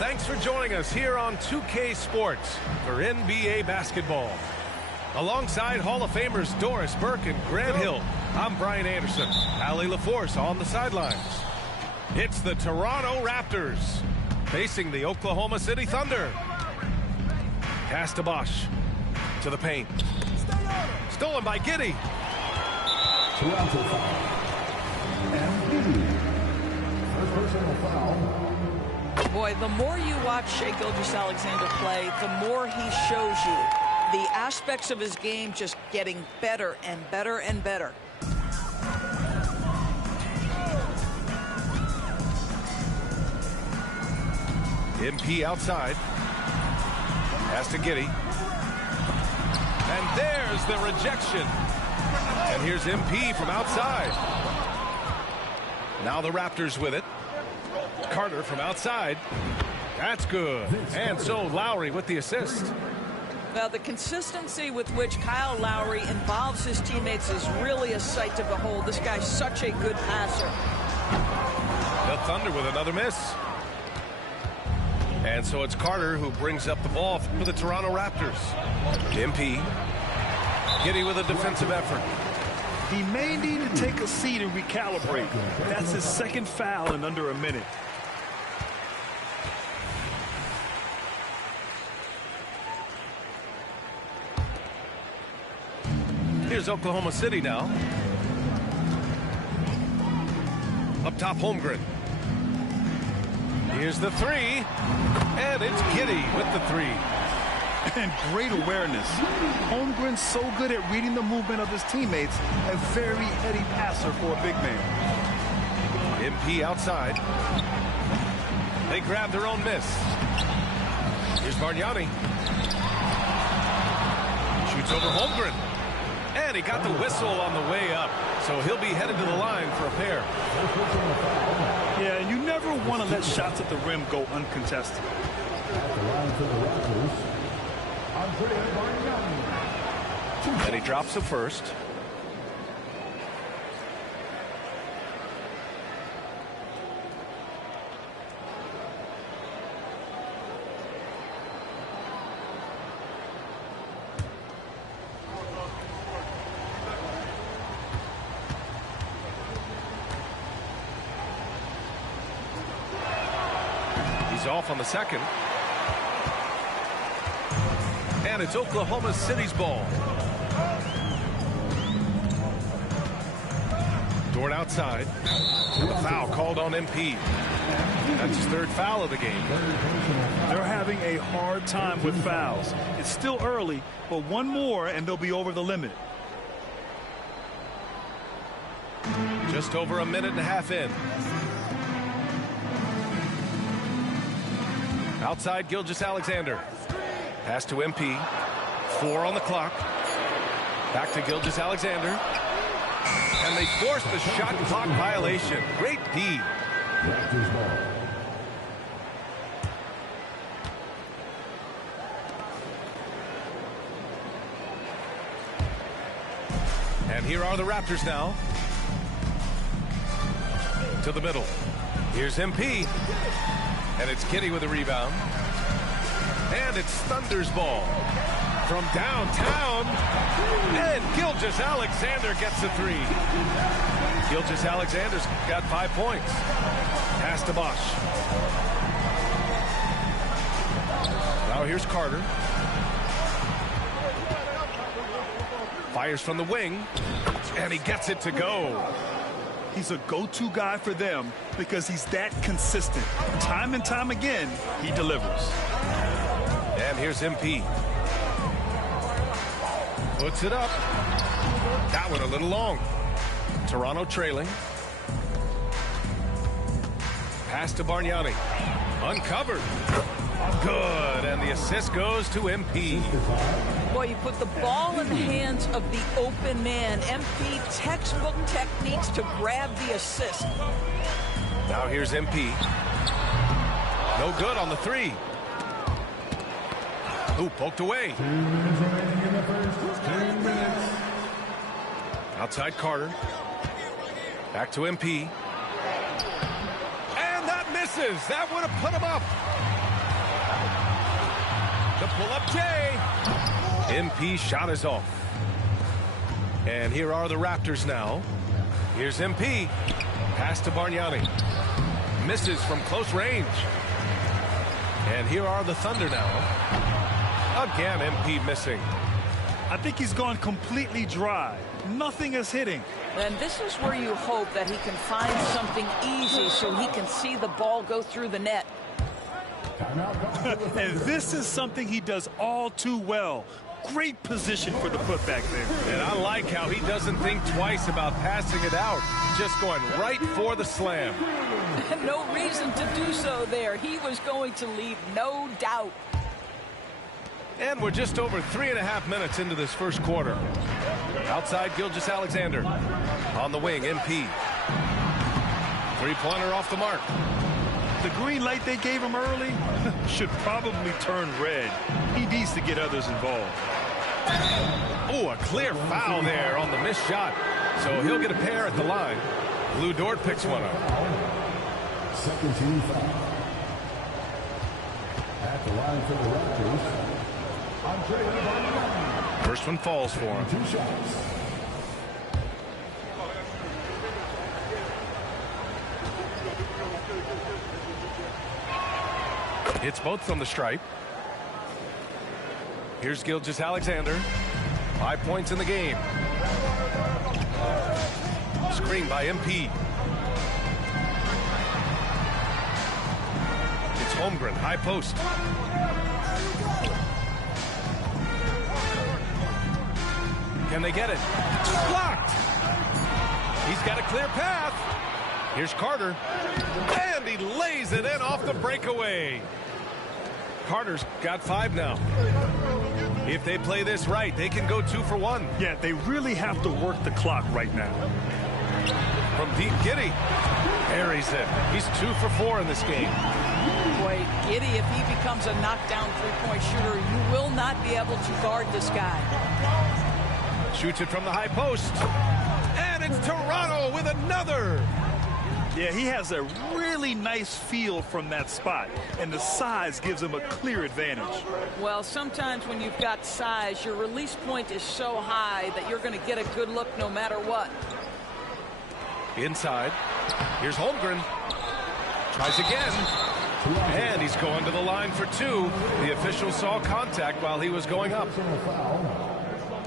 Thanks for joining us here on 2K Sports for NBA basketball. Alongside Hall of Famers Doris Burke and Grant Hill, I'm Brian Anderson. Allie LaForce on the sidelines. It's the Toronto Raptors facing the Oklahoma City Thunder. Pass to Bosch. To the paint. Stolen by Giddey. Toronto foul. And first personal foul. Boy, the more you watch Shai Gilgeous-Alexander play, the more he shows you the aspects of his game just getting better and better and better. MP outside. Pass to Giddey. And there's the rejection. And here's MP from outside. Now the Raptors with it. Carter from outside. That's good. And so Lowry with the assist. Now, the consistency with which Kyle Lowry involves his teammates is really a sight to behold. This guy's such a good passer. The Thunder with another miss. And so it's Carter who brings up the ball for the Toronto Raptors. MP. Giddey with a defensive effort. He may need to take a seat and recalibrate. That's his second foul in under a minute. Here's Oklahoma City now. Up top, Holmgren. Here's the three. And it's Giddey with the three. And great awareness. Holmgren's so good at reading the movement of his teammates. A very heady passer for a big man. MP outside. They grab their own miss. Here's Bargnani. Shoots over Holmgren. And he got the whistle on the way up. So he'll be headed to the line for a pair. Yeah, and you never want to let shots at the rim go uncontested. At the line for the Raptors, Andrea Bargnani. And he drops the first. He's off on the second. And it's Oklahoma City's ball. Dort outside. The foul called on MP. That's his third foul of the game. They're having a hard time with fouls. It's still early, but one more and they'll be over the limit. Just over a minute and a half in. Outside Gilgeous-Alexander. Pass to MP. 4 on the clock. Back to Gilgeous-Alexander. And they force the shot clock violation. Great D. Raptors ball. And here are the Raptors now. To the middle. Here's MP. And it's Giddey with a rebound. And it's Thunder's ball. From downtown. And Gilgeous-Alexander gets the three. Gilgeous-Alexander's got 5 points. Pass to Bosch. Now here's Carter. Fires from the wing. And he gets it to go. He's a go-to guy for them because he's that consistent. Time and time again, he delivers. And here's MP. Puts it up. That one a little long. Toronto trailing. Pass to Bargnani. Uncovered. Good. And the assist goes to MP. Boy, you put the ball in the hands of the open man. MP, textbook techniques to grab the assist. Now here's MP. No good on the three. Ooh, poked away. 2 minutes remaining in the first. 2 minutes. Outside Carter. Back to MP. And that misses. That would have put him up. The pull-up J. MP shot is off. And here are the Raptors now. Here's MP. Pass to Bargnani. Misses from close range. And here are the Thunder now. Again, MP missing. I think he's gone completely dry. Nothing is hitting. And this is where you hope that he can find something easy so he can see the ball go through the net. And this is something he does all too well. Great position for the putback there. And I like how he doesn't think twice about passing it out. Just going right for the slam. No reason to do so there. He was going to leave no doubt. And we're just over 3.5 minutes into this first quarter. Outside, Gilgeous-Alexander. On the wing, MP. Three-pointer off the mark. The green light they gave him early should probably turn red. He needs to get others involved. Oh, a clear foul there on the missed shot. So he'll get a pair at the line. Lou Dort picks one up. Second team foul. At the line for the Raptors. First one falls for him. 2 shots. Hits both from the stripe. Here's Gilgeous-Alexander. 5 points in the game. Screen by MP. It's Holmgren, high post. Can they get it? Blocked! He's got a clear path. Here's Carter. And he lays it in off the breakaway. Carter's got 5 now. If they play this right, they can go 2 for 1. Yeah, they really have to work the clock right now. From deep, Giddey buries it. He's 2 for 4 in this game. Boy, Giddey, if he becomes a knockdown three-point shooter, you will not be able to guard this guy. Shoots it from the high post. And it's Toronto with another. Yeah, he has a really nice feel from that spot, and the size gives him a clear advantage. Well, sometimes when you've got size, your release point is so high that you're going to get a good look no matter what. Inside. Here's Holmgren. Tries again. And he's going to the line for 2. The official saw contact while he was going up.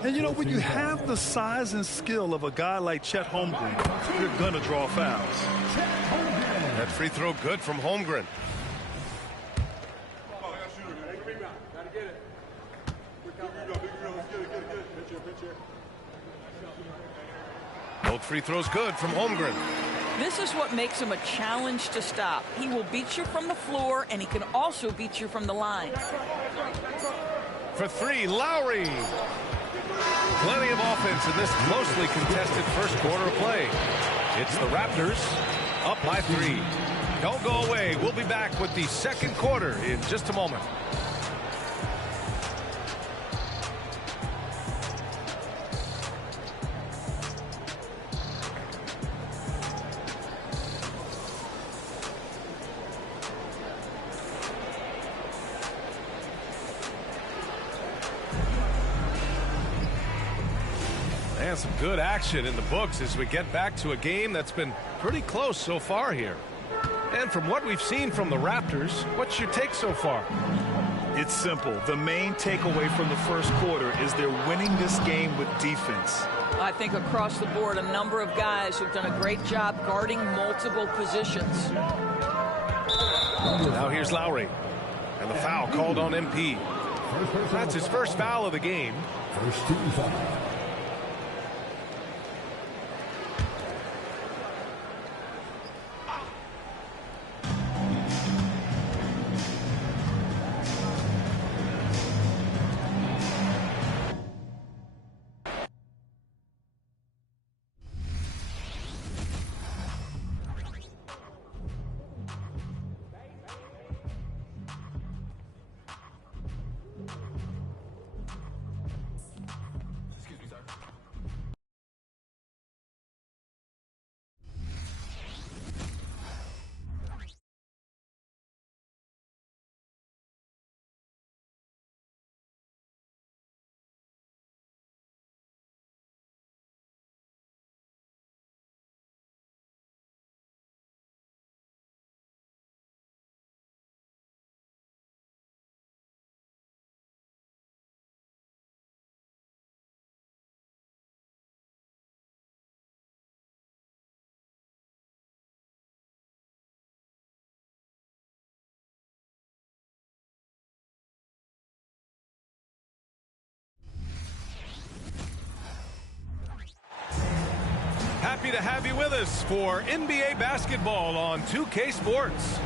And, you know, when you have the size and skill of a guy like Chet Holmgren, you're going to draw fouls. That free throw good from Holmgren. Both free throws good from Holmgren. This is what makes him a challenge to stop. He will beat you from the floor, and he can also beat you from the line. For 3, Lowry. Plenty of offense in this closely contested first quarter of play. It's the Raptors up by 3. Don't go away. We'll be back with the second quarter in just a moment. And some good action in the books as we get back to a game that's been pretty close so far here. And from what we've seen from the Raptors, what's your take so far? It's simple. The main takeaway from the first quarter is they're winning this game with defense. I think across the board, a number of guys who've done a great job guarding multiple positions. Now here's Lowry. And the foul called on MP. That's his first foul of the game. First team foul. to have you with us for NBA basketball on 2K Sports.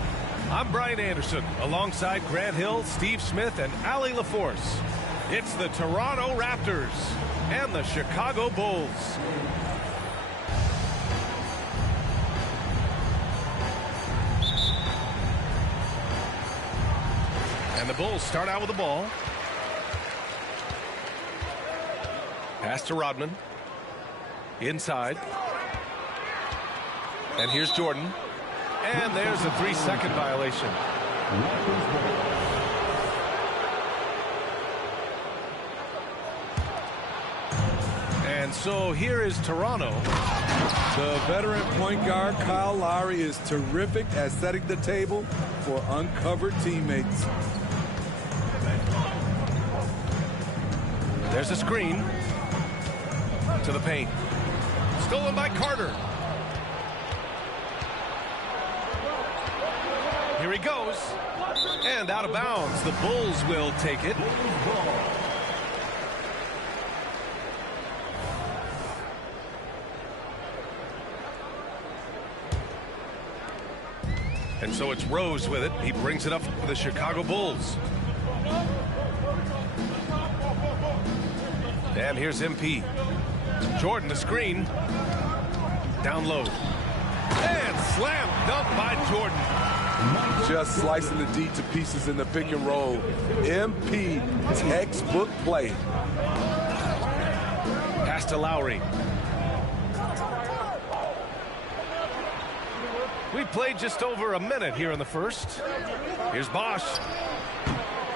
I'm Brian Anderson, alongside Grant Hill, Steve Smith, and Allie LaForce. It's the Toronto Raptors and the Chicago Bulls. And the Bulls start out with the ball. Pass to Rodman. Inside. And here's Jordan. And there's a 3-second violation. And so here is Toronto. The veteran point guard Kyle Lowry is terrific at setting the table for uncovered teammates. There's a screen to the paint. Stolen by Carter. Here he goes. And out of bounds. The Bulls will take it. And so it's Rose with it. He brings it up for the Chicago Bulls. And here's MP. Jordan, the screen. Down low. And slam dunk by Jordan. Just slicing the D to pieces in the pick and roll. MP, textbook play. Pass to Lowry. We played just over a minute here in the first. Here's Bosch.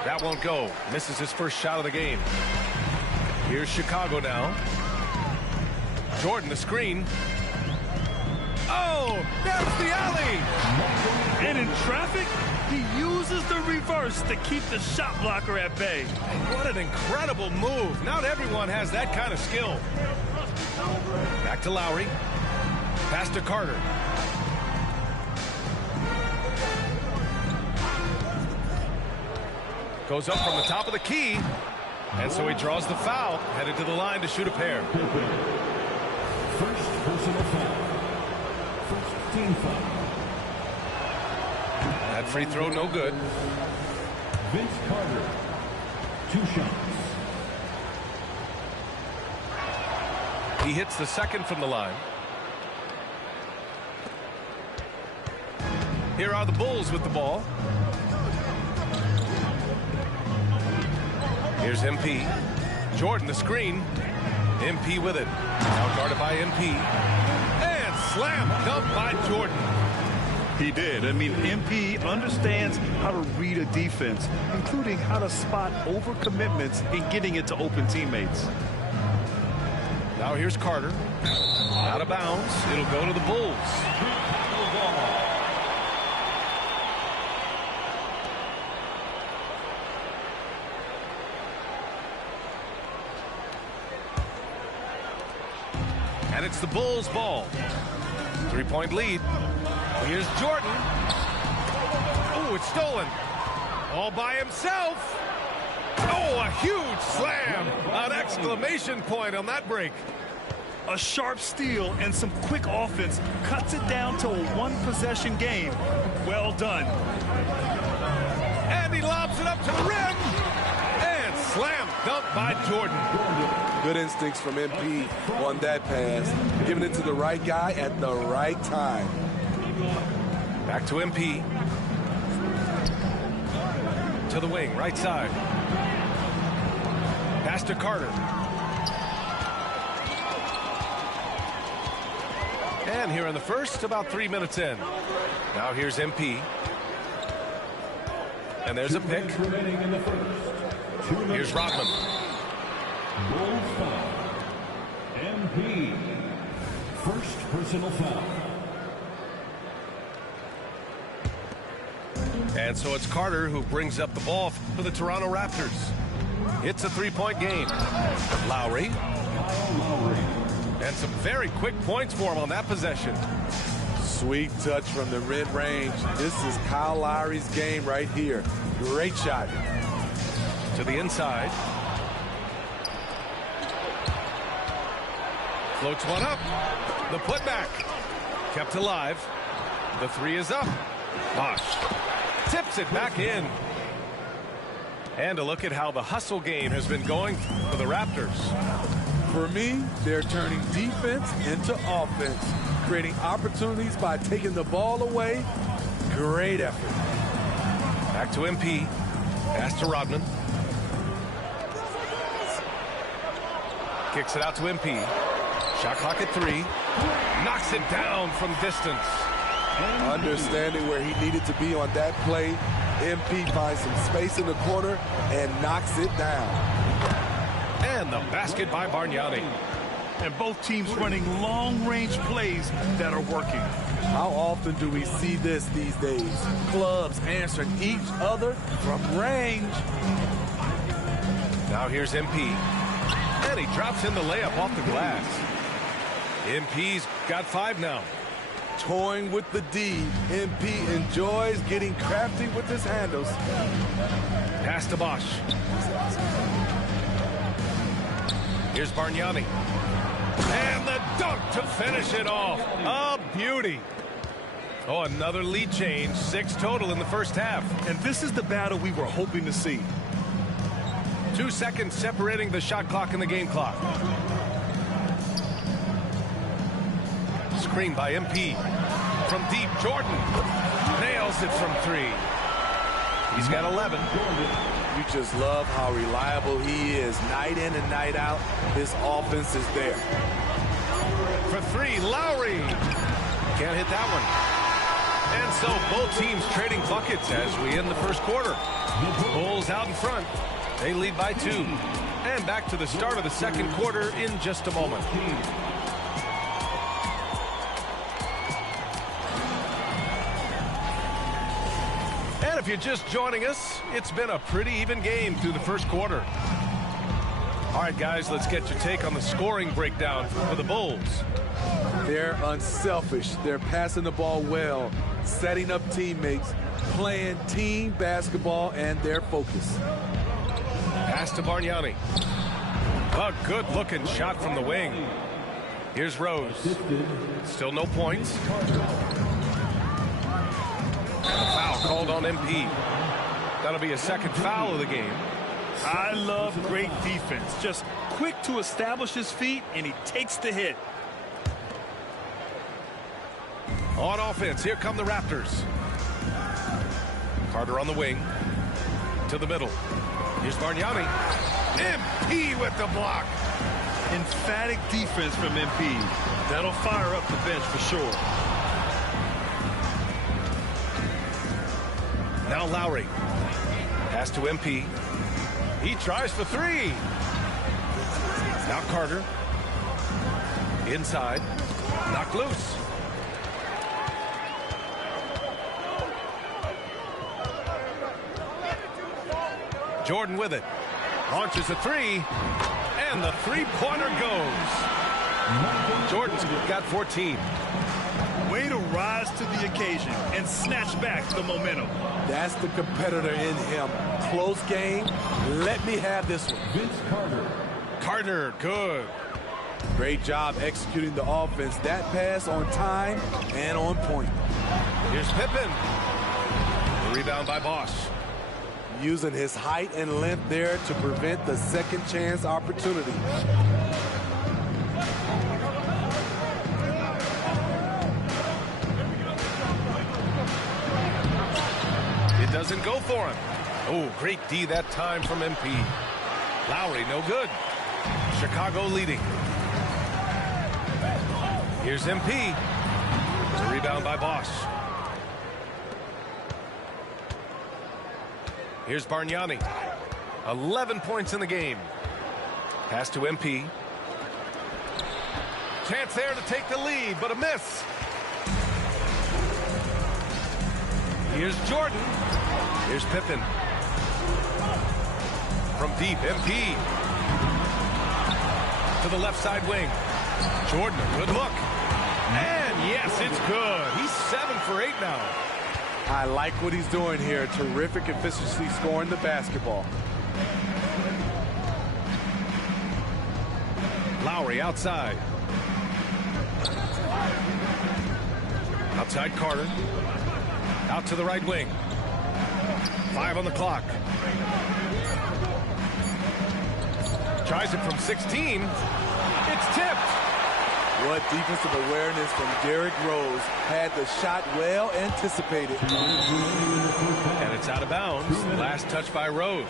That won't go. Misses his first shot of the game. Here's Chicago now. Jordan, the screen. Oh, that's the alley. And in traffic, he uses the reverse to keep the shot blocker at bay. What an incredible move. Not everyone has that kind of skill. Back to Lowry. Pass to Carter. Goes up from the top of the key. And so he draws the foul, headed to the line to shoot a pair. First personal foul. First team foul. That free throw no good. Vince Carter. 2 shots. He hits the second from the line. Here are the Bulls with the ball. Here's MP. Jordan, the screen. MP with it. Now guarded by MP. And slam dunk by Jordan. He did. I mean, MP understands how to read a defense, including how to spot overcommitments and getting it to open teammates. Now here's Carter. Out of bounds. It'll go to the Bulls. And it's the Bulls' ball. 3-point lead. Here's Jordan. Oh, it's stolen. All by himself. Oh, a huge slam. An exclamation point on that break. A sharp steal and some quick offense cuts it down to a one-possession game. Well done. And he lobs it up to the rim. And slam dunk by Jordan. Good instincts from MP on that pass. Giving it to the right guy at the right time. Back to MP. To the wing, right side. Pass to Carter. And here in the first, about 3 minutes in. Now here's MP. And there's a pick. Here's Rodman. Bulls foul. MP. First personal foul. And so it's Carter who brings up the ball for the Toronto Raptors. It's a 3-point game. Lowry. Kyle Lowry. And some very quick points for him on that possession. Sweet touch from the mid-range. This is Kyle Lowry's game right here. Great shot. To the inside. Floats one up. The putback. Kept alive. The three is up. Bosch tips it back in. And a look at how the hustle game has been going for the Raptors. For me, they're turning defense into offense, creating opportunities by taking the ball away. Great effort. Back to MP. Pass to Rodman. Kicks it out to MP. Shot clock at 3. Knocks it down from distance. Understanding where he needed to be on that play, MP finds some space in the corner and knocks it down. And the basket by Bargnani. And both teams running long-range plays that are working. How often do we see this these days? Clubs answering each other from range. Now here's MP. And he drops in the layup off the glass. MP's got 5 now. Toying with the D, MP enjoys getting crafty with his handles. Pass to Bosch. Here's Bargnani. And the dunk to finish it off. A beauty. Oh, another lead change. 6 total in the first half. And this is the battle we were hoping to see. 2 seconds separating the shot clock and the game clock. Screen by MP. From deep, Jordan nails it from 3. He's got 11. You just love how reliable he is. Night in and night out, his offense is there. For 3, Lowry. Can't hit that one. And so both teams trading buckets as we end the first quarter. Bulls out in front. They lead by 2. And back to the start of the second quarter in just a moment. And if you're just joining us, it's been a pretty even game through the first quarter. All right, guys, let's get your take on the scoring breakdown for the Bulls. They're unselfish. They're passing the ball well, setting up teammates, playing team basketball, and their focus. Pass to Bargnani. A good-looking shot from the wing. Here's Rose. Still no points. A foul called on MP. That'll be a second foul of the game. I love great defense. Just quick to establish his feet, and he takes the hit. On offense, here come the Raptors. Carter on the wing. To the middle. Here's Bargnani. MP with the block. Emphatic defense from MP. That'll fire up the bench for sure. Now Lowry. Pass to MP. He tries for 3. Now Carter. Inside. Knocked loose. Jordan with it. Launches a 3. And the three-pointer goes. Jordan's got 14. Way to rise to the occasion and snatch back the momentum. That's the competitor in him. Close game. Let me have this one. Vince Carter. Carter, good. Great job executing the offense. That pass on time and on point. Here's Pippen. The rebound by Bosch. Using his height and length there to prevent the second chance opportunity. It doesn't go for him. Oh, great D that time from MP. Lowry, no good. Chicago leading. Here's MP. The rebound by Bosch. Here's Bargnani. 11 points in the game. Pass to MP. Chance there to take the lead, but a miss. Here's Jordan. Here's Pippen. From deep, MP. To the left side wing. Jordan, a good look. And yes, it's good. He's 7 for 8 now. I like what he's doing here. Terrific efficiency scoring the basketball. Lowry outside. Outside Carter. Out to the right wing. 5 on the clock. Tries it from 16. It's tipped. What defensive awareness from Derrick Rose. Had the shot well anticipated. And it's out of bounds. Last touch by Rose.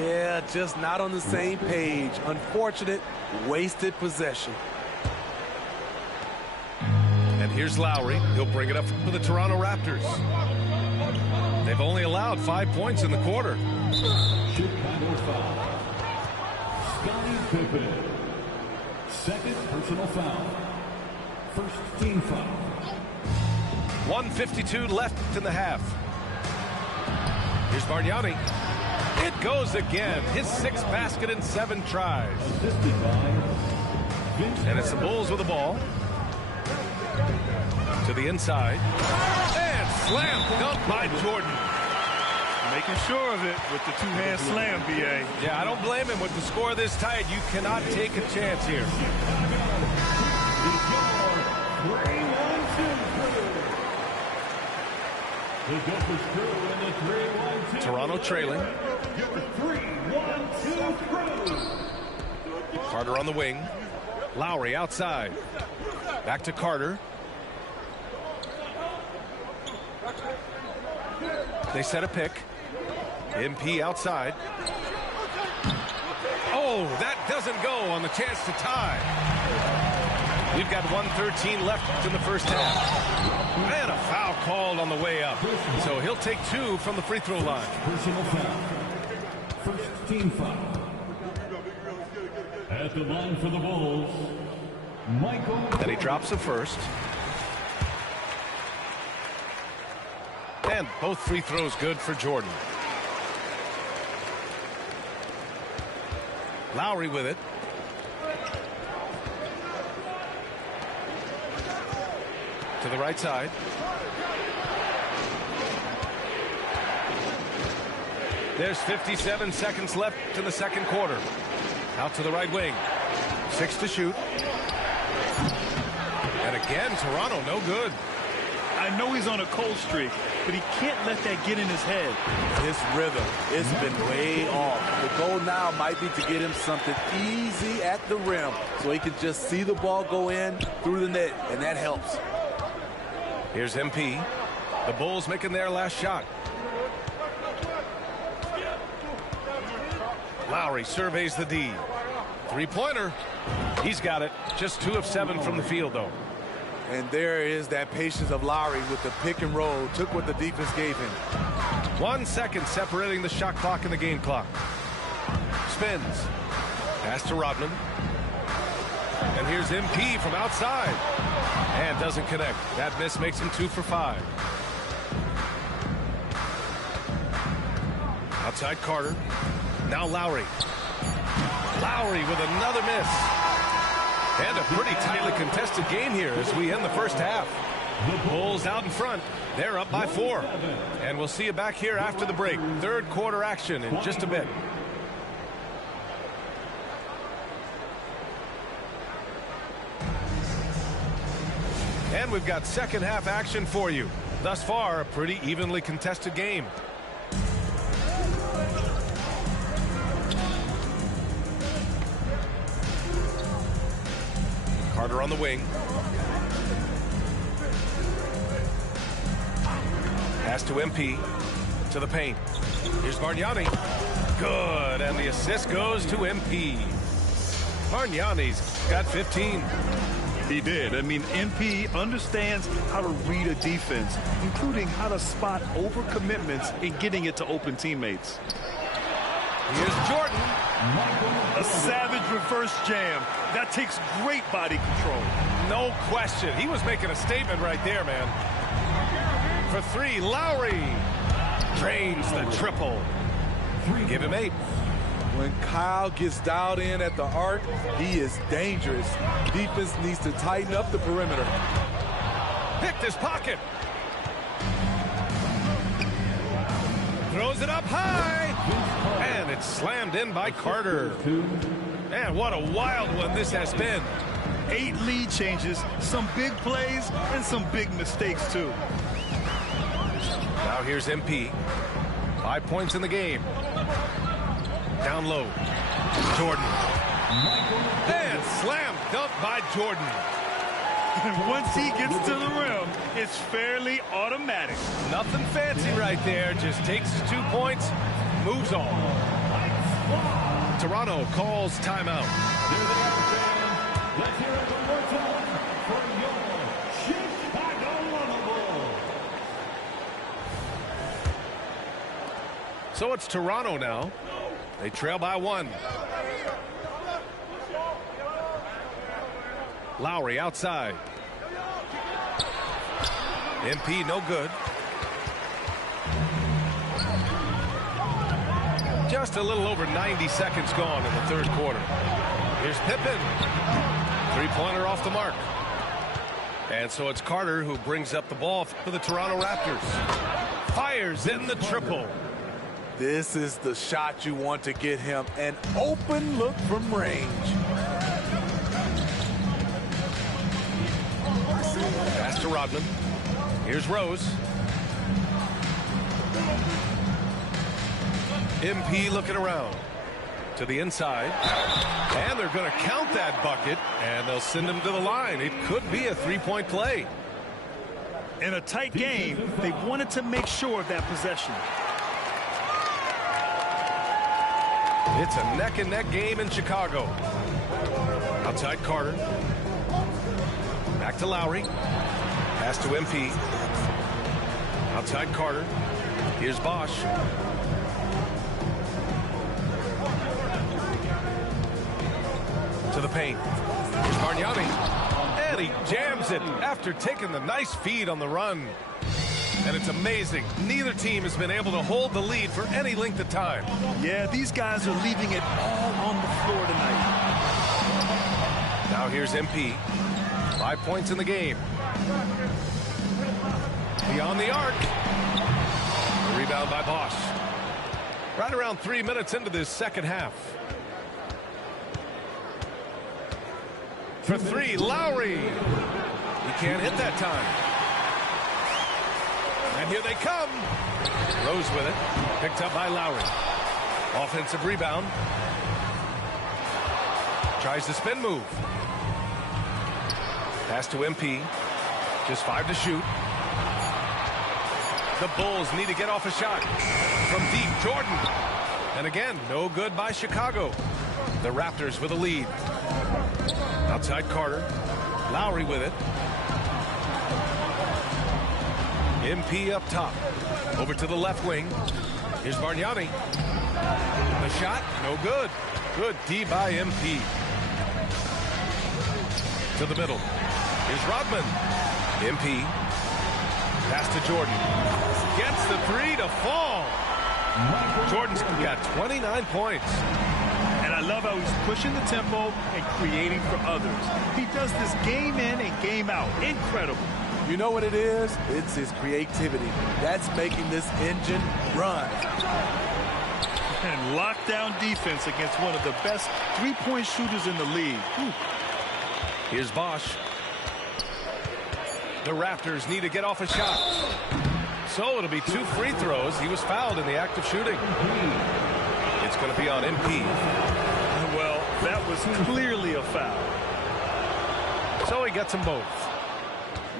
Yeah, just not on the same page. Unfortunate, wasted possession. And here's Lowry. He'll bring it up for the Toronto Raptors. They've only allowed 5 points in the quarter. Chicago foul. Scottie Pippen. Second personal foul. First team foul. 1:52 left in the half. Here's Bargnani. It goes again. His 6th basket in 7 tries. Assisted by Vince And it's the Bulls with the ball. To the inside. And slam dunk by Jordan. Making sure of it with the two-hand slam, B.A. Yeah, I don't blame him with the score this tight. You cannot take a chance here. The Gophers crew in the 3-1-2. Toronto trailing. 3-1-2 crew. Carter on the wing. Lowry outside. Back to Carter. They set a pick. MP outside. Oh, that doesn't go on the chance to tie. We've got 1:13 left in the first half. And a foul called on the way up. So he'll take 2 from the free throw line. Personal foul. First team foul. At the line for the Bulls, Michael. Then he drops the first. And both free throws good for Jordan. Lowry with it. To the right side. There's 57 seconds left in the second quarter. Out to the right wing. 6 to shoot. And again, Toronto no good. I know he's on a cold streak, but he can't let that get in his head. His rhythm, it's been way off. The goal now might be to get him something easy at the rim so he can just see the ball go in through the net, and that helps. Here's MP. The Bulls making their last shot. Lowry surveys the D. 3-pointer. He's got it. Just 2 of 7 from the field, though. And there is that patience of Lowry with the pick and roll. Took what the defense gave him. 1 second separating the shot clock and the game clock. Spins. Pass to Rodman. And here's MP from outside. And doesn't connect. That miss makes him 2 for 5. Outside Carter. Now Lowry. Lowry with another miss. And a pretty tightly contested game here as we end the first half. The Bulls out in front. They're up by 4. And we'll see you back here after the break. Third quarter action in just a bit. And we've got second half action for you. Thus far, a pretty evenly contested game. Carter on the wing. Pass to MP. To the paint. Here's Bargnani. Good. And the assist goes to MP. Bargnani's got 15. He did. I mean, MP understands how to read a defense, including how to spot overcommitments and getting it to open teammates. Here's Jordan. A savage reverse jam. That takes great body control. No question. He was making a statement right there, man. For 3, Lowry drains the triple. Give him 8. When Kyle gets dialed in at the arc, he is dangerous. Defense needs to tighten up the perimeter. Picked his pocket. Throws it up high. And it's slammed in by Carter. And what a wild one this has been. 8 lead changes, some big plays, and some big mistakes, too. Now here's MP. 5 points in the game. Down low. Jordan. And slam dunk by Jordan. And once he gets to the rim, it's fairly automatic. Nothing fancy right there. Just takes his 2 points, moves on. Toronto calls timeout. Let's hear it one more time for your Chicago Bulls. So it's Toronto now. They trail by 1. Lowry outside. MP no good. Just a little over 90 seconds gone in the third quarter. Here's Pippen. Three-pointer off the mark. And so it's Carter who brings up the ball for the Toronto Raptors. Fires in the triple. This is the shot you want to get him. An open look from range. Pass to Rodman. Here's Rose. MP looking around to the inside. And they're going to count that bucket, and they'll send him to the line. It could be a three-point play. In a tight game, they wanted to make sure of that possession. It's a neck-and-neck game in Chicago. Outside Carter. Back to Lowry. Pass to MP. Outside Carter. Here's Bosch. To the paint. Here's Bargnani. And he jams it after taking the nice feed on the run. And it's amazing. Neither team has been able to hold the lead for any length of time. Yeah, these guys are leaving it all on the floor tonight. Now here's MP. 5 points in the game. Beyond the arc. A rebound by Bosch. Right around 3 minutes into this second half. For three, Lowry. He can't hit that time. And here they come. Rose with it. Picked up by Lowry. Offensive rebound. Tries the spin move. Pass to MP. Just 5 to shoot. The Bulls need to get off a shot. From deep, Jordan. And again, no good by Chicago. The Raptors with a lead. Outside Carter. Lowry with it. MP up top. Over to the left wing. Here's Bargnani. The shot, no good. Good D by MP. To the middle. Here's Rodman. MP. Pass to Jordan. Gets the three to fall. Jordan's got 29 points. And I love how he's pushing the tempo and creating for others. He does this game in and game out. Incredible. You know what it is? It's his creativity. That's making this engine run. And lockdown defense against one of the best three-point shooters in the league. Whew. Here's Bosch. The Raptors need to get off a shot. So it'll be 2 free throws. He was fouled in the act of shooting. It's going to be on MP. Well, that was clearly a foul. So he gets them both.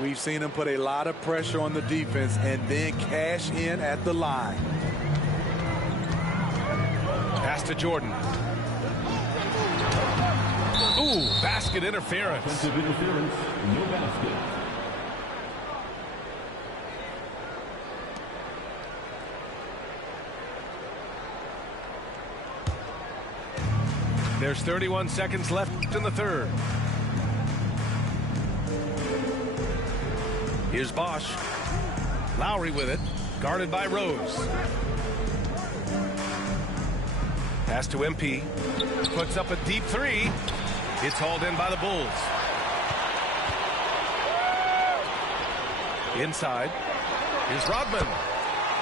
We've seen him put a lot of pressure on the defense and then cash in at the line. Pass to Jordan. Ooh, basket interference. Offensive interference, no basket. There's 31 seconds left in the third. Here's Bosch. Lowry with it. Guarded by Rose. Pass to MP. Puts up a deep three. It's hauled in by the Bulls. Inside. Here's Rodman.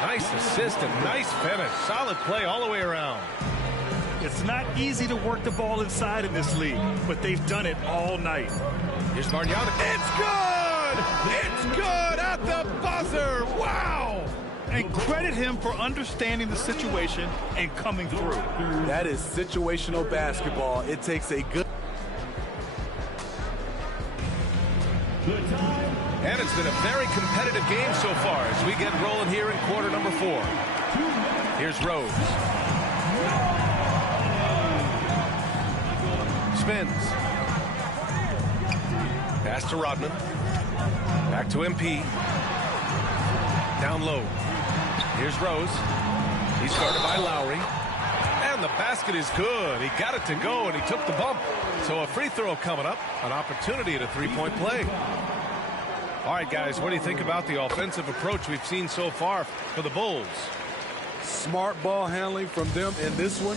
Nice assist and nice finish. Solid play all the way around. It's not easy to work the ball inside in this league, but they've done it all night. Here's Marjanovic. It's good! It's good at the buzzer! Wow! And credit him for understanding the situation and coming through. That is situational basketball. It takes a good... And it's been a very competitive game so far as we get rolling here in quarter number 4. Here's Rose. Spins. Pass to Rodman. Back to MP. Down low. Here's Rose. He's guarded by Lowry. And the basket is good. He got it to go, and he took the bump. So a free throw coming up. An opportunity at a three-point play. All right, guys, what do you think about the offensive approach we've seen so far for the Bulls? Smart ball handling from them in this one.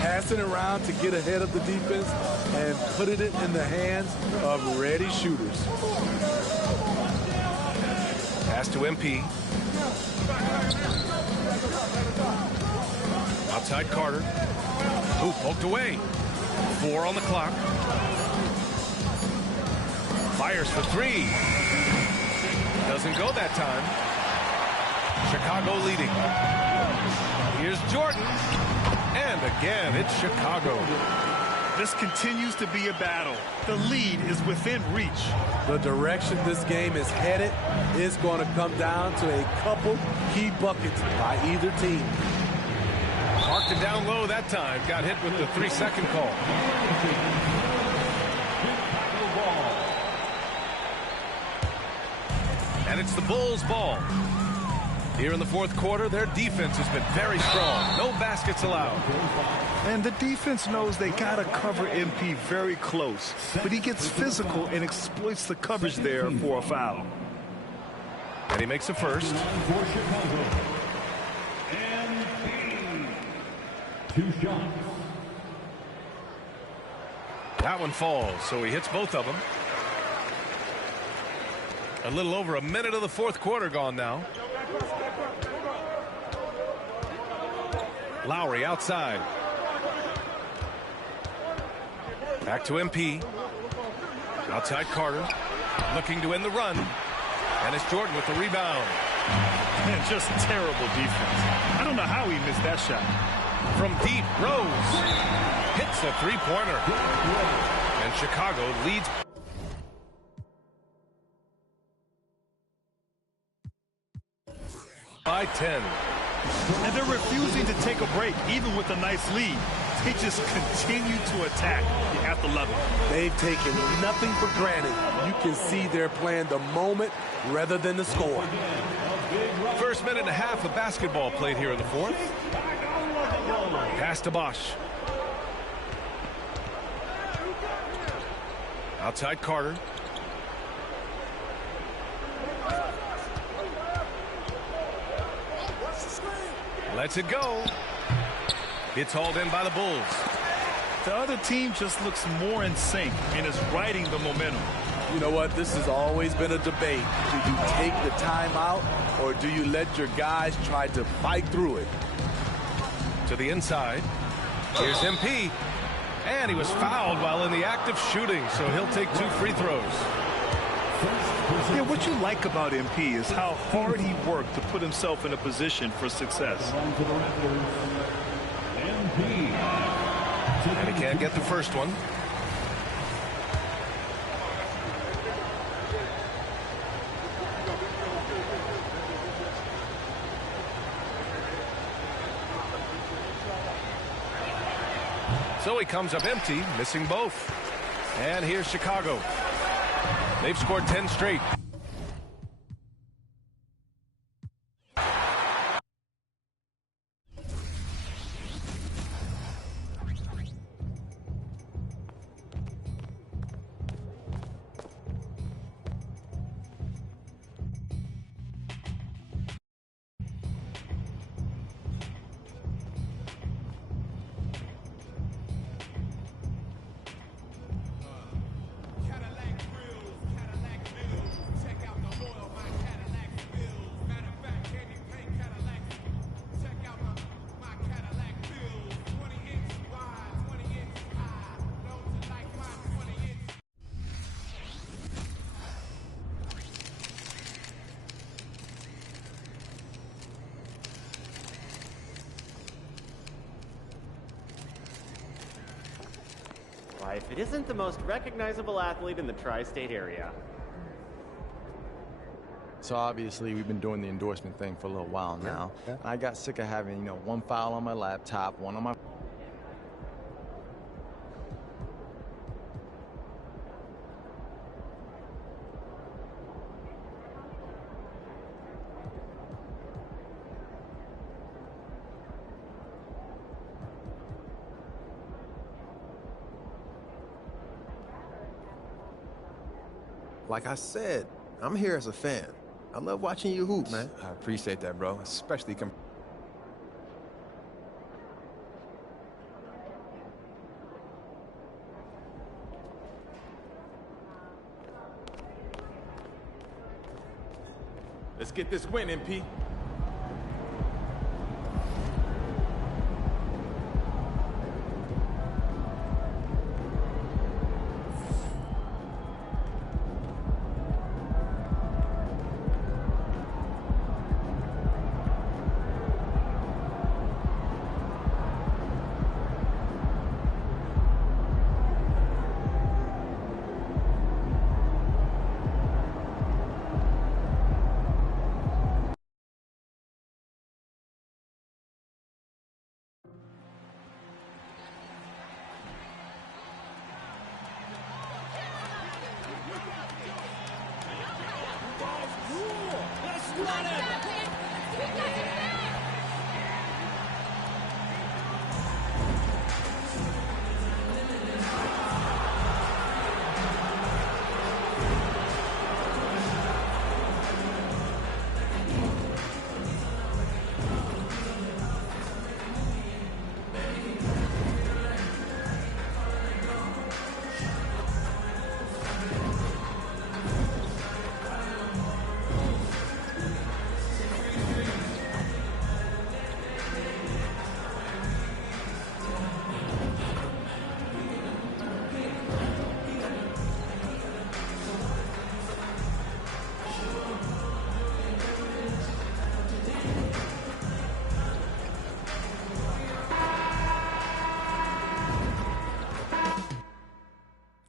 Passing around to get ahead of the defense and putting it in the hands of ready shooters. Pass to MP. Outside Carter. Ooh, poked away. 4 on the clock. Fires for 3. Doesn't go that time. Chicago leading. Here's Jordan. And again, it's Chicago. This continues to be a battle. The lead is within reach. The direction this game is headed is going to come down to a couple key buckets by either team. Marked it down low that time. Got hit with the 3-second call. And it's the Bulls' ball. Here in the fourth quarter, their defense has been very strong. No baskets allowed. And the defense knows they got to cover MP very close. But he gets physical and exploits the coverage there for a foul. And he makes a first. For Chicago. And 2 shots. That one falls, so he hits both of them. A little over a minute of the fourth quarter gone now. Lowry outside. Back to MP. Outside Carter. Looking to win the run. And it's Jordan with the rebound. Man, just terrible defense. I don't know how he missed that shot. From deep, Rose hits a three-pointer. And Chicago leads by 10. And they're refusing to take a break, even with a nice lead. They just continue to attack. You have to love it. They've taken nothing for granted. You can see they're playing the moment rather than the score. First minute and a half of basketball played here in the fourth. Pass to Bosch. Outside Carter. Lets it go. It's hauled in by the Bulls. The other team just looks more in sync and is riding the momentum. You know what? This has always been a debate. Do you take the timeout or do you let your guys try to fight through it? To the inside. Here's MP. And he was fouled while in the act of shooting, so he'll take 2 free throws. Yeah, what you like about MP is how hard he worked to put himself in a position for success. And he can't get the first one. So he comes up empty, missing both. And here's Chicago. They've scored 10 straight. if it isn't the most recognizable athlete in the tri-state area. So obviously we've been doing the endorsement thing for a little while now. Yeah. I got sick of having, you know, one file on my laptop, one on my... Like I said, I'm here as a fan. I love watching you hoop, man. I appreciate that, bro. Especially Let's get this win, MP.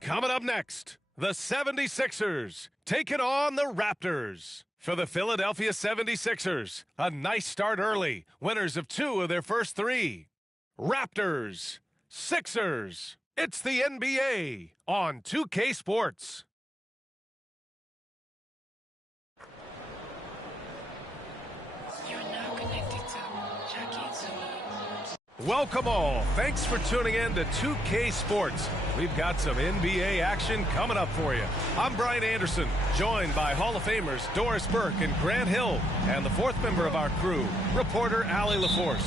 Coming up next, the 76ers taking on the Raptors. For the Philadelphia 76ers, a nice start early, winners of 2 of their first 3. Raptors, Sixers, it's the NBA on 2K Sports. Welcome all. Thanks for tuning in to 2K Sports. We've got some NBA action coming up for you. I'm Brian Anderson, joined by Hall of Famers Doris Burke and Grant Hill, and the 4th member of our crew, reporter Allie LaForce.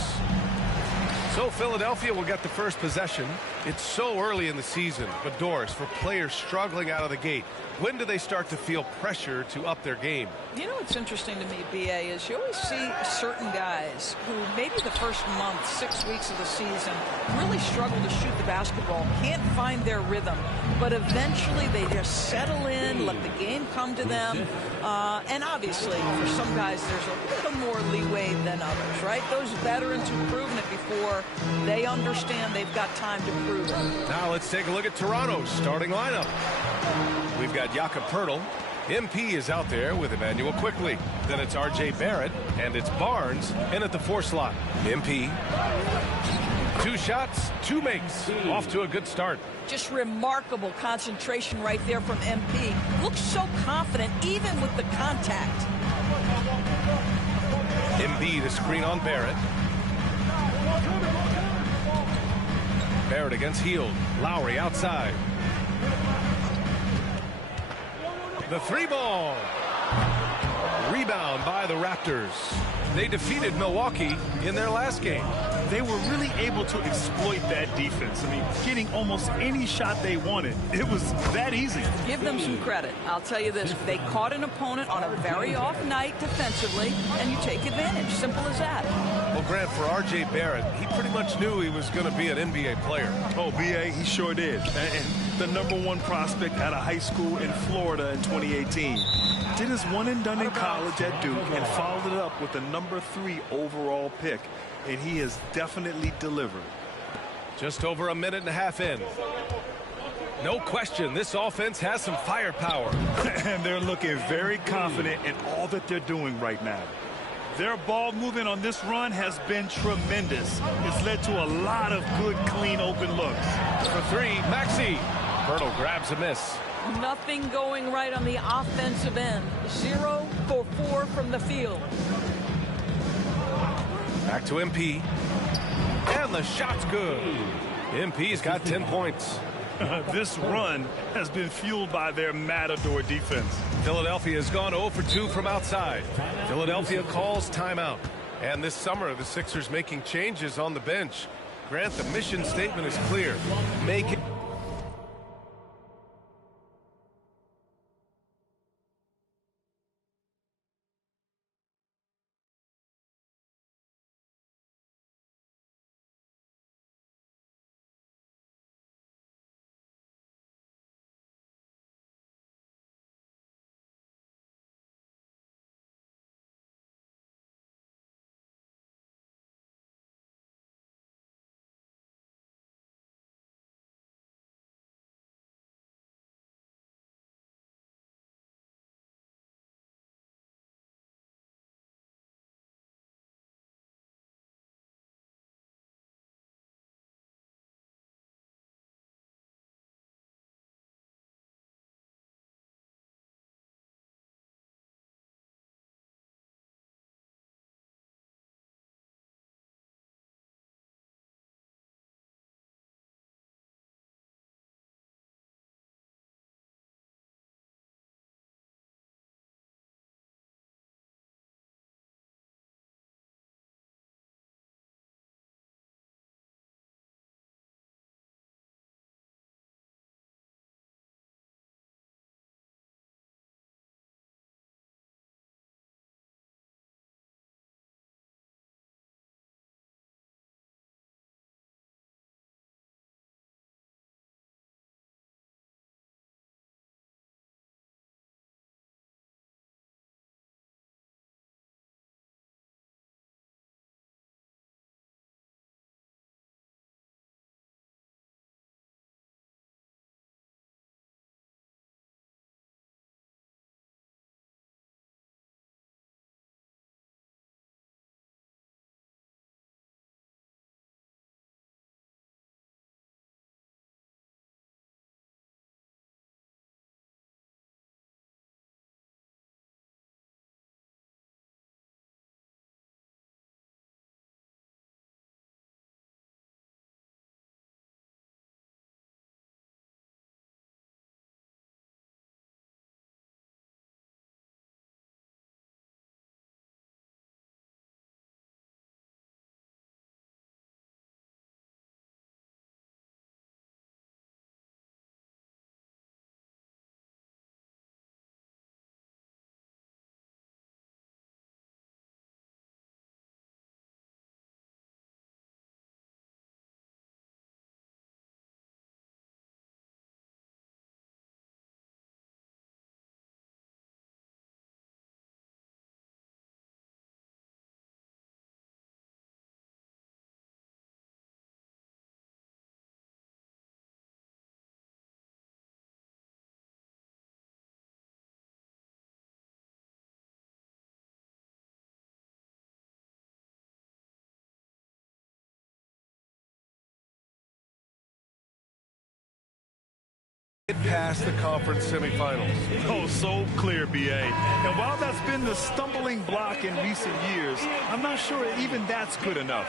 So Philadelphia will get the first possession. It's so early in the season, but Doris, for players struggling out of the gate, when do they start to feel pressure to up their game? You know what's interesting to me, B.A., is you always see certain guys who maybe the first month, 6 weeks of the season, really struggle to shoot the basketball, can't find their rhythm, but eventually they just settle in, let the game come to them, and obviously for some guys there's a little more leeway than others, right? Those veterans who've proven it before, they understand they've got time to prove it. Now let's take a look at Toronto's starting lineup. We've got Jakob Poeltl. MP is out there with Emmanuel Quickley. Then it's R.J. Barrett, and it's Barnes in at the 4 slot. MP, 2 shots, 2 makes. Off to a good start. Just remarkable concentration right there from MP. Looks so confident even with the contact. Embiid, the screen on Barrett. Barrett against Hield. Lowry outside. The 3-ball. Rebound by the Raptors. They defeated Milwaukee in their last game. They were really able to exploit that defense. I mean, getting almost any shot they wanted. It was that easy. Give them some credit. I'll tell you this. They caught an opponent on a very off night defensively, and you take advantage. Simple as that. Well, Grant, for R.J. Barrett, he pretty much knew he was going to be an NBA player. Oh, B.A., he sure did. And the #1 prospect out of high school in Florida in 2018. Did his one and done in college at Duke and followed it up with the #3 overall pick. And he has definitely delivered. Just over a minute and a half in. No question, this offense has some firepower. And they're looking very confident in all that they're doing right now. Their ball movement on this run has been tremendous. It's led to a lot of good, clean, open looks. For three, Maxey. Poeltl grabs a miss. Nothing going right on the offensive end. 0 for 4 from the field. Back to MP. And the shot's good. MP's got 10 points. This run has been fueled by their Matador defense. Philadelphia has gone 0 for 2 from outside. Philadelphia calls timeout. And this summer, the Sixers making changes on the bench. Grant, the mission statement is clear. Make it. Past the conference semifinals. Oh, so clear, B.A. And while that's been the stumbling block in recent years, I'm not sure even that's good enough.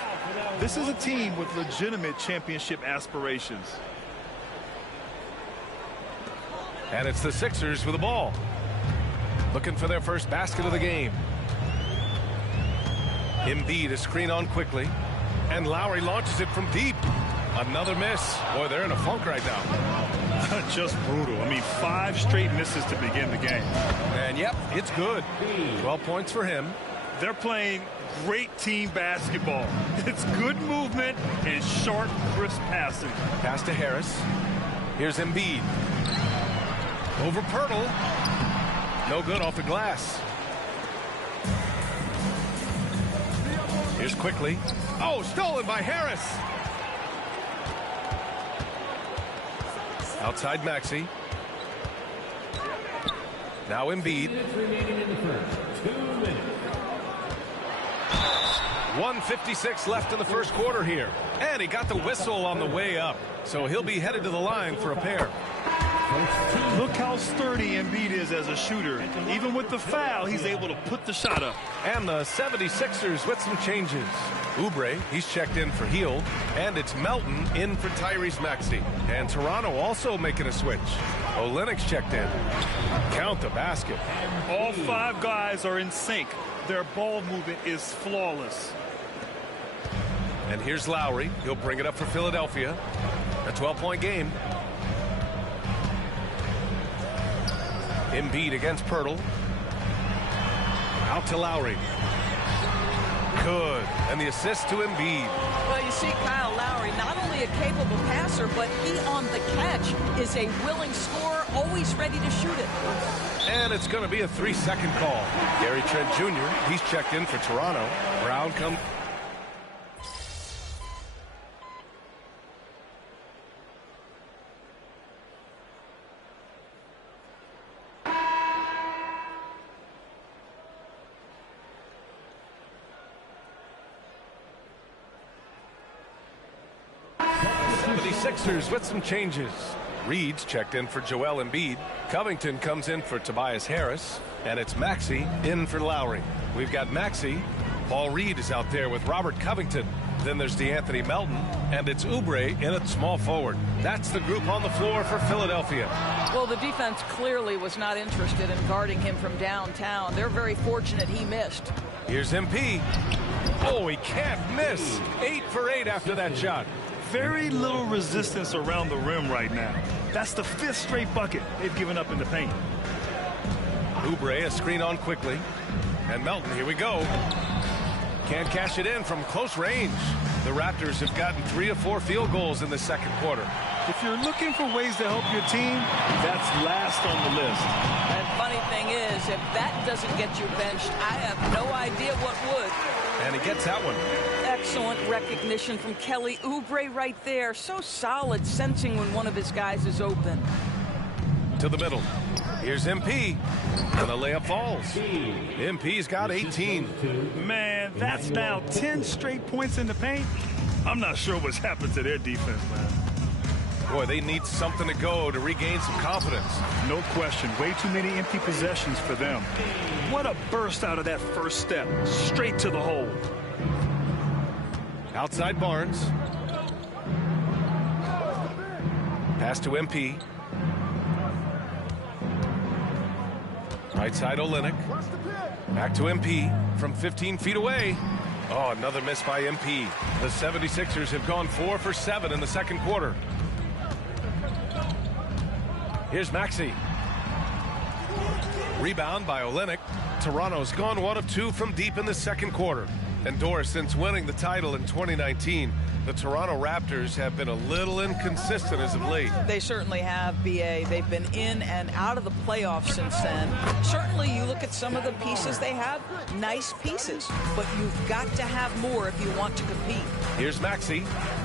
This is a team with legitimate championship aspirations. And it's the Sixers with the ball. Looking for their first basket of the game. Embiid a screen on quickly. And Lowry launches it from deep. Another miss. Boy, they're in a funk right now. Just brutal. I mean, 5 straight misses to begin the game. And yep, it's good. 12 points for him. They're playing great team basketball. It's good movement and sharp, crisp passing. Pass to Harris. Here's Embiid. Over Poeltl. No good off the glass. Here's quickly. Oh, stolen by Harris. Outside Maxey. Now Embiid. 1:56 left in the first quarter here. And he got the whistle on the way up. So he'll be headed to the line for a pair. Look how sturdy Embiid is as a shooter. Even with the foul, he's able to put the shot up. And the 76ers with some changes. Oubre, he's checked in for Hield. And it's Melton in for Tyrese Maxey. And Toronto also making a switch. Olynyk's checked in. Count the basket. All 5 guys are in sync. Their ball movement is flawless. And here's Lowry. He'll bring it up for Philadelphia. A 12-point game. Embiid against Poeltl. Out to Lowry. Good. And the assist to Embiid. Well, you see Kyle Lowry, not only a capable passer, but he on the catch is a willing scorer, always ready to shoot it. And it's going to be a 3-second call. Gary Trent Jr., he's checked in for Toronto. Brown comes. Sixers with some changes. Reed's checked in for Joel Embiid. Covington comes in for Tobias Harris. And it's Maxey in for Lowry. We've got Maxey. Paul Reed is out there with Robert Covington. Then there's DeAnthony Melton. And it's Oubre in at small forward. That's the group on the floor for Philadelphia. Well, the defense clearly was not interested in guarding him from downtown. They're very fortunate he missed. Here's MP. Oh, he can't miss. 8 for 8 after that shot. Very little resistance around the rim right now. That's the 5th straight bucket they've given up in the paint. Oubre, a screen on quickly. And Melton, here we go. Can't cash it in from close range. The Raptors have gotten 3 of 4 field goals in the second quarter. If you're looking for ways to help your team, that's last on the list. And funny thing is, if that doesn't get you benched, I have no idea what would. And he gets that one. Excellent recognition from Kelly Oubre right there. So solid, sensing when one of his guys is open. To the middle. Here's MP. And the layup falls. MP's got 18. Man, that's now 10 straight points in the paint. I'm not sure what's happened to their defense, man. Boy, they need something to go to regain some confidence. No question. Way too many empty possessions for them. What a burst out of that first step. Straight to the hole. Outside Barnes. Pass to MP. Right side Olynyk. Back to MP from 15 feet away. Oh, another miss by MP. The 76ers have gone 4 for 7 in the second quarter. Here's Maxey. Rebound by Olynyk. Toronto's gone 1 of 2 from deep in the second quarter. And Doris, since winning the title in 2019, the Toronto Raptors have been a little inconsistent as of late. They certainly have, B.A. They've been in and out of the playoffs since then. Certainly, you look at some of the pieces they have, nice pieces. But you've got to have more if you want to compete. Here's Maxey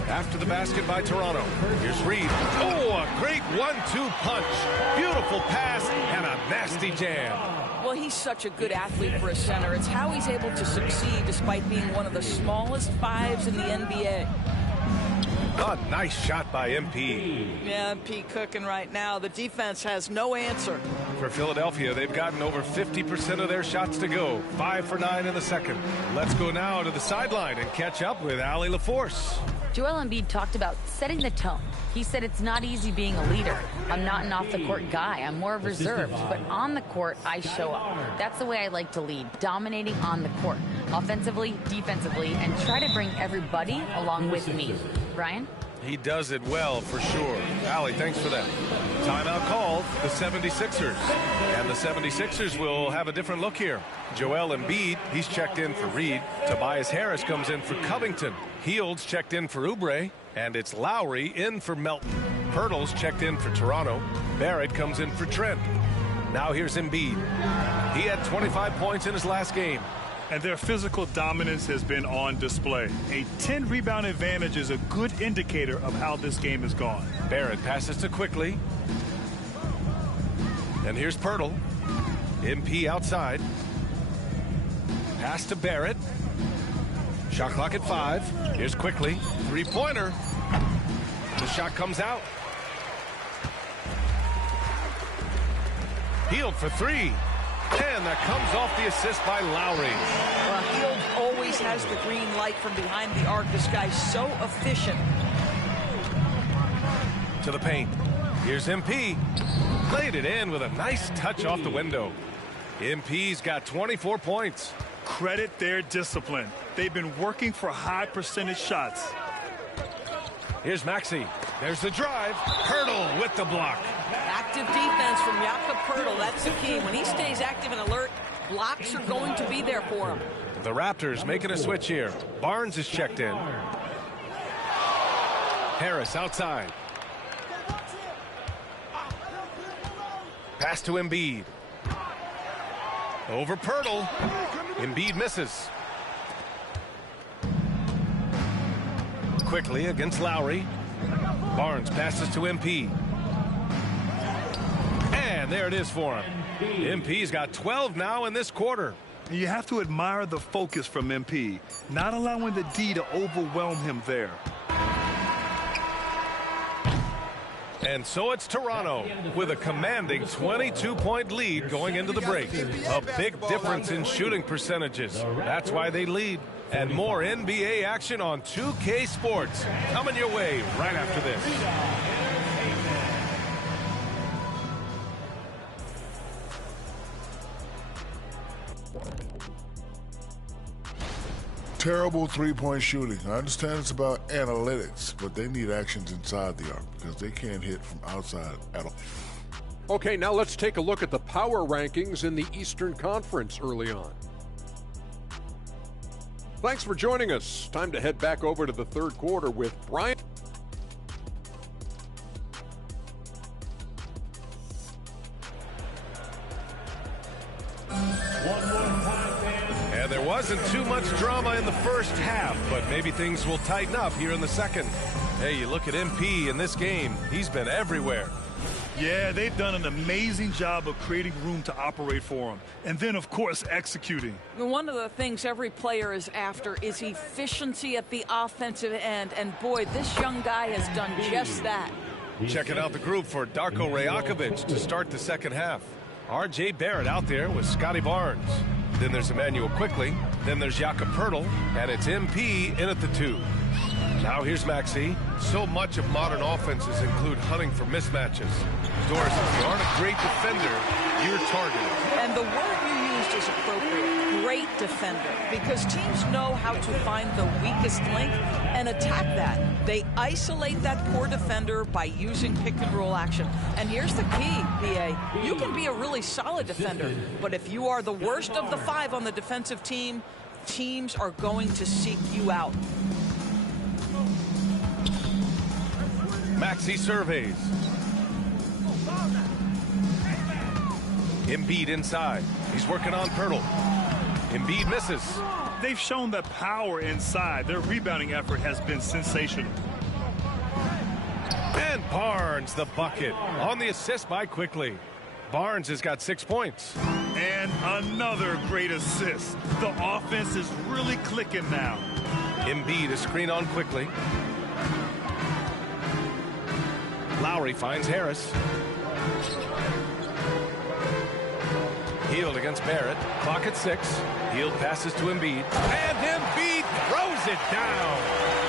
after the basket by Toronto. Here's Reed. Oh, a great 1-2 punch. Beautiful pass and a nasty jam. Well, he's such a good athlete for a center. It's how he's able to succeed despite being one of the smallest 5s in the NBA. A nice shot by MP. Yeah, MP cooking right now. The defense has no answer. For Philadelphia, they've gotten over 50% of their shots to go. 5 for 9 in the second. Let's go now to the sideline and catch up with Allie LaForce. Joel Embiid talked about setting the tone. He said it's not easy being a leader. I'm not an off-the-court guy. I'm more reserved. But on the court, I show up. That's the way I like to lead, dominating on the court, offensively, defensively, and try to bring everybody along with me. Brian? He does it well, for sure. Allie, thanks for that. Timeout called, the 76ers. And the 76ers will have a different look here. Joel Embiid, he's checked in for Reed. Tobias Harris comes in for Covington. Hield's checked in for Oubre. And it's Lowry in for Melton. Poeltl's checked in for Toronto. Barrett comes in for Trent. Now here's Embiid. He had 25 points in his last game. And their physical dominance has been on display. A 10-rebound advantage is a good indicator of how this game has gone. Barrett passes to Quickly. And here's Pirtle. MP outside. Pass to Barrett. Shot clock at 5. Here's Quickly. Three-pointer. The shot comes out. Hield for 3. And that comes off the assist by Lowry. Well, Hield always has the green light from behind the arc. This guy's so efficient. To the paint. Here's MP. Played it in with a nice touch off the window. MP's got 24 points. Credit their discipline. They've been working for high percentage shots. Here's Maxey. There's the drive. Pirtle with the block. Active defense from Jakob Pirtle. That's the key. When he stays active and alert, blocks are going to be there for him. The Raptors making a switch here. Barnes is checked in. Harris outside. Pass to Embiid. Over Pirtle. Embiid misses. Quickly against Lowry. Barnes passes to MP. And there it is for him. MP's got 12 now in this quarter. You have to admire the focus from MP, not allowing the D to overwhelm him there. And so it's Toronto with a commanding 22-point lead going into the break. A big difference in shooting percentages. That's why they lead. And more NBA action on 2K Sports coming your way right after this. Terrible three-point shooting. I understand it's about analytics, but they need actions inside the arc because they can't hit from outside at all. Okay, now let's take a look at the power rankings in the Eastern Conference early on. Thanks for joining us. Time to head back over to the third quarter with Brian. And there wasn't too much drama in the first half, but maybe things will tighten up here in the second. Hey, you look at MP in this game, he's been everywhere. Yeah, they've done an amazing job of creating room to operate for him. And then, of course, executing. One of the things every player is after is efficiency at the offensive end. And boy, this young guy has done just that. Checking out the group for Darko Rajakovic to start the second half. R.J. Barrett out there with Scotty Barnes. Then there's Emmanuel Quickly. Then there's Jakob Pirtle. And it's MP in at the 2. Now here's Maxey. So much of modern offenses include hunting for mismatches. Doris, if you aren't a great defender, you're targeted. And the word you used is appropriate. Great defender. Because teams know how to find the weakest link and attack that. They isolate that poor defender by using pick-and-roll action. And here's the key, BA. You can be a really solid defender, but if you are the worst of the 5 on the defensive team, teams are going to seek you out. Maxey surveys. Embiid inside. He's working on Pirtle. Embiid misses. They've shown the power inside. Their rebounding effort has been sensational. And Barnes the bucket on the assist by Quickly. Barnes has got 6 points. And another great assist. The offense is really clicking now. Embiid is screen on Quickly. Lowry finds Harris. Hield against Barrett. Clock at 6. Hield passes to Embiid. And Embiid throws it down.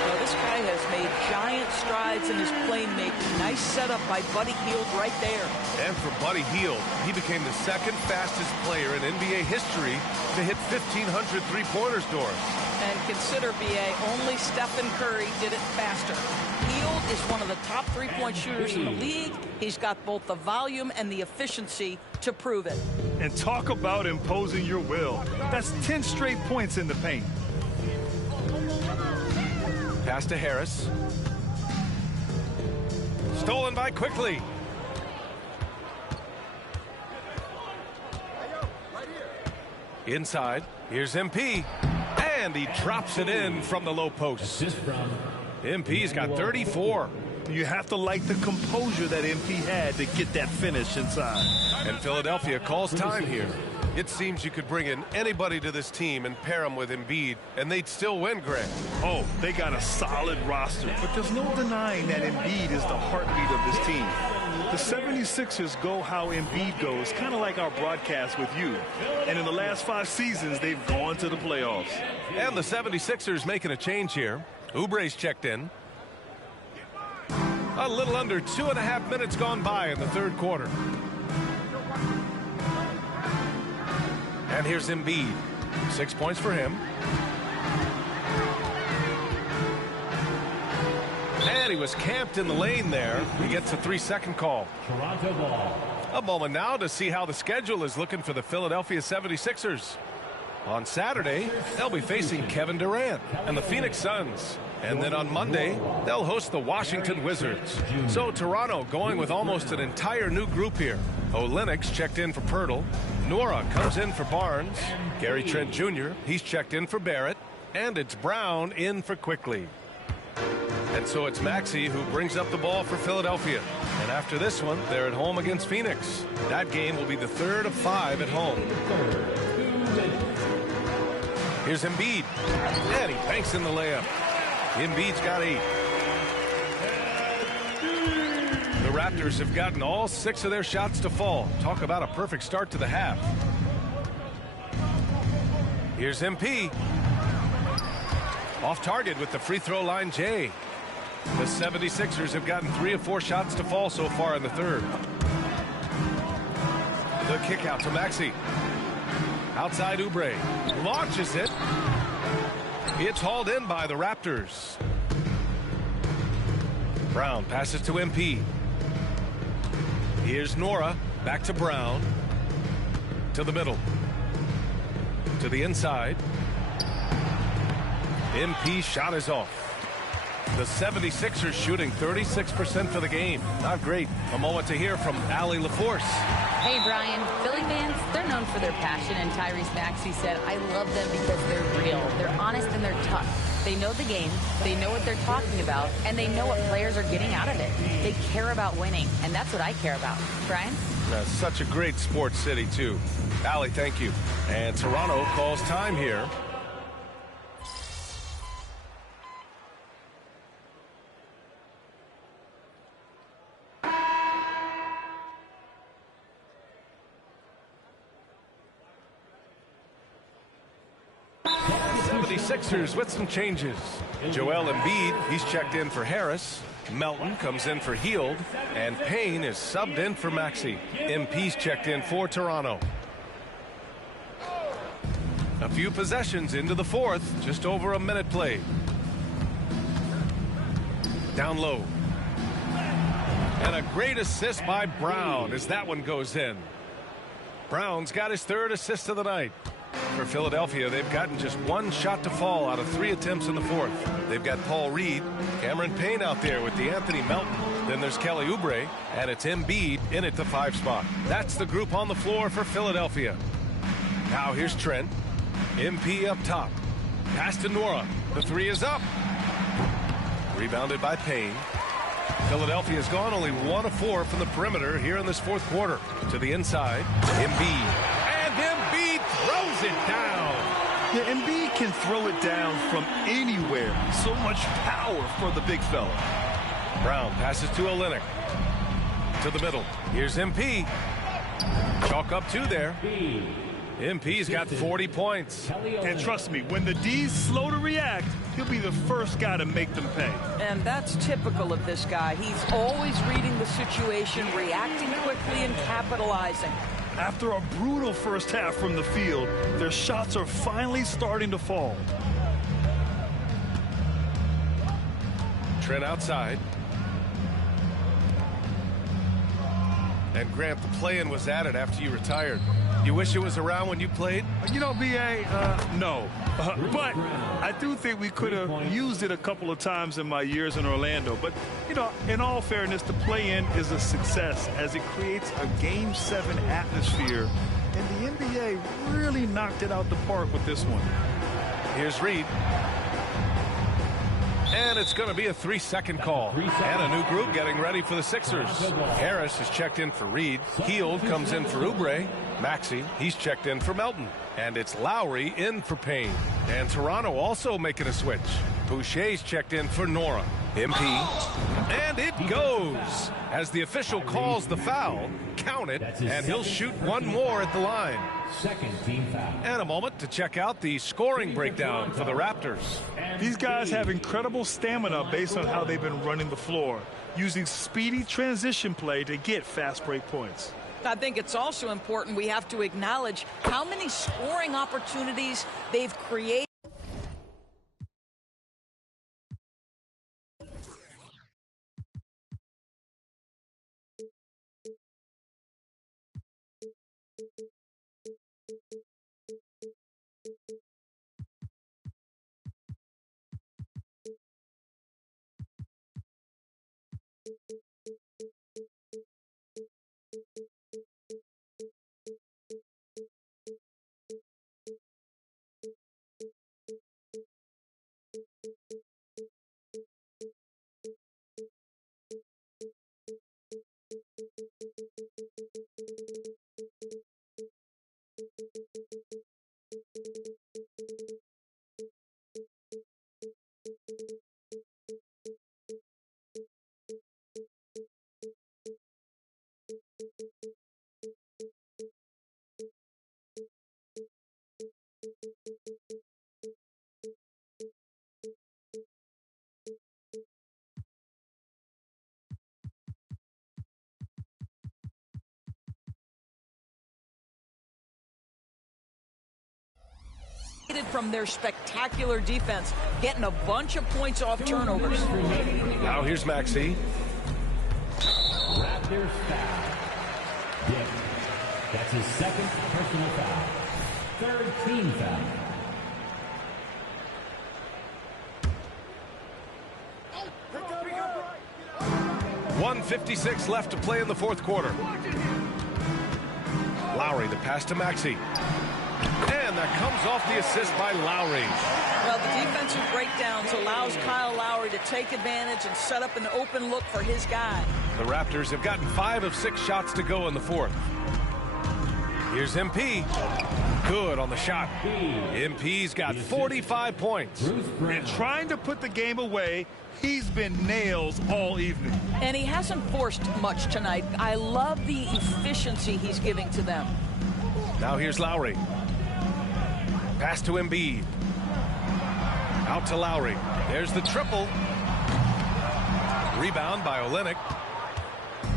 Well, this guy has made giant strides in his playmaking. Nice setup by Buddy Hield right there. And for Buddy Hield, he became the second fastest player in NBA history to hit 1,500 three-pointers, Doris. And consider, BA, only Stephen Curry did it faster. Hield is one of the top three-point shooters in the league. He's got both the volume and the efficiency to prove it. And talk about imposing your will. That's 10 straight points in the paint. Pass to Harris. Stolen by Quickly. Inside. Here's MP, and he drops it in from the low post. MP's got 34. You have to like the composure that MP had to get that finish inside. And Philadelphia calls time here. It seems you could bring in anybody to this team and pair them with Embiid, and they'd still win, Greg. Oh, they got a solid roster, but there's no denying that Embiid is the heartbeat of this team. The 76ers go how Embiid goes, kind of like our broadcast with you. And in the last 5 seasons, they've gone to the playoffs. And the 76ers making a change here. Oubre's checked in. A little under 2.5 minutes gone by in the third quarter. And here's Embiid. 6 points for him. And he was camped in the lane there. He gets a 3-second call. Toronto ball. A moment now to see how the schedule is looking for the Philadelphia 76ers. On Saturday, they'll be facing Kevin Durant and the Phoenix Suns. And then on Monday, they'll host the Washington Wizards. So Toronto going with almost an entire new group here. Olenek's checked in for Pirtle. Nora comes in for Barnes. Gary Trent Jr., he's checked in for Barrett. And it's Brown in for Quickly. And so it's Maxey who brings up the ball for Philadelphia. And after this one, they're at home against Phoenix. That game will be the third of 5 at home. Here's Embiid. And he banks in the layup. Embiid's got 8. The Raptors have gotten all 6 of their shots to fall. Talk about a perfect start to the half. Here's MP. Off target with the free throw line, Jay. The 76ers have gotten 3 of 4 shots to fall so far in the third. The kick out to Maxey. Outside Oubre. Launches it. It's hauled in by the Raptors. Brown passes to MP. Here's Nora. Back to Brown. To the middle. To the inside. MP shot is off. The 76ers shooting 36% for the game. Not great. A moment to hear from Allie LaForce. Hey, Brian. Philly fans, they're known for their passion, and Tyrese Maxey said, I love them because they're real. They're honest and they're tough. They know the game, they know what they're talking about, and they know what players are getting out of it. They care about winning, and that's what I care about. Brian? Such a great sports city, too. Allie, thank you. And Toronto calls time here. Sixers with some changes. Joel Embiid, he's checked in for Harris. Melton comes in for Hield. And Payne is subbed in for Maxey. MP's checked in for Toronto. A few possessions into the fourth. Just over a minute played. Down low. And a great assist by Brown as that one goes in. Brown's got his 3rd assist of the night. For Philadelphia, they've gotten just 1 shot to fall out of 3 attempts in the fourth. They've got Paul Reed, Cameron Payne out there with DeAnthony Melton. Then there's Kelly Oubre, and it's Embiid in at the 5 spot. That's the group on the floor for Philadelphia. Now here's Trent. MP up top. Pass to Nora. The 3 is up. Rebounded by Payne. Philadelphia's gone only 1 of 4 from the perimeter here in this fourth quarter. To the inside, Embiid. And Embiid throws it down. Yeah, Embiid can throw it down from anywhere. So much power for the big fella. Brown passes to Olynyk. To the middle. Here's MP. Chalk up 2 there. MP's got 40 points. And trust me, when the D's slow to react, he'll be the first guy to make them pay. And that's typical of this guy. He's always reading the situation, reacting quickly, and capitalizing. After a brutal first half from the field, their shots are finally starting to fall. Trent outside. And Grant, the play-in was added after you retired. You wish it was around when you played? You know, B.A., no. But I do think we could have used it a couple of times in my years in Orlando. But, you know, in all fairness, the play-in is a success as it creates a Game 7 atmosphere And the NBA really knocked it out the park with this one. Here's Reed. And it's going to be a 3-second call. And a new group getting ready for the Sixers. Harris is checked in for Reed. Hield comes in for Oubre. Maxey, he's checked in for Melton. And it's Lowry in for Payne. And Toronto also making a switch. Boucher's checked in for Nora. MP. And it goes. As the official calls the foul, count it, and he'll shoot one more at the line. Second team foul. And a moment to check out the scoring breakdown for the Raptors. These guys have incredible stamina based on how they've been running the floor, using speedy transition play to get fast break points. I think it's also important we have to acknowledge how many scoring opportunities they've created. From their spectacular defense, getting a bunch of points off turnovers. Now here's Maxey. Raptors foul. Dick. That's his second personal foul. Third team foul. .156 left to play in the fourth quarter. Lowry, the pass to Maxey. And that comes off the assist by Lowry. Well, the defensive breakdowns allows Kyle Lowry to take advantage and set up an open look for his guy. The Raptors have gotten 5 of 6 shots to go in the fourth. Here's MP. Good on the shot. MP's got 45 points. And trying to put the game away, he's been nails all evening. And he hasn't forced much tonight. I love the efficiency he's giving to them. Now here's Lowry. Pass to Embiid. Out to Lowry. There's the triple. Rebound by Olynyk.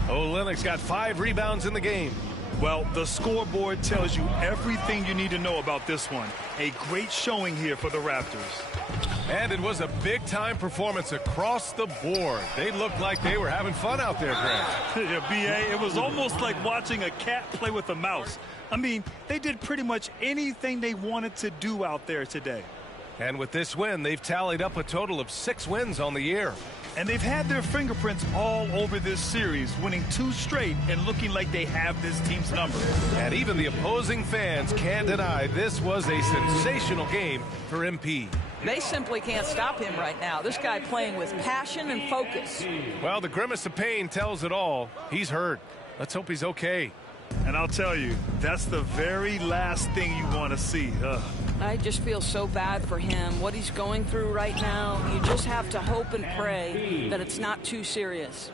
Olynyk's got 5 rebounds in the game. Well, the scoreboard tells you everything you need to know about this one. A great showing here for the Raptors. And it was a big-time performance across the board. They looked like they were having fun out there, Grant. Yeah, B.A., it was almost like watching a cat play with a mouse. I mean, they did pretty much anything they wanted to do out there today. And with this win, they've tallied up a total of 6 wins on the year. And they've had their fingerprints all over this series, winning 2 straight and looking like they have this team's number. And even the opposing fans can't deny this was a sensational game for MP. They simply can't stop him right now. This guy playing with passion and focus. Well, the grimace of pain tells it all. He's hurt. Let's hope he's okay. And I'll tell you, that's the very last thing you want to see. I just feel so bad for him. What he's going through right now, you just have to hope and pray that it's not too serious.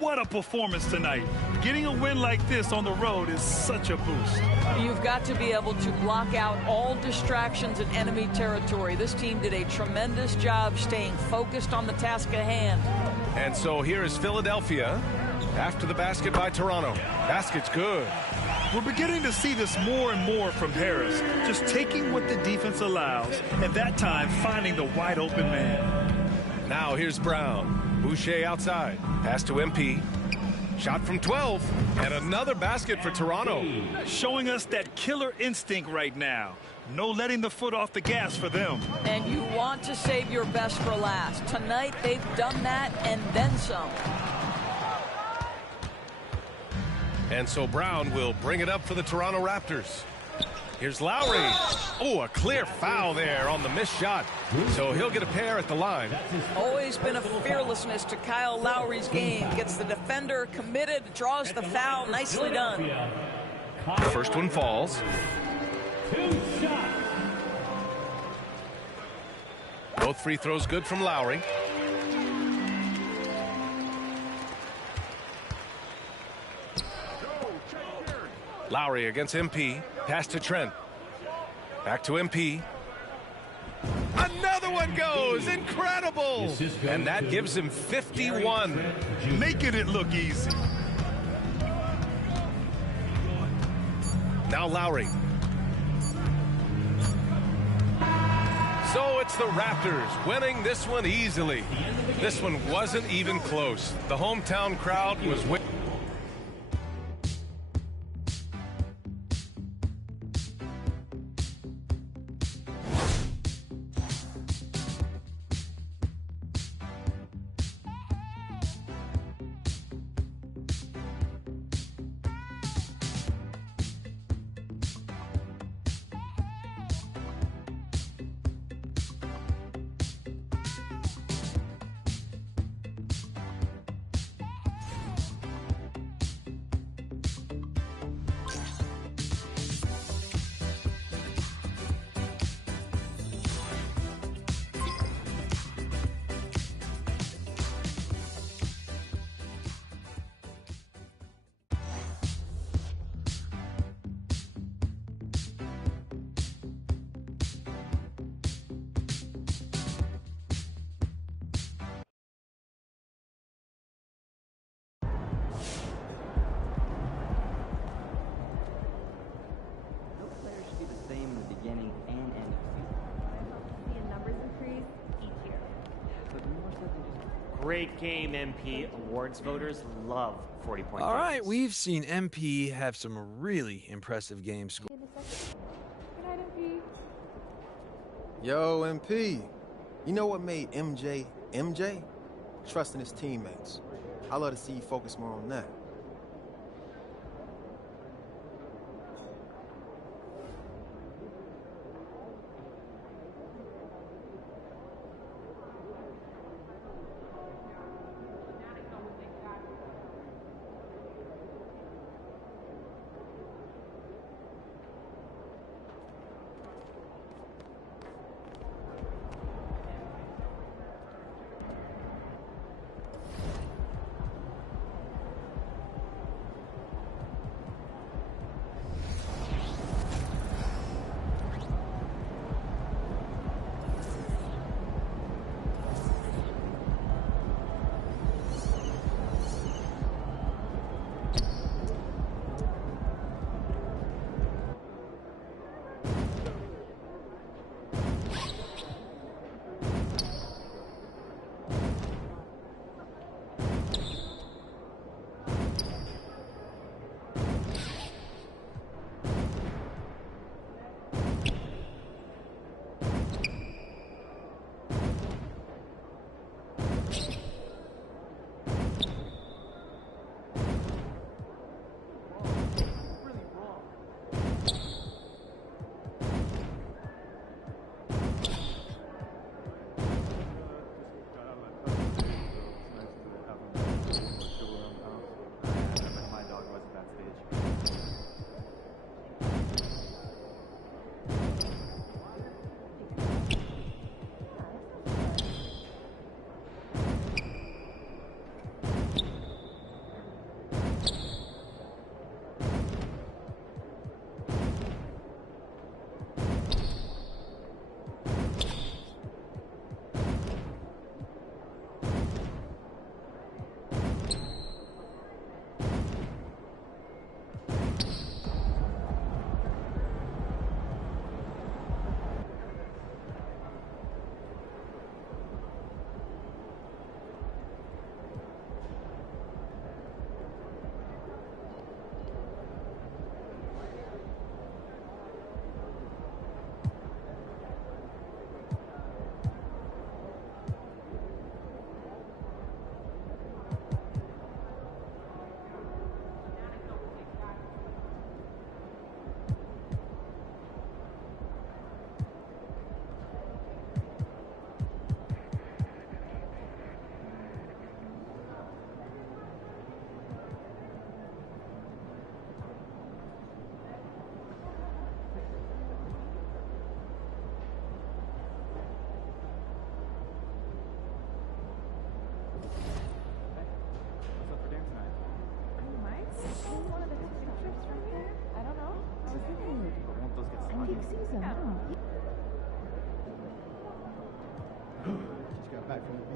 What a performance tonight. Getting a win like this on the road is such a boost. You've got to be able to block out all distractions in enemy territory. This team did a tremendous job staying focused on the task at hand. And so here is Philadelphia after the basket by Toronto. Basket's good. We're beginning to see this more and more from Harris, just taking what the defense allows, and that time finding the wide open man. Now here's Brown. Boucher outside. Pass to MP. Shot from 12. And another basket for Toronto. Showing us that killer instinct right now. No letting the foot off the gas for them. And you want to save your best for last. Tonight they've done that and then some. And so Brown will bring it up for the Toronto Raptors. Here's Lowry. Oh, a clear foul there on the missed shot. So he'll get a pair at the line. Always been a fearlessness to Kyle Lowry's game. Gets the defender committed, draws the foul. Nicely done. The first one falls. Both free throws good from Lowry. Lowry against MP. Pass to Trent. Back to MP. Another one goes. Incredible. And that gives him 51. Making it look easy. Now Lowry. So it's the Raptors winning this one easily. This one wasn't even close. The hometown crowd was with. Great game, MP. Awards voters love 40-point All right, we've seen MP have some really impressive games. Good night, MP. Yo, MP. You know what made MJ MJ? Trusting his teammates. I love to see you focus more on that.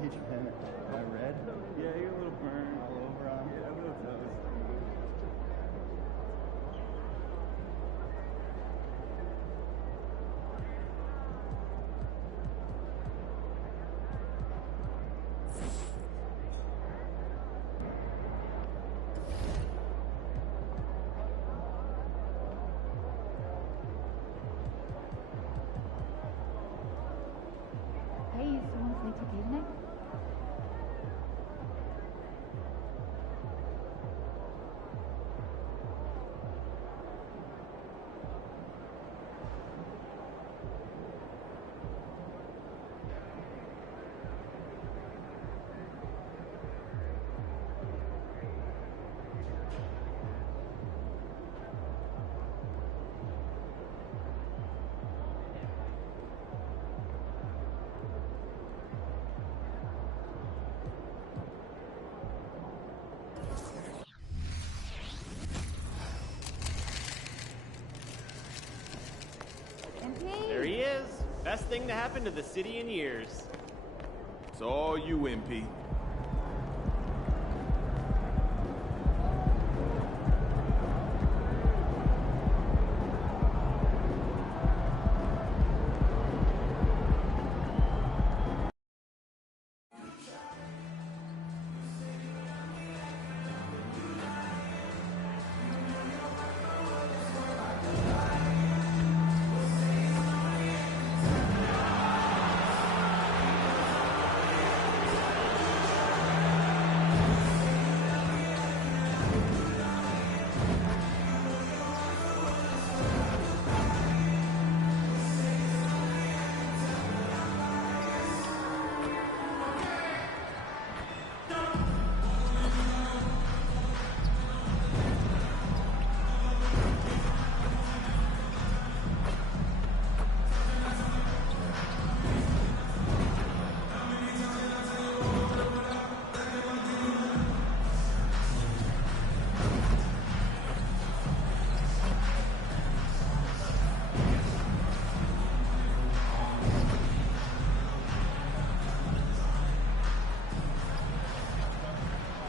beach, man. Am I red? Yeah, you're a little burned all over on. Yeah, a little toast. Hey, is someone late to game night? There he is. Best thing to happen to the city in years. It's all you, MP.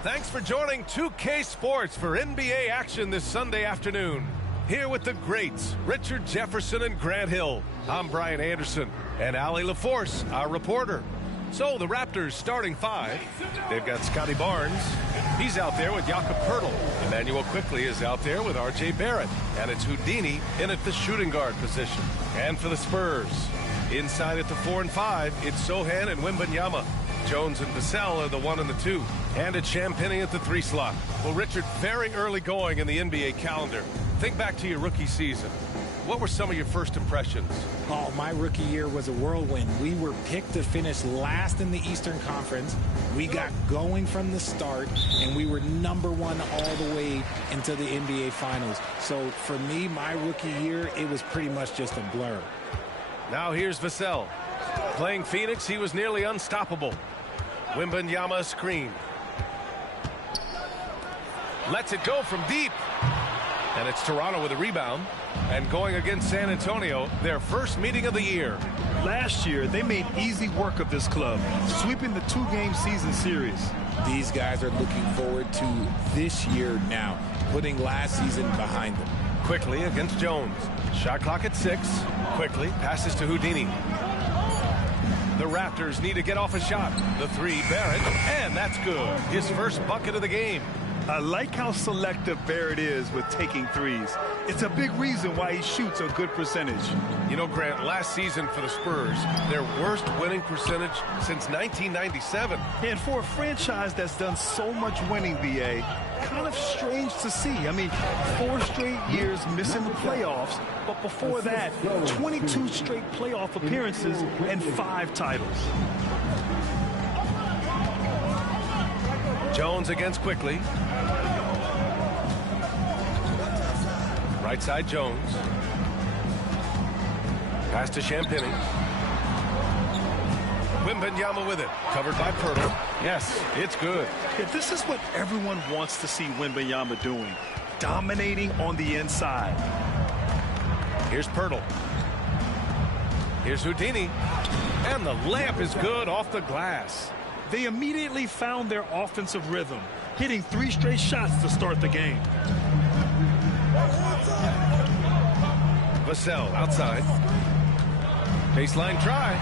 Thanks for joining 2K Sports for NBA action this Sunday afternoon. Here with the greats, Richard Jefferson and Grant Hill. I'm Brian Anderson, and Allie LaForce, our reporter. So the Raptors starting five. They've got Scotty Barnes. He's out there with Jakob Poeltl. Emmanuel Quickley is out there with R.J. Barrett. And it's Houdini in at the shooting guard position. And for the Spurs, inside at the 4 and 5, it's Sochan and Wembanyama. Jones and Vassell are the 1 and the 2. And it's Champagnie at the 3 slot. Well, Richard, very early going in the NBA calendar. Think back to your rookie season. What were some of your first impressions? Oh, my rookie year was a whirlwind. We were picked to finish last in the Eastern Conference. We got going from the start, and we were number 1 all the way into the NBA Finals. So for me, my rookie year, it was pretty much just a blur. Now here's Vassell. Playing Phoenix, he was nearly unstoppable. Wembanyama a screen. Lets it go from deep. And it's Toronto with a rebound. And going against San Antonio, their first meeting of the year. Last year, they made easy work of this club, sweeping the 2-game season series. These guys are looking forward to this year now, putting last season behind them. Quickley against Jones. Shot clock at 6. Quickley passes to Houdini. The Raptors need to get off a shot. The 3, Barrett, and that's good. His first bucket of the game. I like how selective Barrett is with taking threes. It's a big reason why he shoots a good percentage. You know, Grant, last season for the Spurs, their worst winning percentage since 1997. And for a franchise that's done so much winning, BA, kind of strange to see. I mean, 4 straight years missing the playoffs, but before that, 22 straight playoff appearances and 5 titles. Jones against Quickley. Right side Jones. Pass to Champagnie. Wembanyama with it. Covered by Poeltl. Yes, it's good. Yeah, this is what everyone wants to see Wembanyama doing. Dominating on the inside. Here's Poeltl. Here's Houdini. And the layup is good off the glass. they immediately found their offensive rhythm, hitting 3 straight shots to start the game. Vassell outside. Baseline try,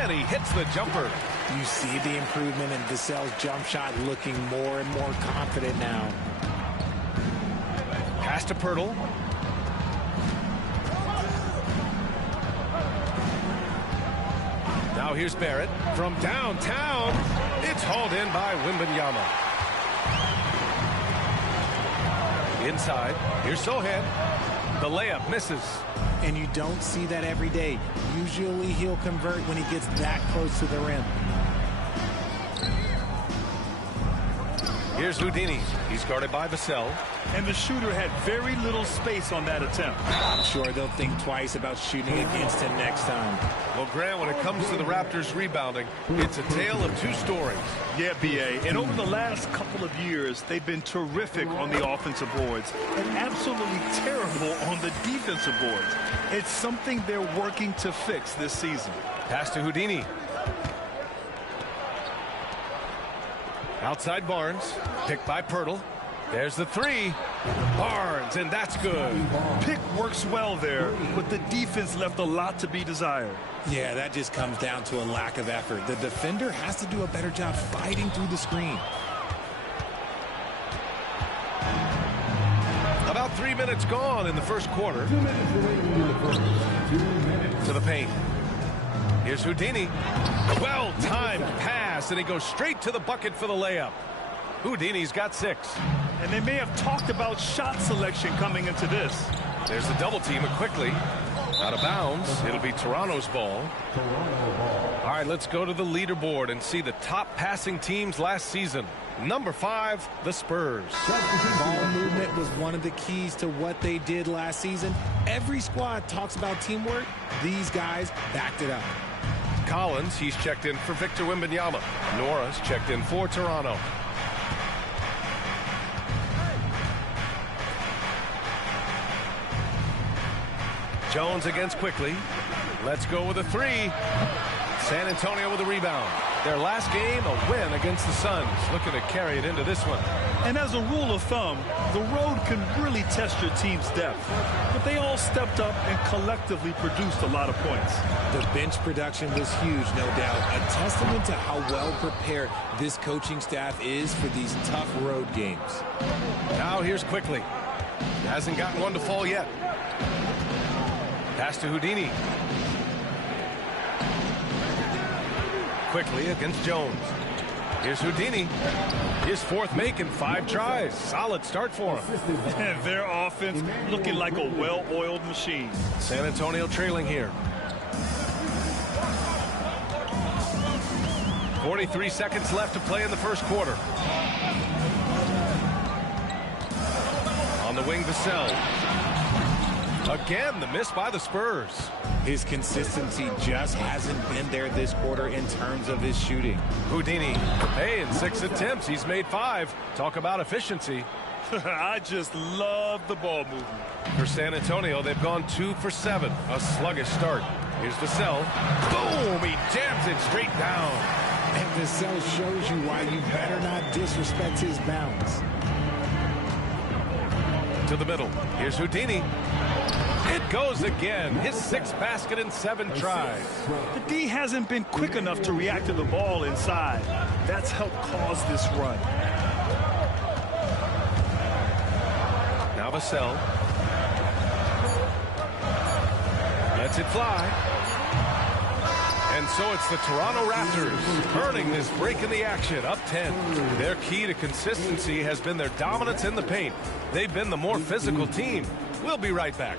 and he hits the jumper. You see the improvement in Vassell's jump shot, looking more and more confident now. Pass to Pirtle. Now here's Barrett from downtown. It's hauled in by Wembanyama. Inside, here's Sohan. The layup misses. And you don't see that every day. Usually he'll convert when he gets that close to the rim. Here's Houdini. He's guarded by Vassell. And the shooter had very little space on that attempt. I'm sure they'll think twice about shooting against him next time. Well, Grant, when it comes to the Raptors rebounding, it's a tale of 2 stories. Yeah, B.A. And over the last couple of years, they've been terrific on the offensive boards and absolutely terrible on the defensive boards. It's something they're working to fix this season. Pass to Houdini. Outside Barnes, picked by Pirtle. There's the 3. Barnes, and that's good. Pick works well there, but the defense left a lot to be desired. Yeah, that just comes down to a lack of effort. The defender has to do a better job fighting through the screen. About 3 minutes gone in the first quarter. 2 minutes remaining in the first. 2 minutes. To the paint. Here's Houdini. Well-timed pass, and he goes straight to the bucket for the layup. Houdini's got 6. And they may have talked about shot selection coming into this. There's the double team quickly. Out of bounds. It'll be Toronto's ball. All right, let's go to the leaderboard and see the top passing teams last season. Number 5, the Spurs. Ball movement was one of the keys to what they did last season. Every squad talks about teamwork. These guys backed it up. Collins, he's checked in for Victor Wembanyama. Norris checked in for Toronto. Jones against Quickly. Let's go with a 3. San Antonio with a rebound. Their last game, a win against the Suns. Looking to carry it into this one. And as a rule of thumb, the road can really test your team's depth. But they all stepped up and collectively produced a lot of points. The bench production was huge, no doubt. A testament to how well prepared this coaching staff is for these tough road games. Now here's Quickly. Hasn't gotten one to fall yet. Pass to Houdini. Quickly against Jones. Here's Houdini. His 4th make in 5 tries. Solid start for him. Their offense looking like a well-oiled machine. San Antonio trailing here. 43 seconds left to play in the first quarter. On the wing, Vassell. Again, the miss by the Spurs. His consistency just hasn't been there this quarter in terms of his shooting. Houdini, hey, in 6 attempts, he's made 5. Talk about efficiency. I just love the ball movement. For San Antonio, they've gone 2 for 7. A sluggish start. Here's Vassell. Boom! He jams it straight down. And Vassell shows you why you better not disrespect his bounds. To the middle. Here's Houdini. It goes again. His 6th basket in 7 tries. The D hasn't been quick enough to react to the ball inside. That's helped cause this run. Now Vassell. Lets it fly. And so it's the Toronto Raptors earning this break in the action, up 10. Their key to consistency has been their dominance in the paint. They've been the more physical team. We'll be right back.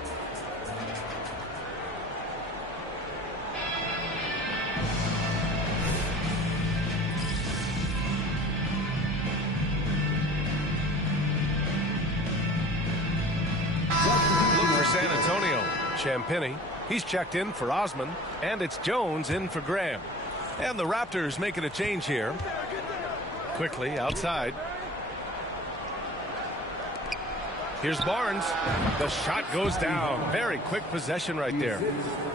Look for San Antonio. Champagnie. He's checked in for Osman, and it's Jones in for Graham. And the Raptors making a change here. Quickly outside. Here's Barnes. The shot goes down. Very quick possession right there.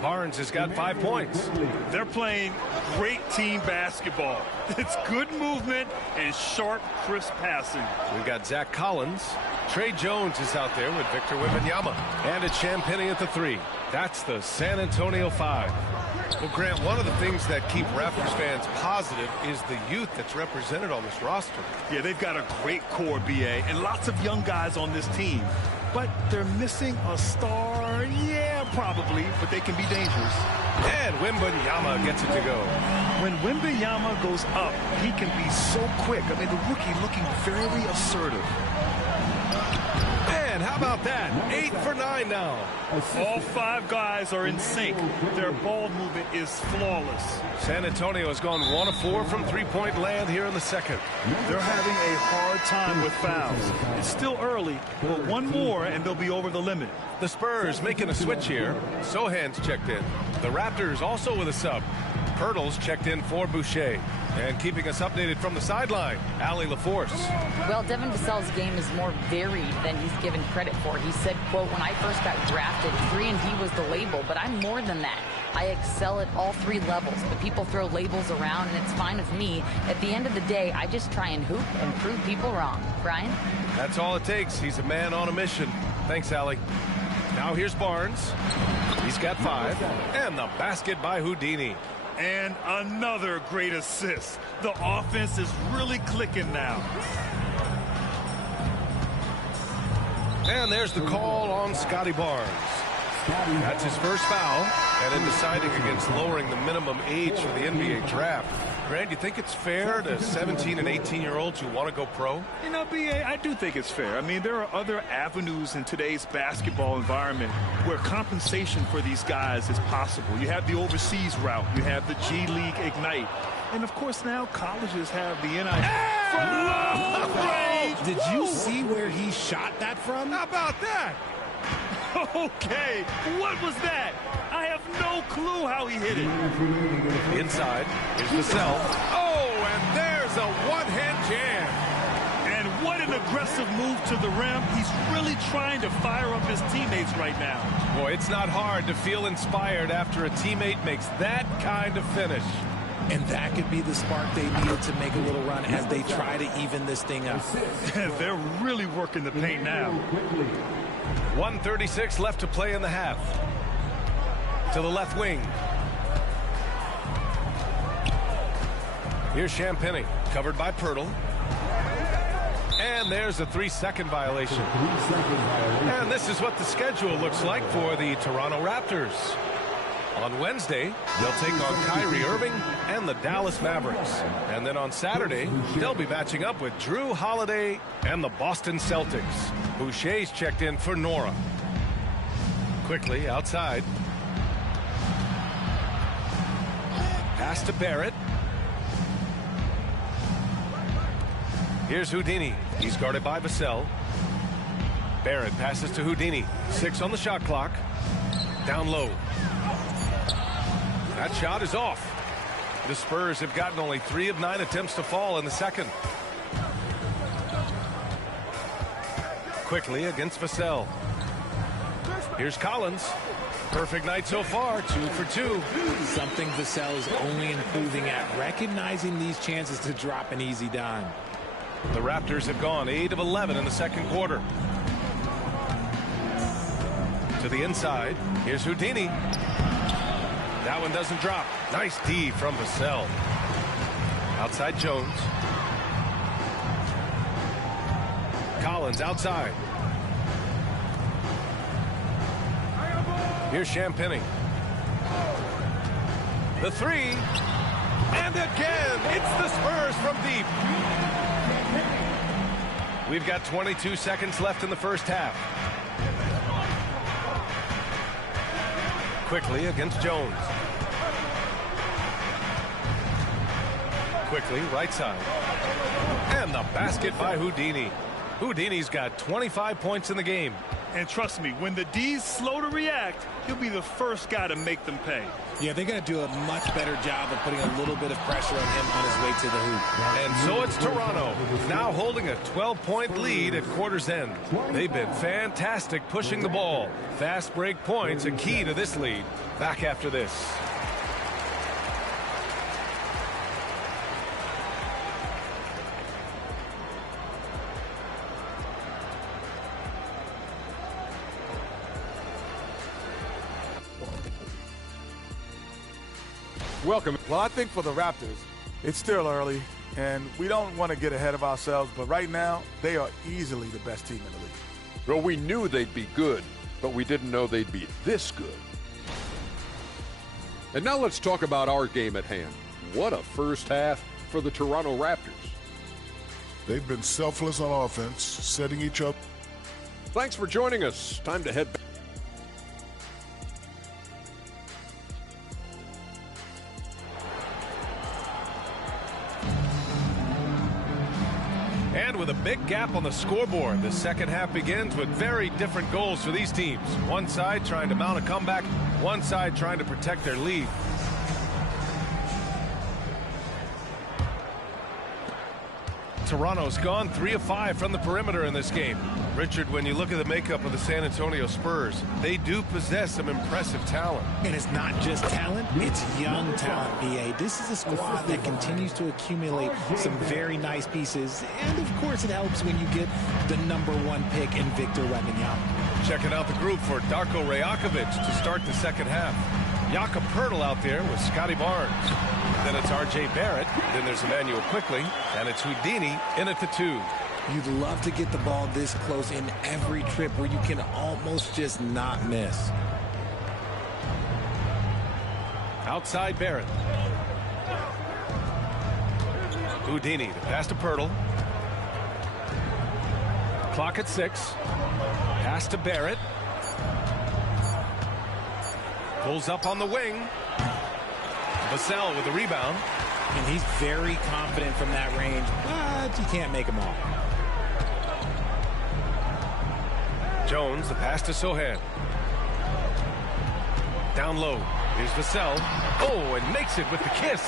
Barnes has got 5 points. They're playing great team basketball. It's good movement and sharp, crisp passing. We've got Zach Collins. Trey Jones is out there with Victor Wembanyama. And it's Champagnie at the 3. That's the San Antonio 5. Well, Grant, one of the things that keep Raptors fans positive is the youth that's represented on this roster. Yeah, they've got a great core, BA, and lots of young guys on this team. But they're missing a star, yeah, probably, but they can be dangerous. And Wembanyama gets it to go. When Wembanyama goes up, he can be so quick. I mean, the rookie looking very assertive. And how about that? 8 for 9 now. All 5 guys are in sync. Their ball movement is flawless. San Antonio has gone 1 of 4 from three-point land here in the second. They're having a hard time with fouls. It's still early, but one more and they'll be over the limit. The Spurs making a switch here. Sohan's checked in. The Raptors also with a sub. Pirtle's checked in for Boucher. And keeping us updated from the sideline, Allie LaForce. Well, Devin Vassell's game is more varied than he's given credit for. He said, quote, when I first got drafted, 3-and-D was the label, but I'm more than that. I excel at all 3 levels, but people throw labels around, and it's fine with me. At the end of the day, I just try and hoop and prove people wrong. Brian? That's all it takes. He's a man on a mission. Thanks, Allie. Now here's Barnes. He's got 5. And the basket by Houdini. And another great assist. The offense is really clicking now. And there's the call on Scotty Barnes. That's his first foul. And in deciding against lowering the minimum age for the NBA draft, Grant, do you think it's fair to 17 and 18-year-olds who want to go pro? You know, BA, I do think it's fair. I mean, there are other avenues in today's basketball environment where compensation for these guys is possible. You have the overseas route. You have the G League Ignite. And, of course, now colleges have the NIL. Did you see where he shot that from? How about that? Okay, what was that? I have no clue how he hit it. Inside, here's Vassell. Oh, and there's a one-hand jam. And what an aggressive move to the rim. He's really trying to fire up his teammates right now. Boy, it's not hard to feel inspired after a teammate makes that kind of finish. And that could be the spark they needed to make a little run as they try to even this thing up. They're really working the paint now. 1:36 left to play in the half. To the left wing. Here's Champagnie, covered by Pirtle. And there's a 3-second violation. And this is what the schedule looks like for the Toronto Raptors. On Wednesday, they'll take on Kyrie Irving and the Dallas Mavericks. And then on Saturday, they'll be matching up with Drew Holiday and the Boston Celtics. Boucher's checked in for Nora. Quickly outside. Pass to Barrett. Here's Houdini. He's guarded by Vassell. Barrett passes to Houdini. 6 on the shot clock. Down low. That shot is off. The Spurs have gotten only 3 of 9 attempts to fall in the second. Quickly against Vassell. Here's Collins. Perfect night so far, 2 for 2. Something Vassell is only improving at, recognizing these chances to drop an easy dime. The Raptors have gone 8 of 11 in the second quarter. To the inside. Here's Houdini. That one doesn't drop. Nice D from Vassell. Outside Jones. Collins outside. Here's Champagnie. The 3. And again, it's the Spurs from deep. We've got 22 seconds left in the first half. Quickly against Jones. Quickly, right side. And the basket by Houdini. Houdini's got 25 points in the game. And trust me, when the D's slow to react, he'll be the first guy to make them pay. Yeah, they're going to do a much better job of putting a little bit of pressure on him on his way to the hoop. And so it's Toronto. now holding a 12-point lead at quarter's end. They've been fantastic pushing the ball. Fast break points a key to this lead. Back after this. Welcome. Well, I think for the Raptors, it's still early, and we don't want to get ahead of ourselves, but right now, they are easily the best team in the league. Well, we knew they'd be good, but we didn't know they'd be this good. And now let's talk about our game at hand. What a first half for the Toronto Raptors. They've been selfless on offense, setting each up. Thanks for joining us. Time to head back. And with a big gap on the scoreboard, the second half begins with very different goals for these teams. One side trying to mount a comeback, one side trying to protect their lead. Toronto's gone 3 of 5 from the perimeter in this game. Richard, when you look at the makeup of the San Antonio Spurs, they do possess some impressive talent. And it's not just talent, it's young talent, BA. This is a squad that continues to accumulate some very nice pieces. And, of course, it helps when you get the #1 pick in Victor Wembanyama. Checking out the group for Darko Rajakovic to start the second half. Jakob Poeltl out there with Scotty Barnes. Then it's R.J. Barrett. Then there's Emmanuel Quickley. And it's Houdini in at the 2. You'd love to get the ball this close in every trip where you can almost just not miss. Outside Barrett. Houdini to pass to Poeltl. Clock at 6. Pass to Barrett. Pulls up on the wing. Vassell with the rebound. And he's very confident from that range, but you can't make him all. Jones, the pass to Sochan. Down low. Here's Vassell. Oh, and makes it with the kiss.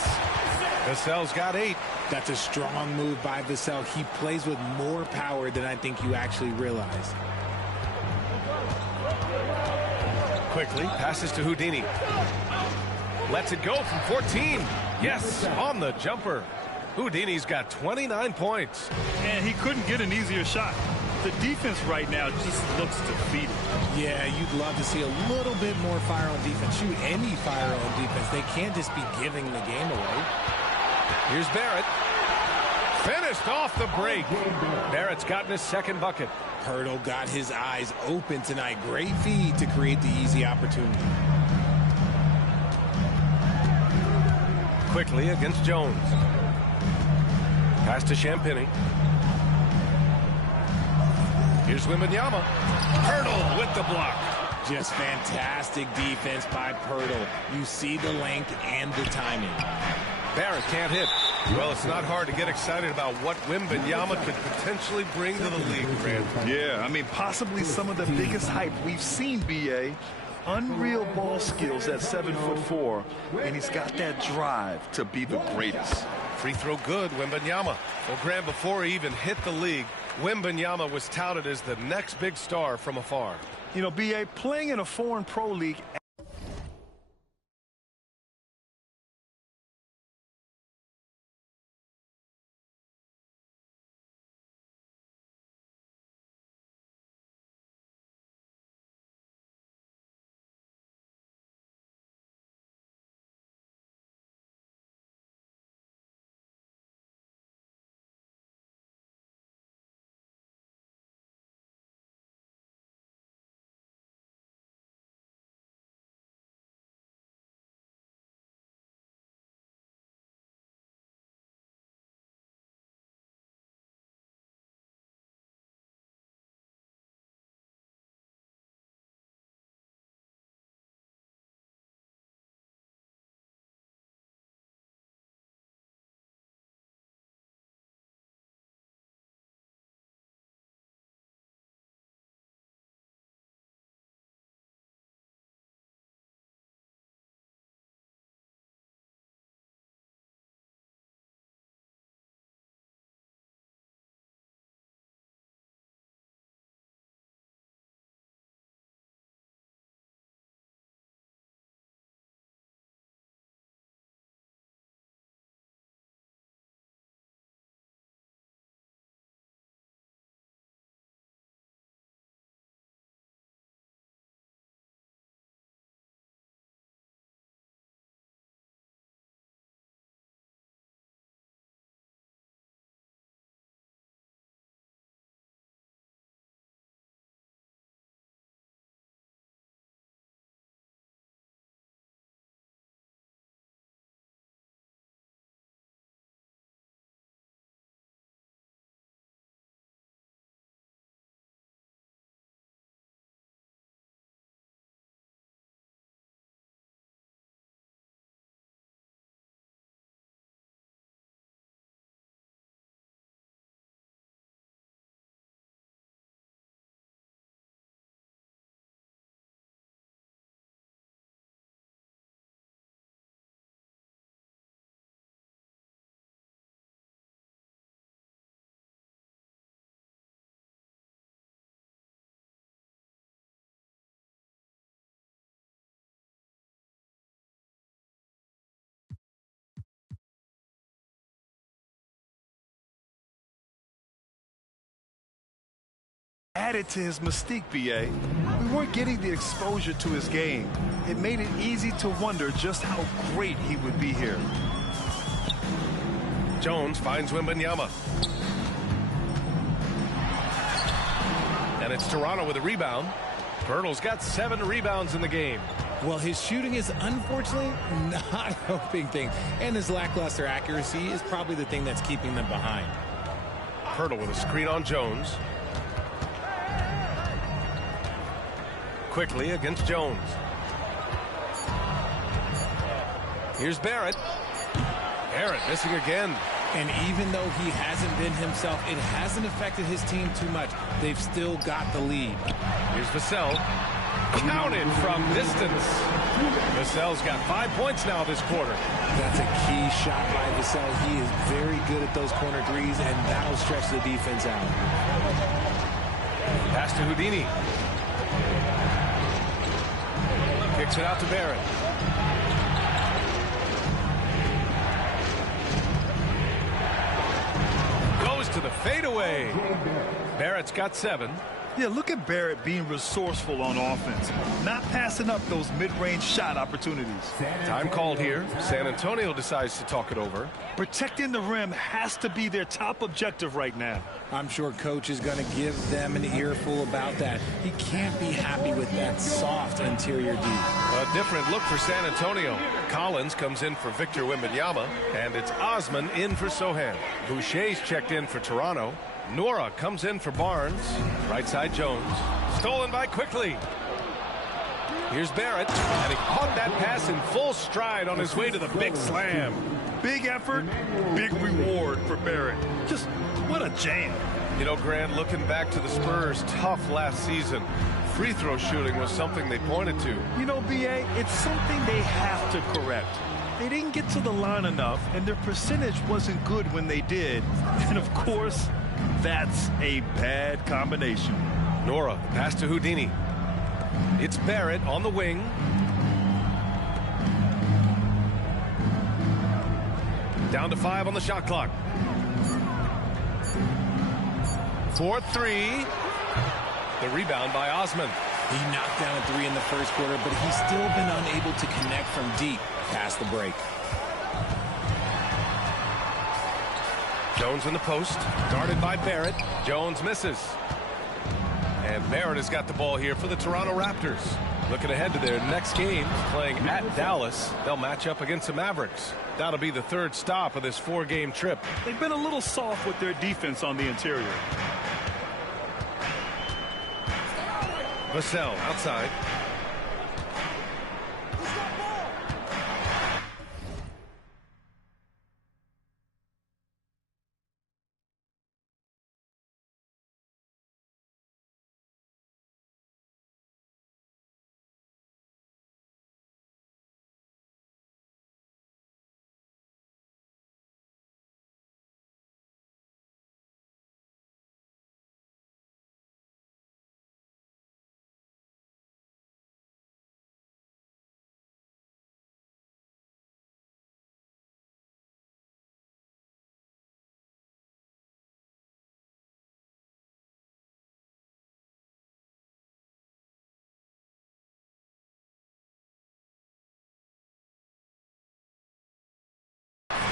Vassell's got 8. That's a strong move by Vassell. He plays with more power than I think you actually realize. Quickly passes to Houdini. Lets it go from 14. Yes, on the jumper. Houdini's got 29 points. And he couldn't get an easier shot. The defense right now just looks defeated. Yeah, you'd love to see a little bit more fire on defense. Shoot, any fire on defense. They can't just be giving the game away. Here's Barrett. Finished off the break. Barrett's gotten his second bucket. Poeltl got his eyes open tonight. Great feed to create the easy opportunity. Quickly against Jones. Pass to Champagny. Here's Wembanyama. Poeltl with the block. Just fantastic defense by Poeltl. You see the length and the timing. Barrett can't hit. Well, it's not hard to get excited about what Wembanyama could potentially bring to the league, Grant. Yeah, I mean, possibly some of the biggest hype we've seen, B.A. Unreal ball skills at 7'4", and he's got that drive to be the greatest. Free throw good, Wembanyama. Well, Grant, before he even hit the league, Wembanyama was touted as the next big star from afar. You know, B.A., playing in a foreign pro league added to his mystique, B.A. We weren't getting the exposure to his game. It made it easy to wonder just how great he would be here. Jones finds Wembanyama. And it's Toronto with a rebound. Pirtle's got 7 rebounds in the game. Well, his shooting is unfortunately not helping things, and his lackluster accuracy is probably the thing that's keeping them behind. Pirtle with a screen on Jones. Quickly against Jones. Here's Barrett. Barrett missing again. And even though he hasn't been himself, it hasn't affected his team too much. They've still got the lead. Here's Vassell. Counted from distance. Vassell's got 5 points now this quarter. That's a key shot by Vassell. He is very good at those corner threes, and that'll stretch the defense out. Pass to Houdini. Kicks it out to Barrett. Goes to the fadeaway. Barrett's got 7. Yeah, look at Barrett being resourceful on offense, not passing up those mid-range shot opportunities. Time called here. San Antonio decides to talk it over. Protecting the rim has to be their top objective right now. I'm sure coach is going to give them an earful about that. He can't be happy with that soft interior D. A different look for San Antonio. Collins comes in for Victor Wembanyama, and it's Osman in for Sohan. Boucher's checked in for Toronto. Nora comes in for Barnes. Right side Jones. Stolen by Quickly. Here's Barrett, and he caught that pass in full stride on his way to the big slam. Big effort, big reward for Barrett. Just what a jam. You know, Grant, looking back to the Spurs' tough last season, free throw shooting was something they pointed to. You know, B.A., it's something they have to correct. They didn't get to the line enough, and their percentage wasn't good when they did. And, of course, that's a bad combination. Nora, pass to Houdini. It's Barrett on the wing. Down to 5 on the shot clock. 4-3. The rebound by Osman. He knocked down a 3 in the first quarter, but he's still been unable to connect from deep past the break. Jones in the post, guarded by Barrett. Jones misses. And Barrett has got the ball here for the Toronto Raptors. Looking ahead to their next game, playing at Dallas. They'll match up against the Mavericks. That'll be the 3rd stop of this 4-game trip. They've been a little soft with their defense on the interior. Vassell outside.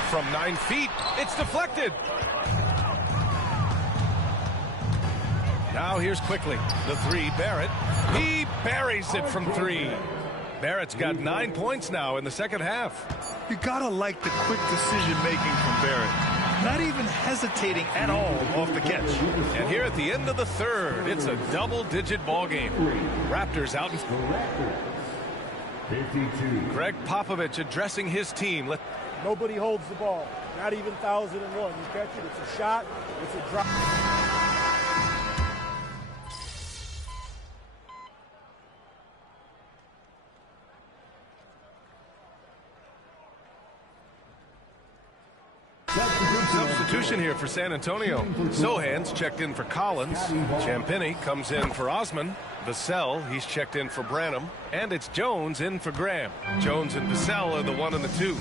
From 9 feet, it's deflected. Now here's Quickly. The 3, Barrett. He buries it from 3. Barrett's got 9 points now in the second half. You gotta like the quick decision-making from Barrett. Not even hesitating at all off the catch. And here at the end of the 3rd, it's a double-digit ball game. Raptors out. 52. Greg Popovich addressing his team. Nobody holds the ball, not even 1,001. You catch it, it's a shot, it's a drop. Substitution here for San Antonio. Sohan's checked in for Collins. Champagnie comes in for Osman. Vassell, he's checked in for Branham. And it's Jones in for Graham. Jones and Vassell are the 1 and the 2.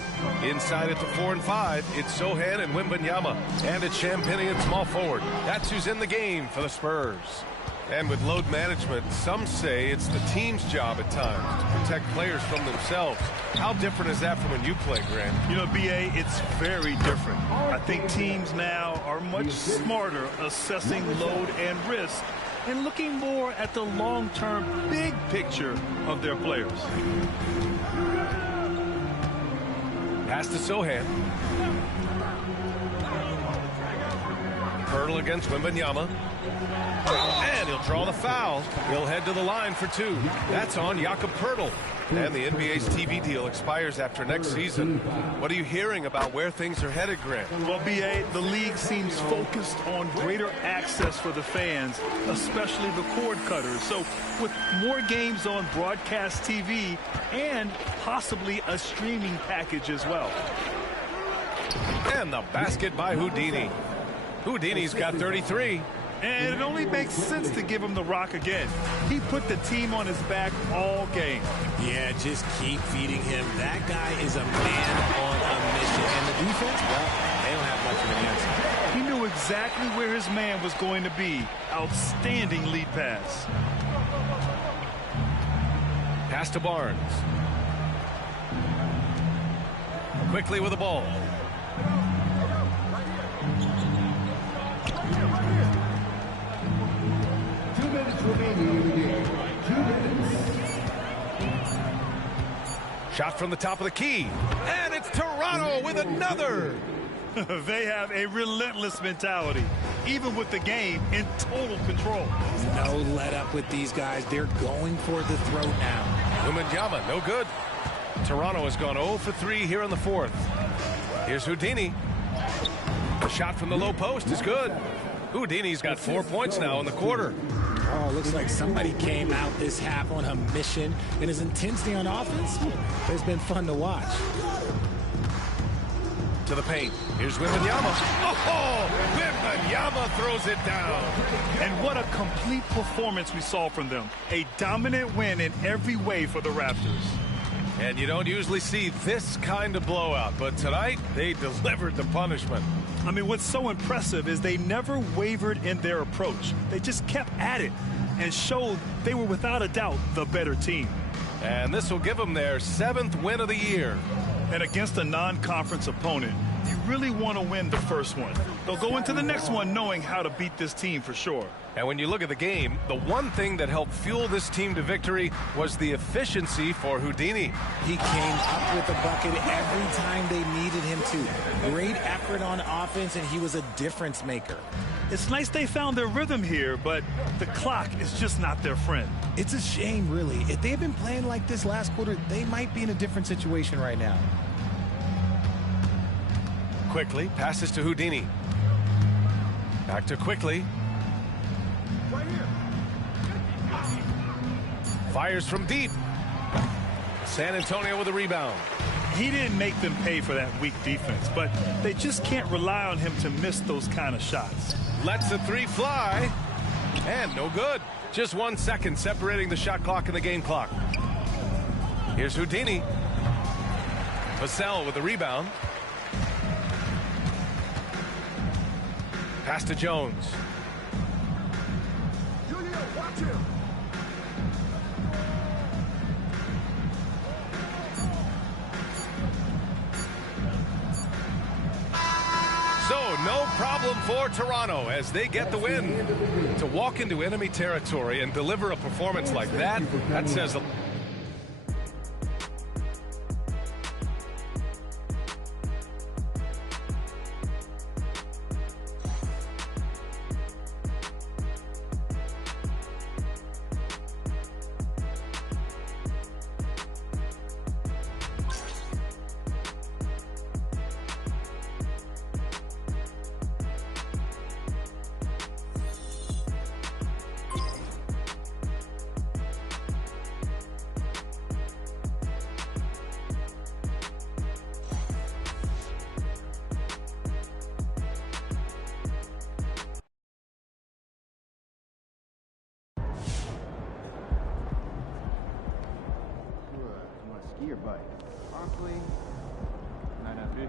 Inside at the 4 and 5, it's Sohan and Wembanyama. And it's Champagnie at small forward. That's who's in the game for the Spurs. And with load management, some say it's the team's job at times to protect players from themselves. How different is that from when you played, Grant? You know, B.A., it's very different. I think teams now are much smarter assessing load and risk and looking more at the long-term big picture of their players. Pass to Sohan. Hurdle against Wembanyama. And he'll draw the foul. He'll head to the line for two. That's on Jakob Poeltl. And the NBA's TV deal expires after next season. What are you hearing about where things are headed, Grant? Well, B.A., the league seems focused on greater access for the fans, especially the cord cutters. So with more games on broadcast TV and possibly a streaming package as well. And the basket by Houdini. Houdini's got 33. And it only makes sense to give him the rock again. He put the team on his back all game. Yeah, just keep feeding him. That guy is a man on a mission. And the defense, well, they don't have much of an answer. He knew exactly where his man was going to be. Outstanding lead pass. Pass to Barnes. Quickly with the ball. Shot from the top of the key. And it's Toronto with another. They have a relentless mentality, even with the game in total control. No let up with these guys. They're going for the throat now. Wembanyama, no good. Toronto has gone 0 for 3 here in the fourth. Here's Houdini. The shot from the low post is good. Houdini's got 4 points now in the quarter. Oh, looks like somebody came out this half on a mission, and his intensity on offense has been fun to watch. To the paint. Here's Wembanyama. Oh, Wembanyama throws it down. And what a complete performance we saw from them. A dominant win in every way for the Raptors. And you don't usually see this kind of blowout, but tonight they delivered the punishment. I mean, what's so impressive is they never wavered in their approach. They just kept at it and showed they were without a doubt the better team. And this will give them their 7th win of the year. And against a non-conference opponent, you really want to win the first one. They'll go into the next one knowing how to beat this team for sure. And when you look at the game, the one thing that helped fuel this team to victory was the efficiency for Houdini. He came up with the bucket every time they needed him to. Great effort on offense, and he was a difference maker. It's nice they found their rhythm here, but the clock is just not their friend. It's a shame, really. If they had been playing like this last quarter, they might be in a different situation right now. Quickly passes to Houdini. Back to Quickly. Fires from deep. San Antonio with a rebound. He didn't make them pay for that weak defense, but they just can't rely on him to miss those kind of shots. Lets the three fly. And no good. Just 1 second separating the shot clock and the game clock. Here's Houdini. Vassell with the rebound. Pass to Jones. So, no problem for Toronto as they get the win. To walk into enemy territory and deliver a performance like that, that says a ski or bike? Honestly, 950.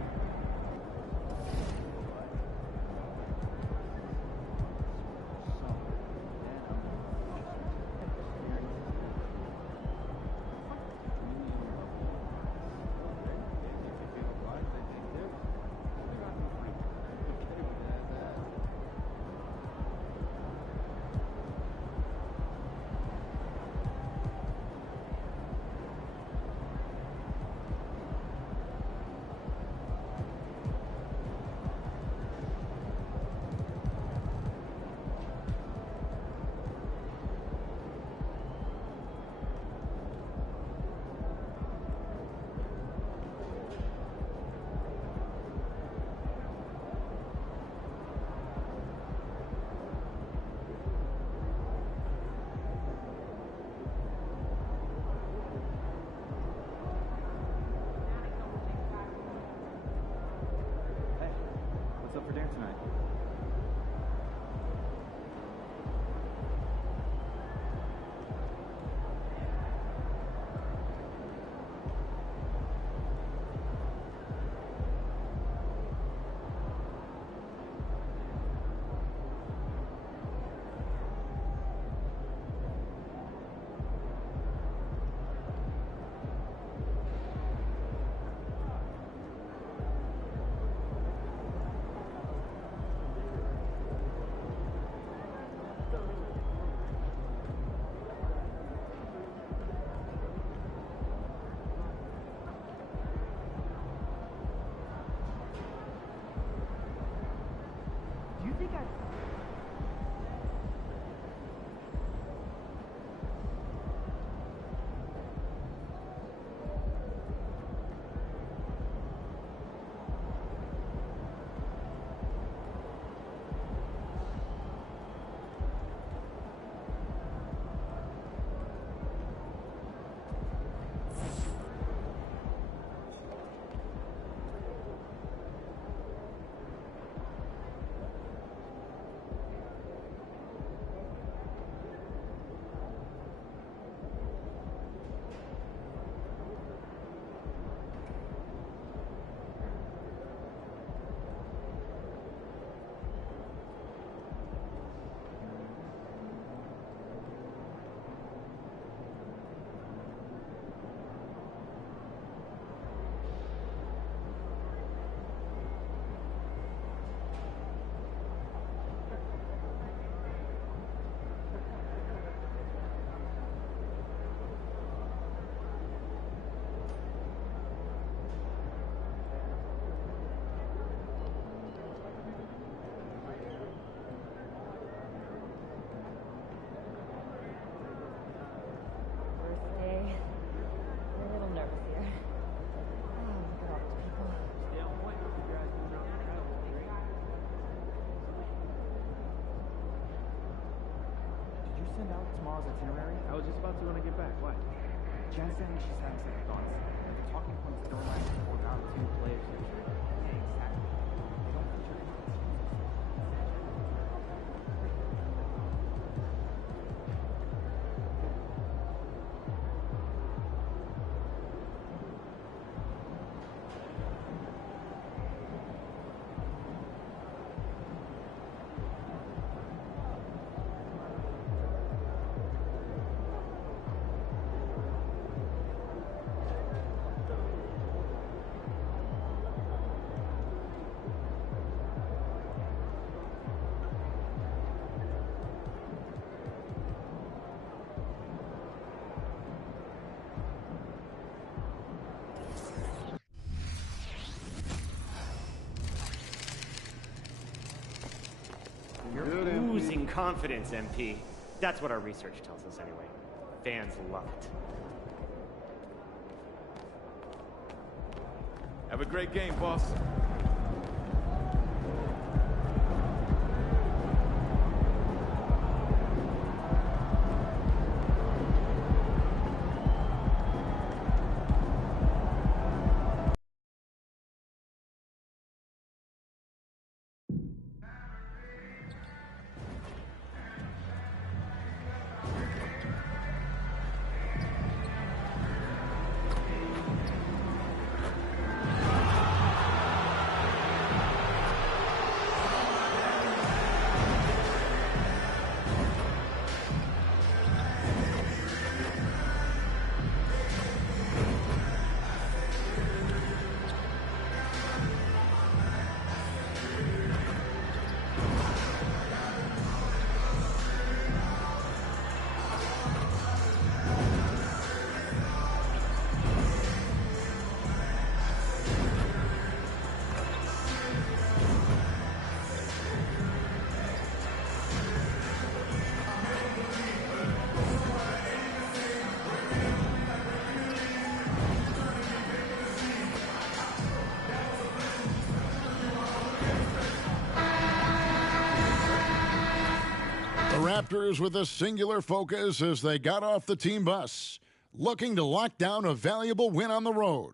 send out tomorrow's itinerary? I was just about to when I get back. What? Jen's saying she's having second thoughts. And the talking points don't like to hold out two players injured. Yeah, exactly. They don't feature any of the teams. You're oozing confidence, MP. That's what our research tells us anyway. Fans love it. Have a great game, boss. Raptors with a singular focus as they got off the team bus, looking to lock down a valuable win on the road.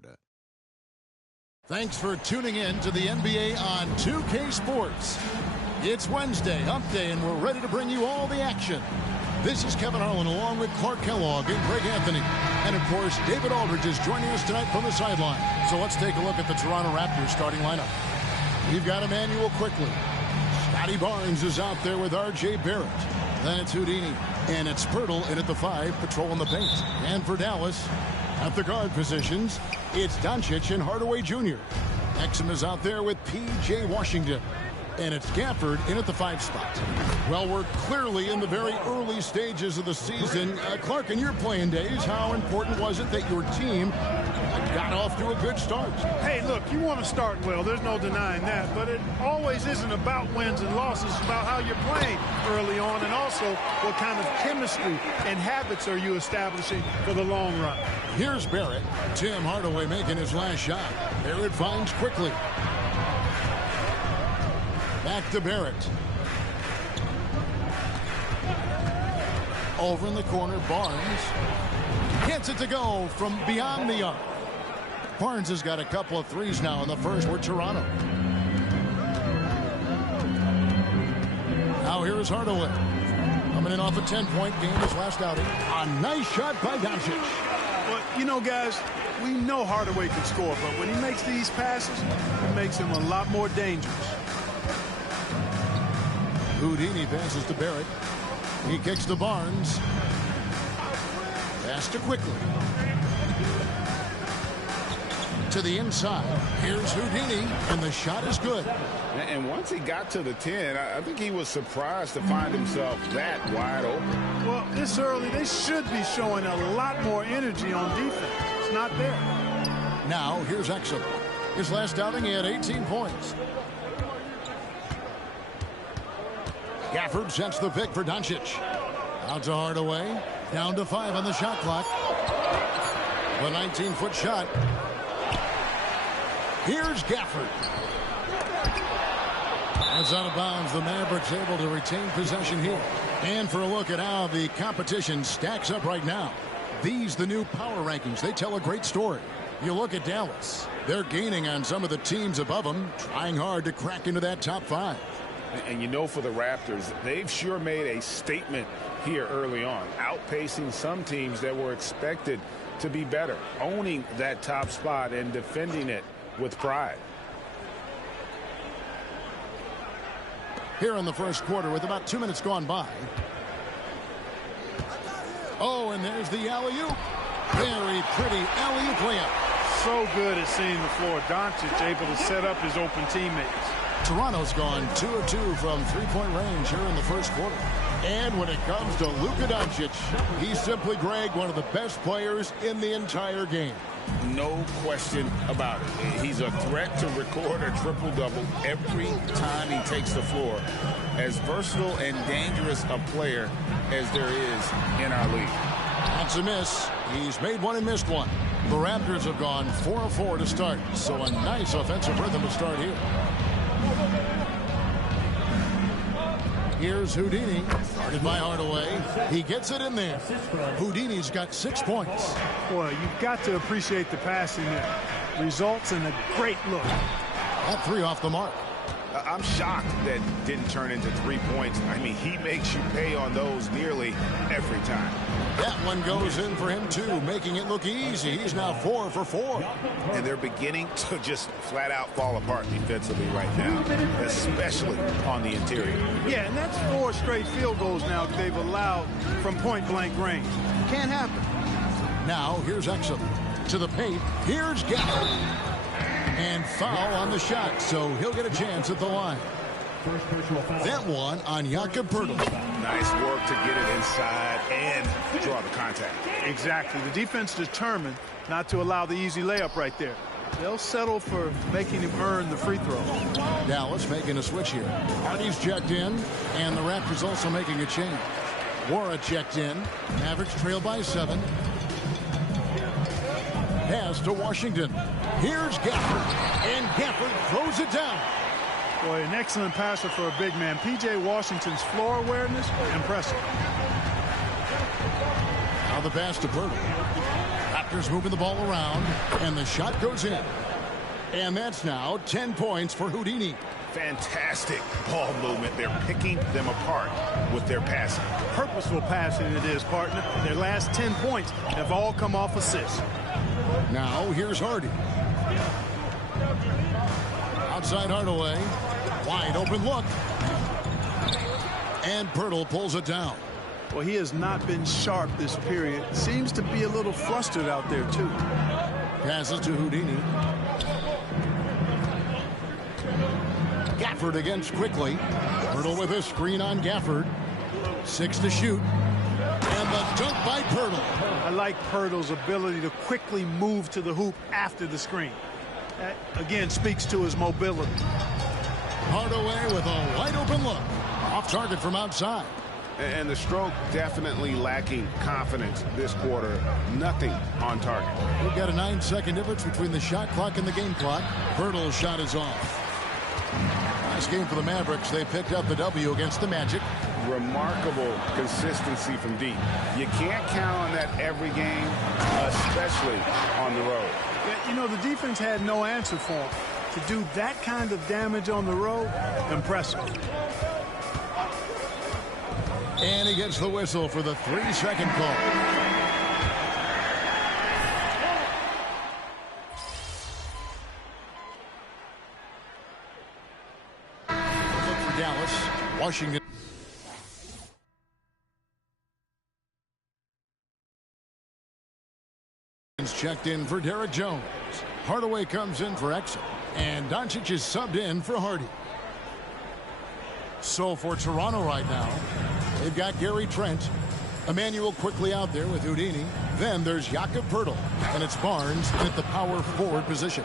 Thanks for tuning in to the NBA on 2K Sports. It's Wednesday, hump day, and we're ready to bring you all the action. This is Kevin Harlan along with Clark Kellogg and Greg Anthony. And, of course, David Aldridge is joining us tonight from the sideline. So let's take a look at the Toronto Raptors starting lineup. We've got Emmanuel Quickley. Scotty Barnes is out there with R.J. Barrett. Then it's Houdini, and it's Pirtle in at the 5, patrolling the paint. And for Dallas, at the guard positions, it's Doncic and Hardaway Jr. Exum is out there with P.J. Washington. And it's Gafford in at the 5 spot. Well, we're clearly in the very early stages of the season. Clark, in your playing days, how important was it that your team got off to a good start? Hey, look, you want to start well. There's no denying that. But it always isn't about wins and losses. It's about how you're playing early on and also what kind of chemistry and habits are you establishing for the long run. Here's Barrett. Tim Hardaway making his last shot. Barrett finds Quickley. Back to Barrett. Over in the corner, Barnes gets it to go from beyond the arc. Barnes has got a couple of threes now in the first for Toronto. Now here is Hardaway. Coming in off a 10-point game his last outing. A nice shot by Doncic. Well, you know, guys, we know Hardaway can score, but when he makes these passes, it makes him a lot more dangerous. Houdini passes to Barrett. He kicks to Barnes. Pass to Quickley. To the inside. Here's Houdini, and the shot is good. And once he got to the 10, I think he was surprised to find himself that wide open. Well, this early, they should be showing a lot more energy on defense. It's not there. Now, here's Exum. His last outing, he had 18 points. Gafford sets the pick for Doncic. Out to Hardaway. Down to 5 on the shot clock. The 19-foot shot. Here's Gafford. It's out of bounds. The Mavericks able to retain possession here. And for a look at how the competition stacks up right now. These, the new power rankings, they tell a great story. You look at Dallas. They're gaining on some of the teams above them, trying hard to crack into that top 5. And you know, for the Raptors, they've sure made a statement here early on, outpacing some teams that were expected to be better, owning that top spot and defending it with pride. Here in the first quarter with about 2 minutes gone by. Oh, and there's the alley-oop. Very pretty alley-oop layup. So good at seeing the floor. Doncic able to set up his open teammates. Toronto's gone 2 of 2 from three-point range here in the first quarter. And when it comes to Luka Doncic, he's simply, Greg, one of the best players in the entire game. No question about it. He's a threat to record a triple-double every time he takes the floor. As versatile and dangerous a player as there is in our league. That's a miss. He's made one and missed one. The Raptors have gone 4 of 4 to start, so a nice offensive rhythm to start here. Here's Houdini, guarded by Hardaway. He gets it in there. Houdini's got 6 points. Boy, you've got to appreciate the passing there. Results in a great look. That 3 off the mark. I'm shocked that didn't turn into 3 points. I mean, he makes you pay on those nearly every time. That one goes in for him, too, making it look easy. He's now 4 for 4. And they're beginning to just flat out fall apart defensively right now, especially on the interior. Yeah, and that's 4 straight field goals now they've allowed from point-blank range. Can't happen. Now, here's Exum. To the paint. Here's Gafford. And foul on the shot, so he'll get a chance at the line. That one on Jakob Poeltl. Nice work to get it inside and draw the contact. Exactly. The defense determined not to allow the easy layup right there. They'll settle for making him earn the free throw. Dallas making a switch here. Hardy's checked in, and the Raptors also making a change. Wara checked in. Mavericks trail by 7. Pass to Washington. Here's Gafford, and Gafford throws it down. Boy, an excellent passer for a big man. P.J. Washington's floor awareness, impressive. Now the pass to Poeltl. Raptors moving the ball around, and the shot goes in. And that's now 10 points for Houdini. Fantastic ball movement. They're picking them apart with their passing. Purposeful passing it is, partner. Their last 10 points have all come off assists. Now here's Hardy. Outside Hardaway. Wide open look. And Poeltl pulls it down. Well, he has not been sharp this period. Seems to be a little flustered out there, too. Passes to Houdini. Gafford against quickly. Poeltl with a screen on Gafford. 6 to shoot. And the dunk by Poeltl. I like Poeltl's ability to quickly move to the hoop after the screen. That, again, speaks to his mobility. Hardaway with a wide open look. Off target from outside. And the stroke definitely lacking confidence this quarter. Nothing on target. We've got a 9-second difference between the shot clock and the game clock. Poeltl's shot is off. Last game for the Mavericks. They picked up the W against the Magic. Remarkable consistency from deep. You can't count on that every game, especially on the road. Yeah, you know, the defense had no answer for him. To do that kind of damage on the road, impressive. And he gets the whistle for the 3-second call. Look for Dallas. Washington. Checked in for Derek Jones. Hardaway comes in for Exum. And Doncic is subbed in for Hardy. So for Toronto right now, they've got Gary Trent. Emmanuel quickly out there with Houdini. Then there's Jakob Poeltl. And it's Barnes at the power forward position.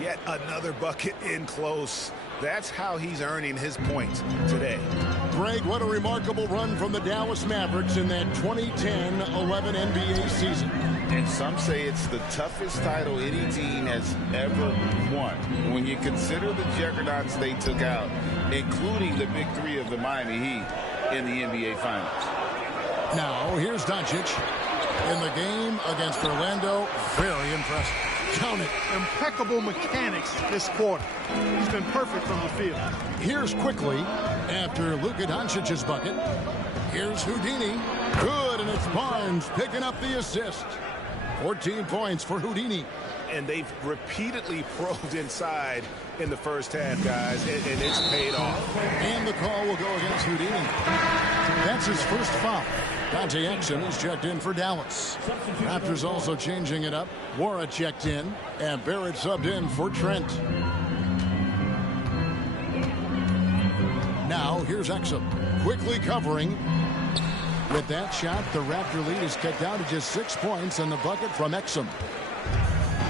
Yet another bucket in close. That's how he's earning his points today. Greg, what a remarkable run from the Dallas Mavericks in that 2010-11 NBA season. And some say it's the toughest title any team has ever won. When you consider the juggernauts they took out, including the big three of the Miami Heat in the NBA Finals. Now, here's Doncic in the game against Orlando. Very impressive. Count it. Impeccable mechanics this quarter. He's been perfect from the field. Here's quickly after Luka Doncic's bucket. Here's Houdini. Good, and it's Barnes picking up the assist. 14 points for Houdini. And they've repeatedly probed inside in the first half, guys, and it's paid off. And the call will go against Houdini. That's his first foul. Dante Exum is checked in for Dallas. Raptors also changing it up. Wara checked in, and Barrett subbed in for Trent. Now, here's Exum, quickly covering. With that shot, the Raptor lead is cut down to just 6 points, and the bucket from Exum.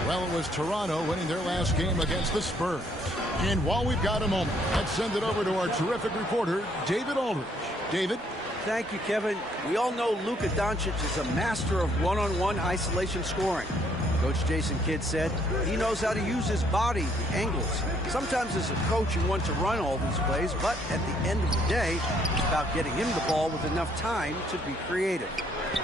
Well, it was Toronto winning their last game against the Spurs. And while we've got a moment, let's send it over to our terrific reporter, David Aldridge. David? Thank you, Kevin. We all know Luka Doncic is a master of one-on-one isolation scoring. Coach Jason Kidd said he knows how to use his body, the angles. Sometimes as a coach you want to run all these plays, but at the end of the day, it's about getting him the ball with enough time to be creative.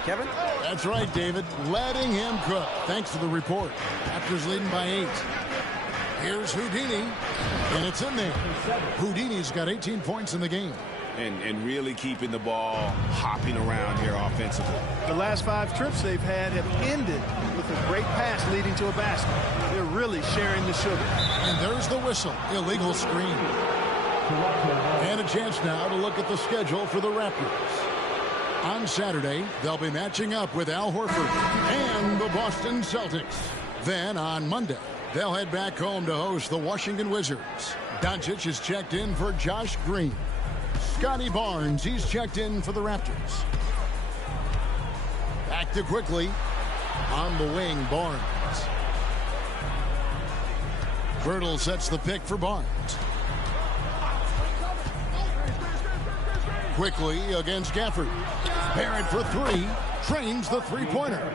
Kevin? That's right, David. Letting him cook. Thanks for the report. Raptors leading by 8. Here's Houdini, and it's in there. Houdini's got 18 points in the game. And really keeping the ball hopping around here offensively. The last 5 trips they've had have ended with a great pass leading to a basket. They're really sharing the sugar. And there's the whistle. Illegal screen. And a chance now to look at the schedule for the Raptors. On Saturday, they'll be matching up with Al Horford and the Boston Celtics. Then on Monday, they'll head back home to host the Washington Wizards. Doncic is checked in for Josh Green. Scotty Barnes, he's checked in for the Raptors. Back to quickly. On the wing, Barnes. Birtle sets the pick for Barnes. Quickly against Gafford. Barrett for 3. Trains the three-pointer.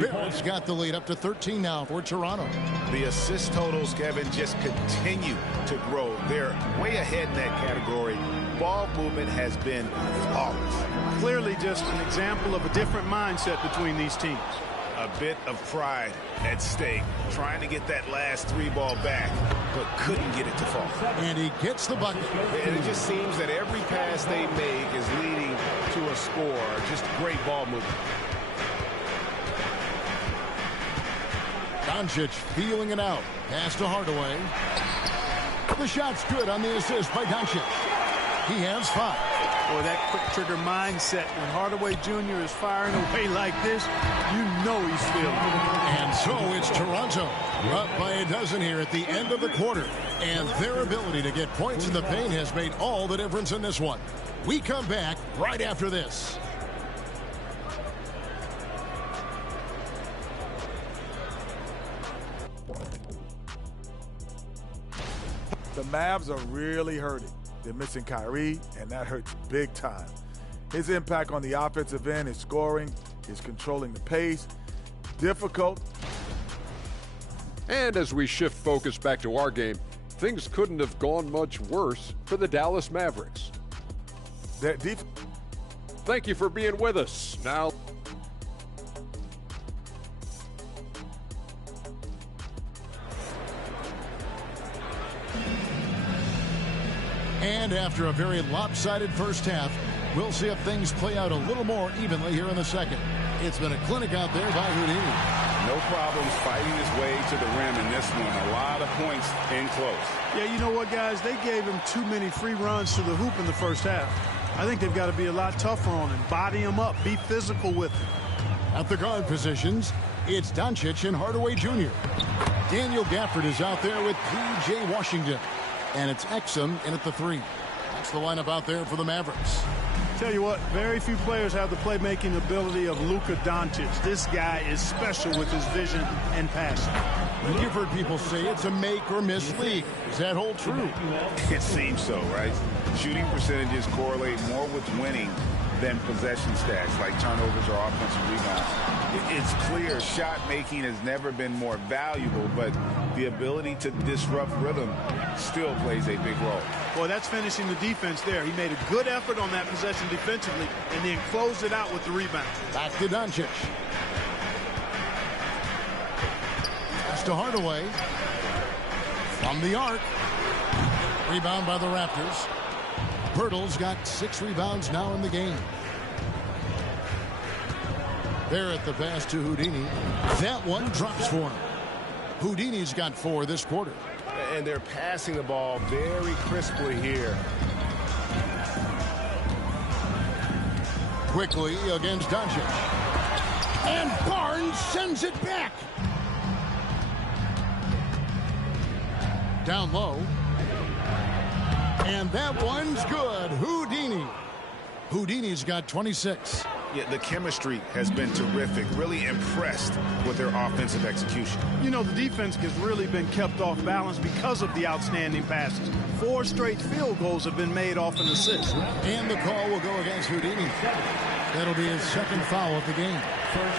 Barrett's got the lead up to 13 now for Toronto. The assist totals, Kevin, just continue to grow. They're way ahead in that category. Ball movement has been flawless. Clearly just an example of a different mindset between these teams. A bit of pride at stake, trying to get that last 3-ball back, but couldn't get it to fall. And he gets the bucket. And it just seems that every pass they make is leading to a score. Just great ball movement. Doncic feeling it out. Pass to Hardaway. The shot's good on the assist by Doncic. He has 5. Boy, that quick trigger mindset when Hardaway Jr. is firing away like this, you know he's feeling it. And so it's Toronto up by a dozen here at the end of the quarter. And their ability to get points in the paint has made all the difference in this one. We come back right after this. The Mavs are really hurting. They're missing Kyrie, and that hurts big time. His impact on the offensive end, his scoring, his controlling the pace, difficult. And as we shift focus back to our game, things couldn't have gone much worse for the Dallas Mavericks. Thank you for being with us. Now, and after a very lopsided first half, we'll see if things play out a little more evenly here in the second. It's been a clinic out there by Houdini. No problems fighting his way to the rim in this one. A lot of points in close. Yeah, you know what, guys? They gave him too many free runs to the hoop in the first half. I think they've got to be a lot tougher on him. Body him up. Be physical with him. At the guard positions, it's Doncic and Hardaway Jr. Daniel Gafford is out there with P.J. Washington. And it's Exum in at the 3. That's the lineup out there for the Mavericks. Tell you what, very few players have the playmaking ability of Luka Doncic. This guy is special with his vision and passing. You've heard people say it's a make or miss league. Does that hold true? It seems so, right? Shooting percentages correlate more with winning than possession stats like turnovers or offensive rebounds. It's clear shot making has never been more valuable, but the ability to disrupt rhythm still plays a big role. Boy, that's finishing the defense there. He made a good effort on that possession defensively and then closed it out with the rebound. Back to Doncic. Pass to Hardaway. From the arc. Rebound by the Raptors. Pirtle's got 6 rebounds now in the game. Barrett the pass to Houdini. That one drops for him. Houdini's got 4 this quarter. And they're passing the ball very crisply here. Quickly against Doncic. And Barnes sends it back. Down low. And that one's good. Houdini. Houdini's got 26. Yeah, the chemistry has been terrific. Really impressed with their offensive execution. You know, the defense has really been kept off balance because of the outstanding passes. 4 straight field goals have been made off an assist. And the call will go against Houdini. That'll be his second foul of the game.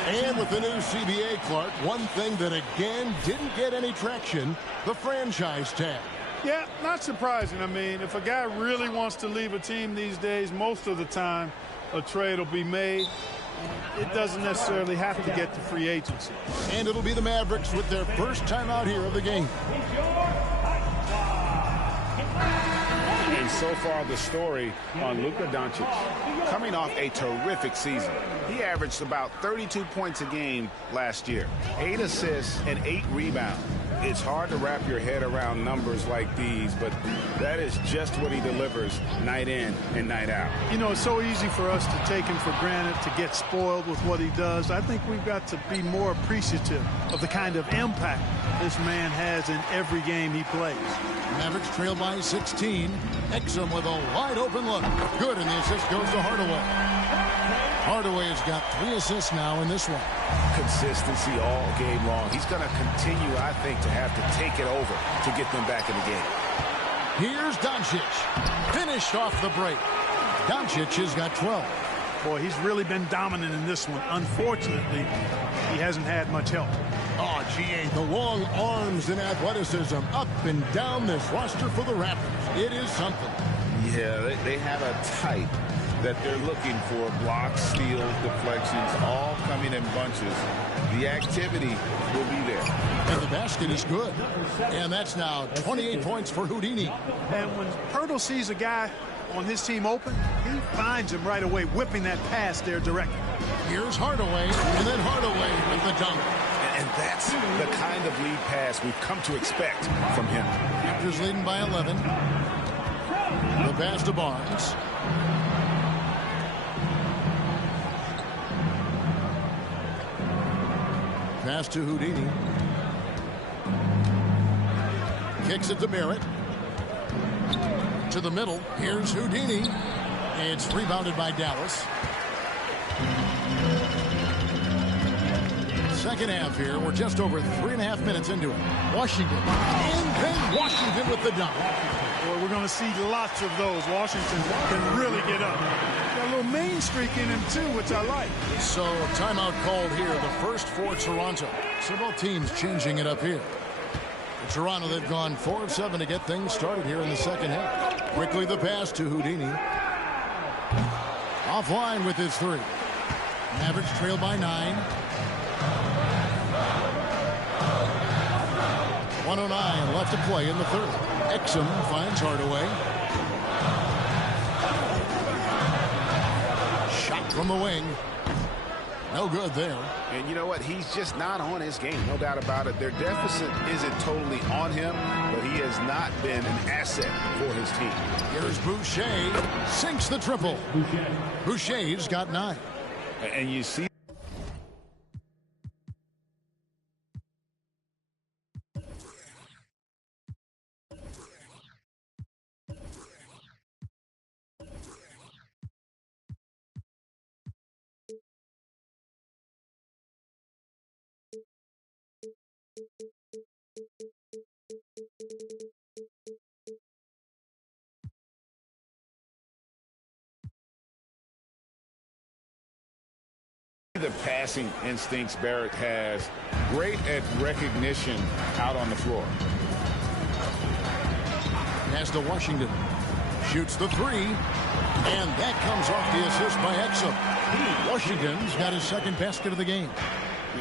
And with the new CBA, Clark, one thing that again didn't get any traction, the franchise tag. Yeah, not surprising. I mean, if a guy really wants to leave a team these days, most of the time a trade will be made. It doesn't necessarily have to get to free agency. And it'll be the Mavericks with their first time out here of the game. And so far the story on Luka Doncic, coming off a terrific season. He averaged about 32 points a game last year, 8 assists and 8 rebounds. It's hard to wrap your head around numbers like these, but that is just what he delivers night in and night out. You know, it's so easy for us to take him for granted, to get spoiled with what he does. I think we've got to be more appreciative of the kind of impact this man has in every game he plays. Mavericks trail by 16. Exum with a wide open look. Good, and the assist goes to Hardaway. Hardaway's got 3 assists now in this one. Consistency all game long. He's going to continue, I think, to have to take it over to get them back in the game. Here's Doncic. Finished off the break. Doncic has got 12. Boy, he's really been dominant in this one. Unfortunately, he hasn't had much help. Oh, GA, the long arms and athleticism up and down this roster for the Raptors. It is something. Yeah, they have a type that they're looking for. Blocks, steals, deflections, all coming in bunches. The activity will be there. And the basket is good. And that's now 28 points for Houdini. And when Pirtle sees a guy on his team open, he finds him right away, whipping that pass there directly. Here's Hardaway, and then Hardaway with the dunk. And that's the kind of lead pass we've come to expect from him. Raptors leading by 11. The pass to Barnes. Pass to Houdini. Kicks it to Barrett. To the middle. Here's Houdini. It's rebounded by Dallas. Second half here. We're just over 3.5 minutes into it. Washington. And then Washington with the dunk. Boy, we're going to see lots of those. Washington can really get up. Got a little main streak in him, too, which I like. So, timeout called here. The first for Toronto. So, both teams changing it up here. For Toronto, they've gone 4 of 7 to get things started here in the second half. Quickly the pass to Houdini. Offline with his 3. Mavericks trail by 9. 109 left to play in the third. Exum finds Hardaway. Shot from the wing. No good there. And you know what? He's just not on his game. No doubt about it. Their deficit isn't totally on him, but he has not been an asset for his team. Here's Boucher. Sinks the triple. Boucher's got 9. And you see the passing instincts Barrett has. Great at recognition out on the floor. Pass to Washington. Shoots the three. And that comes off the assist by Exum. Washington's got his second basket of the game.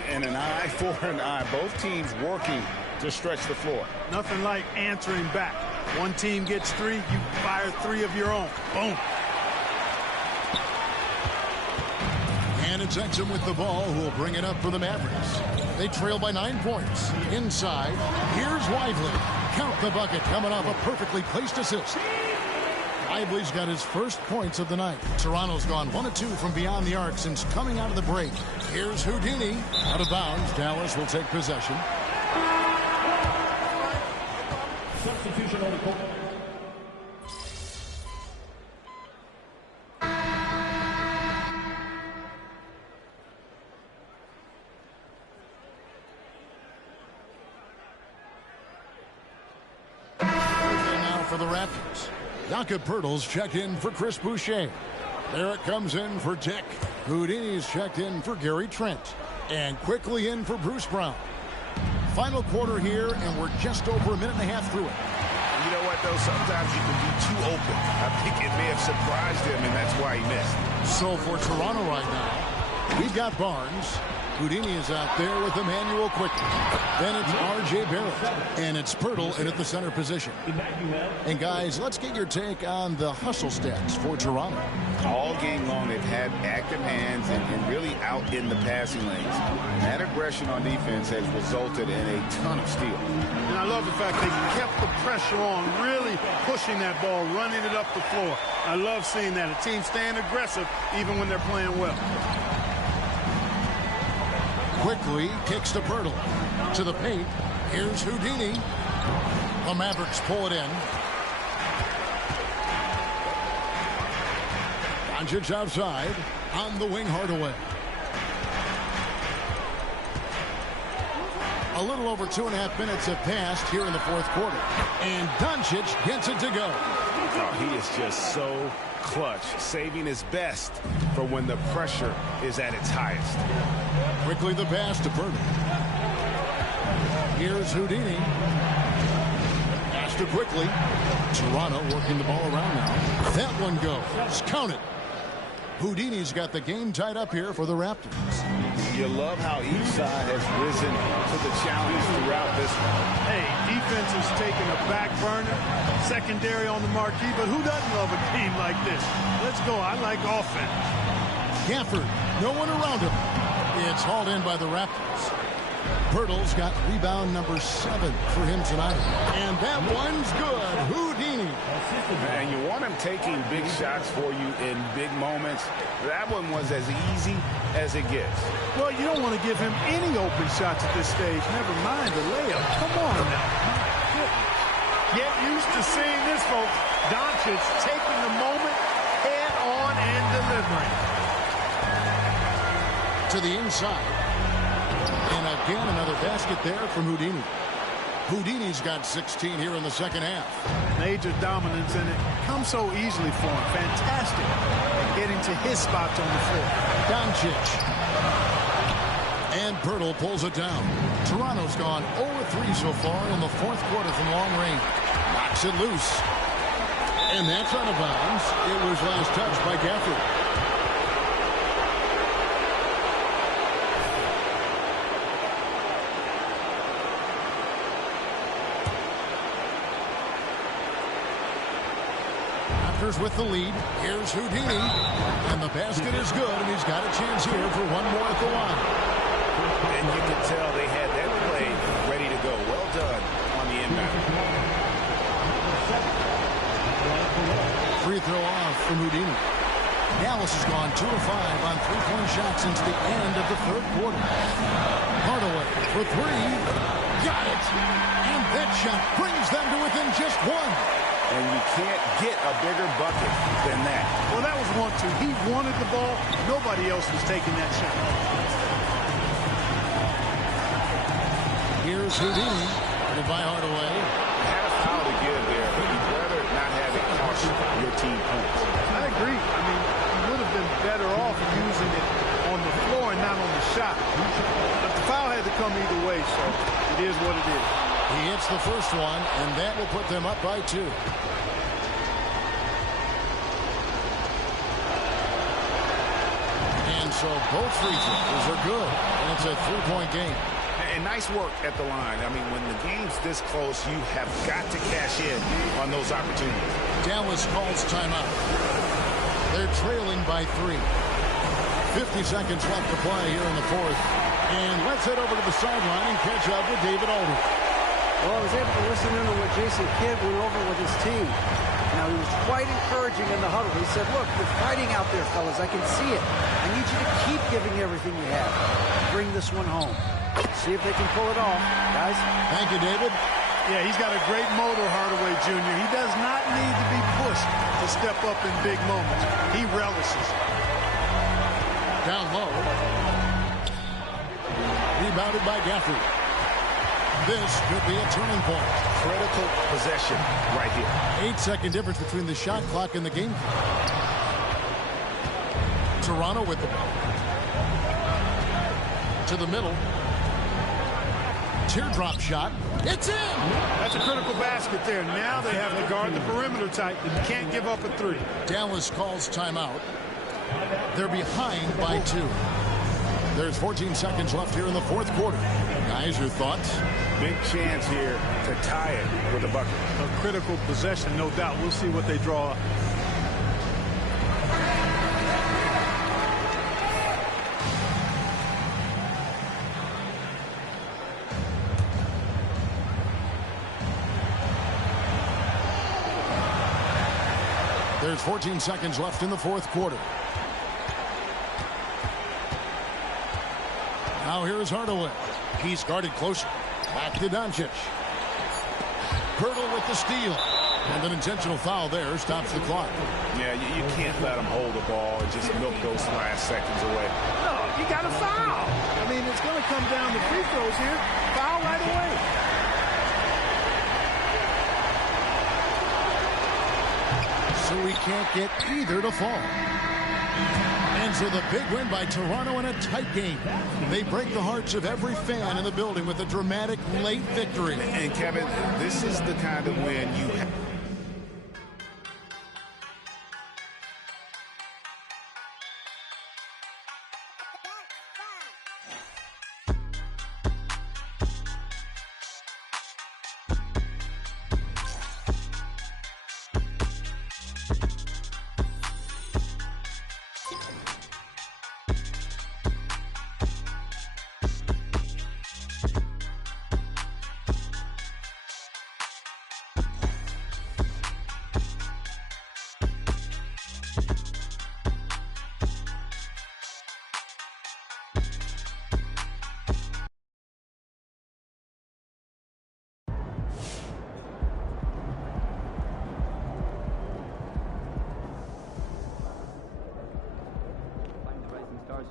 And an eye for an eye. Both teams working to stretch the floor. Nothing like answering back. One team gets three, you fire three of your own. Boom. And it's Exum with the ball, who will bring it up for the Mavericks. They trail by 9 points. Inside, here's Lively. Count the bucket, coming off a perfectly placed assist. Lively's got his first points of the night. Toronto's gone 1 of 2 from beyond the arc since coming out of the break. Here's Houdini. Out of bounds. Dallas will take possession. Substitution on the court. Now for the Raptors. Jakob Poeltl's checked in for Chris Boucher. Barrett comes in for Dick. Houdini's checked in for Gary Trent. And quickly in for Bruce Brown. Final quarter here, and we're just over a minute and a half through it. You know what, though? Sometimes you can be too open. I think it may have surprised him, and that's why he missed. So for Toronto right now, we've got Barnes. Houdini is out there with Emmanuel quickly. Then it's R.J. Barrett. And it's Poeltl in at the center position. And guys, let's get your take on the hustle stats for Toronto. All game long, they've had active hands and really out in the passing lanes. That aggression on defense has resulted in a ton of steals. And I love the fact they kept the pressure on, really pushing that ball, running it up the floor. I love seeing that. A team staying aggressive even when they're playing well. Quickly kicks to Poeltl. To the paint. Here's Houdini. The Mavericks pull it in. Doncic outside. On the wing, Hardaway. A little over 2.5 minutes have passed here in the fourth quarter. And Doncic gets it to go. Oh, he is just so clutch, saving his best for when the pressure is at its highest. Quickly the pass to Poeltl. Here's Houdini. Pass to quickly. Toronto working the ball around now. That one goes. Count it. Houdini's got the game tied up here for the Raptors. You love how each side has risen to the challenge throughout this one. Hey, defense is taking a back burner, secondary on the marquee, but who doesn't love a game like this? Let's go. I like offense. Gafford, no one around him. It's hauled in by the Raptors. Poeltl's got rebound number 7 for him tonight. And that one's good. Houdini. And you want him taking big shots for you in big moments. That one was as easy as it gets. Well, you don't want to give him any open shots at this stage. Never mind the layup. Come on now. Get used to seeing this, folks. Doncic taking the moment head on and delivering. To the inside. And again, another basket there from Houdini. Houdini's got 16 here in the second half. Major dominance, and it comes so easily for him. Fantastic at getting to his spots on the floor. Doncic. And Poeltl pulls it down. Toronto's gone 0-3 so far in the fourth quarter from long range. Knocks it loose. And that's out of bounds. It was last touched by Gafford. With the lead. Here's Houdini. And the basket is good, and he's got a chance here for one more at the line. And you can tell they had that play ready to go. Well done on the inbound. Free throw off from Houdini. Dallas has gone 2 of 5 on three-point shots since the end of the third quarter. Hardaway for 3. Got it. And that shot brings them to within just 1. And you can't get a bigger bucket than that. Well, that was 1-2. He wanted the ball. Nobody else was taking that shot. Here's Houdini. By Hardaway. Had a foul to give there, but you'd rather not have it cost your team points. I agree. I mean, you would have been better off using it on the floor and out on the shot. But the foul had to come either way, so it is what it is. He hits the first one, and that will put them up by 2. And so both free throws are good, and it's a 3-point game. And nice work at the line. I mean, when the game's this close, you have got to cash in on those opportunities. Dallas calls timeout. They're trailing by 3. 50 seconds left to play here in the fourth. And let's head over to the sideline and catch up with David Aldridge. Well, I was able to listen in on what Jason Kidd went over with his team. Now, he was quite encouraging in the huddle. He said, look, you're fighting out there, fellas. I can see it. I need you to keep giving everything you have. Bring this one home. See if they can pull it off, guys. Thank you, David. Yeah, he's got a great motor, Hardaway Jr. He does not need to be pushed to step up in big moments. He relishes. Down low. Rebounded by Gafford. This could be a turning point. Critical possession right here. 8-second difference between the shot clock and the game clock. Toronto with the ball. To the middle. Teardrop shot. It's in! That's a critical basket there. Now they have to guard the perimeter tight. You can't give up a 3. Dallas calls timeout. They're behind by 2. There's 14 seconds left here in the fourth quarter. Guys, your thoughts? Big chance here to tie it with a bucket. A critical possession, no doubt. We'll see what they draw up. There's 14 seconds left in the fourth quarter. Now here's Hardaway. He's guarded closer. Back to Doncic. Hurdle with the steal. And an intentional foul there stops the clock. Yeah, you can't let him hold the ball and just milk those last seconds away. No, you got to foul. I mean, it's going to come down to free throws here. Foul right away. So we can't get either to fall. And so the big win by Toronto in a tight game. They break the hearts of every fan in the building with a dramatic late victory. And Kevin, this is the kind of win you have.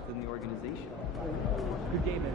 Within the organization. Good game, man.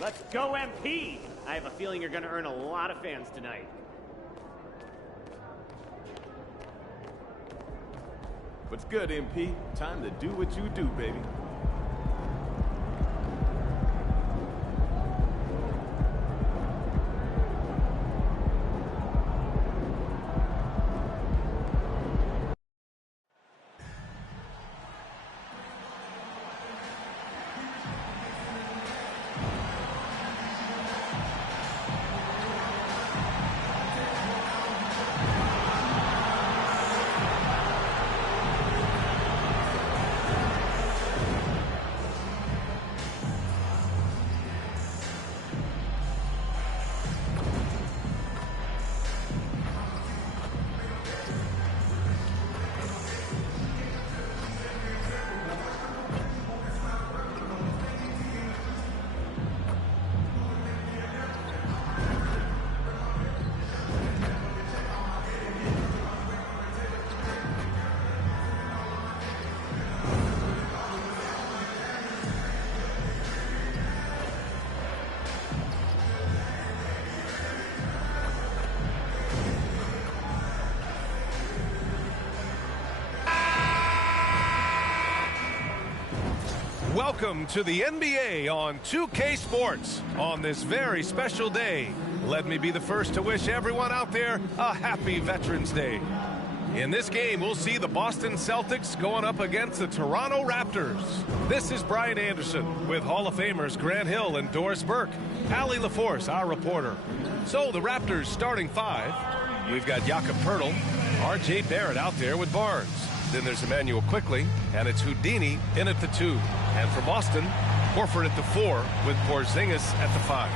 Let's go, MP! I have a feeling you're going to earn a lot of fans tonight. What's good, MP? Time to do what you do, baby. Welcome to the NBA on 2K Sports. On this very special day, let me be the first to wish everyone out there a happy Veterans Day. In this game, we'll see the Boston Celtics going up against the Toronto Raptors. This is Brian Anderson with Hall of Famers Grant Hill and Doris Burke. Allie LaForce, our reporter. So the Raptors starting five. We've got Jakob Poeltl, R.J. Barrett out there with Barnes. Then there's Emmanuel Quickley, and it's Houdini in at the 2. And for Boston, Horford at the 4 with Porzingis at the 5.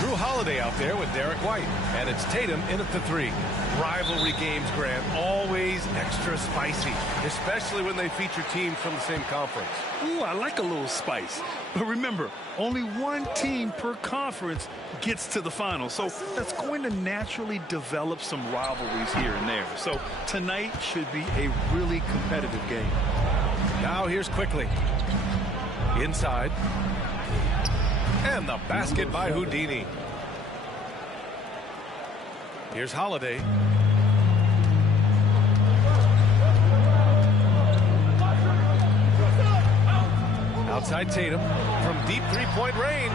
Drew Holiday out there with Derek White, and it's Tatum in at the 3. Rivalry games, Grant, always extra spicy, especially when they feature teams from the same conference. Ooh, I like a little spice. But remember, only one team per conference gets to the final, so that's going to naturally develop some rivalries here and there. So tonight should be a really competitive game. Now here's Quickley. Inside. And the basket by Houdini. Here's Holiday. Outside Tatum from deep three-point range.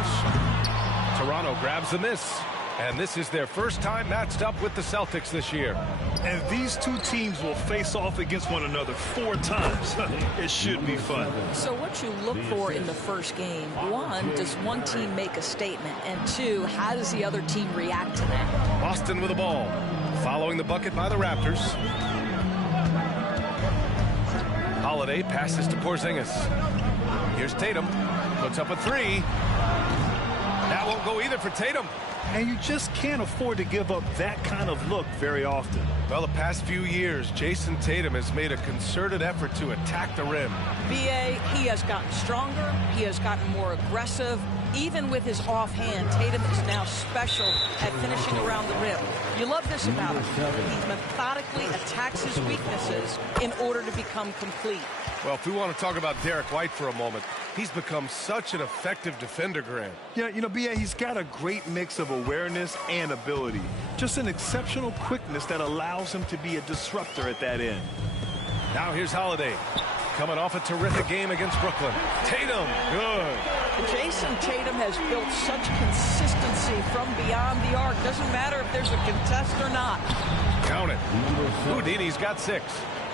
Toronto grabs the miss. And this is their first time matched up with the Celtics this year. And these two teams will face off against one another 4 times. It should be fun. So what you look for in the first game, 1, does one team make a statement? And 2, how does the other team react to that? Boston with the ball. Following the bucket by the Raptors. Holiday passes to Porzingis. Here's Tatum. Puts up a 3. That won't go either for Tatum. And you just can't afford to give up that kind of look very often. Well, the past few years, Jason Tatum has made a concerted effort to attack the rim. B.A., he has gotten stronger. He has gotten more aggressive. Even with his offhand, Tatum is now special at finishing around the rim. You love this about him. He methodically attacks his weaknesses in order to become complete. Well, if we want to talk about Derek White for a moment, he's become such an effective defender, Grant. Yeah, you know, B.A., he's got a great mix of awareness and ability. Just an exceptional quickness that allows him to be a disruptor at that end. Now here's Holiday. Coming off a terrific game against Brooklyn. Tatum, good. Jason Tatum has built such consistency from beyond the arc. Doesn't matter if there's a contest or not. Count it. Houdini's got 6.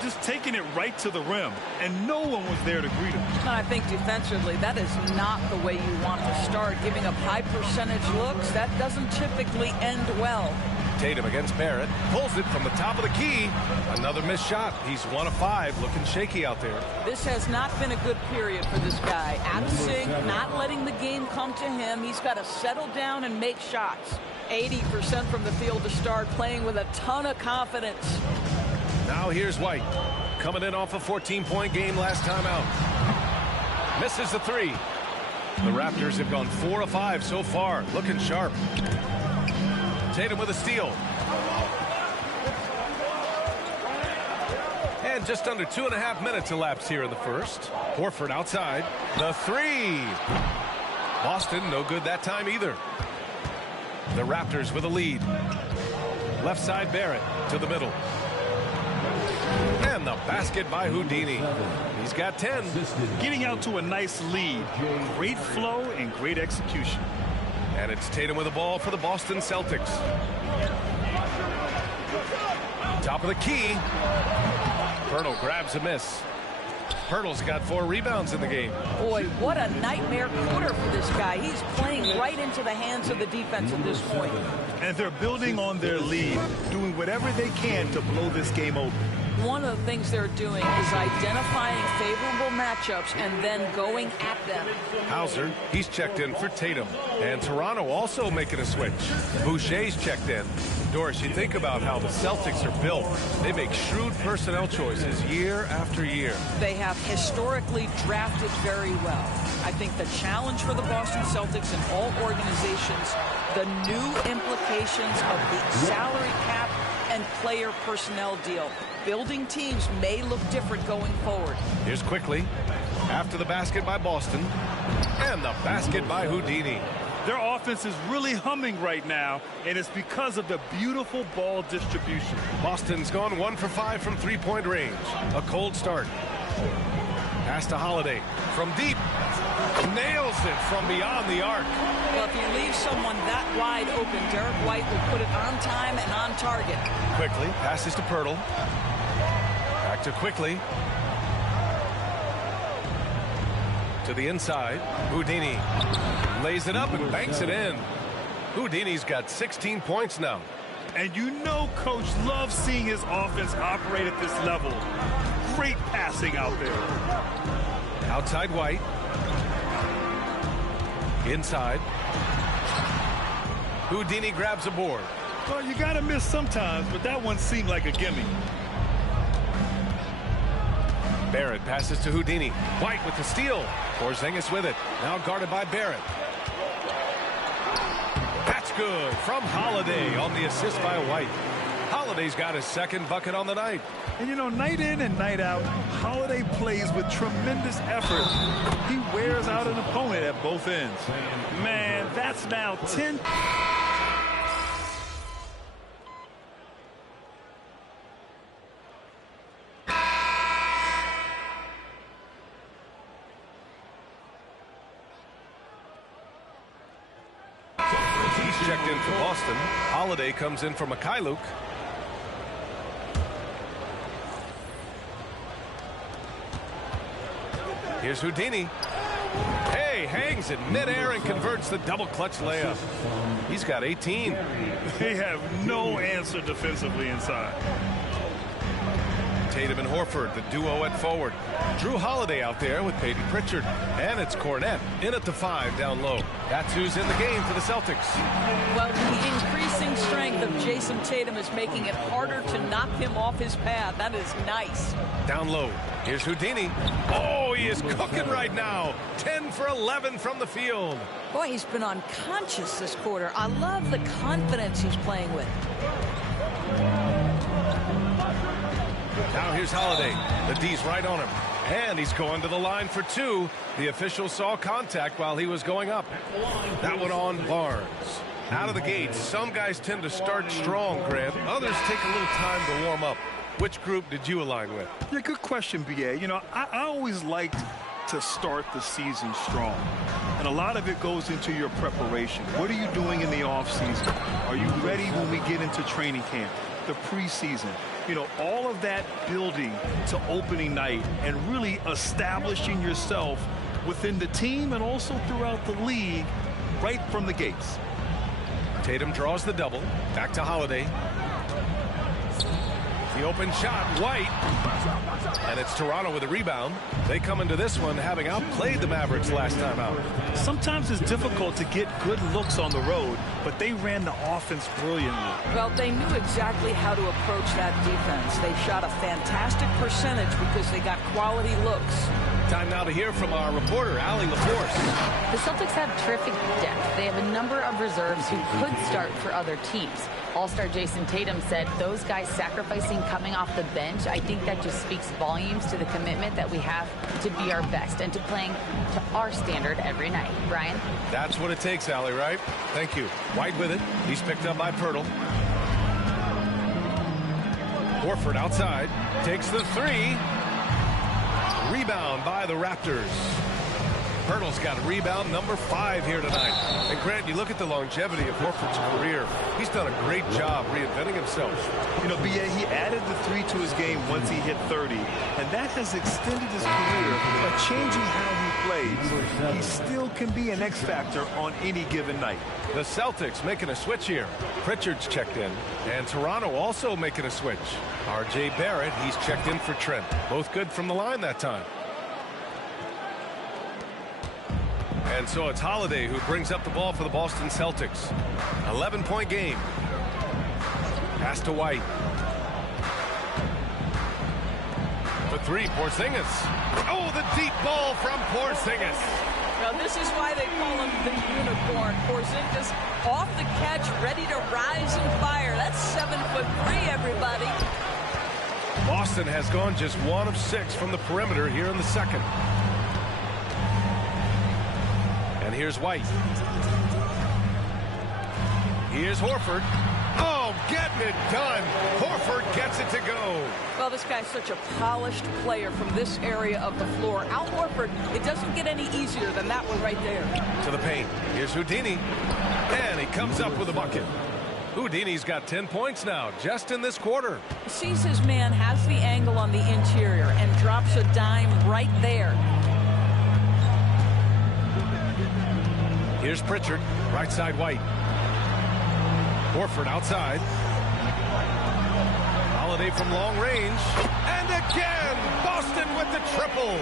Just taking it right to the rim, and no one was there to greet him. I think defensively, that is not the way you want to start. Giving up high percentage looks, that doesn't typically end well. Tatum against Barrett. Pulls it from the top of the key. Another missed shot. He's 1 of 5. Looking shaky out there. This has not been a good period for this guy. Out of sync, not letting the game come to him. He's got to settle down and make shots. 80% from the field to start, playing with a ton of confidence. Now here's White. Coming in off a 14-point game last time out. Misses the 3. The Raptors have gone 4 of 5 so far. Looking sharp. Tatum with a steal. And just under 2.5 minutes elapsed here in the first. Horford outside. The 3. Boston no good that time either. The Raptors with a lead. Left side Barrett to the middle. And the basket by Houdini. He's got 10. Getting out to a nice lead. Great flow and great execution. And it's Tatum with the ball for the Boston Celtics. Top of the key. Pirtle grabs a miss. Pirtle's got 4 rebounds in the game. Boy, what a nightmare quarter for this guy. He's playing right into the hands of the defense at this point. And they're building on their lead, doing whatever they can to blow this game open. One of the things they're doing is identifying favorable matchups and then going at them. Hauser, he's checked in for Tatum. And Toronto also making a switch. Boucher's checked in. Doris, you think about how the Celtics are built. They make shrewd personnel choices year after year. They have historically drafted very well. I think the challenge for the Boston Celtics and all organizations, the new implications of the salary cap and player personnel deal. Building teams may look different going forward. Here's Quickly. After the basket by Boston. And the basket by Houdini. Their offense is really humming right now, and it's because of the beautiful ball distribution. Boston's gone 1 for 5 from three-point range. A cold start. Pass to Holiday. From deep. Nails it from beyond the arc. Well, if you leave someone that wide open, Derek White will put it on time and on target. Quickly passes to Pirtle. Back to Quickly. To the inside. Houdini lays it up and banks it in. Houdini's got 16 points now. And you know Coach loves seeing his offense operate at this level. Great passing out there. Outside White. Inside. Houdini grabs a board. Well, you got to miss sometimes, but that one seemed like a gimme. Barrett passes to Houdini. White with the steal. Porzingis with it. Now guarded by Barrett. That's good from Holiday on the assist by White. Holiday's got his second bucket on the night. And you know, night in and night out, Holiday plays with tremendous effort. He wears out an opponent at both ends. Man, that's now 10. checked in for Boston. Holiday comes in for Mikhailuk. Here's Houdini. Hey, hangs in midair and converts the double clutch layup. He's got 18. They have no answer defensively inside. Tatum and Horford, the duo at forward. Drew Holiday out there with Peyton Pritchard. And it's Cornette in at the 5 down low. That's who's in the game for the Celtics. Well, the increasing strength of Jason Tatum is making it harder to knock him off his path. That is nice. Down low. Here's Houdini. Oh, he is cooking right now. 10 for 11 from the field. Boy, he's been unconscious this quarter. I love the confidence he's playing with. Now here's Holiday. The D's right on him. And he's going to the line for 2. The official saw contact while he was going up. That one on Barnes. Out of the gates, some guys tend to start strong, Grant. Others take a little time to warm up. Which group did you align with? Yeah, good question, B.A. You know, I always liked to start the season strong. And a lot of it goes into your preparation. What are you doing in the offseason? Are you ready when we get into training camp, the preseason? You know, all of that building to opening night and really establishing yourself within the team and also throughout the league right from the gates. Tatum draws the double. Back to Holiday. The open shot, White. And it's Toronto with a rebound. They come into this one having outplayed the Mavericks last time out. Sometimes it's difficult to get good looks on the road, but they ran the offense brilliantly. Well, they knew exactly how to approach that defense. They shot a fantastic percentage because they got quality looks. Time now to hear from our reporter, Allie LaForce. The Celtics have terrific depth. They have a number of reserves who could start for other teams. All-star Jason Tatum said those guys sacrificing coming off the bench, I think that just speaks volumes to the commitment that we have to be our best and to playing to our standard every night. Brian? That's what it takes, Allie, right? Thank you. White with it. He's picked up by Pirtle. Horford outside. Takes the 3. Rebound by the Raptors. Pirtle's got a rebound number 5 here tonight. And Grant, you look at the longevity of Horford's career. He's done a great job reinventing himself. You know, B.A., he added the 3 to his game once he hit 30. And that has extended his career by changing how he plays. He still can be an X factor on any given night. The Celtics making a switch here. Pritchard's checked in. And Toronto also making a switch. R.J. Barrett, he's checked in for Trent. Both good from the line that time. And so it's Holiday who brings up the ball for the Boston Celtics. 11-point game. Pass to White. For 3, Porzingis. Oh, the deep ball from Porzingis. Now, this is why they call him the unicorn. Porzingis off the catch, ready to rise and fire. That's 7'3", everybody. Boston has gone just 1 of 6 from the perimeter here in the second. And here's White. Here's Horford. Oh, getting it done. Horford gets it to go. Well, this guy's such a polished player from this area of the floor. Al Horford, it doesn't get any easier than that one right there. To the paint. Here's Houdini. And he comes up with a bucket. Houdini's got 10 points now, just in this quarter. Sees his man, has the angle on the interior, and drops a dime right there. Here's Pritchard, right side White. Horford outside. Holiday from long range. And again, Boston with the triple.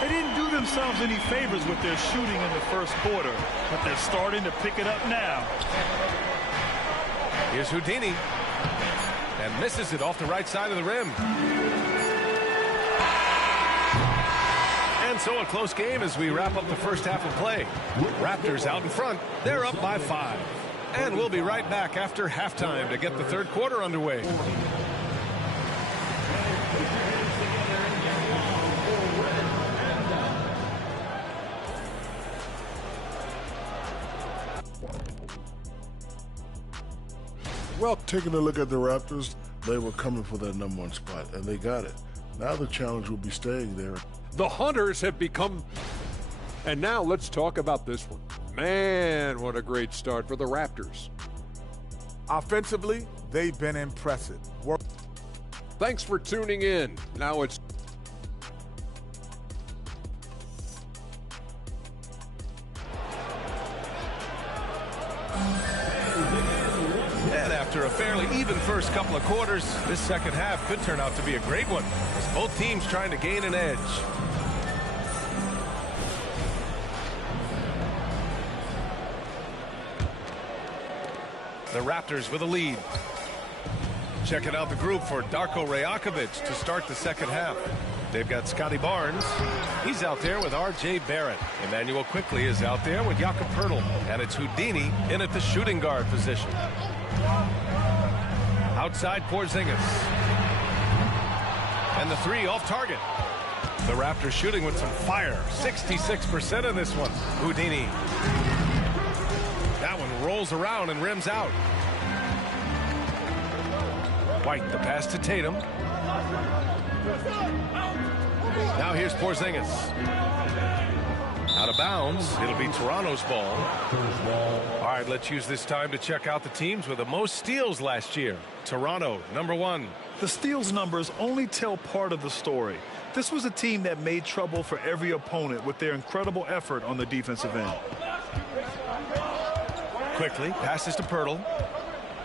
They didn't do themselves any favors with their shooting in the first quarter, but they're starting to pick it up now. Here's Houdini. And misses it off the right side of the rim. And so a close game as we wrap up the first half of play. Raptors out in front. They're up by 5. And we'll be right back after halftime to get the third quarter underway. Well, taking a look at the Raptors, they were coming for that #1 spot, and they got it. Now the challenge will be staying there. The Hunters have become, and now let's talk about this one. Man, what a great start for the Raptors. Offensively, they've been impressive. Thanks for tuning in. Now it's And after a fairly even first couple of quarters, this second half could turn out to be a great one, as both teams trying to gain an edge. The Raptors with a lead. Checking out the group for Darko Rajakovic to start the second half. They've got Scotty Barnes. He's out there with R.J. Barrett. Emmanuel Quickley is out there with Jakob Poeltl. And it's Houdini in at the shooting guard position. Outside Porzingis. And the three off target. The Raptors shooting with some fire. 66% in this one. Houdini. That one rolls around and rims out. White, the pass to Tatum. Now here's Porzingis. Out of bounds. It'll be Toronto's ball. All right, let's use this time to check out the teams with the most steals last year. Toronto, number 1. The steals numbers only tell part of the story. This was a team that made trouble for every opponent with their incredible effort on the defensive end. Quickly, passes to Poeltl.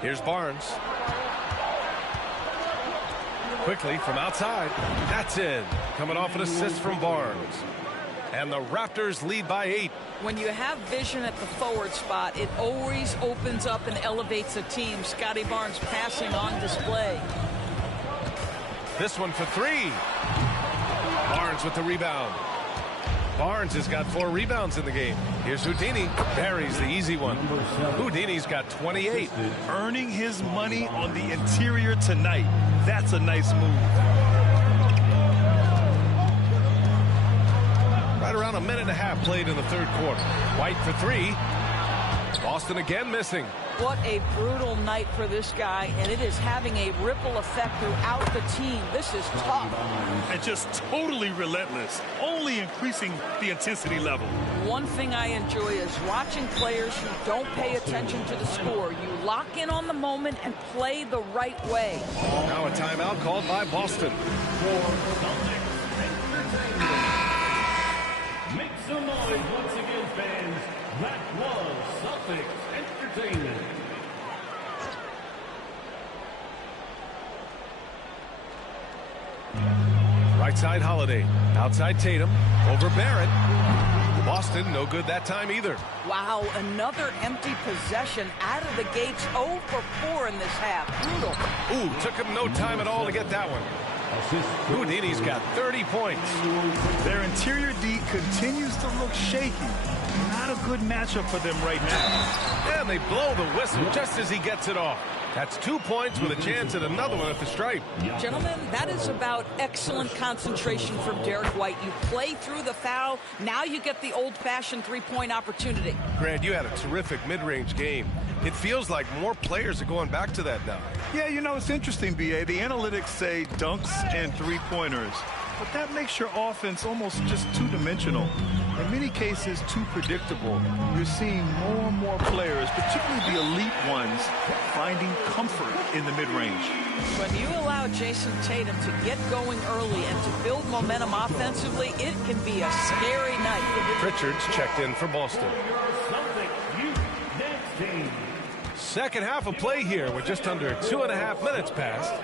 Here's Barnes. Quickly from outside. That's in. Coming off an assist from Barnes. And the Raptors lead by 8. When you have vision at the forward spot, it always opens up and elevates a team. Scotty Barnes passing on display. This one for 3. Barnes with the rebound. Barnes has got 4 rebounds in the game. Here's Houdini. Buries the easy one. Houdini's got 28. Earning his money on the interior tonight. That's a nice move. Right around a minute and a half played in the third quarter. White for 3. Boston again missing. What a brutal night for this guy, and it is having a ripple effect throughout the team. This is tough. And just totally relentless, only increasing the intensity level. One thing I enjoy is watching players who don't pay attention to the score. You lock in on the moment and play the right way. Now a timeout called by Boston. Make some noise once again, fans. That was Celtics Entertainment. Right side Holiday. Outside Tatum. Over Barrett. Boston no good that time either. Wow, another empty possession out of the gates. 0 for 4 in this half. Brutal. Ooh, took him no time at all to get that one. Houdini's got 30 points. Their interior D continues to look shaky. Not a good matchup for them right now. And they blow the whistle just as he gets it off. That's 2 points with a chance at another one at the stripe. Gentlemen, that is about excellent concentration from Derek White. You play through the foul. Now you get the old-fashioned three-point opportunity. Grant, you had a terrific mid-range game. It feels like more players are going back to that now. Yeah, you know, it's interesting, B.A. The analytics say dunks and three-pointers. But that makes your offense almost just two-dimensional. In many cases, too predictable. You're seeing more and more players, particularly the elite ones, finding comfort in the mid-range. When you allow Jason Tatum to get going early and to build momentum offensively, it can be a scary night. Pritchard's checked in for Boston. Second half of play here with just under 2.5 minutes passed.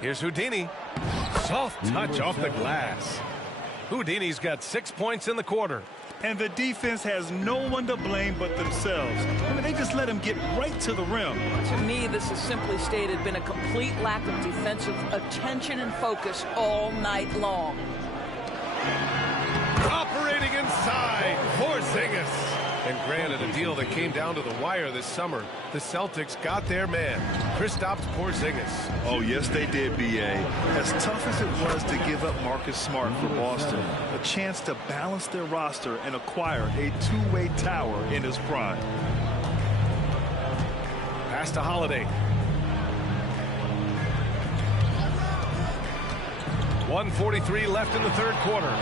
Here's Houdini. Soft touch off the glass. Houdini's got 6 points in the quarter. And the defense has no one to blame but themselves. I mean, they just let him get right to the rim. To me, this has simply stated been a complete lack of defensive attention and focus all night long. Operating inside, Porzingis. And granted, a deal that came down to the wire this summer. The Celtics got their man, Kristaps Porzingis. Oh, yes, they did, B.A. As tough as it was to give up Marcus Smart for Boston, a chance to balance their roster and acquire a two-way tower in his prime. Pass to Holiday. 1:43 left in the third quarter.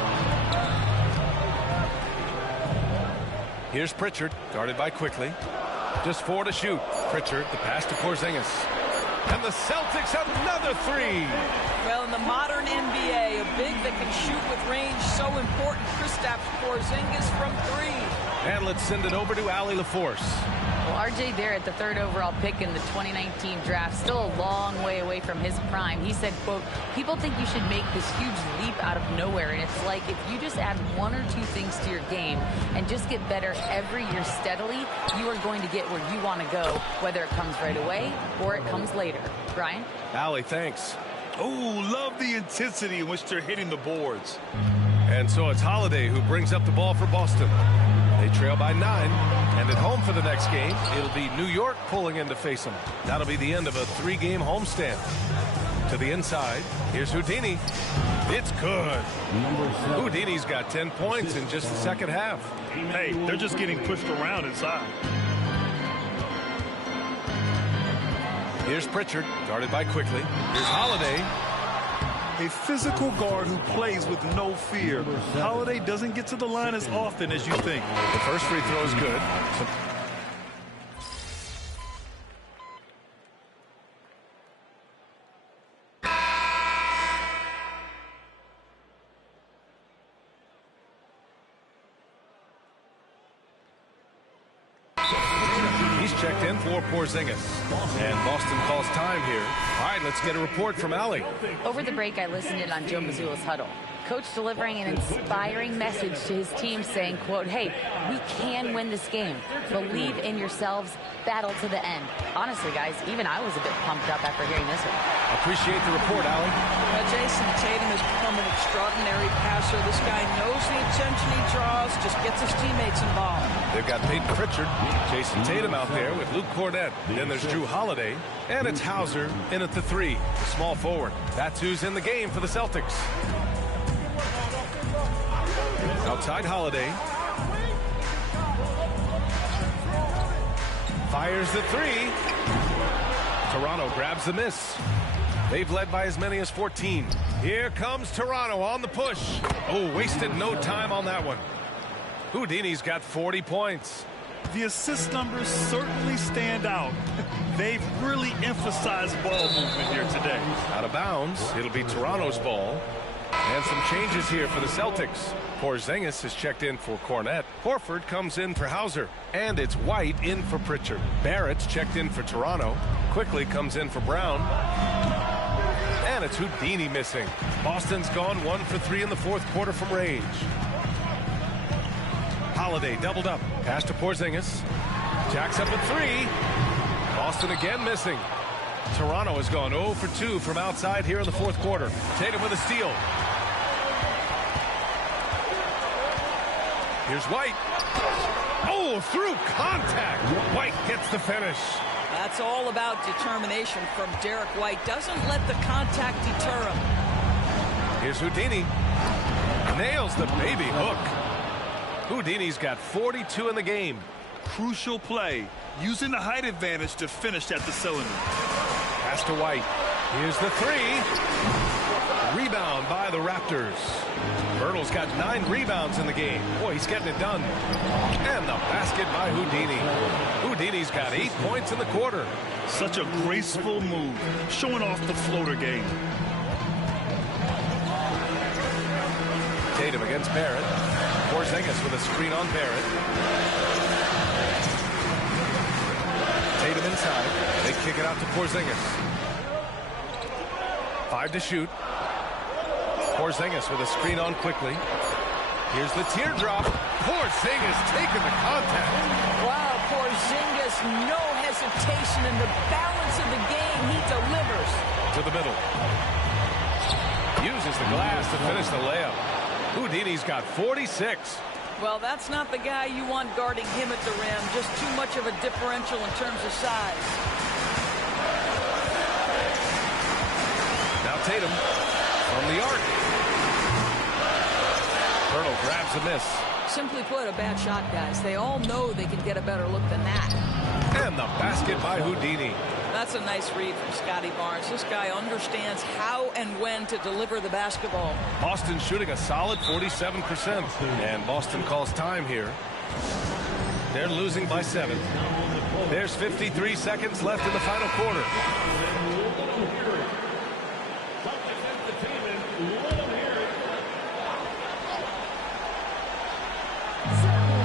Here's Pritchard, guarded by Quickly. Just 4 to shoot. Pritchard, the pass to Porzingis. And the Celtics another 3. Well, in the modern NBA, a big that can shoot with range so important. Kristaps Porzingis from 3. And let's send it over to Allie LaForce. Well, R.J. Barrett, the 3rd overall pick in the 2019 draft, still a long way away from his prime. He said, quote, people think you should make this huge leap out of nowhere. And it's like if you just add 1 or 2 things to your game and just get better every year steadily, you are going to get where you want to go, whether it comes right away or it comes later. Brian? Allie, thanks. Oh, love the intensity in which they're hitting the boards. And so it's Holiday who brings up the ball for Boston. They trail by 9, and at home for the next game, it'll be New York pulling in to face them. That'll be the end of a 3-game homestand. To the inside, here's Houdini. It's good. Houdini's got 10 points in just the second half. Hey, they're just getting pushed around inside. Here's Pritchard, guarded by Quickly. Here's Holiday. A physical guard who plays with no fear. Holiday doesn't get to the line as often as you think. The first free throw is good. He's checked in for Porzingis. And Boston calls time here. All right, let's get a report from Allie. Over the break, I listened in on Joe Mazzulla's huddle. Coach delivering an inspiring message to his team saying, quote, hey, we can win this game. Believe in yourselves. Battle to the end. Honestly, guys, even I was a bit pumped up after hearing this one. Appreciate the report, Allie. Jason Tatum has become an extraordinary passer. This guy knows the attention he draws, just gets his teammates involved. They've got Peyton Pritchard, Jason Tatum out there with Luke Cornett. Then there's Drew Holiday, and it's Hauser in at the 3, the small forward. That's who's in the game for the Celtics. Outside Holiday. Fires the 3. Toronto grabs the miss. They've led by as many as 14. Here comes Toronto on the push. Oh, wasted no time on that one. Houdini's got 40 points. The assist numbers certainly stand out. They've really emphasized ball movement here today. Out of bounds. It'll be Toronto's ball. And some changes here for the Celtics. Porzingis is checked in for Cornett. Horford comes in for Hauser. And it's White in for Pritchard. Barrett's checked in for Toronto. Quickly comes in for Brown. And it's Houdini missing. Boston's gone 1 for 3 in the 4th quarter from range. Holiday doubled up. Pass to Porzingis. Jacks up at 3. Boston again missing. Toronto has gone 0 for 2 from outside here in the 4th quarter. Tatum with a steal. Here's White. Oh, through contact. White gets the finish. That's all about determination from Derek White. Doesn't let the contact deter him. Here's Houdini. Nails the baby hook. Houdini's got 42 in the game. Crucial play. Using the height advantage to finish at the cylinder. Pass to White. Here's the 3. Rebound by the Raptors. Bertle's got 9 rebounds in the game. Boy, he's getting it done. And the basket by Houdini. Houdini's got 8 points in the quarter. Such a graceful move, showing off the floater game. Tatum against Barrett. Porzingis with a screen on Barrett. Tatum inside. They kick it out to Porzingis. 5 to shoot. Porzingis with a screen on Quickly. Here's the teardrop. Porzingis taking the contact. Wow, Porzingis, no hesitation in the balance of the game. He delivers. To the middle. Uses the glass to finish the layup. Houdini's got 46. Well, that's not the guy you want guarding him at the rim. Just too much of a differential in terms of size. Now Tatum from the arc. Bertle grabs a miss. Simply put, a bad shot, guys. They all know they can get a better look than that. And the basket by Houdini. That's a nice read from Scotty Barnes. This guy understands how and when to deliver the basketball. Boston shooting a solid 47%. And Boston calls time here. They're losing by 7. There's 53 seconds left in the final quarter.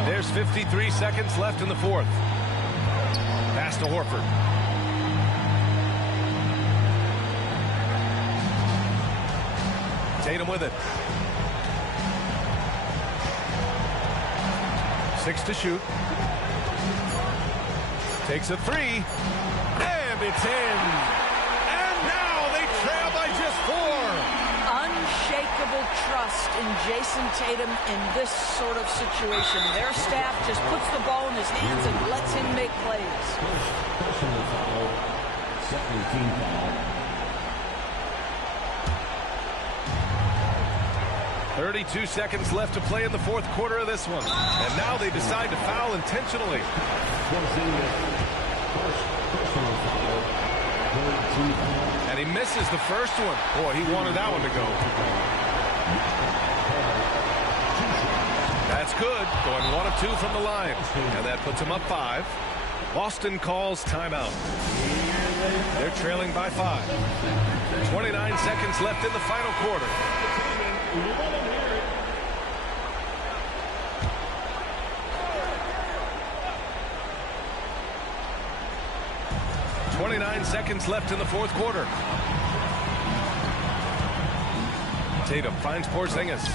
There's 53 seconds left in the fourth. Pass to Horford. Tatum with it. 6 to shoot. Takes a 3. And it's in. And now they trail by just 4. Unshakable trust in Jason Tatum in this sort of situation. Their staff just puts the ball in his hands and lets him make plays. Personal foul. Second team foul. 32 seconds left to play in the fourth quarter of this one. And now they decide to foul intentionally. And he misses the first one. Boy, he wanted that one to go. That's good. Going 1 of 2 from the line. And that puts him up 5. Boston calls timeout. They're trailing by 5. 29 seconds left in the final quarter. 29 seconds left in the fourth quarter. Tatum finds Porzingis.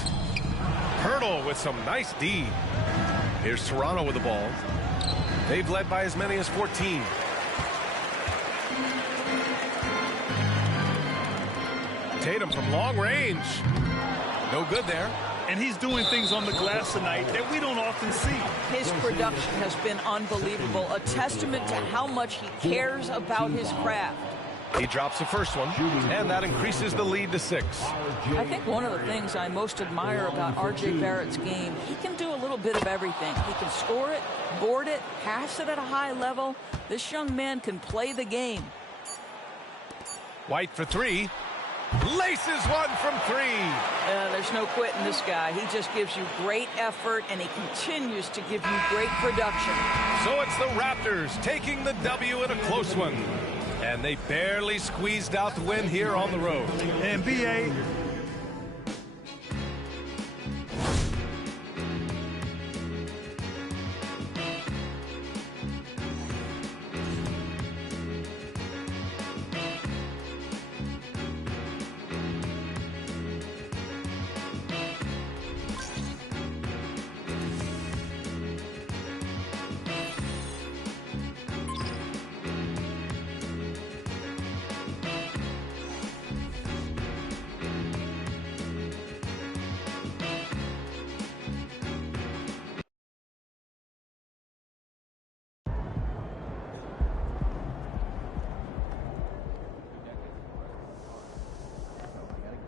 Hurdle with some nice D. Here's Toronto with the ball. They've led by as many as 14. Tatum from long range. No good there. And he's doing things on the glass tonight that we don't often see. His production has been unbelievable, a testament to how much he cares about his craft. He drops the first one, and that increases the lead to 6. I think one of the things I most admire about R.J. Barrett's game, he can do a little bit of everything. He can score it, board it, pass it at a high level. This young man can play the game. White for 3. Laces one from 3. There's no quitting this guy. He just gives you great effort, and he continues to give you great production. So it's the Raptors taking the W in a close one. And they barely squeezed out the win here on the road. And B.A.,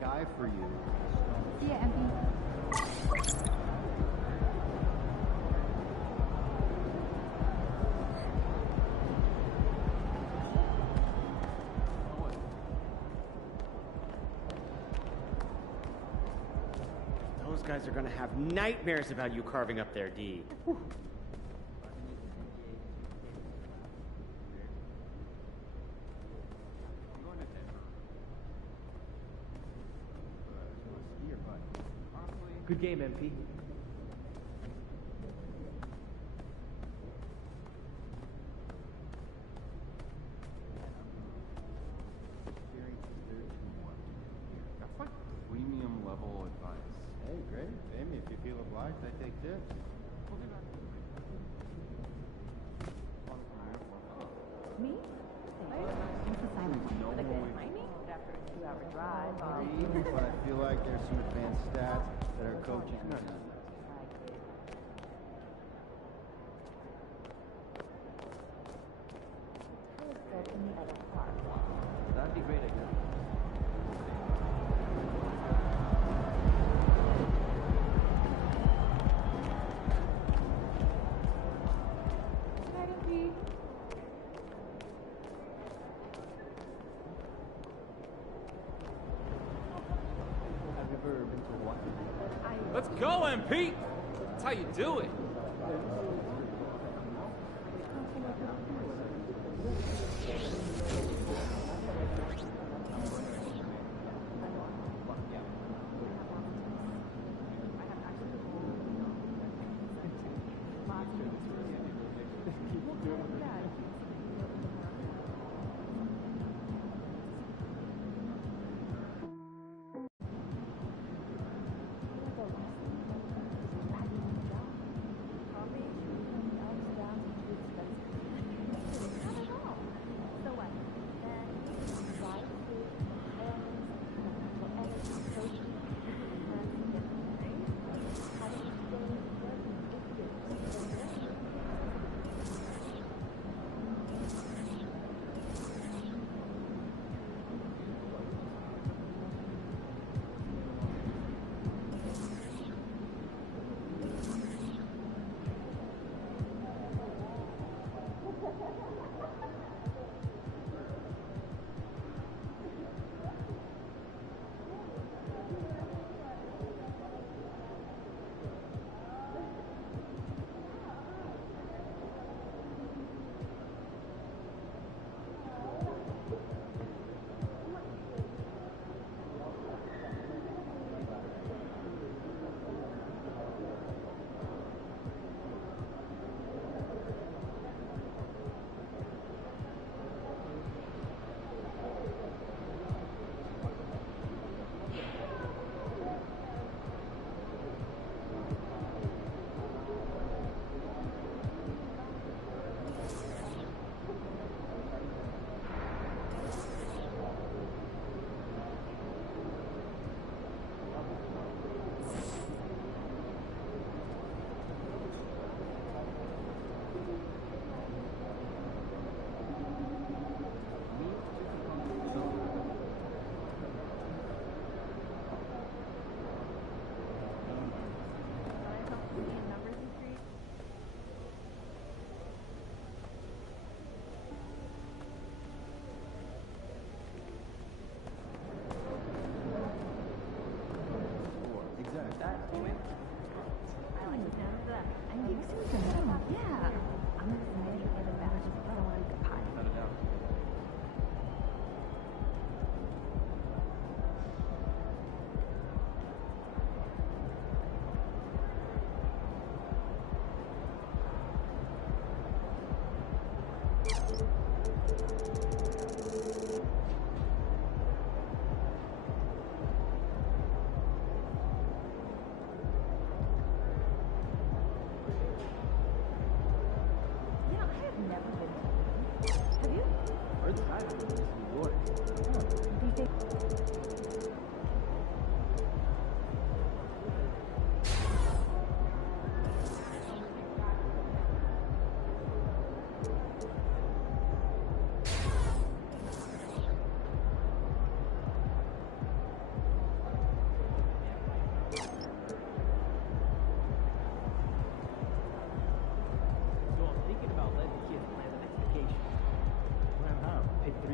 guy for you. See ya, MP. Those guys are going to have nightmares about you carving up their D. Whew. Good game, MP. That's like premium level advice. Hey, great. Amy, if you feel obliged, I take tips. We'll do that. Me? Thanks for silence. Like a timing? After a 2-hour drive. But I feel like there's some advanced stats that our coaching can. That'd be great, I guess. Let's go, MP! That's how you do it.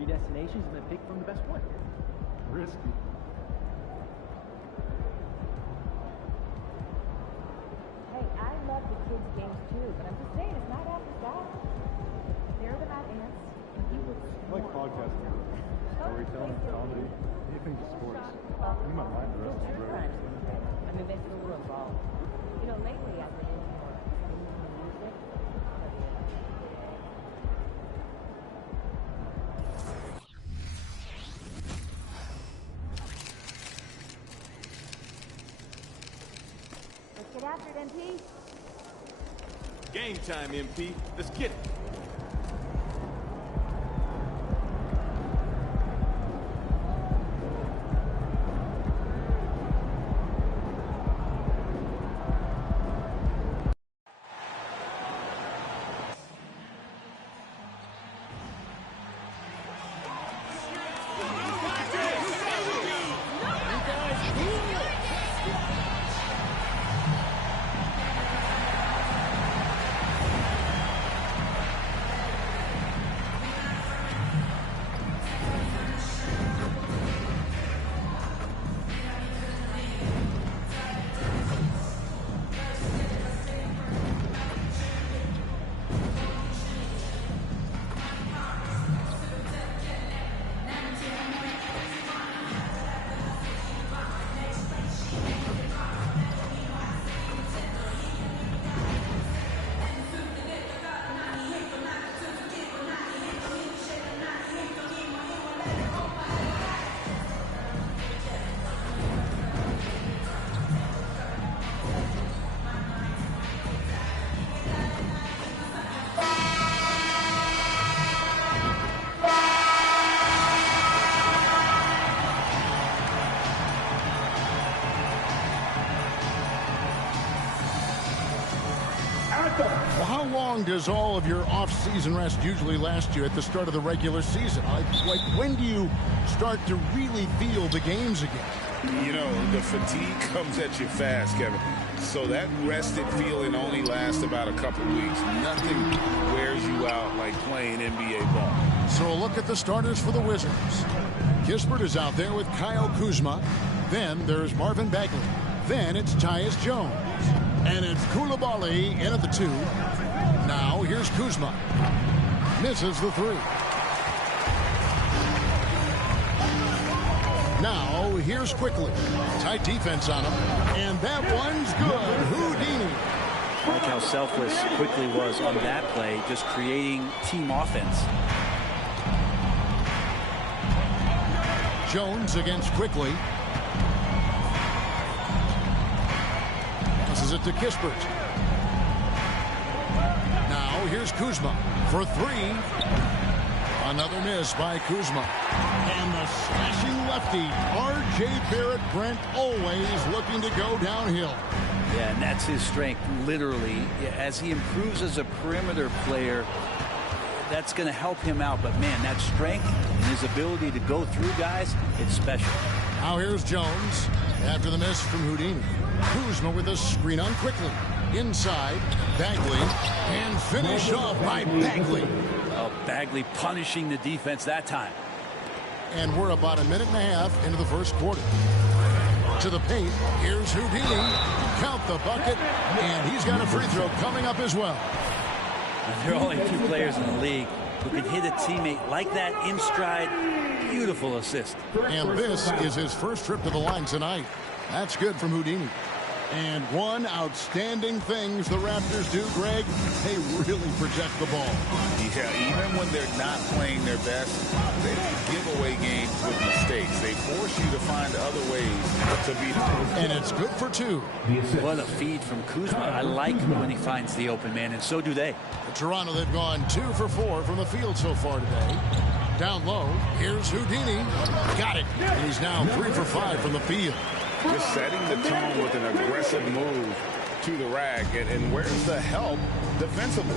Destinations and then pick from the best one. Risky. Hey, I love the kids' games too, but I'm just saying it's not after dark. They're the not ants, and he was. I like podcasting, storytelling, comedy, anything to sports. You might mind the rest of the road. I mean, they feel real involved. You know, lately I've been into more music. Get after it, MP. Game time, MP. Let's get it. Well, how long does all of your off-season rest usually last you at the start of the regular season? Like when do you start to really feel the games again? You know, the fatigue comes at you fast, Kevin. So that rested feeling only lasts about a couple weeks. Nothing wears you out like playing NBA ball. So a look at the starters for the Wizards. Kispert is out there with Kyle Kuzma. Then there's Marvin Bagley. Then it's Tyus Jones. And it's Coulibaly in at the 2. Now here's Kuzma. Misses the 3. Now here's Quickly. Tight defense on him. And that one's good. Houdini. I like how selfless Quickly was on that play, just creating team offense. Jones against Quickly. Passes it to Kispert. Now here's Kuzma for 3. Another miss by Kuzma. And the slashing lefty, R.J. Barrett Brent, always looking to go downhill. Yeah, and that's his strength, literally. As he improves as a perimeter player, that's going to help him out. But, man, that strength and his ability to go through guys, it's special. Now here's Jones after the miss from Houdini. Kuzma with a screen on Quickly. Inside, Bagley, and finished off by Bagley. Oh, Bagley punishing the defense that time. And we're about a minute and a half into the first quarter. To the paint. Here's Houdini. Count the bucket. And he's got a free throw coming up as well. There are only 2 players in the league who can hit a teammate like that in stride. Beautiful assist. And this is his first trip to the line tonight. That's good from Houdini. And one outstanding things the Raptors do, Greg, they really protect the ball. Yeah, even when they're not playing their best, they don't give away games with mistakes. They force you to find other ways to beat them. And it's good for 2. What a feed from Kuzma. I like when he finds the open man, and so do they. For Toronto, they've gone 2 for 4 from the field so far today. Down low, here's Houdini. Got it. And he's now 3 for 5 from the field. Just setting the tone with an aggressive move to the rack. And where's the help defensively?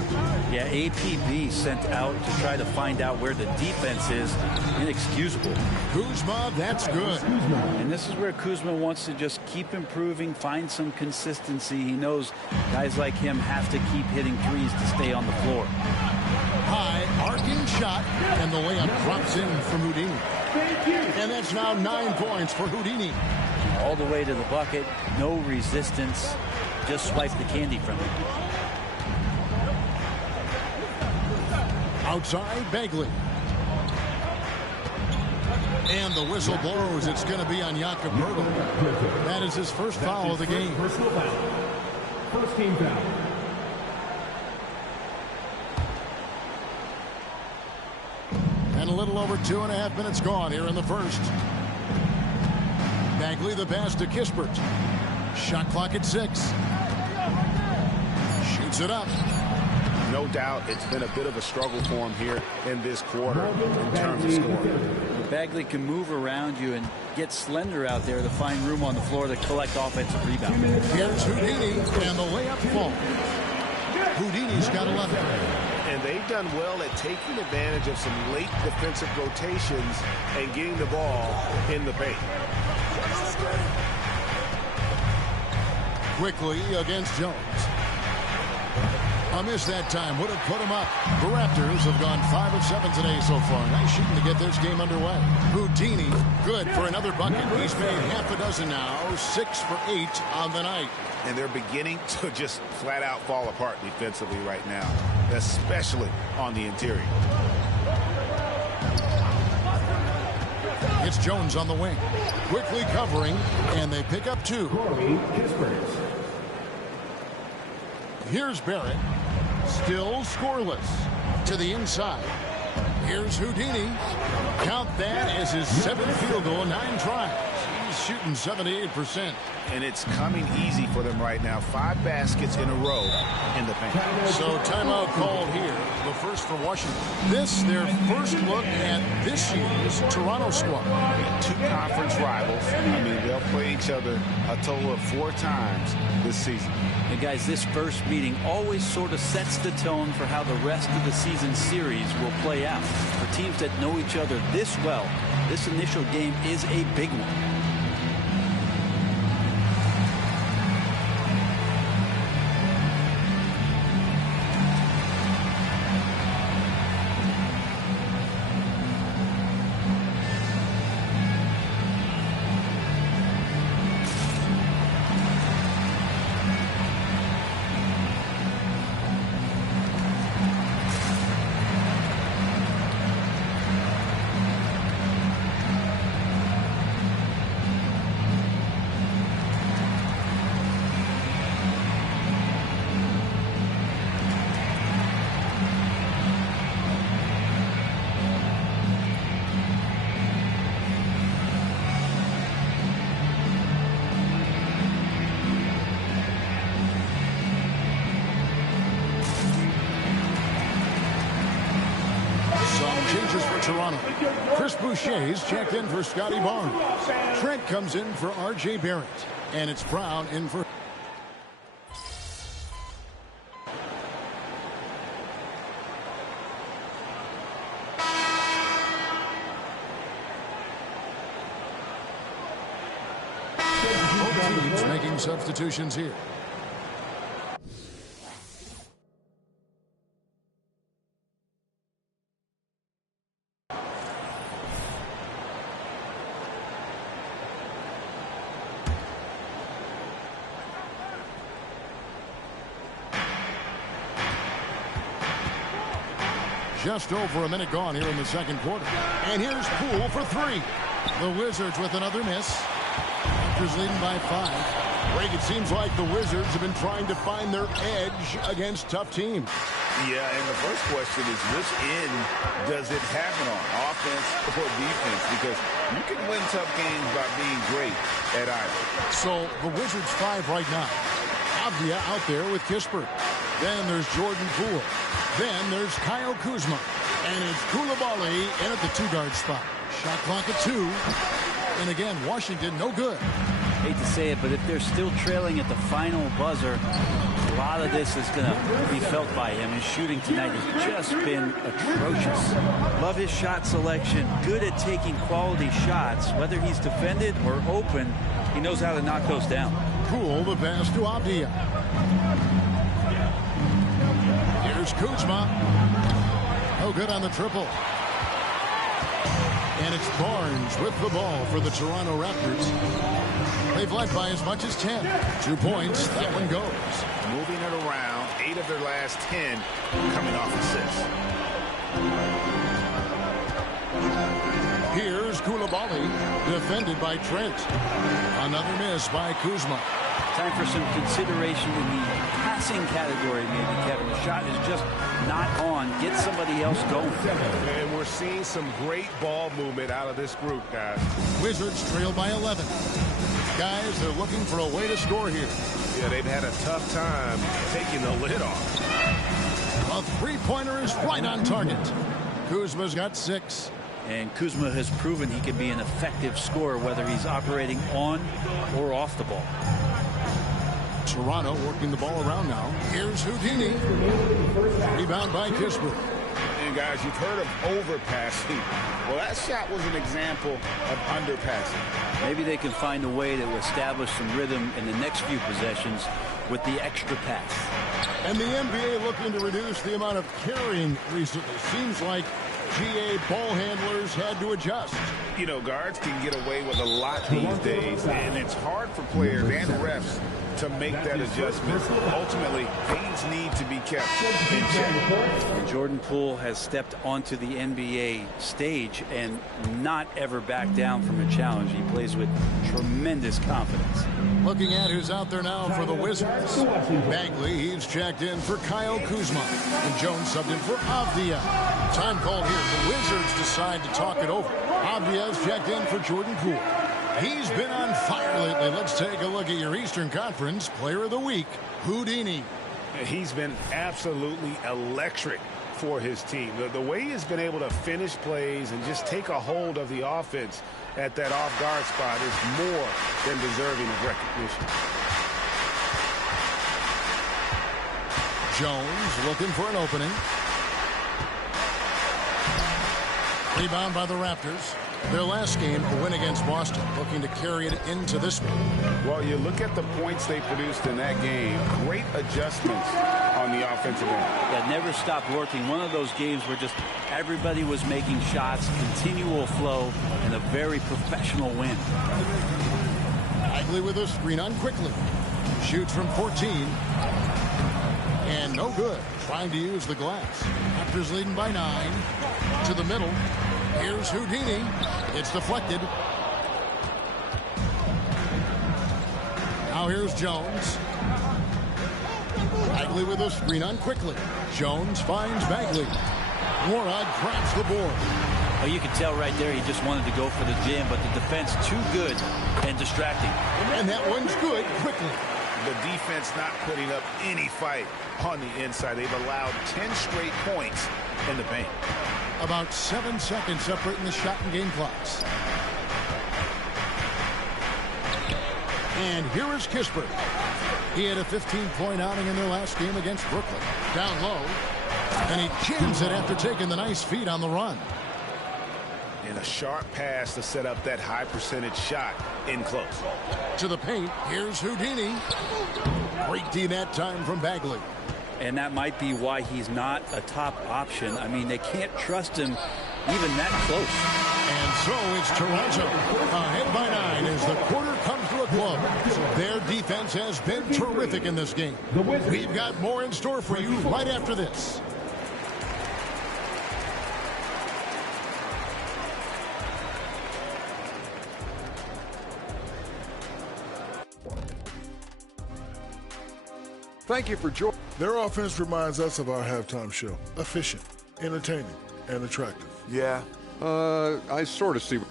Yeah, APB sent out to try to find out where the defense is. Inexcusable. Kuzma, that's good. And this is where Kuzma wants to just keep improving, find some consistency. He knows guys like him have to keep hitting threes to stay on the floor. High, arcing shot, and the layup drops in from Houdini. And that's now 9 points for Houdini. All the way to the bucket, no resistance, just swipe the candy from him. Outside, Bagley. And the whistle blows. It's going to be on Jakob Poeltl. That is his first foul of the game. First team foul. And a little over 2.5 minutes gone here in the first. Bagley the pass to Kispert. Shot clock at 6. Shoots it up. No doubt it's been a bit of a struggle for him here in this quarter in terms of scoring. Bagley can move around you and get slender out there to find room on the floor to collect offensive rebounds. Here's Houdini, and the layup falls. Houdini's got 11. And they've done well at taking advantage of some late defensive rotations and getting the ball in the paint. Quickly against Jones. A miss that time would have put him up. The Raptors have gone 5 of 7 today so far. Nice shooting to get this game underway. Houdini, good for another bucket. He's made half a dozen now, 6 for 8 on the night. And they're beginning to just flat out fall apart defensively right now, especially on the interior. It's Jones on the wing. Quickly covering, and they pick up 2. Here's Barrett. Still scoreless. To the inside. Here's Houdini. Count that as his 7th field goal, 9 tries. He's shooting 78%. And it's coming easy for them right now. 5 baskets in a row in the paint. So timeout called here. The first for Washington. This, their first look at this year's Toronto squad. 2 conference rivals. I mean, they'll play each other a total of 4 times this season. And guys, this first meeting always sort of sets the tone for how the rest of the season series will play out. For teams that know each other this well, this initial game is a big one. Toronto. Chris Boucher's checked in for Scotty Barnes. Trent comes in for R.J. Barrett. And it's Brown in for... Both teams making substitutions here. just over a minute gone here in the second quarter. And here's Poole for three. The Wizards with another miss. Raptors leading by 5. Greg, it seems like the Wizards have been trying to find their edge against tough teams. Yeah, and the first question is, which end does it happen on, offense or defense? Because you can win tough games by being great at either. So the Wizards 5 right now. Avdia out there with Kispert. Then there's Jordan Poole. Then there's Kyle Kuzma. And it's Coulibaly in at the 2-guard spot. Shot clock at 2. And again, Washington no good. Hate to say it, but if they're still trailing at the final buzzer, a lot of this is going to be felt by him. His shooting tonight has just been atrocious. Love his shot selection. Good at taking quality shots. Whether he's defended or open, he knows how to knock those down. Poole, the pass to Avdia. Here's Kuzma. No good on the triple. And it's Barnes with the ball for the Toronto Raptors. They've led by as much as 10. 2 points. That one goes. Moving it around. 8 of their last 10 coming off assists. Here's Coulibaly, defended by Trent. Another miss by Kuzma. Time for some consideration in the passing category, maybe, Kevin. The shot is just not on. Get somebody else going. And we're seeing some great ball movement out of this group, guys. Wizards trail by 11. Guys, they're looking for a way to score here. Yeah, they've had a tough time taking the lid off. A three-pointer is right on target. Kuzma's got 6. And Kuzma has proven he can be an effective scorer, whether he's operating on or off the ball. Toronto working the ball around now. Here's Houdini. Rebound by Kispert. And guys, you've heard of overpassing. Well, that shot was an example of underpassing. Maybe they can find a way to establish some rhythm in the next few possessions with the extra pass. And the NBA looking to reduce the amount of carrying recently. Seems like GA ball handlers had to adjust. You know, guards can get away with a lot these days, and it's hard for players and refs to make that adjustment. Ultimately, things need to be kept in check. And Jordan Poole has stepped onto the NBA stage and not ever backed down from a challenge. He plays with tremendous confidence. Looking at who's out there now for the Wizards. Bagley, he's checked in for Kyle Kuzma. And Jones subbed in for Avdia. Time called here. The Wizards decide to talk it over. Avdia's checked in for Jordan Poole. He's been on fire lately. Let's take a look at your Eastern Conference Player of the Week, Houdini. He's been absolutely electric for his team. The way he's been able to finish plays and just take a hold of the offense at that off-guard spot is more than deserving of recognition. Jones looking for an opening. Rebound by the Raptors. Their last game, a win against Boston, looking to carry it into this one. Well, you look at the points they produced in that game. Great adjustments on the offensive end. That never stopped working. One of those games where just everybody was making shots, continual flow, and a very professional win. Bagley with a screen on quickly. Shoots from 14. And no good. Trying to use the glass. Raptors leading by 9. To the middle. Here's Houdini. It's deflected. Now here's Jones. Bagley with a screen on quickly. Jones finds Bagley. Morad grabs the board. Well, you can tell right there he just wanted to go for the jam, but the defense too good and distracting. And that one's good quickly. The defense not putting up any fight on the inside. They've allowed 10 straight points in the paint. About 7 seconds separating the shot and game clocks. And here is Kispert. He had a 15-point outing in their last game against Brooklyn. Down low. And he jams it after taking the nice feed on the run. And a sharp pass to set up that high percentage shot in close. To the paint. Here's Houdini. Great D that time from Bagley. And that might be why he's not a top option. I mean, they can't trust him even that close. And so it's Toronto ahead by 9 as the quarter comes to a close. Their defense has been terrific in this game. We've got more in store for you right after this. Thank you for joining. Their offense reminds us of our halftime show. Efficient, entertaining, and attractive. Yeah. I sort of see.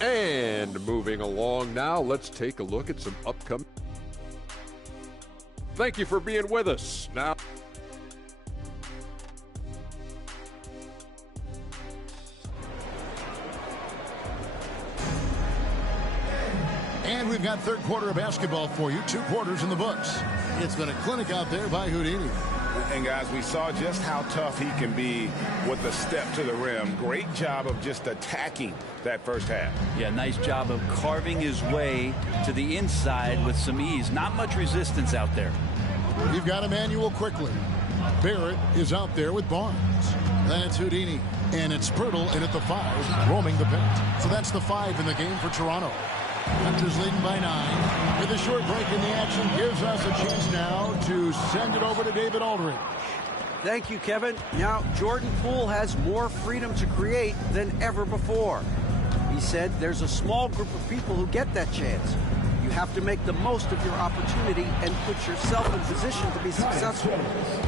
And moving along now, let's take a look at some upcoming. Thank you for being with us. Now. And we've got third quarter of basketball for you. 2 quarters in the books. It's been a clinic out there by Houdini. And guys, we saw just how tough he can be with a step to the rim. Great job of just attacking that first half. Yeah, nice job of carving his way to the inside with some ease. Not much resistance out there. You've got Emmanuel quickly. Barrett is out there with Barnes. Then it's Houdini. And it's Pirtle in at the 5, roaming the paint. So that's the 5 in the game for Toronto. Hunters leading by 9. With a short break in the action, gives us a chance now to send it over to David Aldridge. Thank you, Kevin. Now, Jordan Poole has more freedom to create than ever before. He said there's a small group of people who get that chance. You have to make the most of your opportunity and put yourself in position to be successful.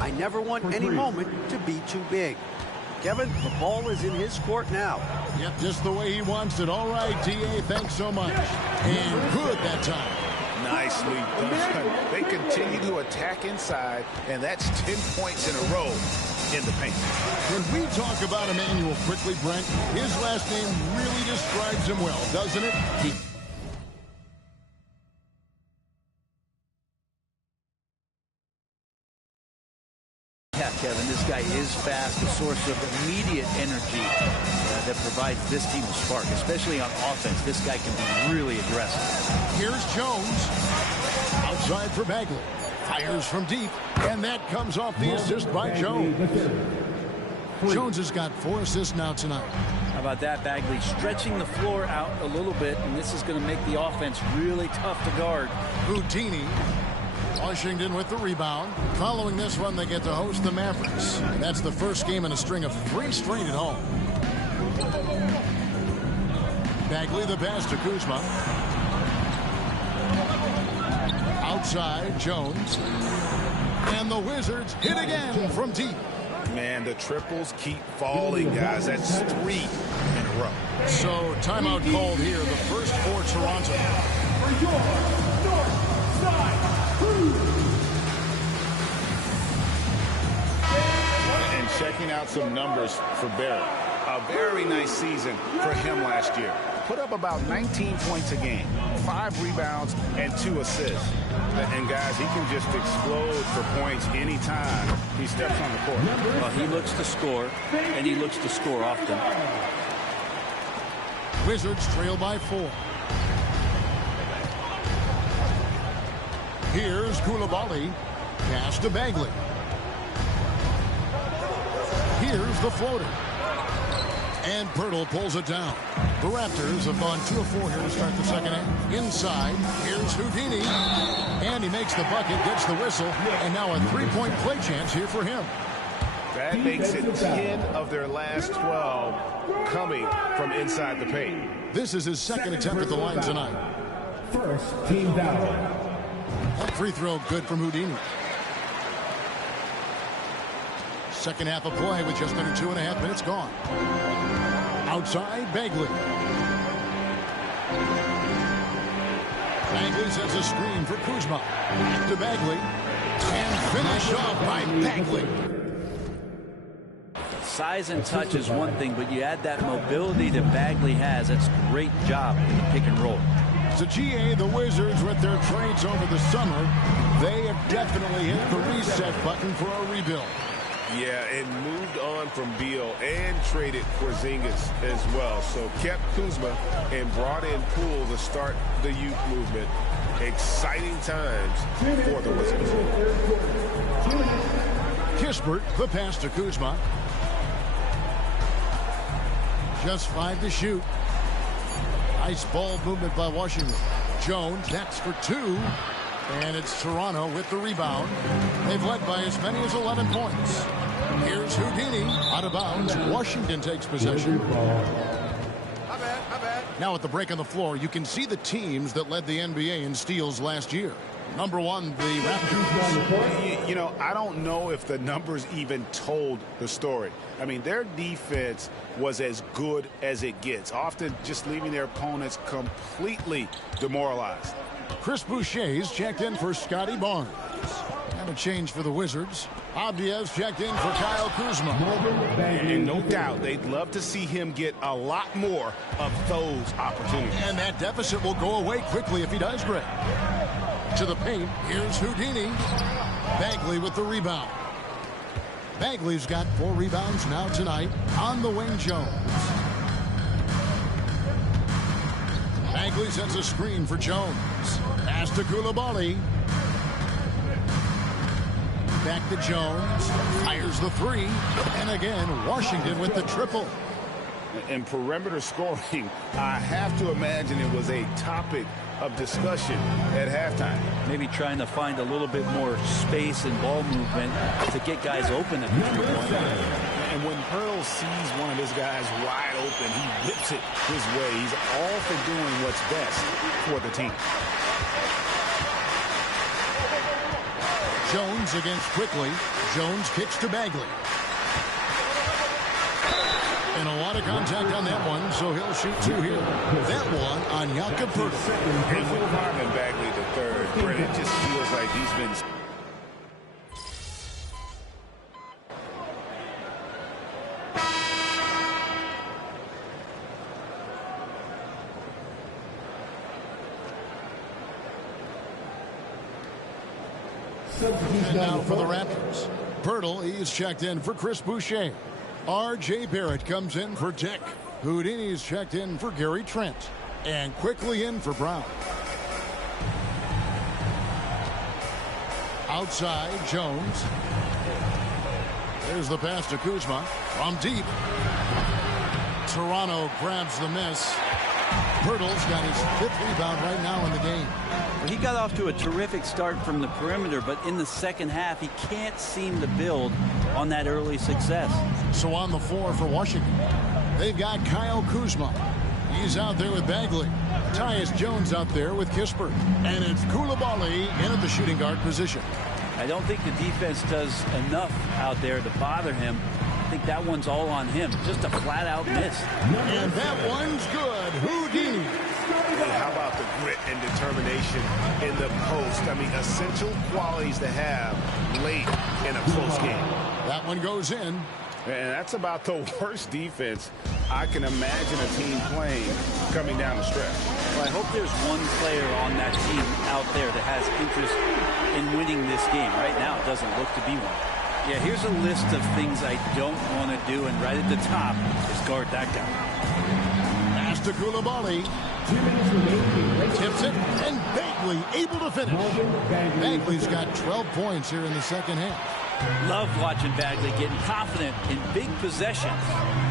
I never want any moment to be too big. Kevin, the ball is in his court now. Yep, just the way he wants it. All right, D.A., thanks so much. And good that time. Nicely done. They continue to attack inside, and that's 10 points in a row in the paint. When we talk about Emmanuel quickly, Brent, his last name really describes him well, doesn't it? Yeah, Kevin, this guy is fast, a source of immediate energy that provides this team a spark, especially on offense. This guy can be really aggressive. Here's Jones. Outside for Bagley. Fires from deep, and that comes off the assist by Jones. Jones has got 4 assists now tonight. How about that, Bagley stretching the floor out a little bit, and this is going to make the offense really tough to guard. Houdini. Washington with the rebound. Following this one, they get to host the Mavericks. And that's the first game in a string of 3 straight at home. Bagley the pass to Kuzma. Outside, Jones. And the Wizards hit again from deep. Man, the triples keep falling, guys. That's 3 in a row. So, timeout called here, the first for Toronto. For your North Side Crew. And checking out some numbers for Barrett. A very nice season for him last year. Put up about 19 points a game, 5 rebounds, and 2 assists. And guys, he can just explode for points anytime he steps on the court. Well, he looks to score, and he looks to score often. Wizards trail by 4. Here's Koulibaly. Pass to Bagley. Here's the floater. And Pirtle pulls it down. The Raptors have gone 2 of 4 here to start the second half. Inside, here's Houdini. And he makes the bucket, gets the whistle, and now a 3-point play chance here for him. That makes it 10 of their last 12 coming from inside the paint. This is his second attempt at the line tonight. First team foul. That free throw good from Houdini. Second half of play with just under 2.5 minutes gone. Outside, Bagley. Bagley sends a screen for Kuzma. Back to Bagley. And finish off by Bagley. Size and touch is one thing, but you add that mobility that Bagley has. That's a great job in the pick and roll. So GA, the Wizards, with their trades over the summer, they have definitely hit the reset button for a rebuild. Yeah, and moved on from Beal and traded Porzingis as well. So kept Kuzma and brought in Poole to start the youth movement. Exciting times for the Wizards. Kispert, the pass to Kuzma. Just 5 to shoot. Nice ball movement by Washington. Jones next for 2. And it's Toronto with the rebound. They've led by as many as 11 points. Here's Houdini out of bounds. Washington takes possession. Now at the break on the floor, you can see the teams that led the NBA in steals last year. Number one, the Raptors. You know, I don't know if the numbers even told the story. I mean, their defense was as good as it gets, often just leaving their opponents completely demoralized. Chris Boucher's checked in for Scotty Barnes. And a change for the Wizards. Abdias checked in for Kyle Kuzma. And no doubt they'd love to see him get a lot more of those opportunities. And that deficit will go away quickly if he does, Greg. To the paint, here's Houdini. Bagley with the rebound. Bagley's got 4 rebounds now tonight. On the wing, Jones. Bagley sends a screen for Jones. Pass to Coulibaly. Back to Jones. Fires the 3. And again, Washington with the triple. In perimeter scoring, I have to imagine it was a topic of discussion at halftime. Maybe trying to find a little bit more space and ball movement to get guys open at the 3-point line. And when Pearl sees one of his guys wide open, he whips it his way. He's all for doing what's best for the team. Jones against Quickly. Jones kicks to Bagley. And a lot of contact on that one, so he'll shoot 2 here. That one on Jakob Poeltl. And with Marvin Bagley the third, Brent, it just feels like he's been... And now for the Raptors. Poeltl, he's checked in for Chris Boucher. R.J. Barrett comes in for Dick. Houdini's checked in for Gary Trent. And quickly in for Brown. Outside, Jones. There's the pass to Kuzma. From deep. Toronto grabs the miss. Poeltl's got his 5th rebound right now in the game. He got off to a terrific start from the perimeter, but in the second half, he can't seem to build on that early success. So on the floor for Washington, they've got Kyle Kuzma. He's out there with Bagley. Tyus Jones out there with Kispert. And it's Coulibaly in at the shooting guard position. I don't think the defense does enough out there to bother him. I think that one's all on him. Just a flat-out miss. And that one's good. Houdini. And how about the grit and determination in the post? I mean, essential qualities to have late in a close game. That one goes in. And that's about the worst defense I can imagine a team playing coming down the stretch. Well, I hope there's one player on that team out there that has interest in winning this game. Right now, it doesn't look to be one. Yeah, here's a list of things I don't want to do, and right at the top is guard that guy. Pass to Coulibaly. Tips it, and Bagley able to finish. Bagley's got 12 points here in the second half. Love watching Bagley getting confident in big possessions.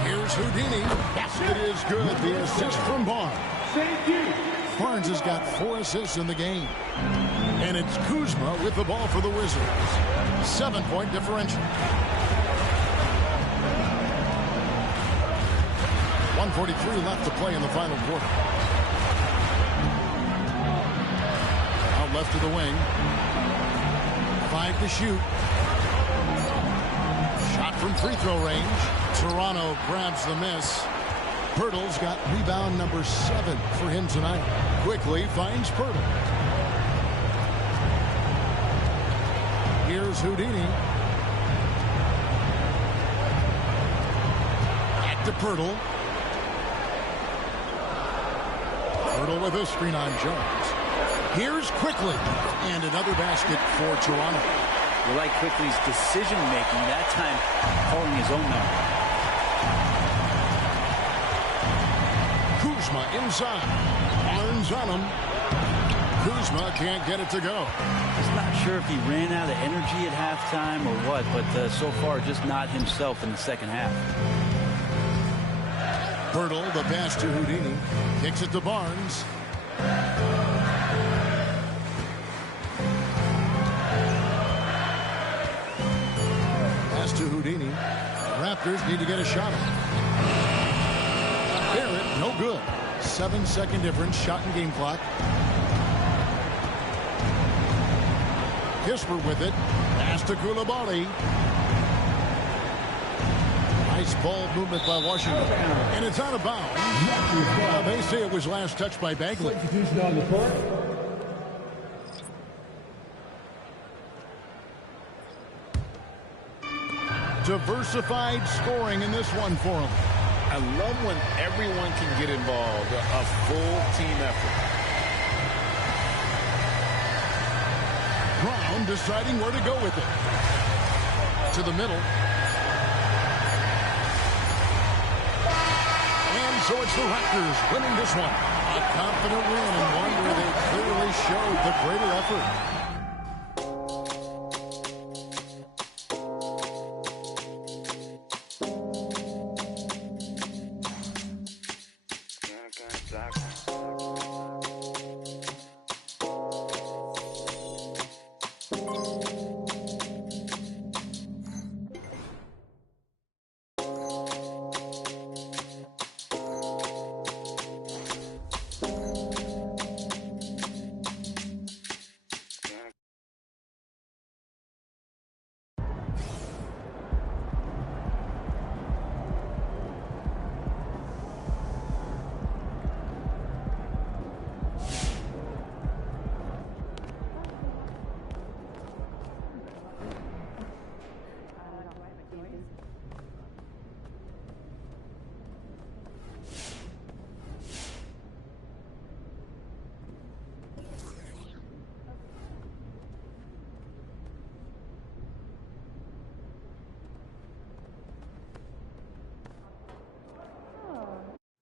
Here's Houdini. Basket is good. The assist from Barnes. Barnes has got 4 assists in the game. And it's Kuzma with the ball for the Wizards. 7-point differential. 1:43 left to play in the final quarter. Out left to the wing. 5 to shoot. Shot from free throw range. Toronto grabs the miss. Poeltl's got rebound number 7 for him tonight. Quickly finds Poeltl. Here's Houdini. Back to Poeltl. Poeltl with a screen on Jones. Here's Quickly. And another basket for Toronto. You like Quickly's decision-making, that time calling his own number. Kuzma inside. Barnes on him. Kuzma can't get it to go. Just not sure if he ran out of energy at halftime or what, but so far just not himself in the second half. Poeltl, the pass to Houdini. Kicks it to Barnes. Pass to Houdini. Raptors need to get a shot on. Barrett, no good. 7-second difference, shot and game clock. Kispert with it. Pass to Koulibaly. Nice ball movement by Washington. And it's out of bounds. They say it was last touched by Bagley. Diversified scoring in this one for him. I love when everyone can get involved, a full team effort. Brown deciding where to go with it. To the middle. And so it's the Raptors winning this one. A confident win and one where they clearly showed the greater effort.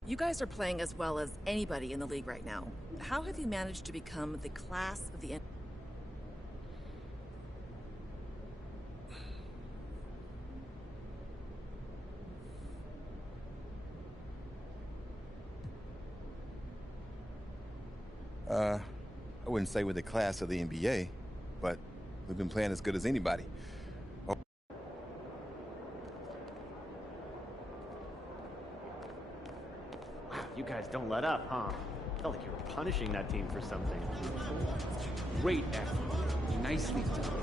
You guys are playing as well as anybody in the league right now. How have you managed to become the class of the... I wouldn't say we're the class of the NBA, but we've been playing as good as anybody. You guys don't let up, huh? Felt like you were punishing that team for something. Great effort. Nicely done.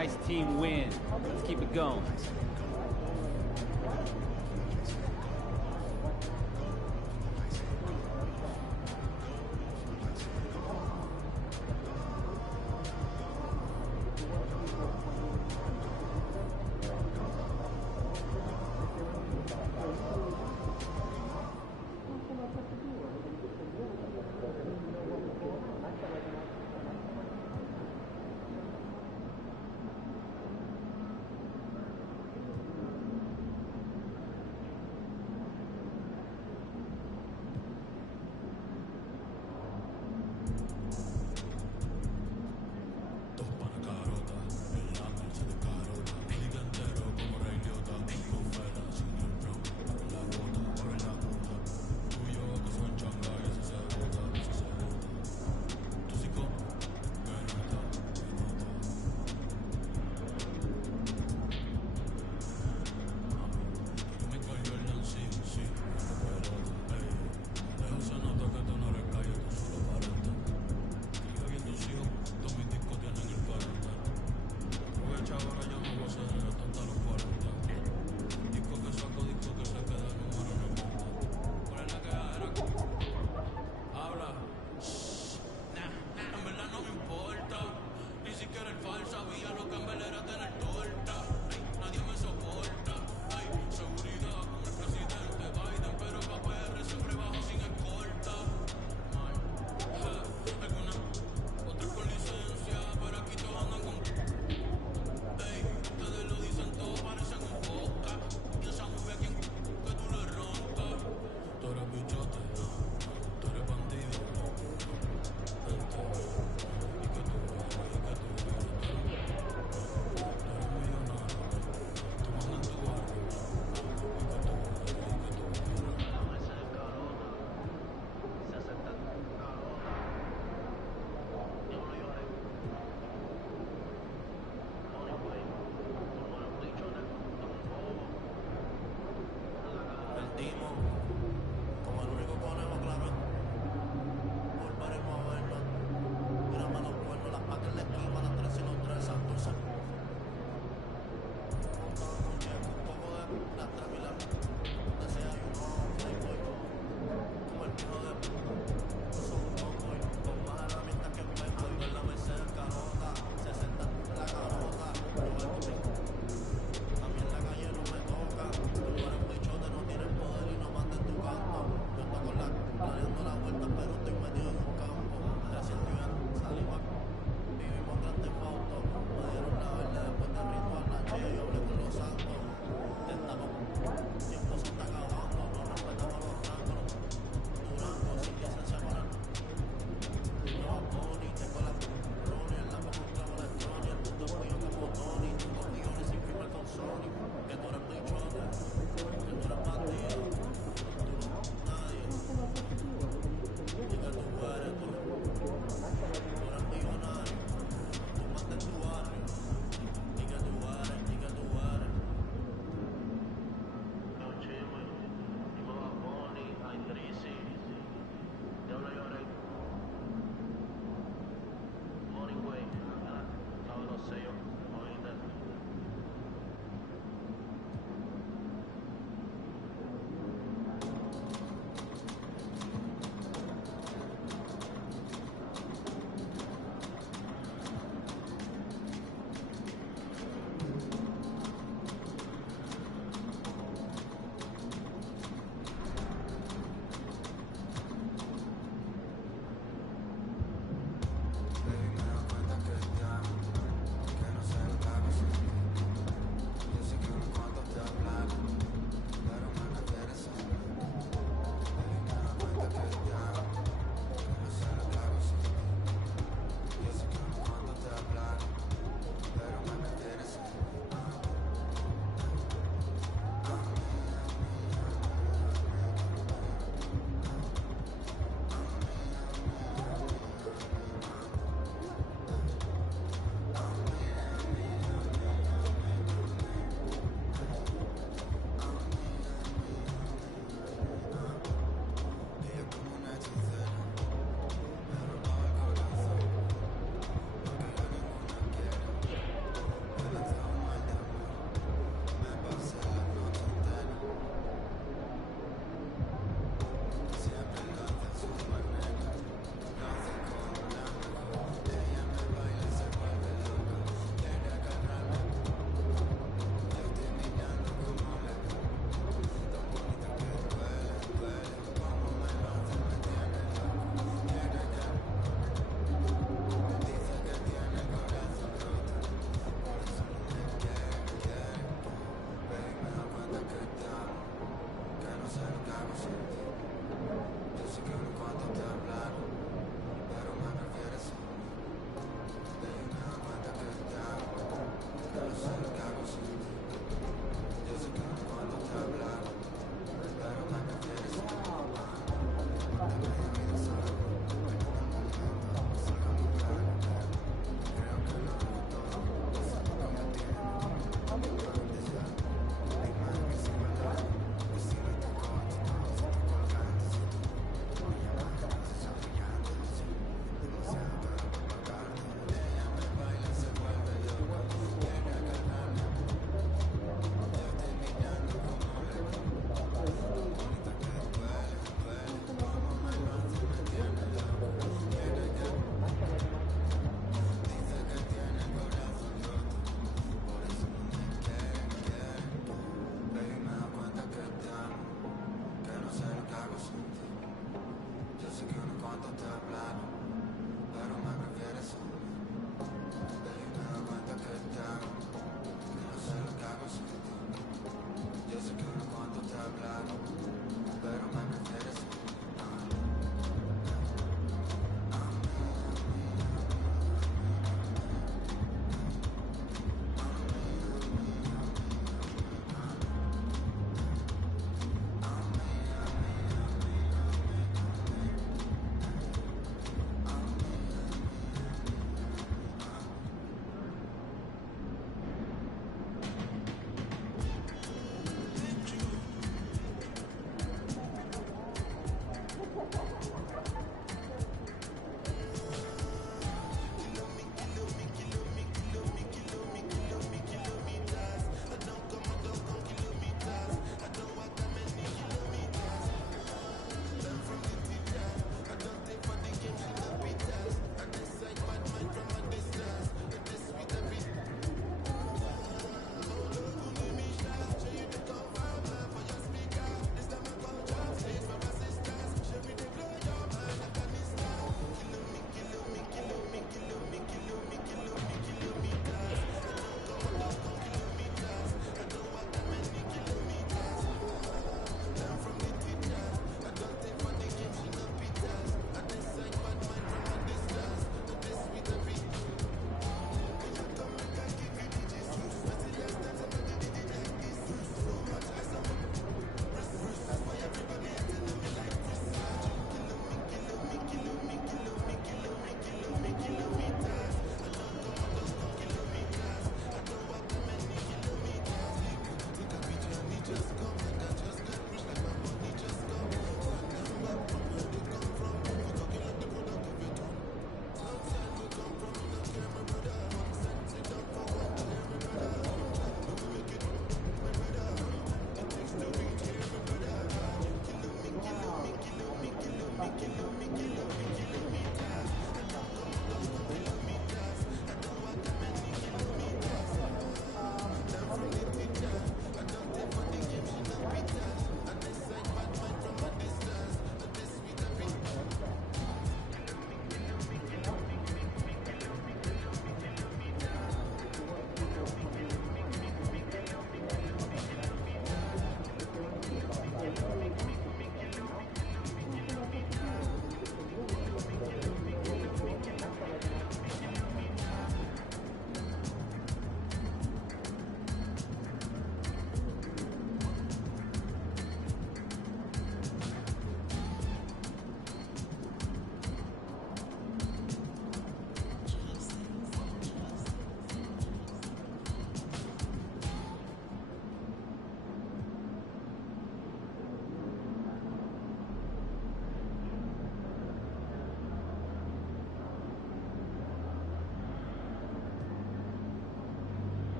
Nice team win. Let's keep it going.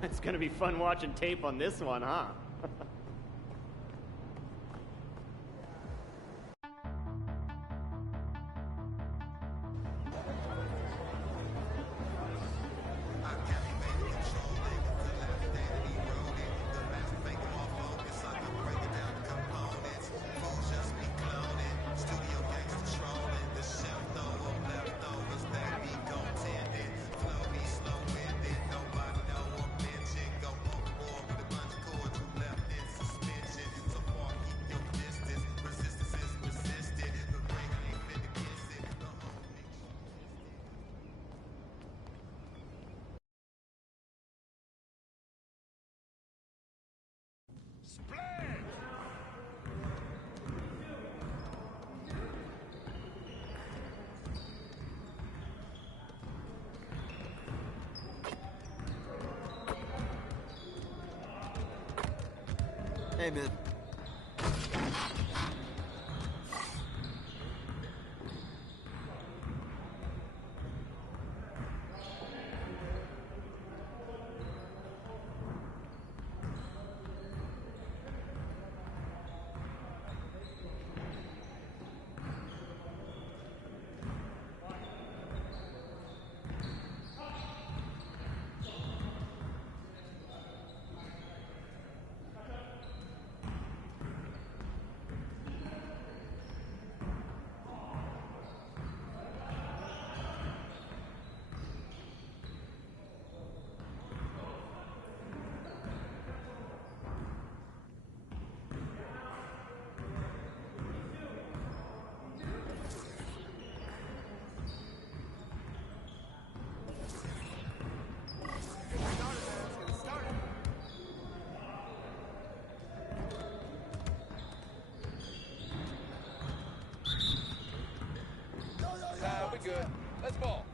It's gonna be fun watching tape on this one, huh? Hey, man. We good. Let's ball.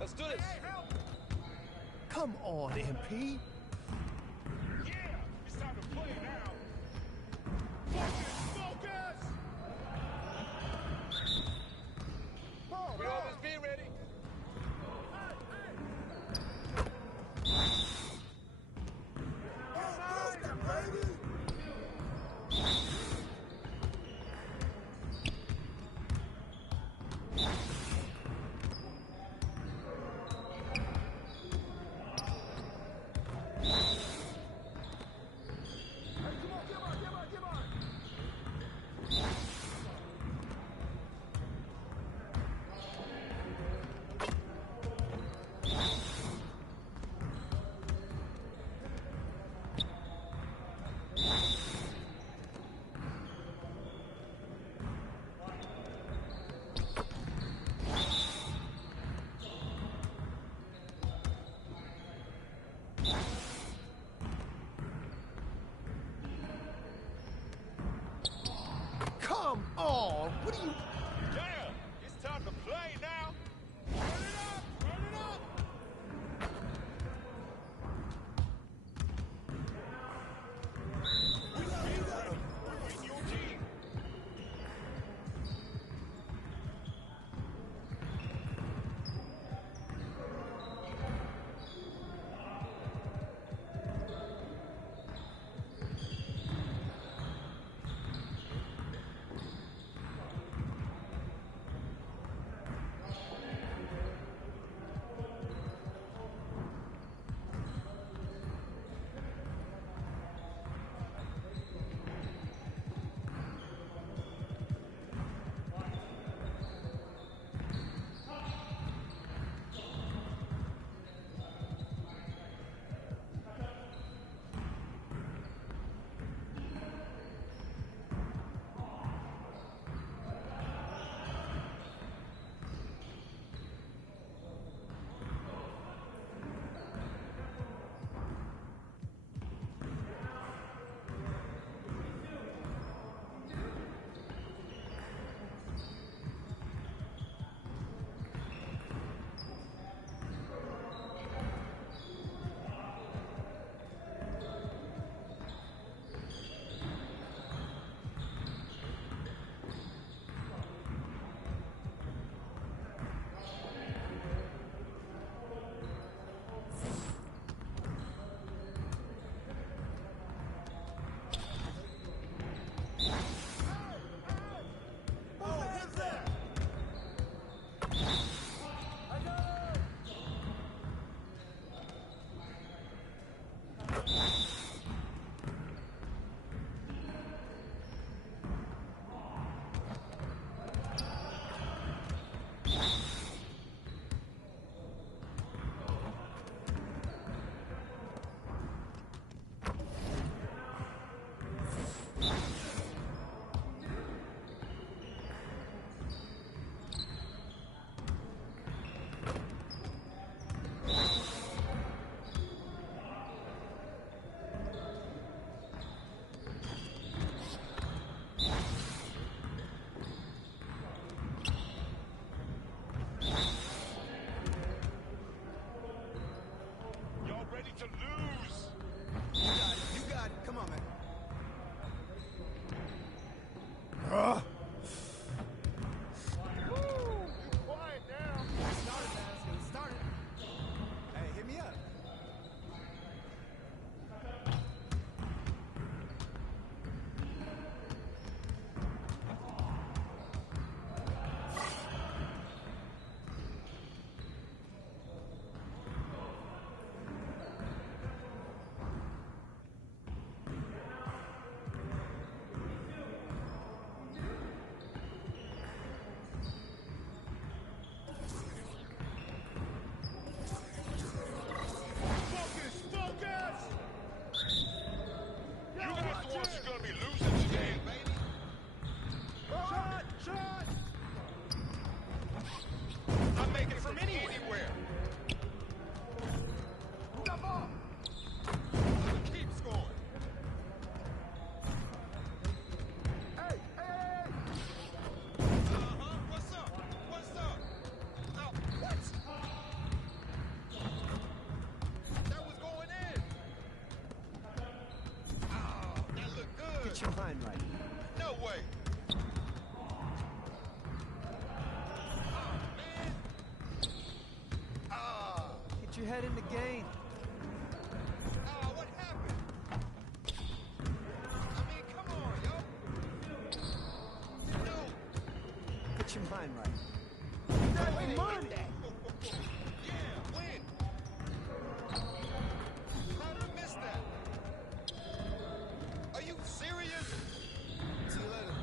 Let's do this. Come on, MP. Yeah, it's time to play now. Focus! We always be ready. Get your mind right. No way. Get your head in the game. What happened? I mean, come on, yo. No. Get your mind right. Hey, money. Yeah, win. How did I miss that? Are you serious? See you later.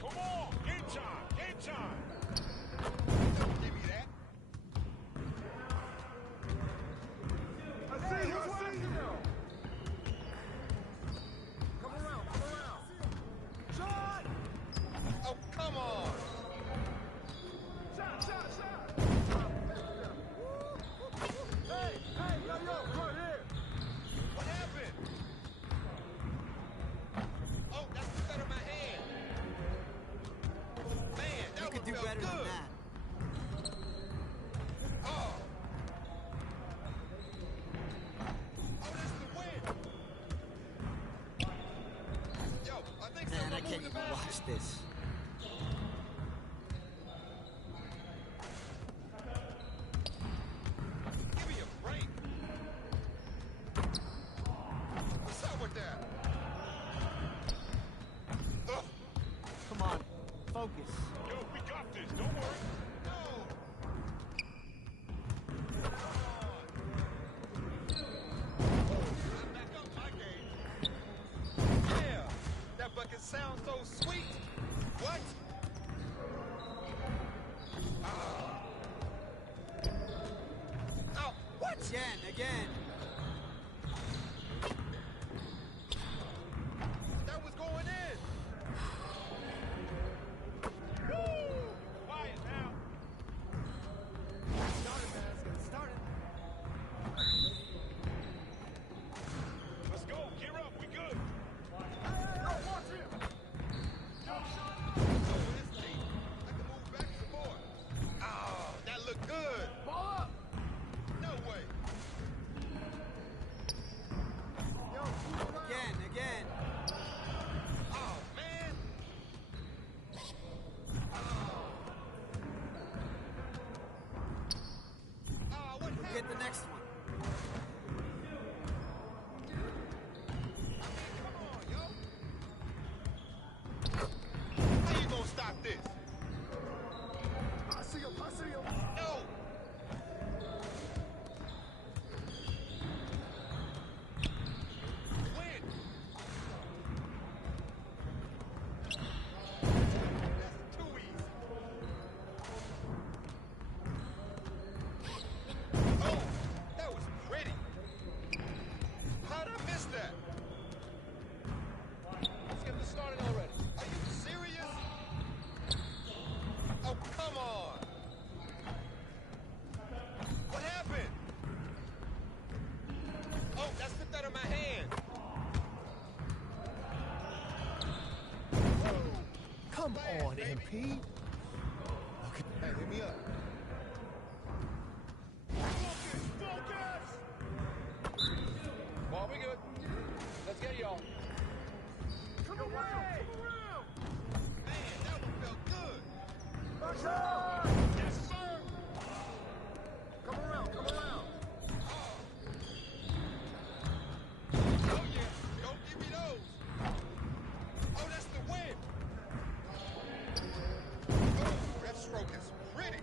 Come on, game time, game time. Don't give me that. I see you, I see you. Come around, come around. Shot! Oh, come on. Shot, shot, shot. Hey, yo, right here. What happened? Oh, that's the cut of my hand. Man, that You could do felt better good. than that. Oh, that's the win. Yo, I think Man, someone I can't moved the even basket. watch this. Give me a break. What's up with that? Ugh. Come on, focus. Yo, we got this, don't worry. No. I'm back up my game. Yeah, that bucket sounds so sweet. What? Oh, what? Again. That was going in. Quiet now. Started. Let's go, gear up, we good. Watch him. Oh, it's deep. I can move back some more. Oh, that looked good. Ball up. No way. Again. Oh, man. Oh, what happened? Get the next one. Come on, yo. How you gonna stop this? I see him, I see him. No. Win. That's too easy. Oh, that was pretty. How'd I miss that? Let's get this started already. Are you serious? Oh, come on. What happened? Oh, that slipped out of my hand. Come on, MP. Okay. Hey, hit me up. Focus, focus. Ball, we good. Let's get y'all. Come around, come around. Man, that one felt good. Yes, sir. Come around, come around. Oh, yeah. Don't give me those. Oh, that's the win. Oh, that stroke is pretty.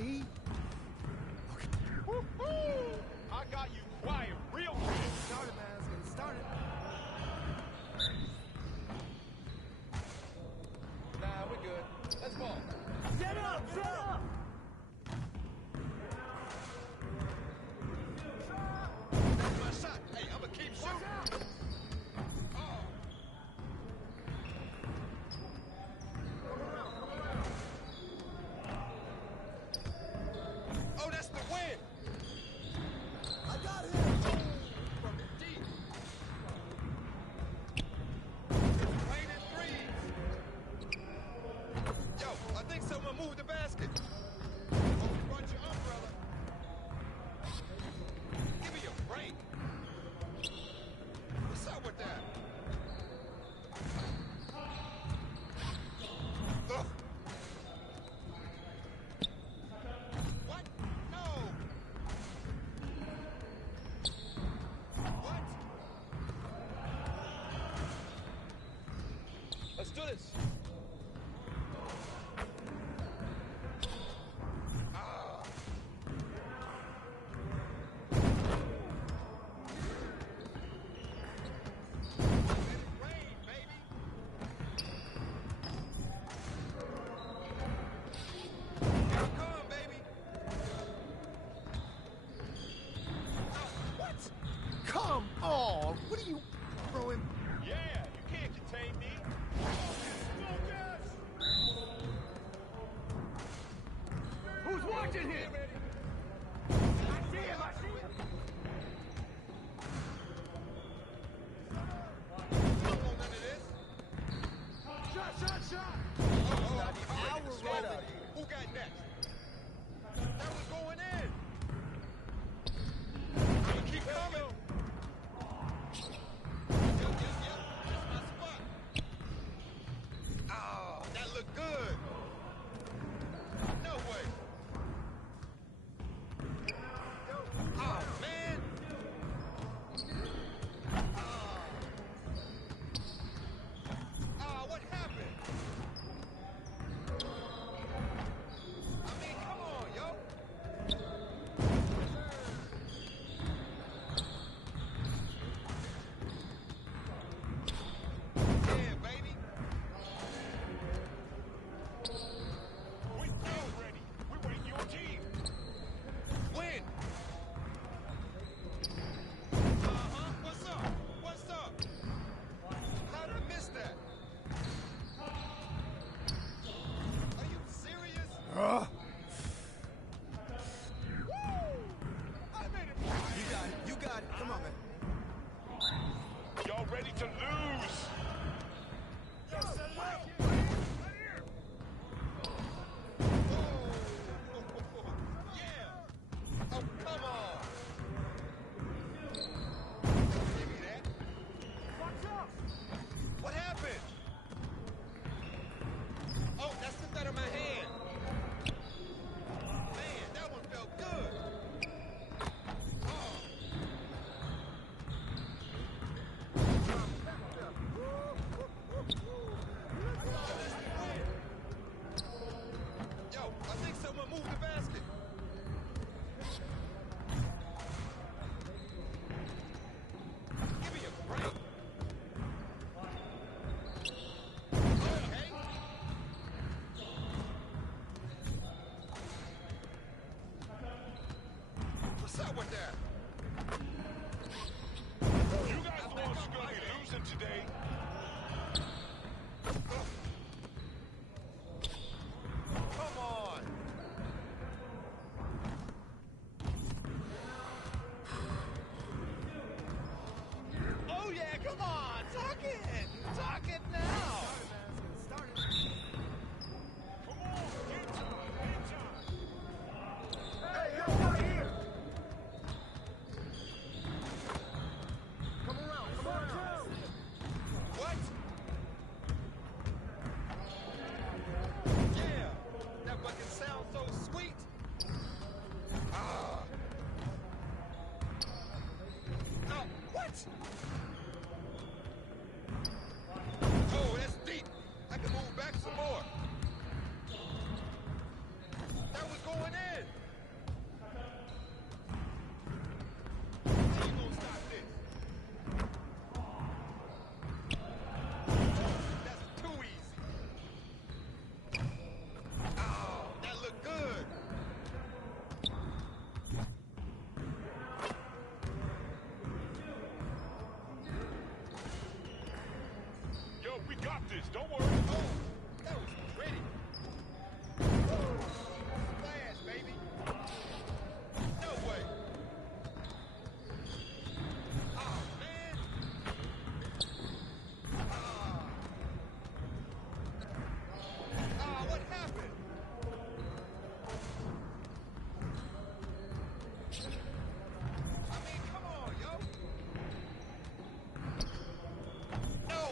MP? I got you quiet real quick. Started, man. Let's get it started. Nah, we're good. Let's ball. Get up! Get up! That's my shot. Hey, I'm gonna keep shooting. Oh, that's the win. I got him! From the deep. It's raining threes. Yo, I think someone moved the basket. Oh, you brought your umbrella. Give me a break. What's up with that? Ugh. What? No. What? Let's do this. Ah. Let it rain, baby. Here it come, baby. What? Come on! What are you throwing? Yeah, you can't contain me. Who's watching here? I see him! I see him! Don't want none of this. Shot! Now we're right out here. Who got next? That was going in. I'm gonna keep coming. Yep. That's my spot. Oh, that looked good. No way. Oh, man. What happened? I mean, come on, yo. Yeah, baby. focus. Don't worry. Oh, that was pretty. Flash, baby. No way. Oh, man. What happened? I mean, come on, yo. No.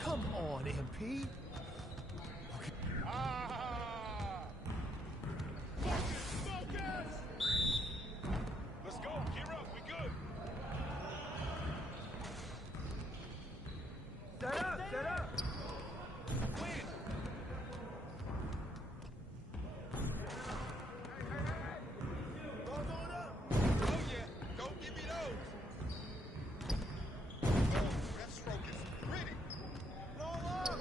Come on, MP. Focus! Let's go. Gear up. We good. Set up, set up. Win. Oh, yeah. Don't give me those. Oh, that stroke is pretty. Roll up.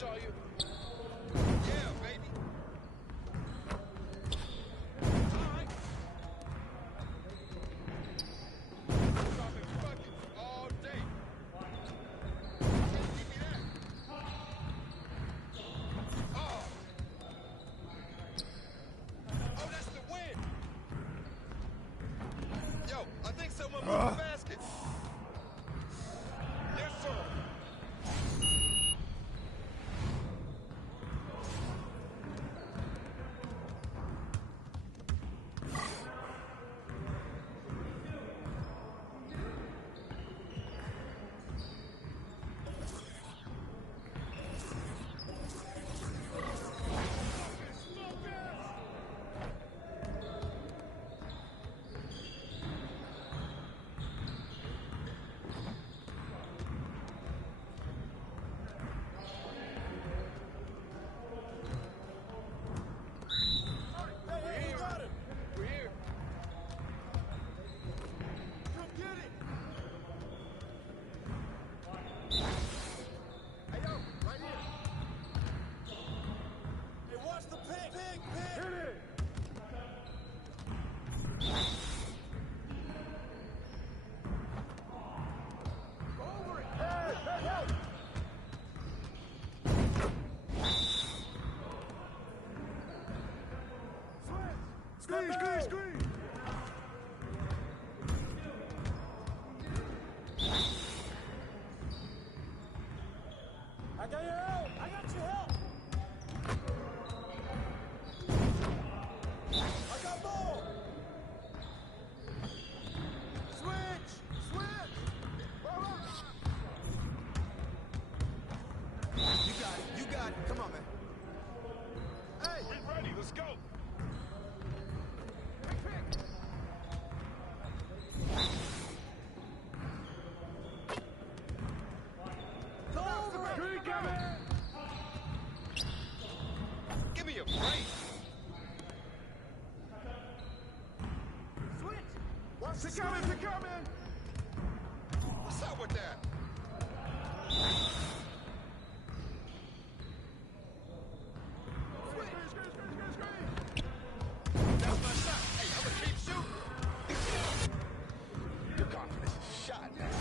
saw you. Yeah, baby. All right. Dropping buckets all day. Give me that. Oh. Oh, that's the win. Yo, I think someone moved the basket. Yes, sir. Screen, screen, screen! I got your help! I got your help! I got ball! Switch! Switch! You got it. You got it. Come on, man. Hey! We ready. Let's go. Give me a break. Switch! Watch the coming, the coming! What's up with that? That's my shot. Hey, I'm gonna keep shooting. Your confidence is shot now.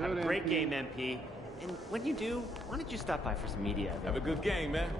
Have a great game, MP. And when you do, why don't you stop by for some media? Have a good game, man.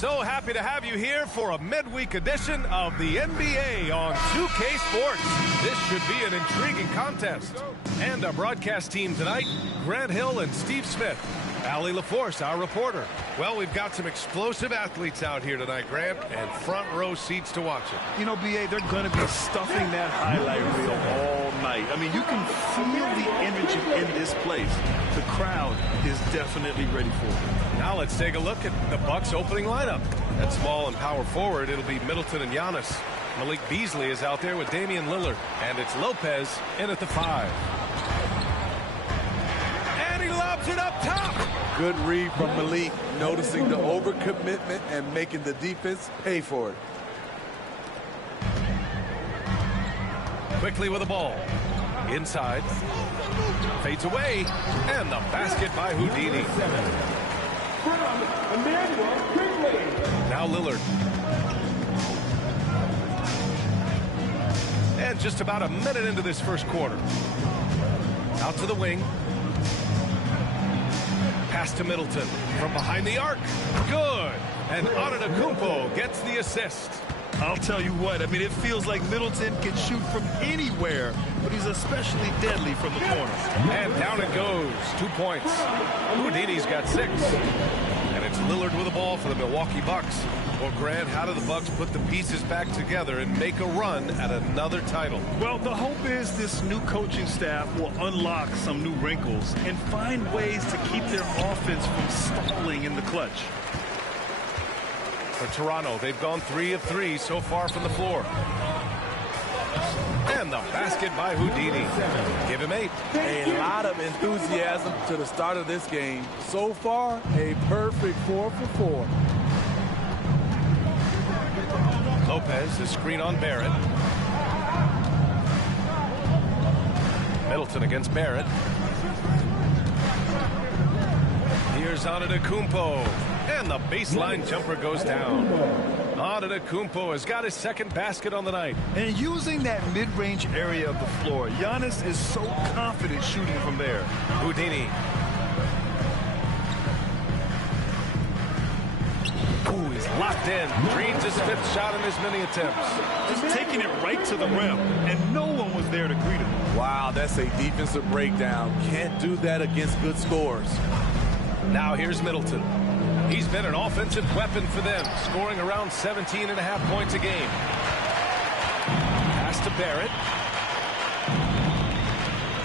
So happy to have you here for a midweek edition of the NBA on 2K Sports. This should be an intriguing contest. And our broadcast team tonight, Grant Hill and Steve Smith. Allie LaForce, our reporter. Well, we've got some explosive athletes out here tonight, Grant, and front row seats to watch it. You know, B.A., they're going to be stuffing that highlight reel all night. I mean, you can feel the energy in this place. The crowd is definitely ready for it. Now let's take a look at the Bucks opening lineup. At small and power forward, it'll be Middleton and Giannis. Malik Beasley is out there with Damian Lillard, and it's Lopez in at the 5. And he lobs it up top. Good read from Malik, noticing the overcommitment and making the defense pay for it. Quickly with the ball. Inside. Fades away. And the basket by Houdini. Now Lillard. And just about a minute into this first quarter. Out to the wing. Pass to Middleton from behind the arc. Good. And Antetokounmpo gets the assist. I'll tell you what, I mean, it feels like Middleton can shoot from anywhere, but he's especially deadly from the corner. And down it goes. 2 points. Houdini's got 6. And it's Lillard with the ball for the Milwaukee Bucks. Well, Grant, how do the Bucks put the pieces back together and make a run at another title? Well, the hope is this new coaching staff will unlock some new wrinkles and find ways to keep their offense from stalling in the clutch. For Toronto, they've gone 3 of 3 so far from the floor. And the basket by Houdini. Give him 8. A lot of enthusiasm to the start of this game. So far, a perfect 4 for 4. Lopez is screen on Barrett. Middleton against Barrett. Here's Antetokounmpo. And the baseline jumper goes down. Antetokounmpo has got his second basket on the night. And using that mid-range area of the floor, Giannis is so confident shooting from there. Houdini. Ooh, he's locked in. Dreams his 5th shot in his many attempts. Just taking it right to the rim, and no one was there to greet him. Wow, that's a defensive breakdown. Can't do that against good scores. Now here's Middleton. He's been an offensive weapon for them, scoring around 17.5 points a game. Pass to Barrett.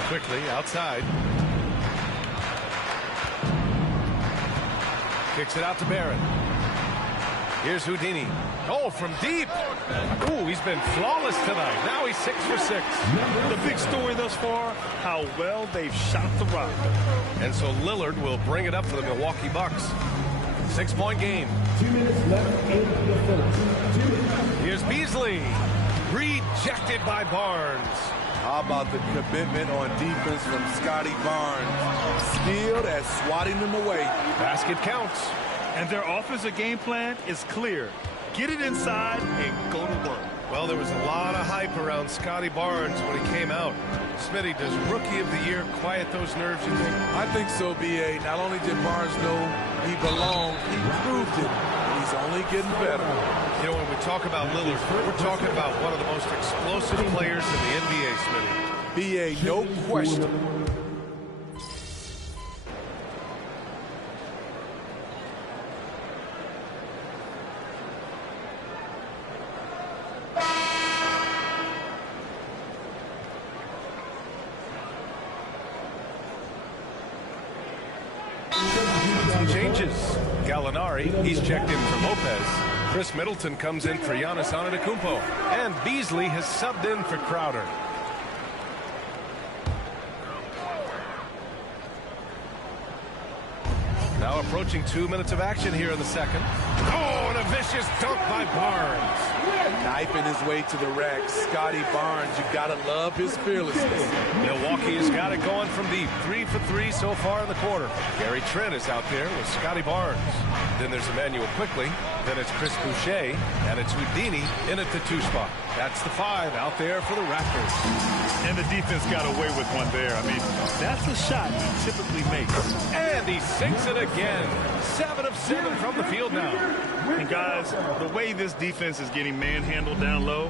Quickly outside. Kicks it out to Barrett. Here's Houdini. Oh, from deep. Ooh, he's been flawless tonight. Now he's 6 for 6. The big story thus far, how well they've shot the rock. And so Lillard will bring it up for the Milwaukee Bucks. 6-point game. 2 minutes left in the first. Here's Beasley. Rejected by Barnes. How about the commitment on defense from Scotty Barnes? Skilled at swatting them away. Basket counts. And their offensive game plan is clear. Get it inside and go to work. Well, there was a lot of hype around Scotty Barnes when he came out. Smitty, does Rookie of the Year quiet those nerves, you think? I think so, B.A. Not only did Barnes know he belonged, he proved it. He's only getting better. You know, when we talk about Lillard, we're talking about one of the most explosive players in the NBA, Smitty. B.A., no question. Changes. Gallinari, he's checked in for Lopez. Chris Middleton comes in for Giannis Antetokounmpo. And Beasley has subbed in for Crowder. Now approaching 2 minutes of action here in the second. Oh, and a vicious dunk by Barnes. Knifing his way to the rack. Scotty Barnes, you gotta love his fearlessness. Milwaukee has got it going from deep. 3 for 3 so far in the quarter. Gary Trent is out there with Scotty Barnes. Then there's Emmanuel Quickley. Then it's Chris Boucher. And it's Houdini in at the 2 spot. That's the 5 out there for the Raptors. And the defense got away with one there. I mean, that's a shot he typically makes. And he sinks it again. 7 of 7 from the field now. And guys, the way this defense is getting manhandled down low,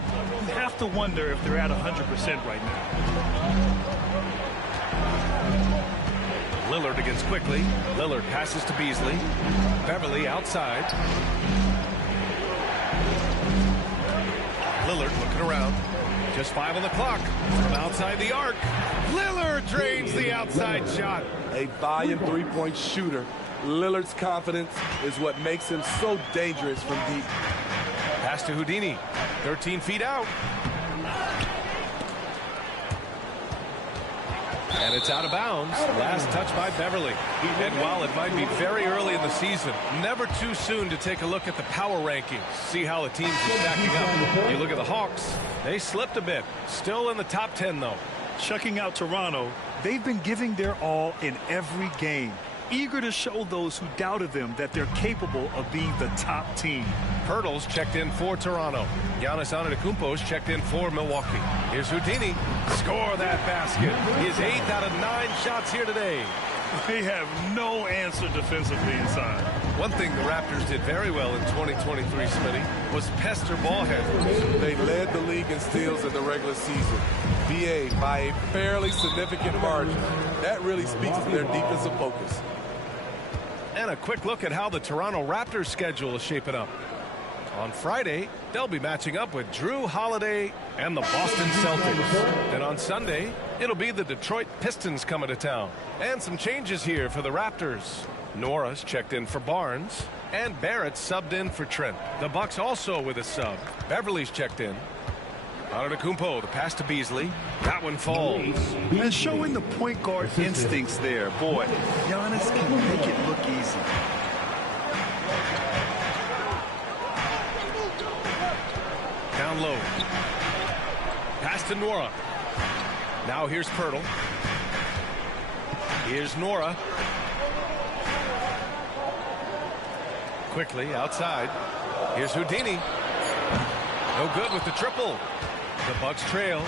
you have to wonder if they're at 100% right now. Lillard against Quickley. Lillard passes to Beasley. Beverly outside. Lillard looking around. Just 5 on the clock. From outside the arc. Lillard drains the outside shot. A volume three-point shooter. Lillard's confidence is what makes him so dangerous from deep. Pass to Houdini. 13 feet out. And it's out of bounds. Last touch by Beverly. And while it might be very early in the season, never too soon to take a look at the power rankings. See how the teams are stacking up. You look at the Hawks. They slipped a bit. Still in the top 10, though. Checking out Toronto, they've been giving their all in every game. Eager to show those who doubted them that they're capable of being the top team. Pirtle's checked in for Toronto. Giannis Antetokounmpo's checked in for Milwaukee. Here's Houdini. Score that basket. His 8th out of 9 shots here today. They have no answer defensively inside. One thing the Raptors did very well in 2023, Smitty, was pester ball handlers. They led the league in steals in the regular season. BA by a fairly significant margin. That really speaks to their defensive focus. And a quick look at how the Toronto Raptors schedule is shaping up. On Friday, they'll be matching up with Drew Holiday and the Boston Celtics. Then on Sunday, it'll be the Detroit Pistons coming to town. And some changes here for the Raptors. Nora's checked in for Barnes, and Barrett subbed in for Trent. The Bucks also with a sub. Beverly's checked in. Antetokounmpo, the pass to Beasley. That one falls. And showing the point guard instincts there. Boy, Giannis can make it look easy. Down low. Pass to Nora. Now here's Pirtle. Here's Nora. Quickly outside. Here's Houdini. No good with the triple. The Bucks trail.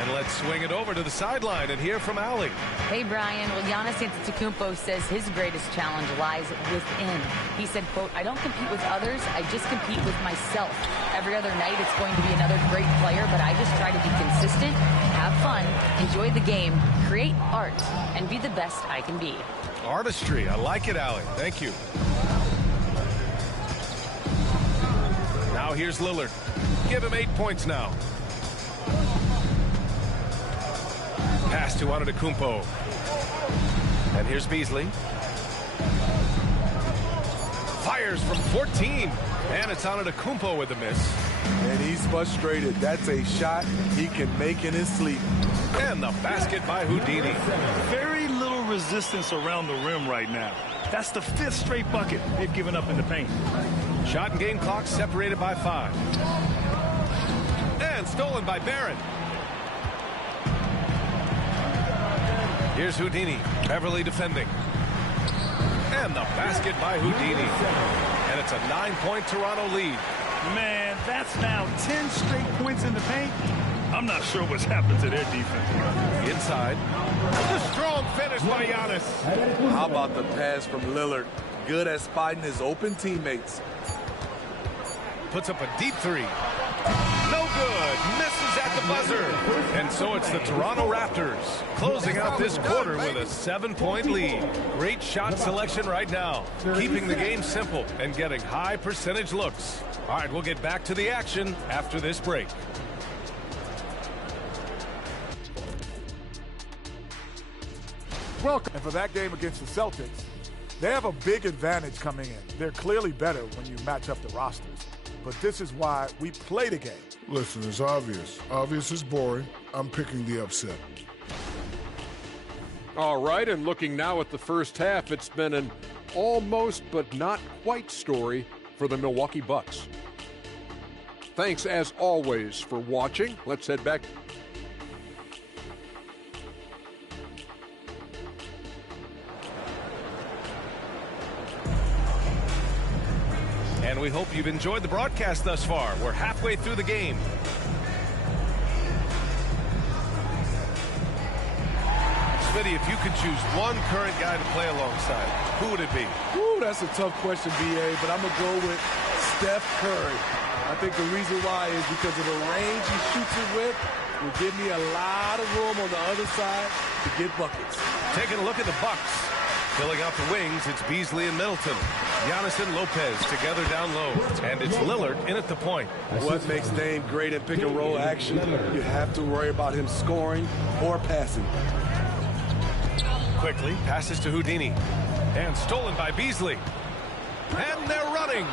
And let's swing it over to the sideline and hear from Allie. Hey, Brian. Well, Giannis Antetokounmpo says his greatest challenge lies within. He said, quote, I don't compete with others. I just compete with myself. Every other night it's going to be another great player, but I just try to be consistent, have fun, enjoy the game, create art, and be the best I can be. Artistry. I like it, Allie. Thank you. Now here's Lillard. Give him 8 points now. Pass to Antetokounmpo. And here's Beasley. Fires from 14. And it's Antetokounmpo with a miss. And he's frustrated. That's a shot he can make in his sleep. And the basket by Houdini. Very little resistance around the rim right now. That's the 5th straight bucket they've given up in the paint. Shot and game clock separated by 5. And stolen by Barrett. Here's Houdini. Beverly defending. And the basket by Houdini. And it's a 9-point Toronto lead. Man, that's now 10 straight points in the paint. I'm not sure what's happened to their defense. Inside. The strong finish by Giannis. How about the pass from Lillard? Good at spotting his open teammates. Puts up a deep three. No good. Misses at the buzzer. And so it's the Toronto Raptors closing out this quarter with a 7-point lead. Great shot selection right now. Keeping the game simple and getting high percentage looks. All right, we'll get back to the action after this break. Welcome. And for that game against the Celtics, they have a big advantage coming in. They're clearly better when you match up the rosters. But this is why we play the game. Listen, it's obvious. Obvious is boring. I'm picking the upset. All right, and looking now at the first half, it's been an almost but not quite story for the Milwaukee Bucks. Thanks, as always, for watching. Let's head back. And we hope you've enjoyed the broadcast thus far. We're halfway through the game. Smitty, if you could choose one current guy to play alongside, who would it be? Ooh, that's a tough question, BA, but I'm going to go with Steph Curry. I think the reason why is because of the range he shoots it with will give me a lot of room on the other side to get buckets. Taking a look at the Bucks. Filling out the wings, it's Beasley and Middleton. Giannis and Lopez together down low. And it's Lillard in at the point. What makes Dame great in pick and roll action? You have to worry about him scoring or passing. Quickly passes to Houdini. And stolen by Beasley. And they're running.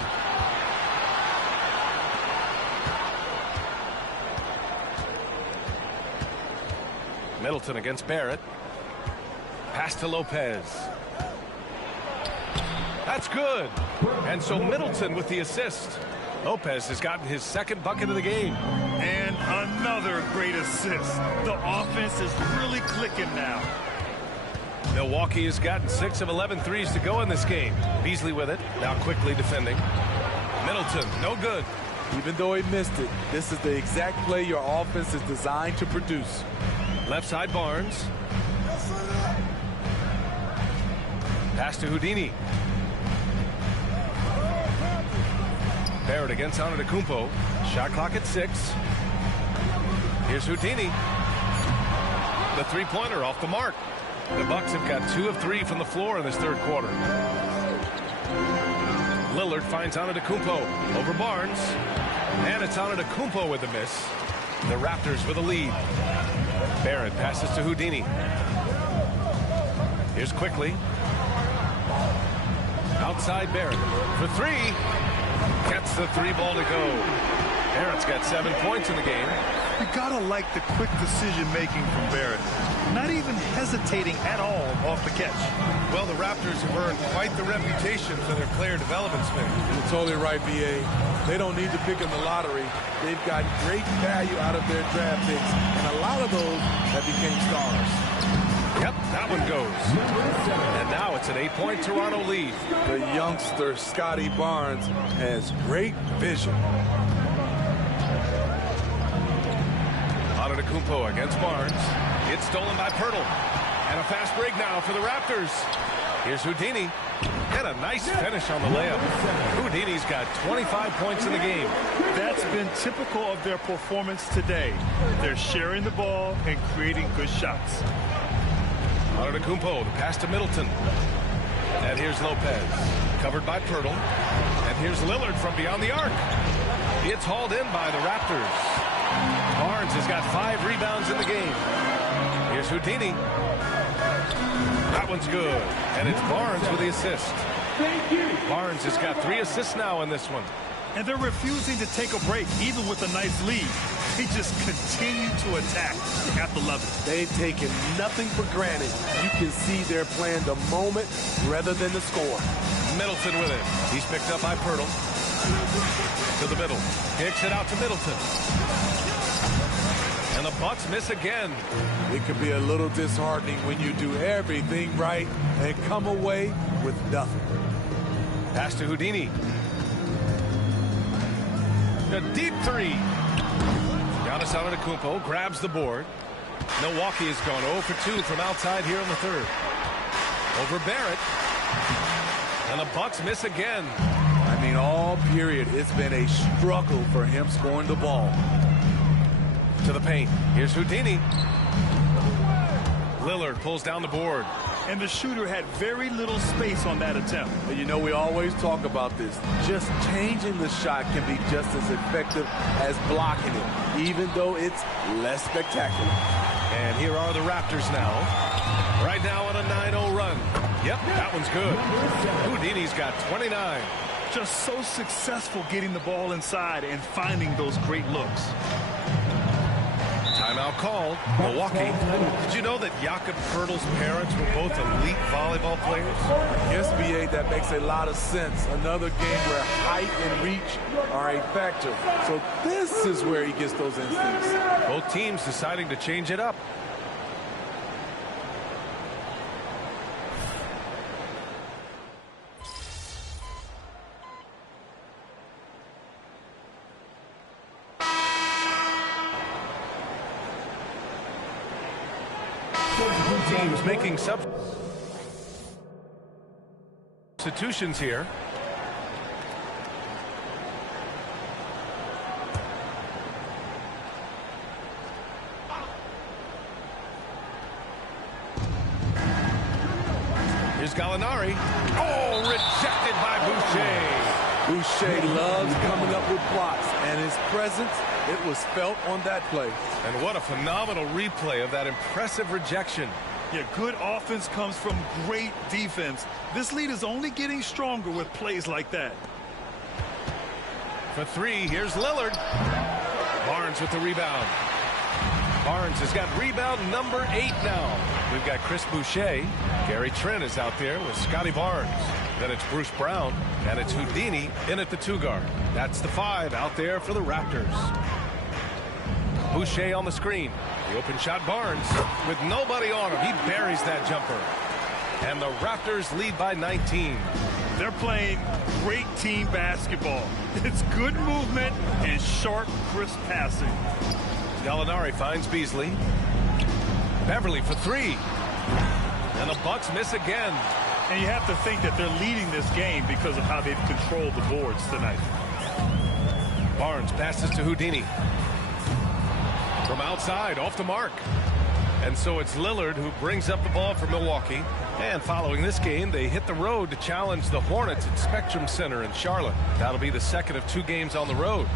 Middleton against Barrett. Pass to Lopez. That's good. And so Middleton with the assist. Lopez has gotten his second bucket of the game. And another great assist. The offense is really clicking now. Milwaukee has gotten 6 of 11 threes to go in this game. Beasley with it. Now quickly defending. Middleton, no good. Even though he missed it, this is the exact play your offense is designed to produce. Left side Barnes. Pass to Houdini. Barrett against Antetokounmpo. Shot clock at 6. Here's Houdini. The three-pointer off the mark. The Bucks have got 2 of 3 from the floor in this third quarter. Lillard finds Antetokounmpo over Barnes. And it's Antetokounmpo with a miss. The Raptors with a lead. Barrett passes to Houdini. Here's Quickly. Outside Barrett for 3. Gets the 3-ball to go. Barrett's got 7 points in the game. You gotta like the quick decision-making from Barrett. Not even hesitating at all off the catch. Well, the Raptors have earned quite the reputation for their player development, Smith. You're totally right, BA. They don't need to pick in the lottery. They've got great value out of their draft picks, and a lot of those have became stars. Yep, that one goes. And now it's an 8-point Toronto lead. The youngster, Scotty Barnes, has great vision. Antetokounmpo against Barnes. It's stolen by Pirtle. And a fast break now for the Raptors. Here's Houdini. And a nice finish on the layup. Houdini's got 25 points in the game. That's been typical of their performance today. They're sharing the ball and creating good shots. Antetokounmpo, the pass to Middleton. And here's Lopez. Covered by Pirtle. And here's Lillard from beyond the arc. It's hauled in by the Raptors. Barnes has got 5 rebounds in the game. Here's Houdini. That one's good. And it's Barnes with the assist. Barnes has got 3 assists now in this one. And they're refusing to take a break, even with a nice lead. They just continue to attack. You have to love it. They've taken nothing for granted. You can see they're playing the moment rather than the score. Middleton with it. He's picked up by Pirtle. To the middle. Kicks it out to Middleton. And the Bucks miss again. It can be a little disheartening when you do everything right and come away with nothing. Pass to Houdini. A deep three. Giannis Antetokounmpo grabs the board. Milwaukee has gone 0 for 2 from outside here in the third. Over Barrett. And the Bucks miss again. I mean, all period, it's been a struggle for him scoring the ball. To the paint. Here's Houdini. Lillard pulls down the board. And the shooter had very little space on that attempt. And you know, we always talk about this. Just changing the shot can be just as effective as blocking it, even though it's less spectacular. And here are the Raptors now. Right now on a 9-0 run. Yep, that one's good. Houdini's got 29. Just so successful getting the ball inside and finding those great looks. Timeout called. Milwaukee. Did you know that Jakob Poeltl's parents were both elite volleyball players? Yes, B.A., that makes a lot of sense. Another game where height and reach are a factor. So this is where he gets those instincts. Both teams deciding to change it up. Teams making substitutions here. Here's Gallinari. Oh, rejected by Boucher. Boucher loves coming up with blocks, and his presence, it was felt on that play. And what a phenomenal replay of that impressive rejection. Yeah, good offense comes from great defense. This lead is only getting stronger with plays like that. For three, here's Lillard. Barnes with the rebound. Barnes has got rebound number 8 now. We've got Chris Boucher. Gary Trent is out there with Scotty Barnes. Then it's Bruce Brown, and it's Houdini in at the 2 guard. That's the 5 out there for the Raptors. Boucher on the screen. The open shot, Barnes with nobody on him. He buries that jumper. And the Raptors lead by 19. They're playing great team basketball. It's good movement and sharp, crisp passing. Gallinari finds Beasley. Beverly for 3. And the Bucks miss again. And you have to think that they're leading this game because of how they've controlled the boards tonight. Barnes passes to Houdini. From outside, off the mark. And so it's Lillard who brings up the ball for Milwaukee. And following this game, they hit the road to challenge the Hornets at Spectrum Center in Charlotte. That'll be the second of 2 games on the road.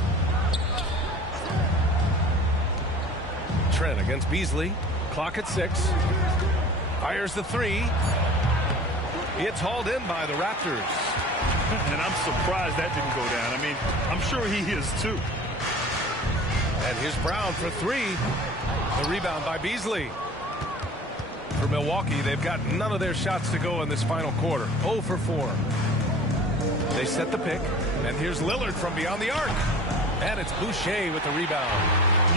Trent against Beasley. Clock at 6. Fires the 3. It's hauled in by the Raptors. And I'm surprised that didn't go down. I mean, I'm sure he is too. And here's Brown for 3. The rebound by Beasley. For Milwaukee, they've got none of their shots to go in this final quarter. 0 for 4. They set the pick. And here's Lillard from beyond the arc. And it's Boucher with the rebound.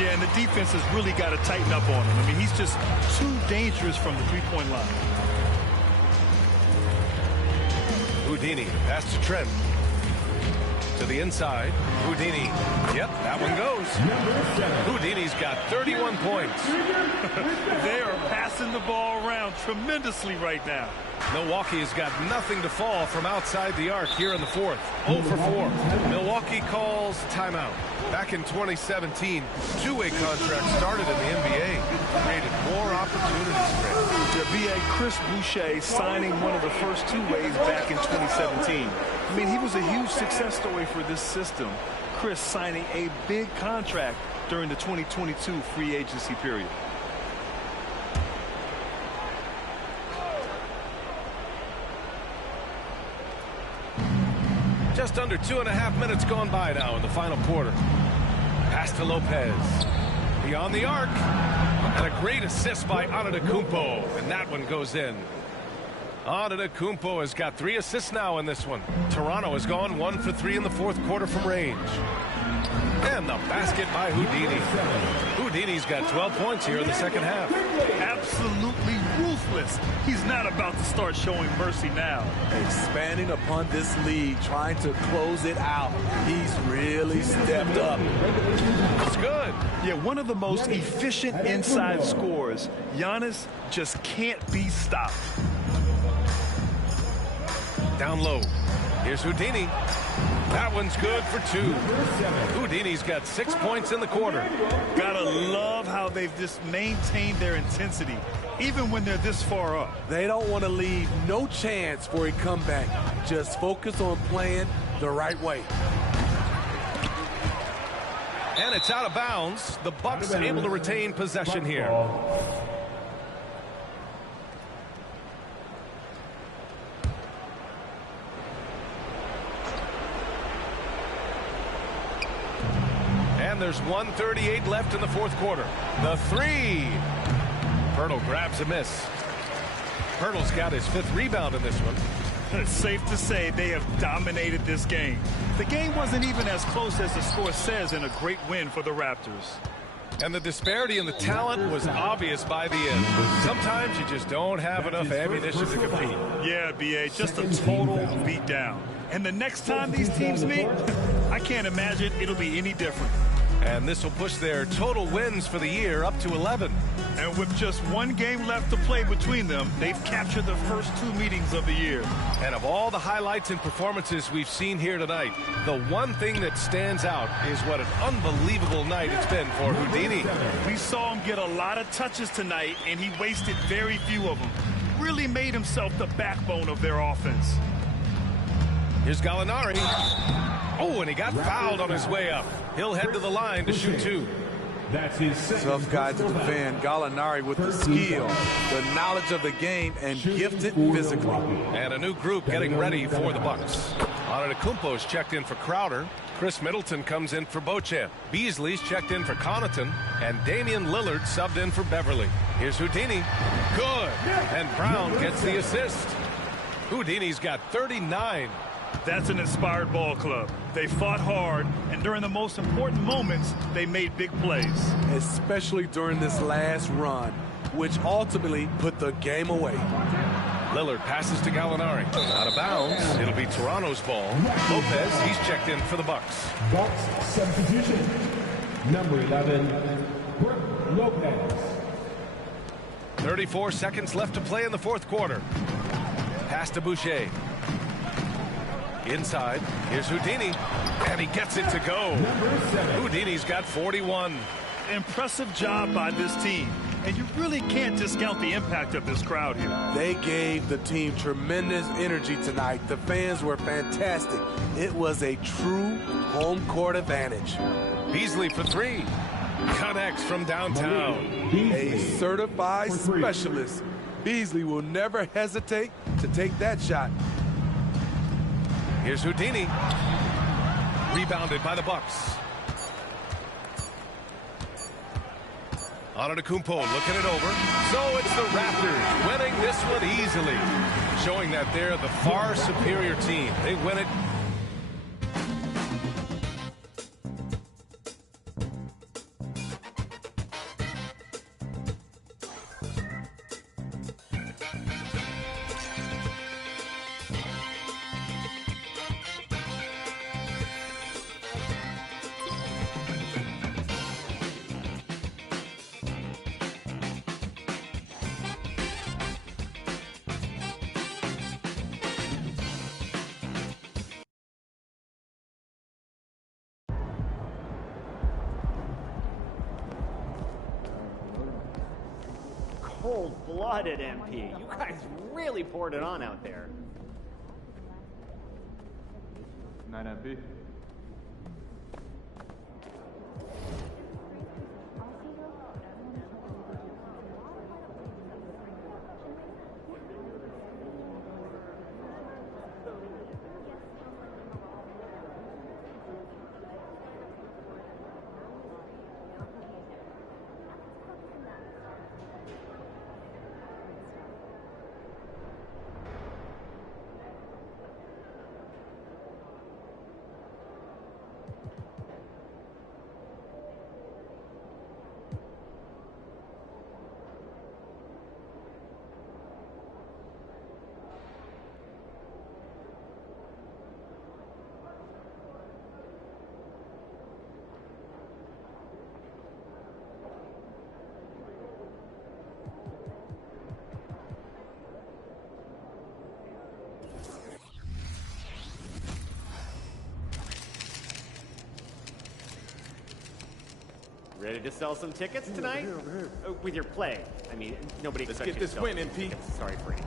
Yeah, and the defense has really got to tighten up on him. I mean, he's just too dangerous from the three-point line. Houdini, pass to Trent. To the inside. Houdini. Yep, that one goes. Houdini's got 31 points. They are passing the ball around tremendously right now. Milwaukee has got nothing to fall from outside the arc here in the 4th. 0 for 4. Milwaukee calls timeout. Back in 2017, two-way contracts started in the NBA. Created more opportunities for him. The BA Chris Boucher signing one of the first two-ways back in 2017. I mean, he was a huge success story for this system. Chris signing a big contract during the 2022 free agency period. Just under 2.5 minutes gone by now in the final quarter. Pass to Lopez. Beyond the arc. And a great assist by Antetokounmpo. And that one goes in. Antetokounmpo has got 3 assists now in this one. Toronto has gone 1 for 3 in the 4th quarter from range. And the basket by Houdini. Houdini's got 12 points here in the second half. Absolutely ruthless. He's not about to start showing mercy now. Expanding upon this lead, trying to close it out. He's really stepped up. It's good. Yeah, one of the most efficient inside scorers. Giannis just can't be stopped. Down low. Here's Houdini. That one's good for 2. Houdini's got 6 points in the quarter. Gotta love how they've just maintained their intensity, even when they're this far up. They don't want to leave no chance for a comeback. Just focus on playing the right way. And it's out of bounds. The Bucks able to retain possession here. And there's 1:38 left in the fourth quarter. The 3. Pirtle grabs a miss. Pirtle's got his 5th rebound in this one. It's safe to say they have dominated this game. The game wasn't even as close as the score says in a great win for the Raptors. And the disparity in the talent was obvious by the end. Sometimes you just don't have enough ammunition to compete. Yeah, B.A., just a total beatdown. And the next time these teams meet, I can't imagine it'll be any different. And this will push their total wins for the year up to 11. And with just one game left to play between them, they've captured the first 2 meetings of the year. And of all the highlights and performances we've seen here tonight, the one thing that stands out is what an unbelievable night it's been for Houdini. We saw him get a lot of touches tonight, and he wasted very few of them. Really made himself the backbone of their offense. Here's Gallinari. Oh, and he got fouled on his way up. He'll head to the line to shoot 2. That's his tough guy to defend. Gallinari with the skill, the knowledge of the game, and gifted physically. And a new group getting ready for the Bucks. Antetokounmpo's checked in for Crowder. Chris Middleton comes in for Beauchamp. Beasley's checked in for Connaughton. And Damian Lillard subbed in for Beverly. Here's Houdini. Good. And Brown gets the assist. Houdini's got 39. That's an inspired ball club. They fought hard, and during the most important moments, they made big plays. Especially during this last run, which ultimately put the game away. Lillard passes to Gallinari. Out of bounds. It'll be Toronto's ball. Lopez, he's checked in for the Bucks. Bucks substitution. Number 11, Brook Lopez. 34 seconds left to play in the fourth quarter. Pass to Boucher. Inside, here's Houdini, and he gets it to go. Houdini's got 41. Impressive job by this team, and you really can't discount the impact of this crowd here. They gave the team tremendous energy tonight. The fans were fantastic. It was a true home court advantage. Beasley for 3. Connects from downtown. A certified specialist. Beasley will never hesitate to take that shot. Here's Houdini. Rebounded by the Bucks. Antetokounmpo looking it over. So it's the Raptors winning this one easily. Showing that they're the far superior team. They win it. Cold-blooded, MP. You guys really poured it on out there. Night, MP. Ready to sell some tickets tonight? With your play. I mean, nobody Let's expects get you to this sell win, tickets. MP. Sorry for you.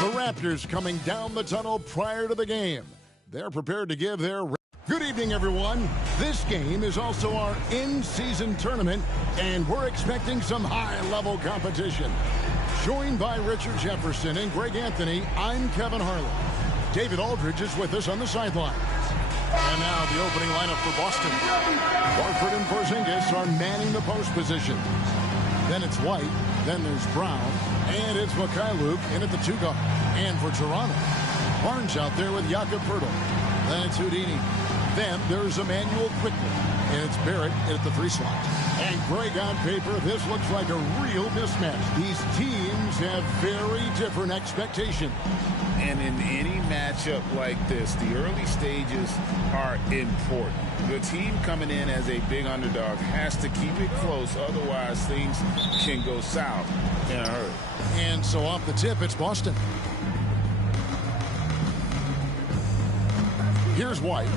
The Raptors coming down the tunnel prior to the game. They're prepared to give their... Good evening, everyone. This game is also our in-season tournament, and we're expecting some high-level competition. Joined by Richard Jefferson and Greg Anthony, I'm Kevin Harlan. David Aldridge is with us on the sidelines. And now the opening lineup for Boston. Horford and Porzingis are manning the post position. Then it's White, then there's Brown, and it's Mikhailuk in at the 2 guard. And for Toronto, Barnes out there with Jakob Poeltl. Then it's Houdini. Then there's Emmanuel Quickley, and it's Barrett at the 3 slot. And Greg, on paper, this looks like a real mismatch. These teams have very different expectations. And in any matchup like this, the early stages are important. The team coming in as a big underdog has to keep it close, otherwise things can go south in a hurry. And so off the tip, it's Boston. Here's White,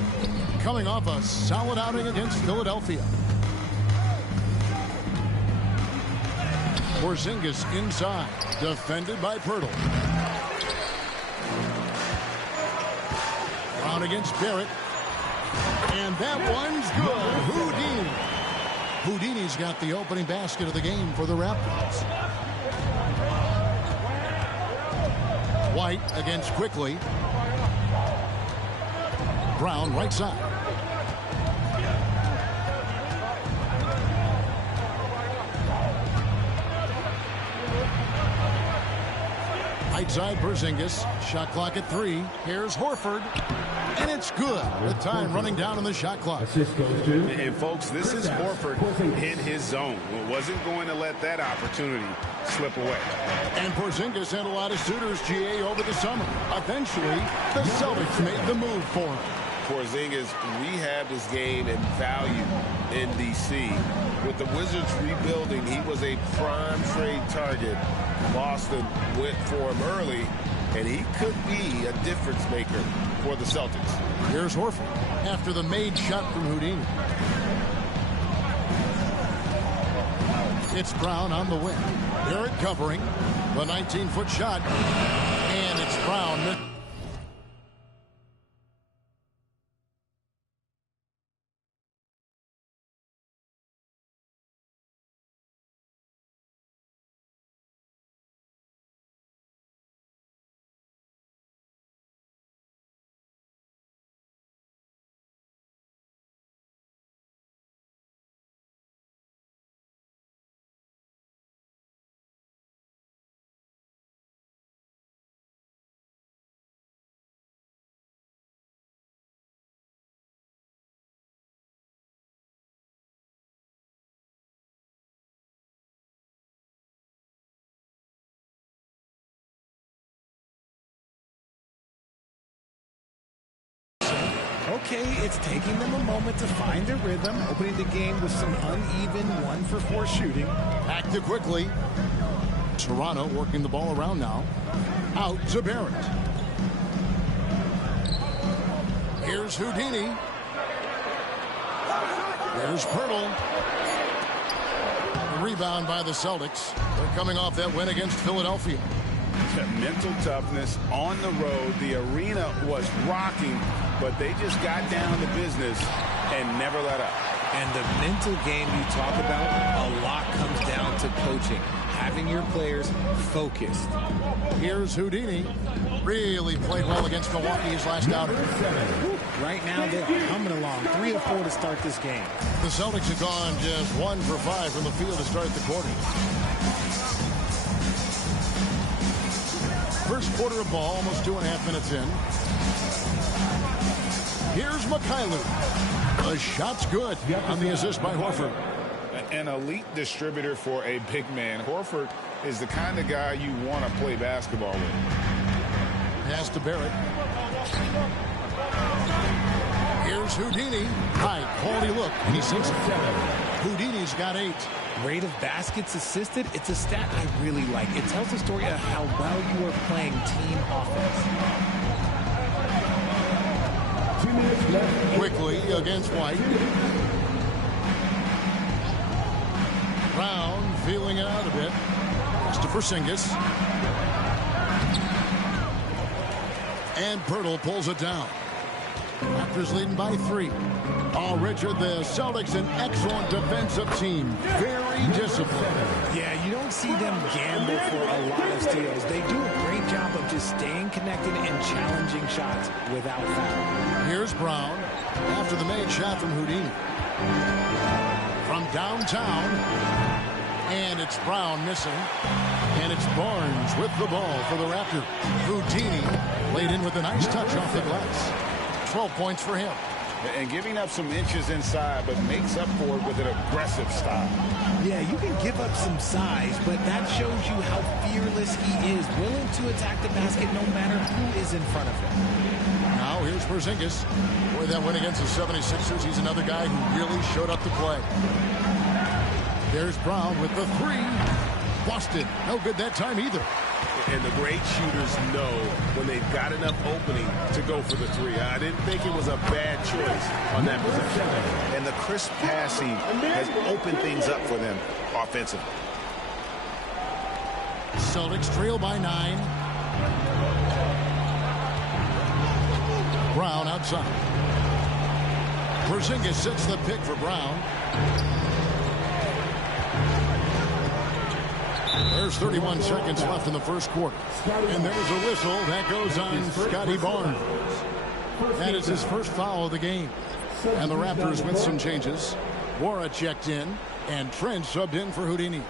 coming off a solid outing against Philadelphia. Porzingis inside, defended by Poeltl. Brown against Barrett. And that one's good. Houdini. Houdini's got the opening basket of the game for the Raptors. White against Quickley. Brown right side. Right side Porzingis. Shot clock at 3. Here's Horford. And it's good with time running down on the shot clock. And folks, this is Horford in his zone. Wasn't going to let that opportunity slip away. And Porzingis had a lot of suitors, GA, over the summer. Eventually, the Celtics made the move for him. Porzingis rehabbed his game and value in D.C. With the Wizards rebuilding, he was a prime trade target. Boston went for him early, and he could be a difference maker for the Celtics. Here's Horford after the made shot from Houdini. It's Brown on the wing. Barrett covering the 19-foot shot, and it's Brown. Okay, it's taking them a moment to find their rhythm, opening the game with some uneven 1-for-4 shooting. Back to Quickley. Toronto working the ball around now. Out to Barrett. Here's Houdini. There's Pirtle. The rebound by the Celtics. They're coming off that win against Philadelphia. Mental toughness on the road. The arena was rocking, but they just got down to business and never let up. And the mental game you talk about, a lot comes down to coaching. Having your players focused. Here's Houdini. Really played well against Milwaukee his last outing. Right now, they're coming along. 3 of 4 to start this game. The Celtics have gone just 1 for 5 from the field to start the quarter. First quarter of ball, almost 2.5 minutes in. Here's Mikhailu. The shot's good on the assist by Horford. An elite distributor for a big man. Horford is the kind of guy you want to play basketball with. Pass to Barrett. Here's Houdini. High quality look, and he sinks it. Houdini's got 8. Rate of baskets assisted, it's a stat I really like. It tells the story of how well you are playing team offense. 2 minutes left. Quickly against White. Brown feeling it out a bit. Christopher Porzingis. And Pirtle pulls it down. Raptors leading by 3. Oh, Richard, the Celtics, an excellent defensive team. Very disciplined. Yeah, you don't see them gamble for a lot of steals. They do a great job of just staying connected and challenging shots without foul. Here's Brown after the made shot from Houdini. From downtown. And it's Brown missing. And it's Barnes with the ball for the Raptors. Houdini laid in with a nice touch off the glass. 12 points for him. And giving up some inches inside, but makes up for it with an aggressive style. Yeah, you can give up some size, but that shows you how fearless he is, willing to attack the basket no matter who is in front of him. Now here's Porzingis. Boy, that win against the 76ers. He's another guy who really showed up to play. There's Brown with the 3. Busted. No good that time either. And the great shooters know when they've got enough opening to go for the 3. I didn't think it was a bad choice on that possession. And the crisp passing has opened things up for them offensively. Celtics trail by 9. Brown outside. Porzingis sets the pick for Brown. There's 31 seconds left in the first quarter. And there's a whistle that goes on Scotty Barnes. That is his first foul of the game. And the Raptors with some changes. Wara checked in, and Trent subbed in for Houdini.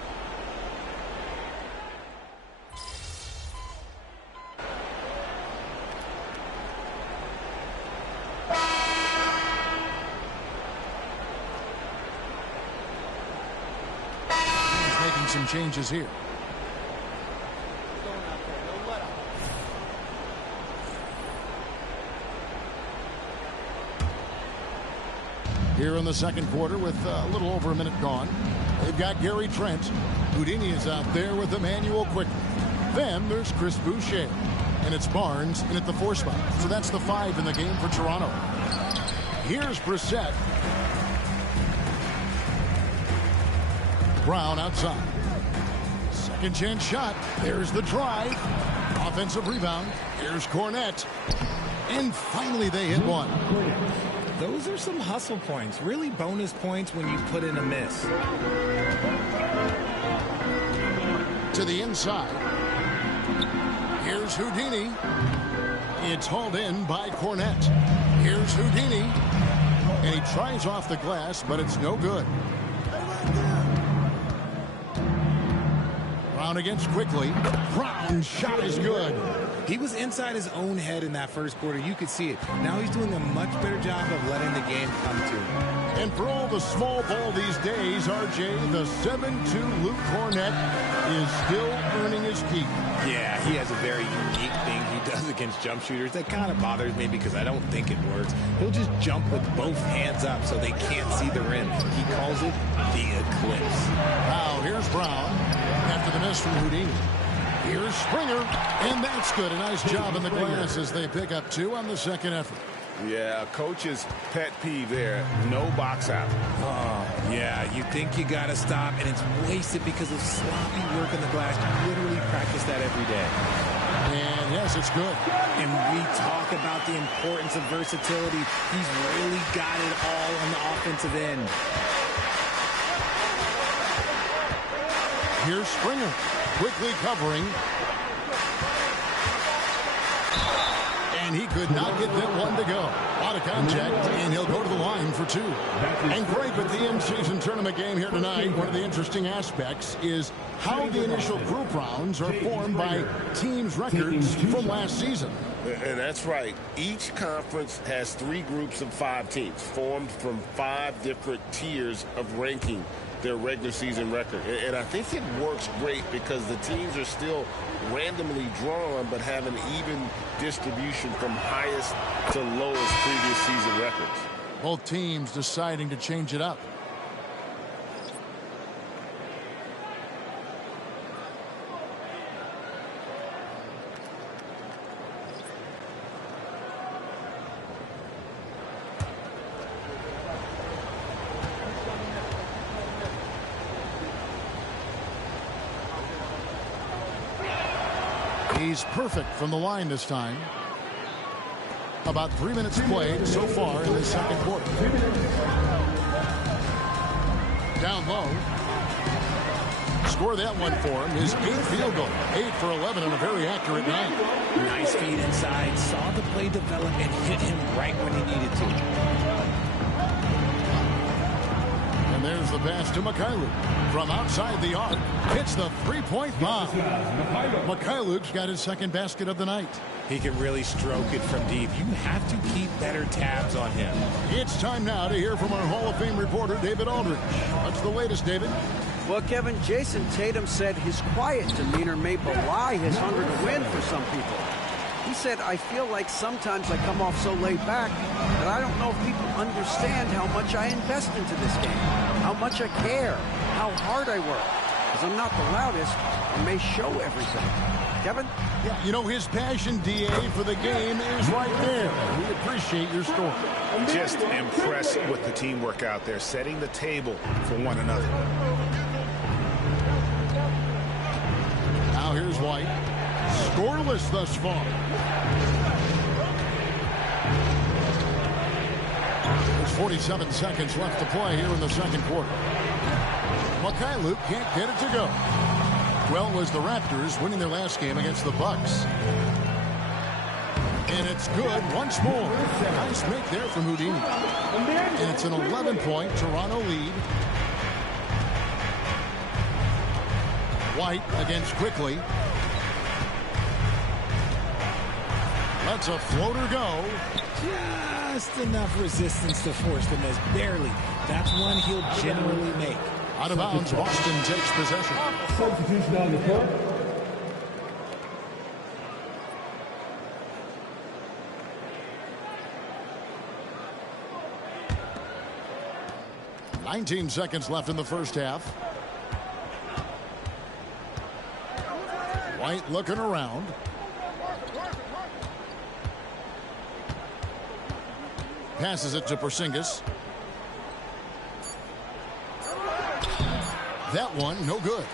He's making some changes here. Here in the second quarter with a little over a minute gone. They've got Gary Trent. Houdini is out there with Emmanuel Quickly. Then there's Chris Boucher. And it's Barnes in at the 4 spot. So that's the 5 in the game for Toronto. Here's Brissett. Brown outside. Second chance shot. There's the drive. Offensive rebound. Here's Cornette. And finally they hit one. Those are some hustle points, really bonus points when you put in a miss. To the inside. Here's Houdini. It's hauled in by Cornette. Here's Houdini. And he tries off the glass, but it's no good. Brown against Quickly. Brown's shot is good. He was inside his own head in that first quarter. You could see it. Now he's doing a much better job of letting the game come to him. And for all the small ball these days, RJ, the 7'2" Luke Cornette is still earning his keep. Yeah, he has a very unique thing he does against jump shooters. That kind of bothers me because I don't think it works. He'll just jump with both hands up so they can't see the rim. He calls it the eclipse. Now here's Brown after the miss from Houdini. Here's Springer, and that's good. A nice job in the glass as they pick up 2 on the second effort. Yeah, coach's pet peeve there. No box out. Oh, yeah, you think you got to stop, and it's wasted because of sloppy work on the glass. You literally practice that every day. And yes, it's good. And we talk about the importance of versatility. He's really got it all on the offensive end. Here's Springer, quickly covering. And he could not get that one to go. Out of contact, and he'll go to the line for two. And great with the in-season tournament game here tonight. One of the interesting aspects is how the initial group rounds are formed by teams' records from last season. And that's right. Each conference has 3 groups of 5 teams formed from 5 different tiers of ranking their regular season record. And I think it works great because the teams are still randomly drawn but have an even distribution from highest to lowest previous season records. Both teams deciding to change it up. He's perfect from the line this time. About 3 minutes played so far in the second quarter. Down low. Score that one for him. His 8th field goal. 8 for 11 on a very accurate night. Nice feed inside. Saw the play develop and hit him right when he needed to. And there's the pass to Mikhailuk. From outside the arc, hits the three-point bomb. Mikhailuk's got his second basket of the night. He can really stroke it from deep. You have to keep better tabs on him. It's time now to hear from our Hall of Fame reporter, David Aldridge. What's the latest, David? Well, Kevin, Jason Tatum said his quiet demeanor may belie his hunger to win for some people. He said, I feel like sometimes I come off so laid back that I don't know if people understand how much I invest into this game, how much I care, how hard I work. Because I'm not the loudest and may show everything. Kevin? Yeah, you know, his passion, D.A., for the game is right there. We appreciate your story. Just impressed with the teamwork out there, setting the table for one another. Now here's White. Scoreless thus far. There's 47 seconds left to play here in the second quarter. Mikhailuk can't get it to go. Well, was the Raptors winning their last game against the Bucks. And it's good once more. Nice make there from Houdini. And it's an 11-point Toronto lead. White against Quickly. Lets a floater go. Just enough resistance to force the miss. Barely. That's one he'll generally make. Out of bounds, Boston takes possession. Substitution on the court. $19 seconds left in the first half. White looking around. Passes it to Porzingis. That one, no good.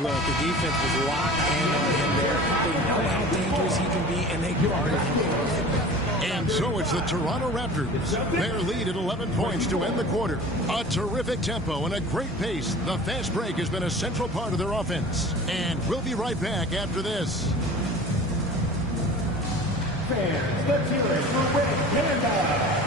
Look, the defense was locked in on him there. They know how dangerous he can be, and they guard him. And so it's the Toronto Raptors. Their lead at 11 points to end the quarter. A terrific tempo and a great pace. The fast break has been a central part of their offense. And we'll be right back after this. Fans, let's hear it for Red Panda.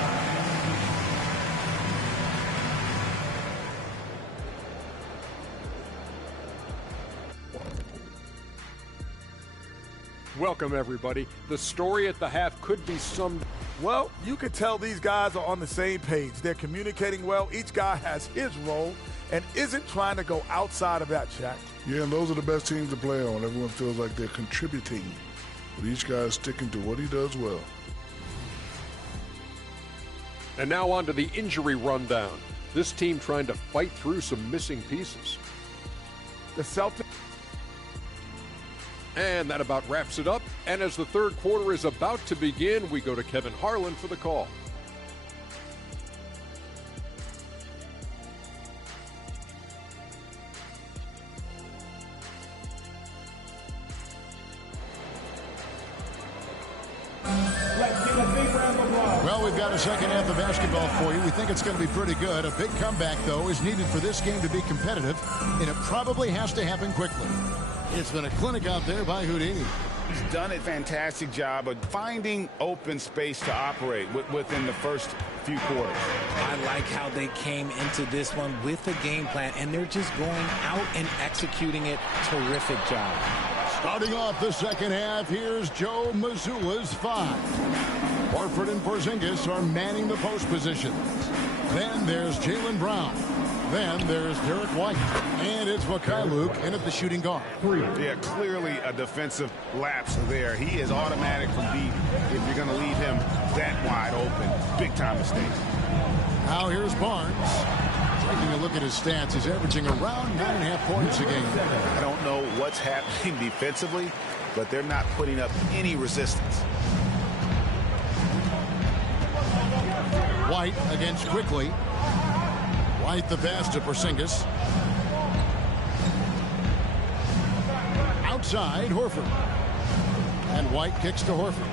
Welcome, everybody. The story at the half could be summed. Well, you can tell these guys are on the same page. They're communicating well. Each guy has his role and isn't trying to go outside of that, Shaq. Yeah, and those are the best teams to play on. Everyone feels like they're contributing. But each guy is sticking to what he does well. And now on to the injury rundown. This team trying to fight through some missing pieces. The Celtics. And that about wraps it up. And as the third quarter is about to begin, we go to Kevin Harlan for the call. Well, we've got a second half of basketball for you. We think it's going to be pretty good. A big comeback, though, is needed for this game to be competitive, and it probably has to happen quickly. It's been a clinic out there by Houdini. He's done a fantastic job of finding open space to operate within the first few quarters. I like how they came into this one with a game plan, and they're just going out and executing it. Terrific job. Starting off the second half, here's Joe Mazzulla's 5. Horford and Porzingis are manning the post positions. Then there's Jaylen Brown. Then there's Derek White. And it's Mikhailuk in at the shooting guard. Yeah, clearly a defensive lapse there. He is automatic from deep if you're going to leave him that wide open. Big time mistake. Now here's Barnes. Taking a look at his stats, he's averaging around 9.5 points a game. I don't know what's happening defensively, but they're not putting up any resistance. White against Quickly. White the pass to Porzingis. Outside, Horford. And White kicks to Horford.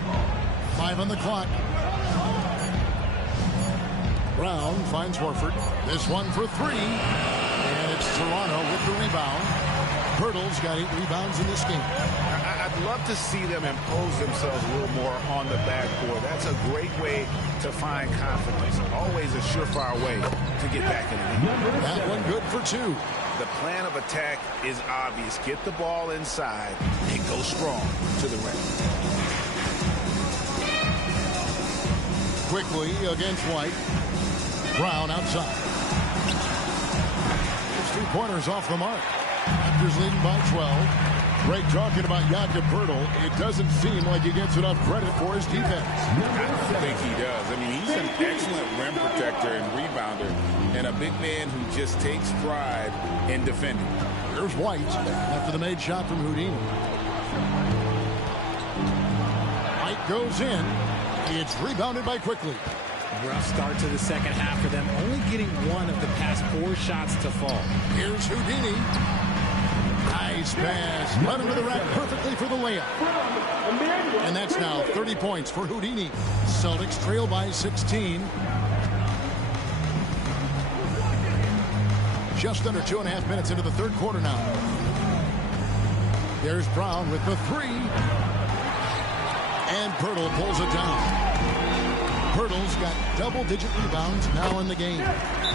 5 on the clock. Brown finds Horford. This one for 3. And it's Toronto with the rebound. Pirtle's got 8 rebounds in this game. I'd love to see them impose themselves a little more on the backboard. That's a great way to find confidence. Always a surefire way to get back in the game. That one good for 2. The plan of attack is obvious. Get the ball inside and go strong to the rim. Quickly against White. Brown outside. It's 3 pointers off the mark. Raptors leading by 12. Greg talking about Jakob Poeltl. It doesn't seem like he gets enough credit for his defense. I think he does. I mean, he's an excellent rim protector and rebounder, and a big man who just takes pride in defending. Here's White after the made shot from Houdini. White goes in. It's rebounded by Quickly. Rough start to the second half for them, only getting 1 of the past 4 shots to fall. Here's Houdini. Nice pass. Led him to the rack perfectly for the layup. And that's now 30 points for Houdini. Celtics trail by 16. Just under 2.5 minutes into the third quarter now. There's Brown with the 3. And Poeltl pulls it down. Poeltl's got double-digit rebounds now in the game.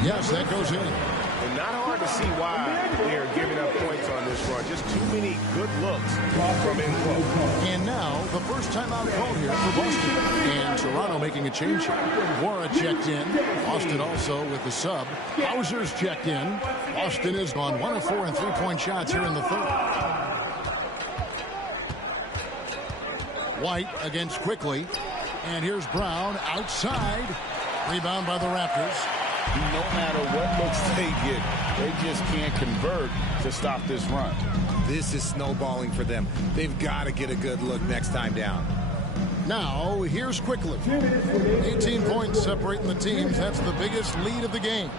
Yes, that goes in. And not hard to see why they're giving up points on this run. Just too many good looks from in close. And now, the first timeout called here for Boston. And Toronto making a change here. Wara checked in. Boston also with the sub. Hauser's checked in. Boston has gone 1 of 4 in 3-point shots here in the third. White against Quickly. And here's Brown outside. Rebound by the Raptors. No matter what looks they get, they just can't convert to stop this run. This is snowballing for them. They've got to get a good look next time down. Now, here's Quickly. 18 points separating the teams. That's the biggest lead of the game.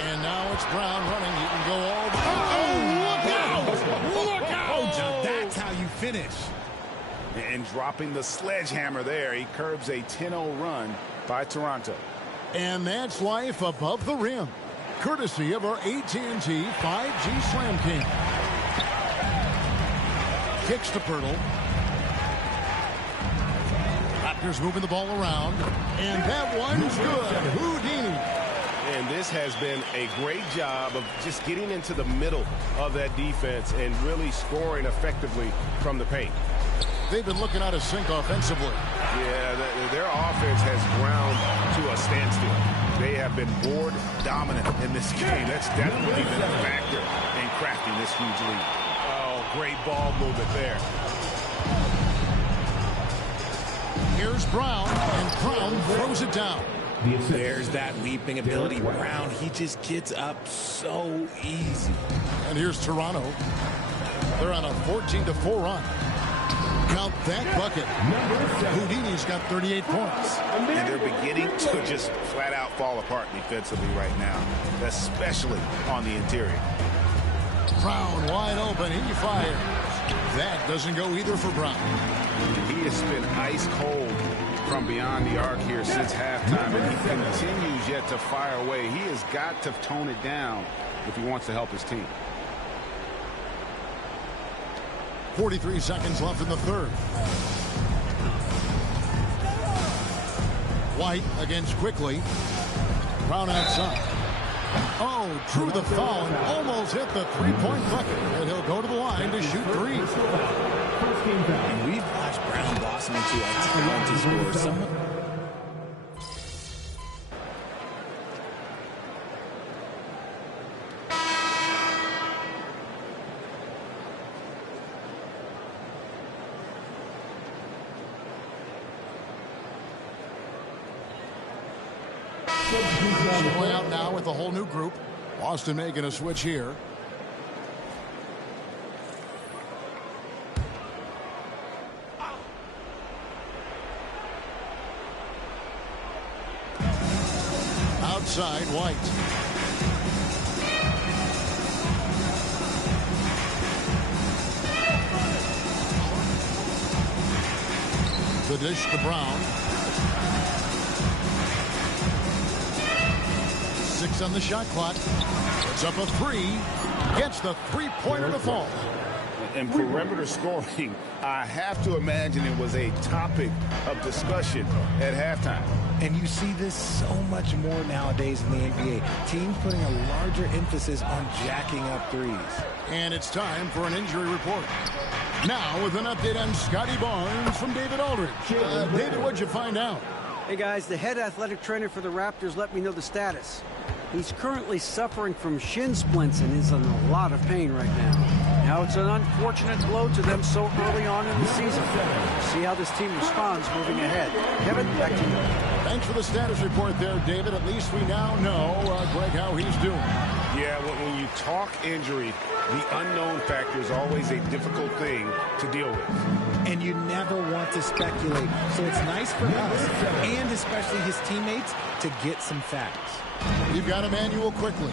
And now it's Brown running. He can go all the way. Oh, look out! Look out! Now that's how you finish. And dropping the sledgehammer there, he curbs a 10-0 run by Toronto. And that's life above the rim, courtesy of our AT&T 5G Slam King. Kicks to Poeltl. Raptors moving the ball around, and that one's good. Houdini. And this has been a great job of just getting into the middle of that defense and really scoring effectively from the paint. They've been looking out of sync offensively. Yeah, their offense has ground to a standstill. They have been board dominant in this game. That's definitely been a factor in crafting this huge lead. Oh, great ball movement there. Here's Brown, and Brown throws it down. There's that leaping ability. Brown, he just gets up so easy. And here's Toronto. They're on a 14-4 run. Count that bucket. Houdini's got 38 points. And they're beginning to just flat out fall apart defensively right now, especially on the interior. Brown wide open. He fires. That doesn't go either for Brown. He has been ice cold from beyond the arc here since halftime, and he continues yet to fire away. He has got to tone it down if he wants to help his team. 43 seconds left in the third. White against Quickly. Brown outside. Oh, drew the foul and almost hit the three-point bucket. And he'll go to the line to shoot three. And we've watched Brown blossom into a talented scorer. Going out now with a whole new group. Boston making a switch here. Outside, White. The dish to Brown. 6 on the shot clock. Puts up a three. Gets the three-pointer to fall. And perimeter scoring, I have to imagine it was a topic of discussion at halftime. And you see this so much more nowadays in the NBA. Teams putting a larger emphasis on jacking up threes. And it's time for an injury report. Now with an update on Scotty Barnes from David Aldridge. David, what'd you find out? Hey guys, the head athletic trainer for the Raptors let me know the status. He's currently suffering from shin splints and is in a lot of pain right now. Now it's an unfortunate blow to them so early on in the season. See how this team responds moving ahead. Kevin, back to you. Thanks for the status report there, David. At least we now know, Greg, how he's doing. Yeah, when you talk injury, the unknown factor is always a difficult thing to deal with. And you never want to speculate. So it's nice for us, and especially his teammates, to get some facts. You've got Emmanuel Quickly.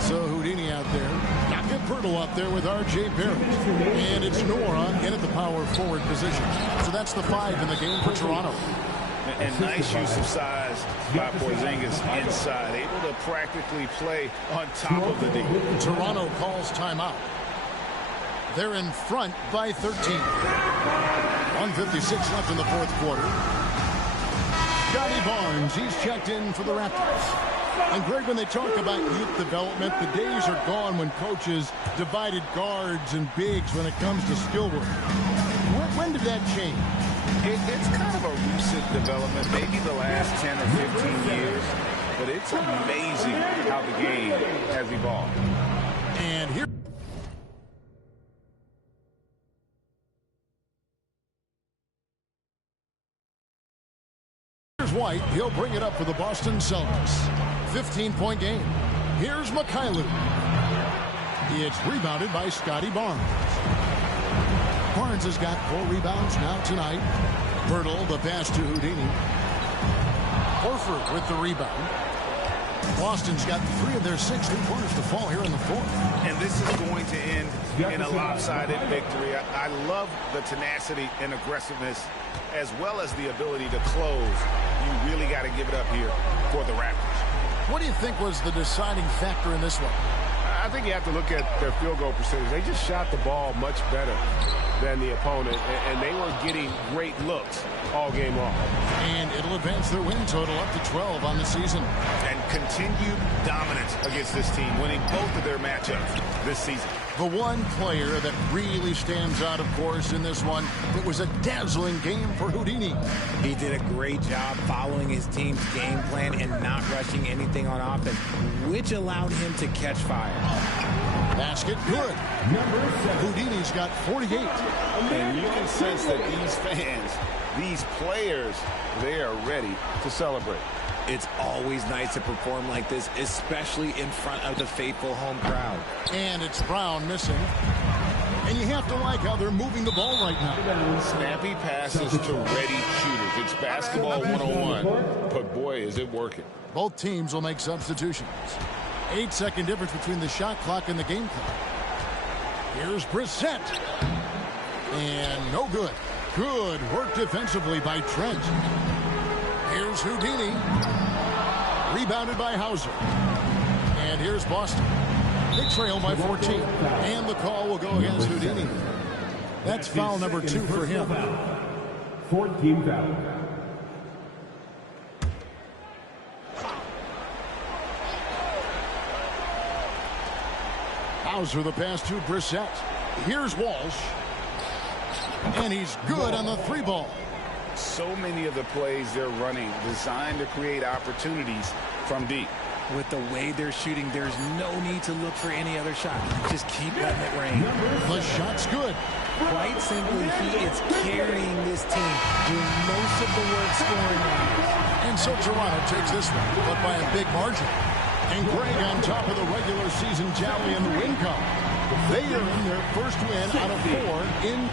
So Houdini out there. Jakob Poeltl up there with R.J. Barrett. And it's Nora in at the power forward position. So that's the 5 in the game for Toronto. And nice use of size by Porzingis inside. Able to practically play on top of the D. Toronto calls timeout. They're in front by 13. 1:56 left in the fourth quarter. Scotty Barnes, he's checked in for the Raptors. And Greg, when they talk about youth development, the days are gone when coaches divided guards and bigs when it comes to skill work. When did that change? It's kind of a recent development, maybe the last 10 or 15 years. But it's amazing how the game has evolved. And here. White, he'll bring it up for the Boston Celtics. 15-point game. Here's Mikhailuk. It's rebounded by Scotty Barnes. Barnes has got 4 rebounds now tonight. Poeltl, the pass to Houdini. Horford with the rebound. Boston's got 3 of their 6 3-pointers to fall here in the fourth. And this is going to end in a lopsided victory. I love the tenacity and aggressiveness as well as the ability to close. You really got to give it up here for the Raptors. What do you think was the deciding factor in this one? I think you have to look at their field goal percentage. They just shot the ball much better than the opponent, and they were getting great looks all game long. And it'll advance their win total up to 12 on the season. And continued dominance against this team, winning both of their matchups this season. The one player that really stands out, of course, in this one, it was a dazzling game for Houdini. He did a great job following his team's game plan and not rushing anything on offense, which allowed him to catch fire. Basket good. Houdini's got 48. And you can sense that these fans, these players, they are ready to celebrate. It's always nice to perform like this, especially in front of the faithful home crowd. And it's Brown missing. And you have to like how they're moving the ball right now. Snappy passes to ready shooters. It's basketball 101. But boy, is it working. Both teams will make substitutions. 8-second difference between the shot clock and the game clock. Here's Brissett. And no good. Good work defensively by Trent. Here's Houdini. Rebounded by Hauser. And here's Boston. They trail by 14. And the call will go against Houdini. That's foul number 2 for him. 14 foul. Hauser the pass to Brissett. Here's Walsh. And he's good on the 3-ball. So many of the plays they're running designed to create opportunities from deep. With the way they're shooting, there's no need to look for any other shot. Just keep letting it rain. The shot's good. Quite simply, he is carrying this team, doing most of the work scoring. And so Toronto takes this one, but by a big margin. And Greg on top of the regular season tally in the win column. They earn their first win out of 4 in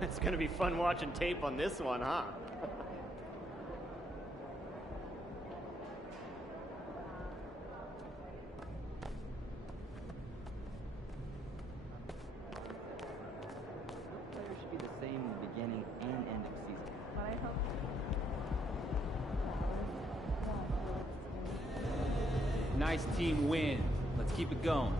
It's going to be fun watching tape on this one, huh? Players should be the same in the beginning and end of season. But I hope. Nice team win. Let's keep it going.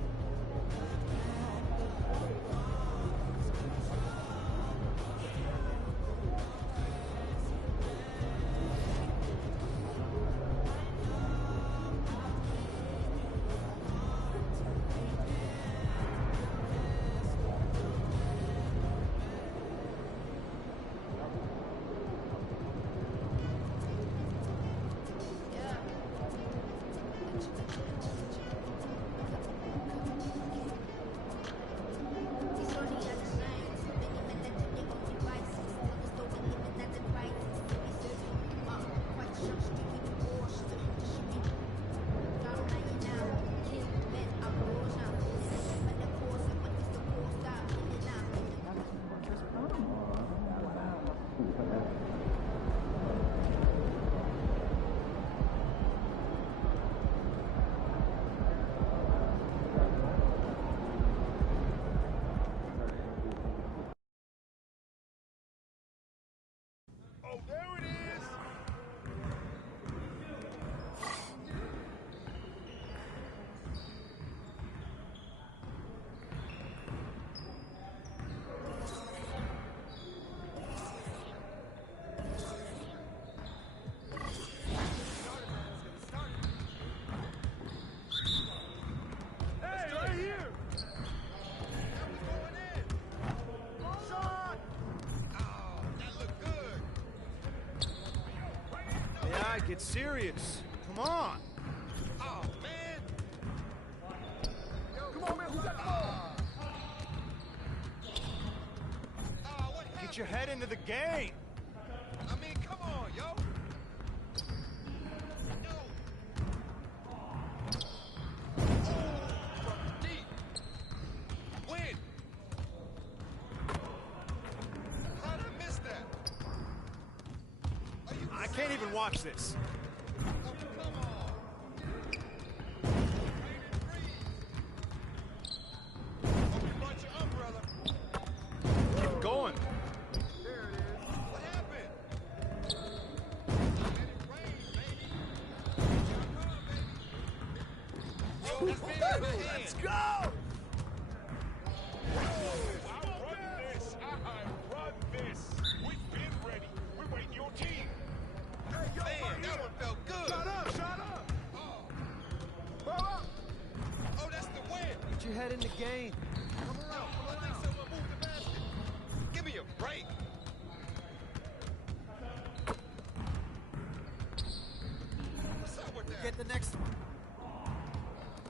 Get serious. Come on. Oh, man. Come on, man. Who got the ball? Get your head into the game. I mean, come on, yo. Win. How did I miss that? I can't even watch this. Go! We've been ready. We're waiting your team. Hey, yo, Man, that one felt good. Shut up, shut up. Ball up. Oh, that's the win. Get your head in the game. Come around. I think someone moved the basket. Give me a break. What's up with that? Get the next one.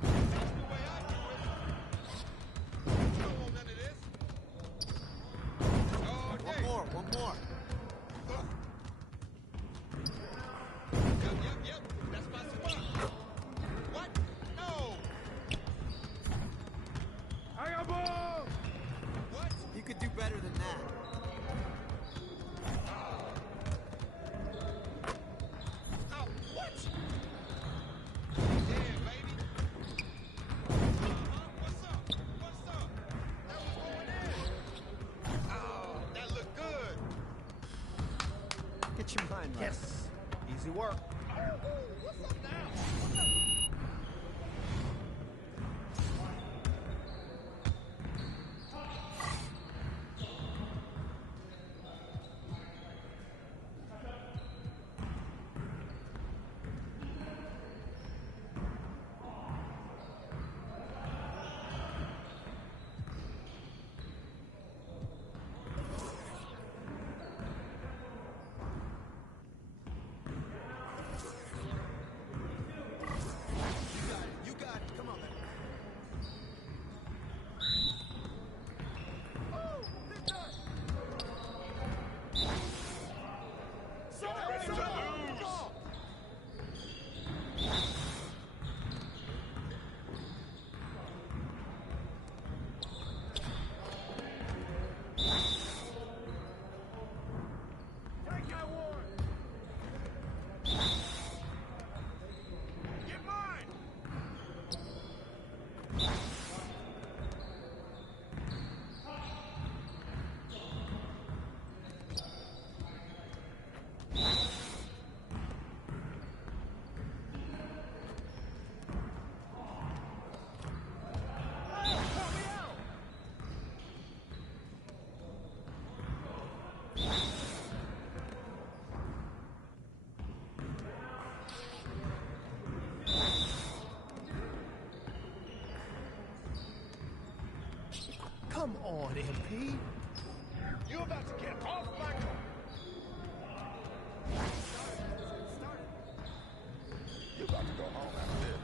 That's the way I do it. You don't want none of this. Oh, One more, one more. Yep. That's my spot. What? No. I got ball. What? You could do better than that. Oh, what? Yeah, baby. What's up? What's up? That was going in. Oh, that looked good. Get your mind right. Yes. Easy work. What's up now? You got it. Come on, man. Get ready to lose. Take that one. Get mine. Come on, MP. You about to get off my court. You about to go home after this.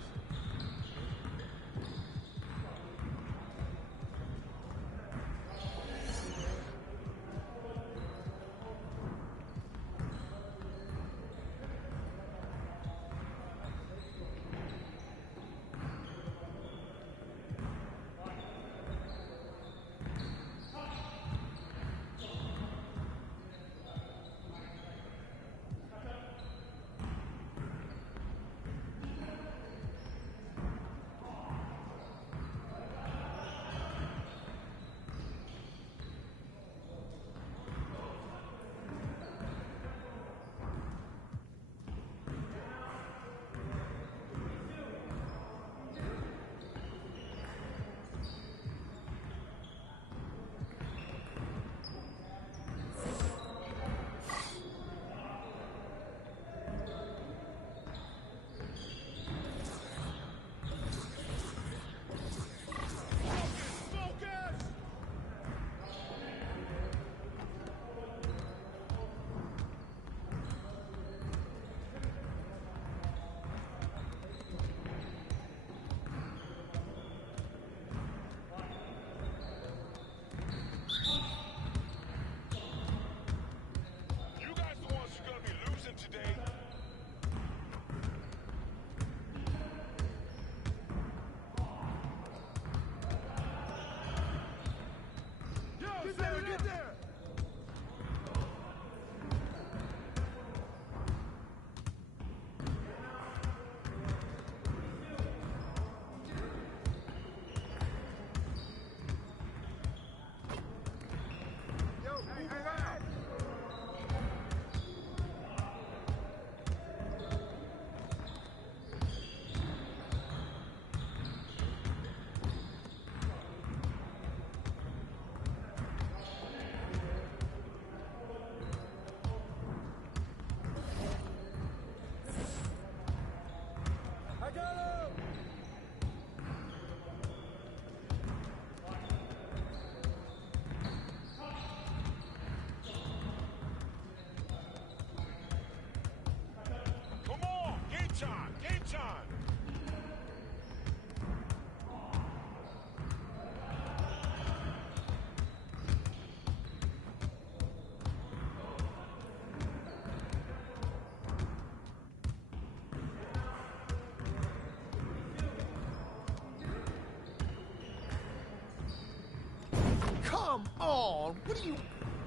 Come on. What are you...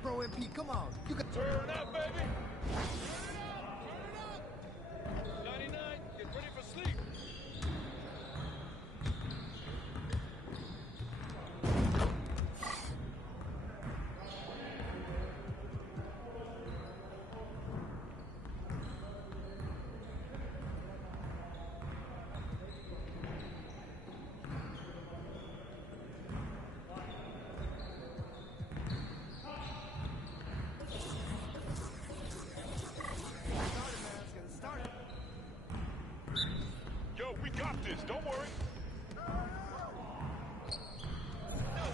Bro, MP, come on. You can... Turn up, baby. Turn up. 99, get ready for sleep. Yo, we got this. Don't worry. No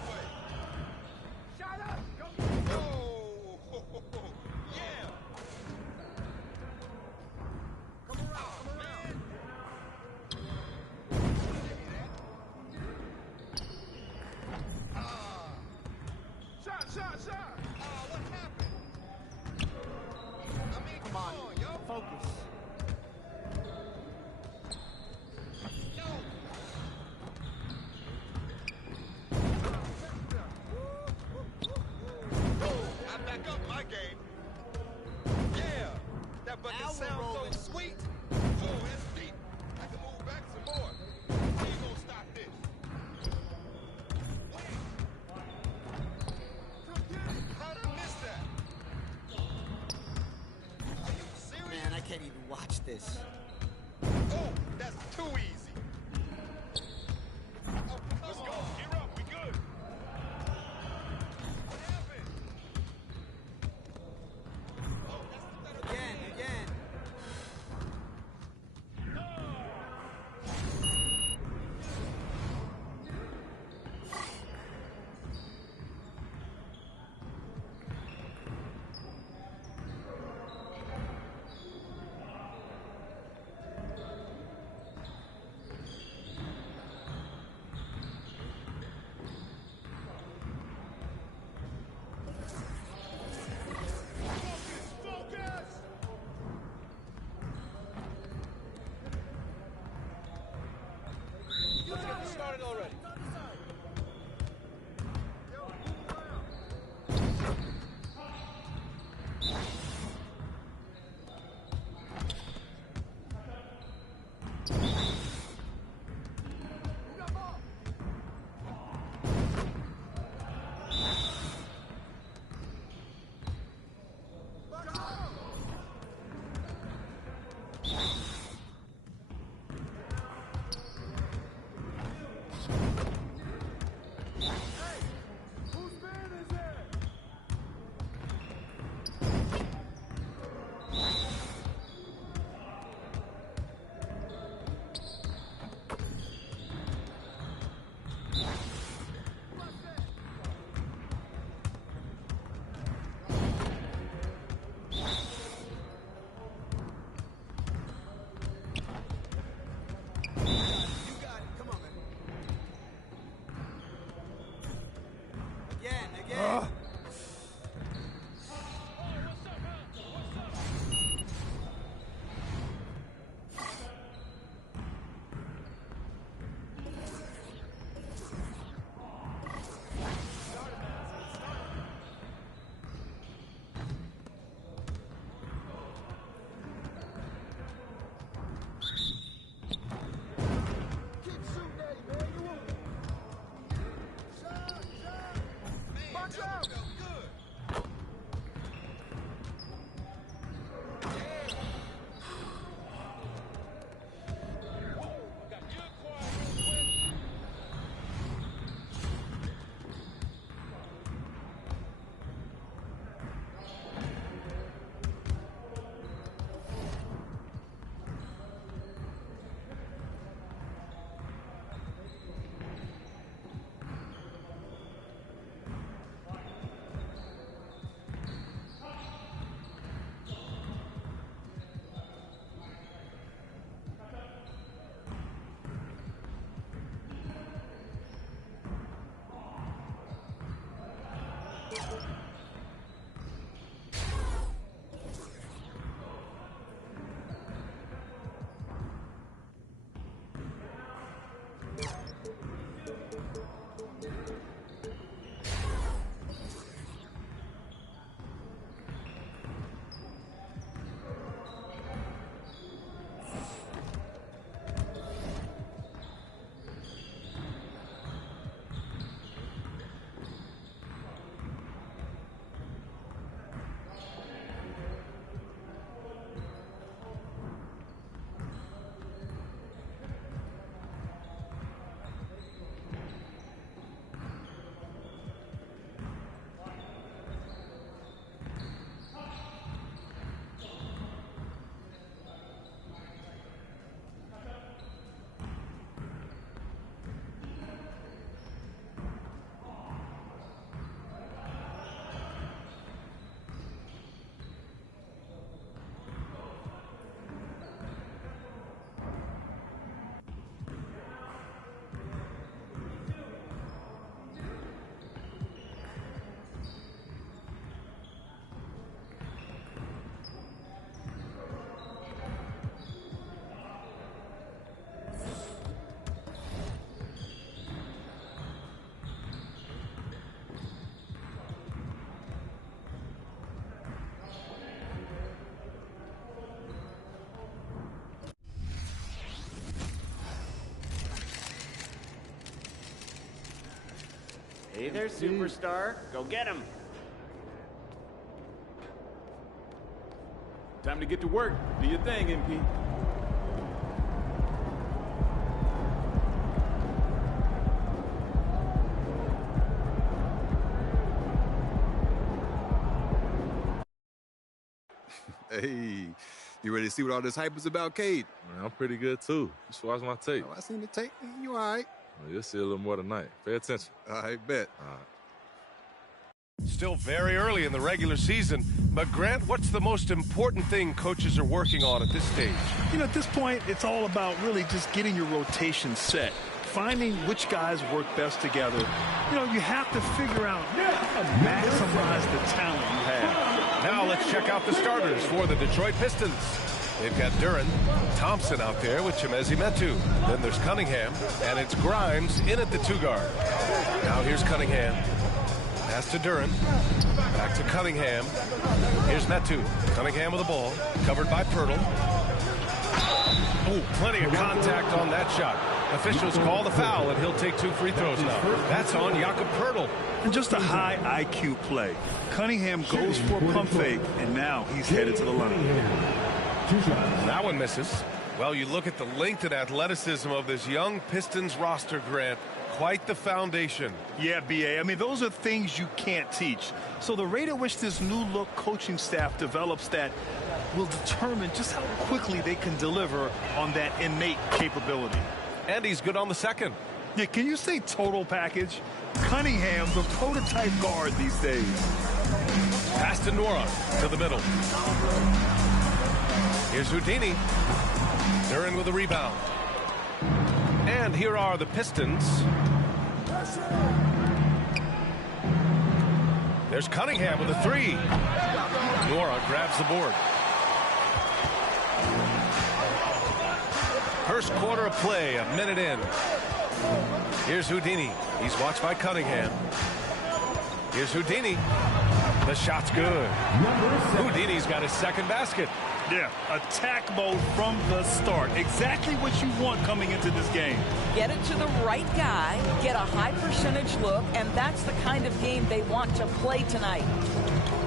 way. Shut up. Go. Oh, yeah. Come around. Shot. What happened? I mean, come on, yo. Focus. I back up my game. Yeah, that bucket sounds so sweet. Oh, it's deep. I can move back some more. How you gonna stop this? How did I miss that? Are you serious? Man, I can't even watch this. Oh, that's too easy. Oh, let's go. Gear up. We good. What happened? Again. Let's get this started already. Watch out! Hey there, superstar. Go get him. Time to get to work. Do your thing, MP. Hey, you ready to see what all this hype is about, Cade? Man, I'm pretty good, too. You should watch my tape. Oh, I seen the tape. You all right? Well, you'll see a little more tonight. Pay attention. All right, bet. All right. Still very early in the regular season, but Grant, what's the most important thing coaches are working on at this stage? You know, at this point, it's all about really just getting your rotation set, finding which guys work best together. You know, you have to figure out how to maximize the talent you have. Now let's check out the starters for the Detroit Pistons. They've got Duren, Thompson out there with Chimezie Metu. Then there's Cunningham, and it's Grimes in at the 2-guard. Now here's Cunningham. Pass to Duren. Back to Cunningham. Here's Metu. Cunningham with the ball. Covered by Poeltl. Oh, plenty of contact on that shot. Officials call the foul, and he'll take 2 free throws now. That's on Jakob Poeltl. And just a high IQ play. Cunningham goes for a pump fake, and now he's headed to the line. That one misses. Well, you look at the length and athleticism of this young Pistons roster, Grant. Quite the foundation. Yeah, B.A. I mean, those are things you can't teach. So the rate at which this new look coaching staff develops that will determine just how quickly they can deliver on that innate capability. And he's good on the second. Yeah, can you say total package? Cunningham's a prototype guard these days. Pass to Nora to the middle. Here's Houdini. Duren with a rebound. And here are the Pistons. There's Cunningham with a 3. Nora grabs the board. First quarter of play, a minute in. Here's Houdini. He's watched by Cunningham. Here's Houdini. The shot's good. Houdini's got his second basket. Yeah, attack mode from the start. Exactly what you want coming into this game. Get it to the right guy, get a high percentage look, and that's the kind of game they want to play tonight.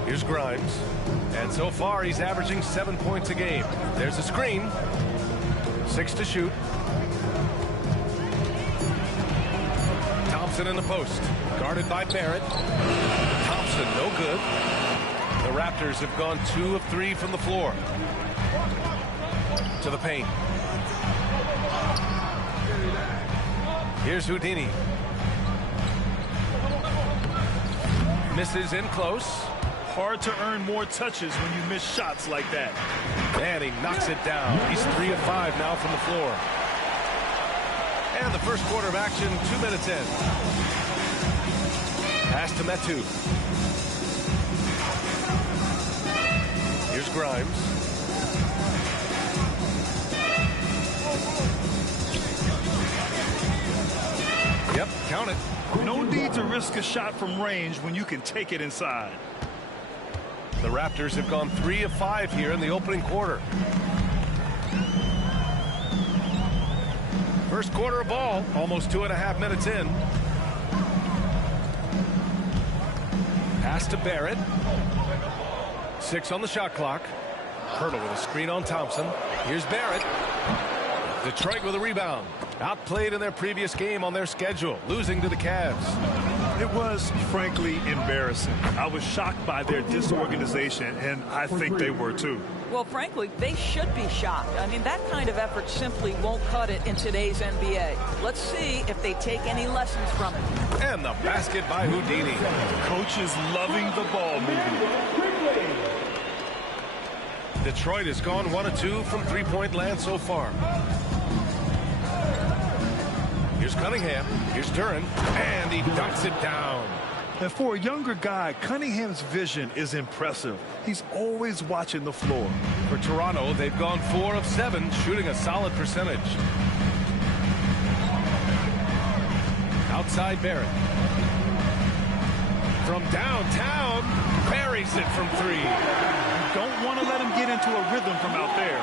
Here's Grimes. And so far, he's averaging 7 points a game. There's a screen. 6 to shoot. Thompson in the post. Guarded by Barrett. Thompson, no good. The Raptors have gone 2 of 3 from the floor. To the paint. Here's Houdini. Misses in close. Hard to earn more touches when you miss shots like that. And he knocks it down. He's 3 of 5 now from the floor. And the first quarter of action, 2 minutes in. Pass to Metu. Here's Grimes. Yep, count it. No need to risk a shot from range when you can take it inside. The Raptors have gone 3 of 5 here in the opening quarter. First quarter of ball, almost 2.5 minutes in. Pass to Barrett. 6 on the shot clock. Poeltl with a screen on Thompson. Here's Barrett. Detroit with a rebound. Outplayed in their previous game on their schedule, losing to the Cavs. It was, frankly, embarrassing. I was shocked by their disorganization, and I think they were too. Well, frankly, they should be shocked. I mean, that kind of effort simply won't cut it in today's NBA. Let's see if they take any lessons from it. And the basket by Houdini. Coach is loving the ball movement. Detroit has gone 1 of 2 from three-point land so far. Here's Cunningham. Here's Duren. And he dunks it down. And for a younger guy, Cunningham's vision is impressive. He's always watching the floor. For Toronto, they've gone 4 of 7, shooting a solid percentage. Outside Barrett. From downtown, buries it from 3. You don't want to let him get into a rhythm from out there.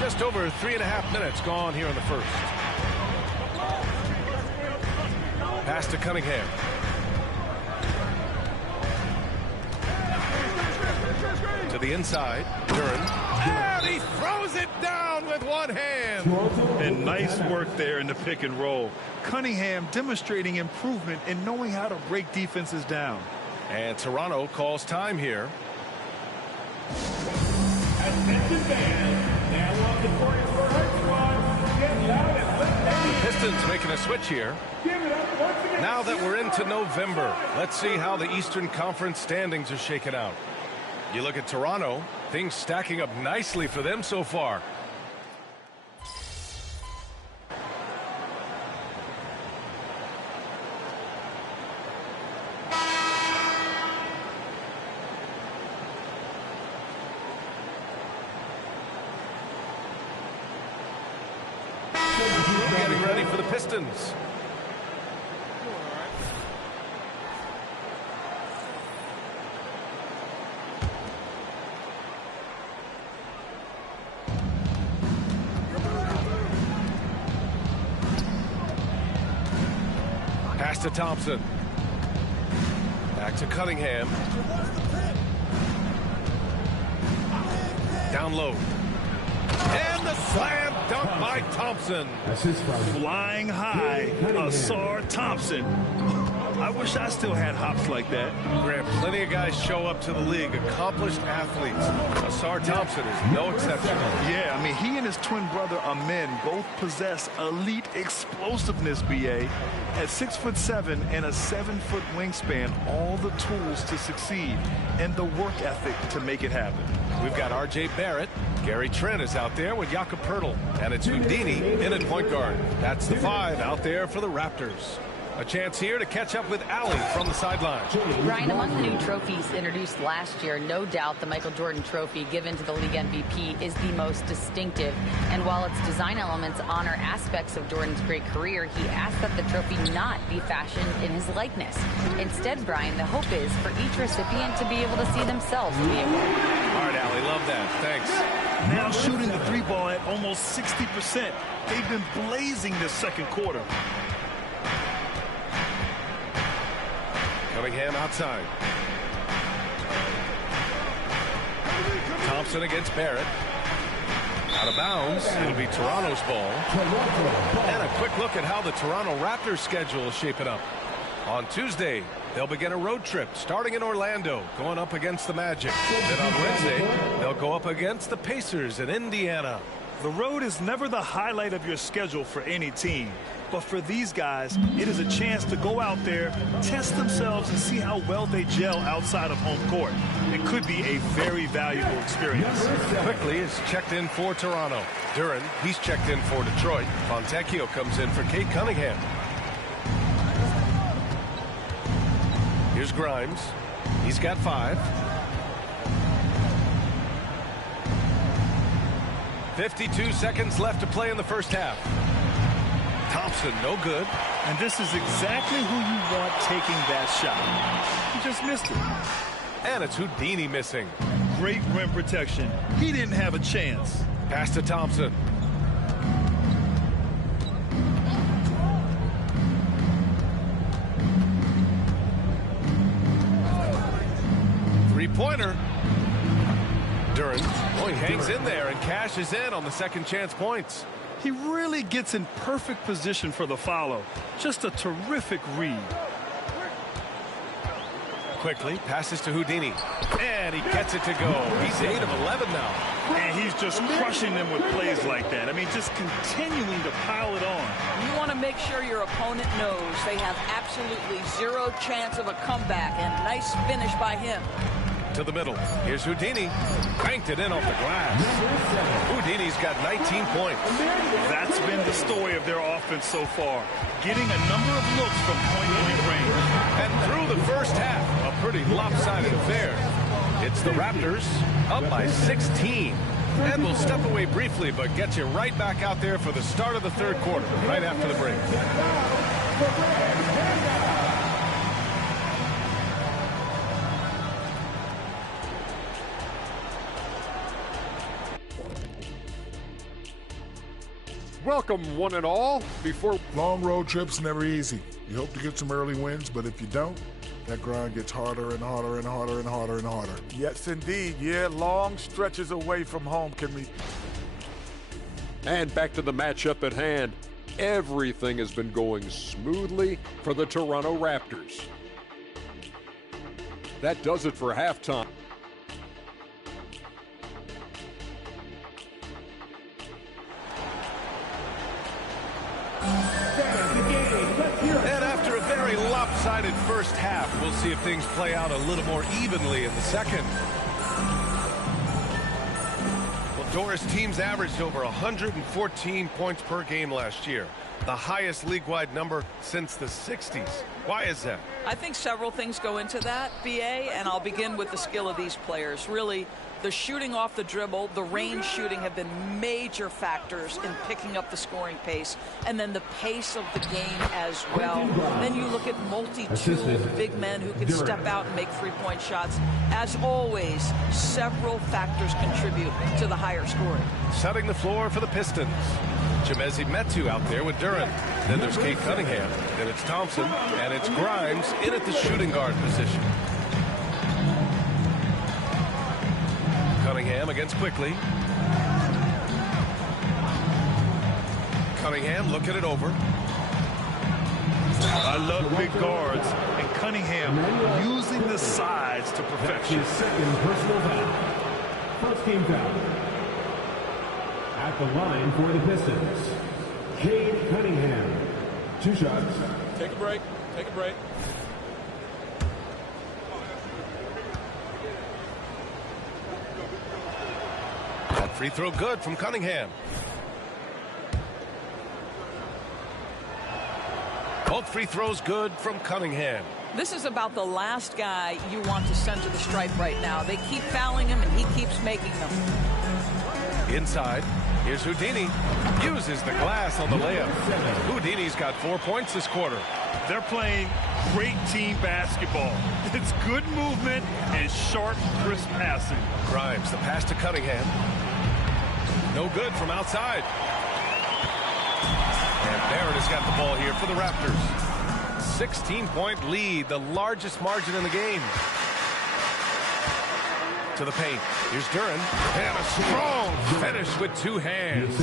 Just over 3.5 minutes gone here in the first. Pass to Cunningham. To the inside. Duren. And he throws it down with one hand. And nice work there in the pick and roll. Cunningham demonstrating improvement in knowing how to break defenses down. And Toronto calls time here. Attention fans, now on the court for Hurt Squad. Get loud and let them. The Pistons making a switch here. Now that we're into November, let's see how the Eastern Conference standings are shaken out. You look at Toronto, things stacking up nicely for them so far. Getting ready for the Pistons. Pass to Thompson. Back to Cunningham. Down low. And the slam dunk by Thompson. Flying high, Ausar Thompson. I wish I still had hops like that. Grant, plenty of guys show up to the league, accomplished athletes. Ausar Thompson is no exception. Yeah, I mean, he and his twin brother Amin both possess elite explosiveness, BA. At 6'7" and a 7-foot wingspan, all the tools to succeed and the work ethic to make it happen. We've got R.J. Barrett. Gary Trent is out there with Jakob Poeltl. And it's Houdini in at point guard. That's the 5 out there for the Raptors. A chance here to catch up with Allie from the sideline. Brian, among the new trophies introduced last year, no doubt the Michael Jordan Trophy given to the league MVP is the most distinctive. And while its design elements honor aspects of Jordan's great career, he asked that the trophy not be fashioned in his likeness. Instead, Brian, the hope is for each recipient to be able to see themselves in the award. All right, Allie, love that. Thanks. Now shooting the 3-ball at almost 60%. They've been blazing this second quarter. Cunningham outside. Thompson against Barrett. Out of bounds. It'll be Toronto's ball. And a quick look at how the Toronto Raptors schedule is shaping up. On Tuesday, they'll begin a road trip starting in Orlando, going up against the Magic. Then on Wednesday, they'll go up against the Pacers in Indiana. The road is never the highlight of your schedule for any team. But for these guys, it is a chance to go out there, test themselves, and see how well they gel outside of home court. It could be a very valuable experience. Quickly is checked in for Toronto. Duren, he's checked in for Detroit. Fontecchio comes in for Cade Cunningham. Here's Grimes. He's got 5. 52 seconds left to play in the first half. Thompson, no good. And this is exactly who you want taking that shot. He just missed it. And it's Houdini missing. Great rim protection. He didn't have a chance. Pass to Thompson. Three-pointer. Duren, he hangs in there and cashes in on the second chance points. He really gets in perfect position for the follow. Just a terrific read. Quickly passes to Houdini. And he gets it to go. He's 8 of 11 now. And he's just crushing them with plays like that. I mean, just continuing to pile it on. You want to make sure your opponent knows they have absolutely zero chance of a comeback. And nice finish by him. To the middle. Here's Houdini. Banked it in off the glass. Houdini's got 19 points. That's been the story of their offense so far. Getting a number of looks from point-blank range. And through the first half, a pretty lopsided affair. It's the Raptors up by 16. And we'll step away briefly, but get you right back out there for the start of the third quarter, right after the break. Welcome, one and all. Before long road trips, never easy. You hope to get some early wins, but if you don't, That grind gets harder and harder and harder and harder and harder. Yes, indeed. Yeah, long stretches away from home can be. And back to the matchup at hand. Everything has been going smoothly for the Toronto Raptors. That does it for halftime. And after a very lopsided first half, we'll see if things play out a little more evenly in the second. Well, Doris, teams averaged over 114 points per game last year, the highest league-wide number since the 60s. Why is that? I think several things go into that, BA, and I'll begin with the skill of these players. Really, the shooting off the dribble, the range shooting have been major factors in picking up the scoring pace, and then the pace of the game as well. Then you look at multi-tool big men who can step out and make three-point shots. As always, several factors contribute to the higher scoring. Setting the floor for the Pistons. Chimezie Metu out there with Duren. Then there's Kate Cunningham. Then it's Thompson. And it's Grimes in at the shooting guard position. Cunningham against Quickly. Cunningham looking it over. I love big guards, and Cunningham using the size to perfection. His second personal foul. First team foul. At the line for the Pistons, Cade Cunningham. 2 shots. Take a break. Take a break. That free throw good from Cunningham. Both free throws good from Cunningham. This is about the last guy you want to send to the stripe right now. They keep fouling him, and he keeps making them. Inside, here's Houdini. Uses the glass on the layup. Houdini's got 4 points this quarter. They're playing great team basketball. It's good movement and sharp, crisp passing. Grimes, the pass to Cunningham. No good from outside. And Barrett has got the ball here for the Raptors. 16-point lead, the largest margin in the game. To the paint. Here's Duren. And a strong finish with 2 hands.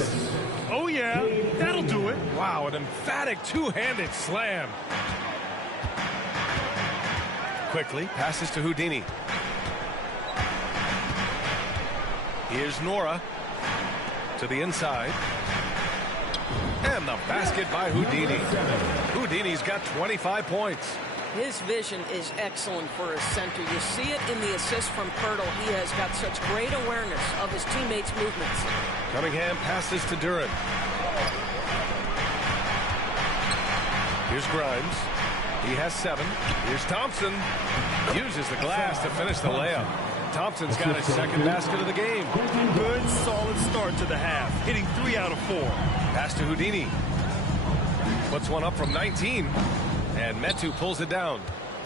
Oh, yeah. That'll do it. Wow, an emphatic two-handed slam. Quickly passes to Houdini. Here's Nora to the inside. And the basket by Houdini. Houdini's got 25 points. His vision is excellent for a center. You see it in the assist from Pirtle. He has got such great awareness of his teammates' movements. Cunningham passes to Duren. Here's Grimes. He has 7. Here's Thompson. Uses the glass to finish the layup. Thompson's got his second basket of the game. Good, solid start to the half, hitting 3 out of 4. Pass to Houdini. Puts one up from 19. And Metu pulls it down.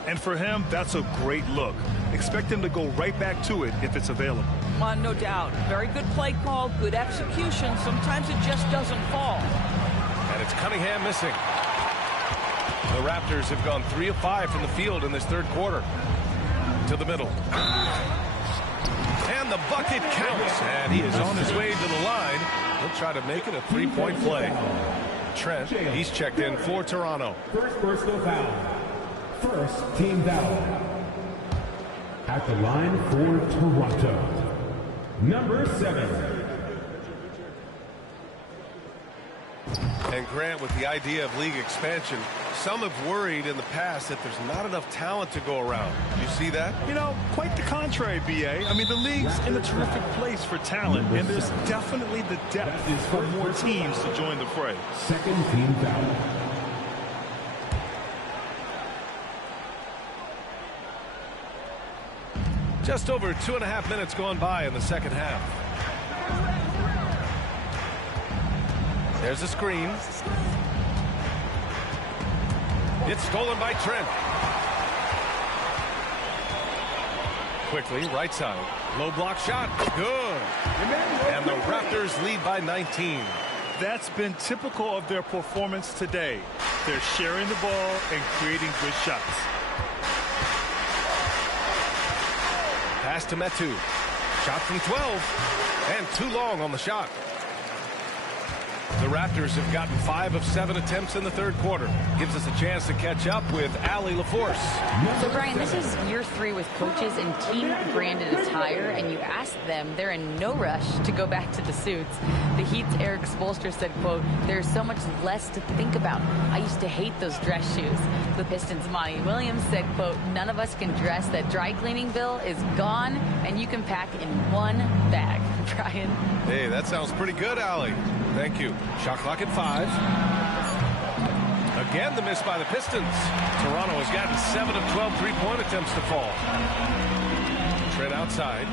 And for him, that's a great look. Expect him to go right back to it if it's available. No doubt. Very good play call, good execution. Sometimes it just doesn't fall. And it's Cunningham missing. The Raptors have gone 3 of 5 from the field in this third quarter. To the middle. And the bucket counts. And he is on his way to the line. He'll try to make it a 3-point play. Trent, he's checked in for Toronto. First personal foul. First team foul. At the line for Toronto, number 7. And Grant, with the idea of league expansion, some have worried in the past that there's not enough talent to go around. You see that? You know, quite the contrary, BA. I mean, the league's in a terrific place for talent, and there's definitely the depth for more teams to join the fray. Second team foul. Just over 2.5 minutes gone by in the second half. There's a screen. It's stolen by Trent. Quickly, right side. Low block shot. Good. And the Raptors lead by 19. That's been typical of their performance today. They're sharing the ball and creating good shots. Pass to Metu. Shot from 12. And too long on the shot. The Raptors have gotten 5 of 7 attempts in the third quarter. Gives us a chance to catch up with Allie LaForce. So, Brian, this is year 3 with coaches in team-branded attire, and you ask them, they're in no rush to go back to the suits. The Heat's Eric Spoelstra said, quote, "There's so much less to think about. I used to hate those dress shoes." The Pistons' Monty Williams said, quote, "None of us can dress. That dry cleaning bill is gone, and you can pack in one bag." Brian? Hey, that sounds pretty good, Allie. Thank you. Shot clock at 5. Again, the miss by the Pistons. Toronto has gotten 7 of 12 three-point attempts to fall. Trent outside.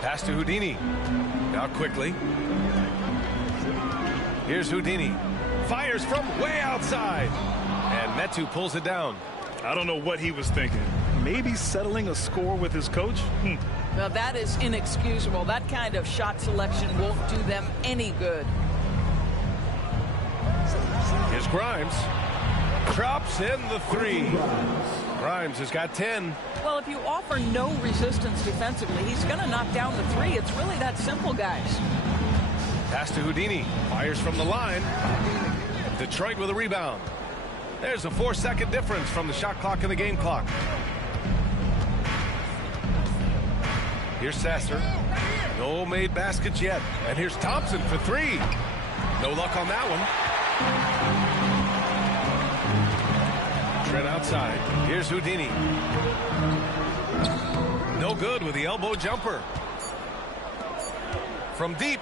Pass to Houdini. Now quickly. Here's Houdini. Fires from way outside. And Metu pulls it down. I don't know what he was thinking. Maybe settling a score with his coach? Well, that is inexcusable. That kind of shot selection won't do them any good. Here's Grimes. Drops in the 3. Grimes has got 10. Well, if you offer no resistance defensively, he's going to knock down the 3. It's really that simple, guys. Pass to Houdini. Fires from the line. Detroit with a rebound. There's a 4-second difference from the shot clock and the game clock. Here's Sasser. No made baskets yet. And here's Thompson for 3. No luck on that one. Trent outside. Here's Houdini. No good with the elbow jumper. From deep.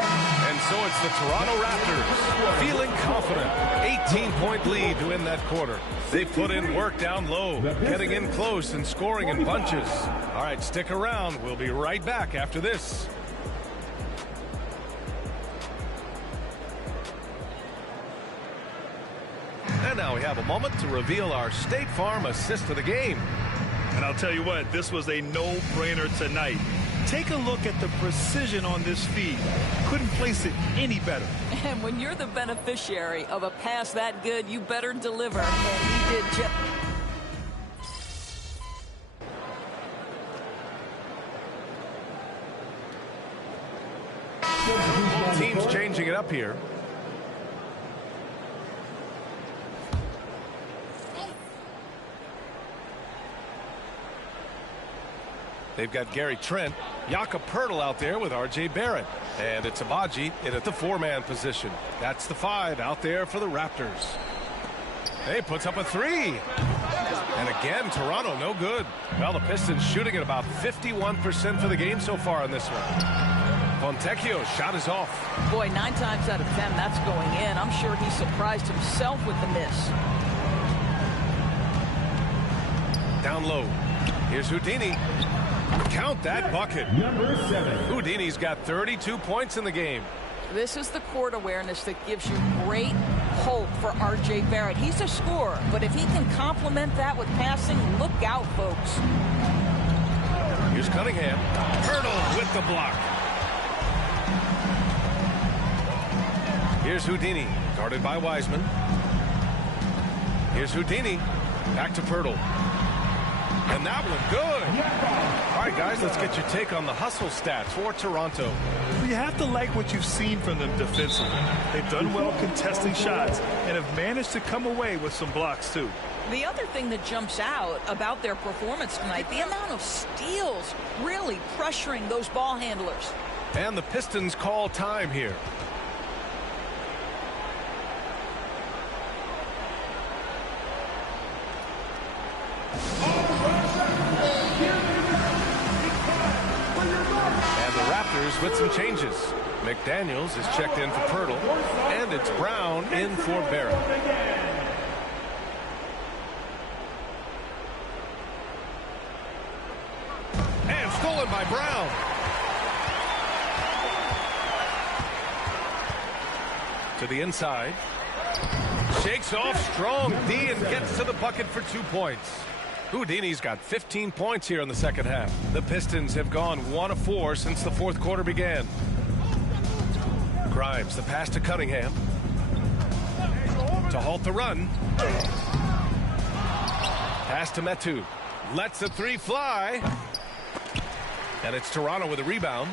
And so it's the Toronto Raptors feeling confident. 18-point lead to win that quarter. They put in work down low, getting in close and scoring in bunches. All right, stick around. We'll be right back after this. And now we have a moment to reveal our State Farm assist of the game. And I'll tell you what, this was a no-brainer tonight. Take a look at the precision on this feed. Couldn't place it any better. And when you're the beneficiary of a pass that good, you better deliver. And he did just... Both teams changing it up here. They've got Gary Trent, Jakob Poeltl out there with R.J. Barrett. And it's Agbaji in at the 4-man position. That's the 5 out there for the Raptors. He puts up a 3. And again, Toronto no good. Well, the Pistons shooting at about 51% for the game so far in this one. Fontecchio's shot is off. Boy, 9 times out of 10, that's going in. I'm sure he surprised himself with the miss. Down low. Here's Houdini. Count that bucket. Number 7. Houdini's got 32 points in the game. This is the court awareness that gives you great hope for R.J. Barrett. He's a scorer, but if he can complement that with passing, look out, folks. Here's Cunningham. Poeltl with the block. Here's Houdini, guarded by Wiseman. Here's Houdini. Back to Poeltl. And that one good. All right, guys, let's get your take on the hustle stats for Toronto. You have to like what you've seen from them defensively. They've done well contesting shots and have managed to come away with some blocks, too. The other thing that jumps out about their performance tonight, the amount of steals really pressuring those ball handlers. And the Pistons call time here. With some changes. McDaniels is checked in for Poeltl, and it's Brown in for Barrett. And stolen by Brown. To the inside. Shakes off strong D and gets to the bucket for 2 points. Houdini's got 15 points here in the second half. The Pistons have gone 1 of 4 since the fourth quarter began. Grimes, the pass to Cunningham. To halt the run. Pass to Metu. Lets the three fly. And it's Toronto with a rebound.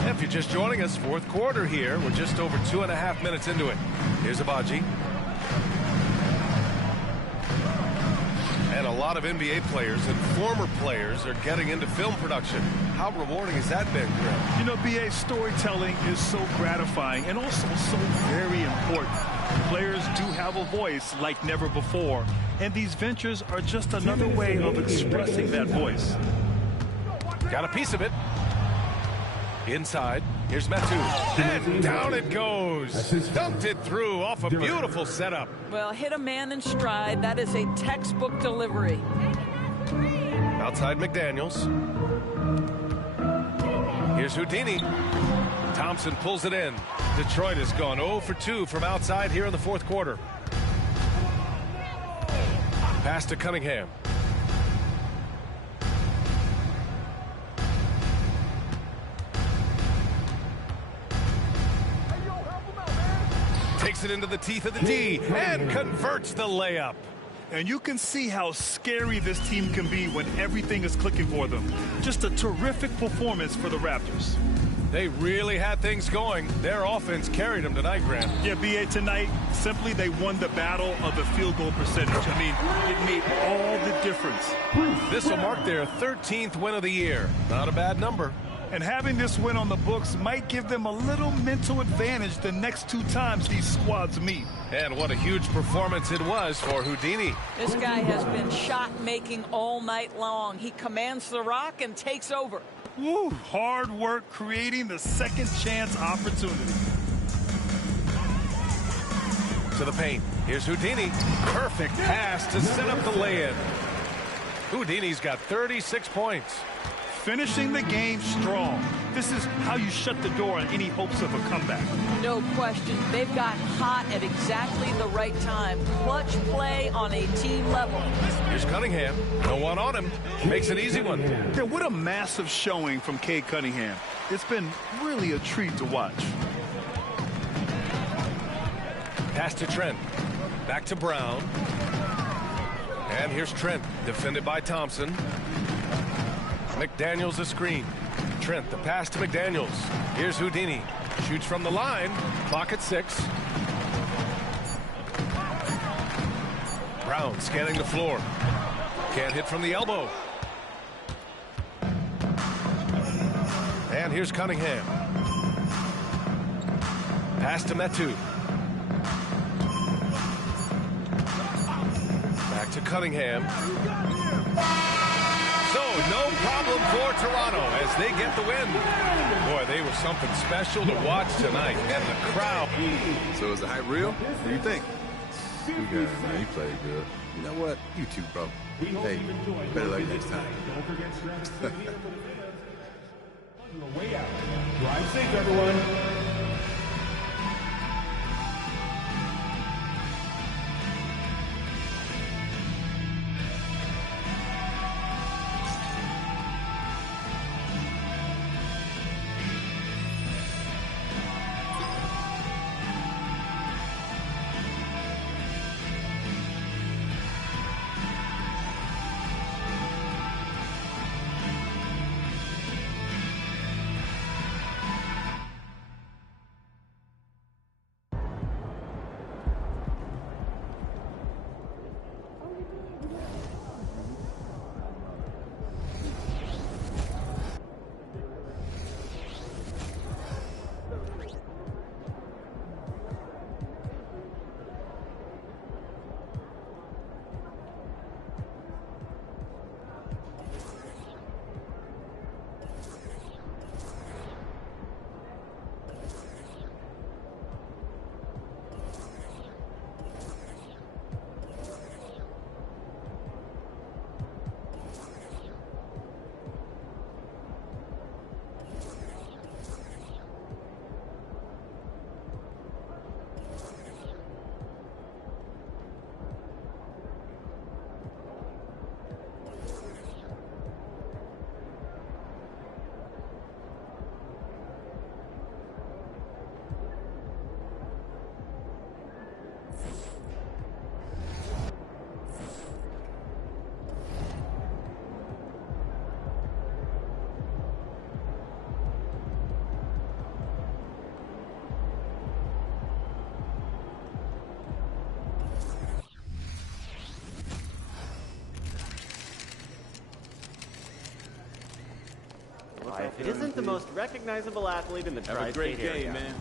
If you're just joining us, fourth quarter here. We're just over 2.5 minutes into it. Here's Abaji. And a lot of NBA players and former players are getting into film production. How rewarding has that been, Greg? You know, BA, storytelling is so gratifying and also so very important. Players do have a voice like never before, and these ventures are just another way of expressing that voice. Got a piece of it. Inside, here's Metu. And down it goes. Dunked it through off a beautiful setup. Well, hit a man in stride. That is a textbook delivery. Outside McDaniels. Here's Houdini. Thompson pulls it in. Detroit has gone 0 for 2 from outside here in the fourth quarter. Pass to Cunningham. Takes it into the teeth of the D and converts the layup. And you can see how scary this team can be when everything is clicking for them. Just a terrific performance for the Raptors. They really had things going. Their offense carried them tonight, Grant. Yeah, BA, tonight, simply they won the battle of the field goal percentage. I mean, it made all the difference. This will mark their 13th win of the year. Not a bad number. And having this win on the books might give them a little mental advantage the next 2 times these squads meet. And what a huge performance it was for Houdini. This guy has been shot-making all night long. He commands the rock and takes over. Woo, hard work creating the second chance opportunity. To the paint. Here's Houdini. Perfect pass to set up the lay-in. Houdini's got 36 points. Finishing the game strong. This is how you shut the door on any hopes of a comeback. No question. They've got hot at exactly the right time. Clutch play on a team level. Here's Cunningham. No one on him. Makes an easy one. Yeah, what a massive showing from Cade Cunningham. It's been really a treat to watch. Pass to Trent. Back to Brown. And here's Trent. Defended by Thompson. McDaniels a screen. Trent, the pass to McDaniels. Here's Houdini. Shoots from the line. Clock at 6. Brown scanning the floor. Can't hit from the elbow. And here's Cunningham. Pass to Metu. Back to Cunningham. So, no problem for Toronto as they get the win. Boy, they were something special to watch tonight. And the crowd. So is the hype real? What do you think? You guys, man, you played good. You know what? You too, bro. Hey, better luck next time. Drive safe, everyone. It isn't the most recognizable athlete in the tri-state Have a great area. game, man.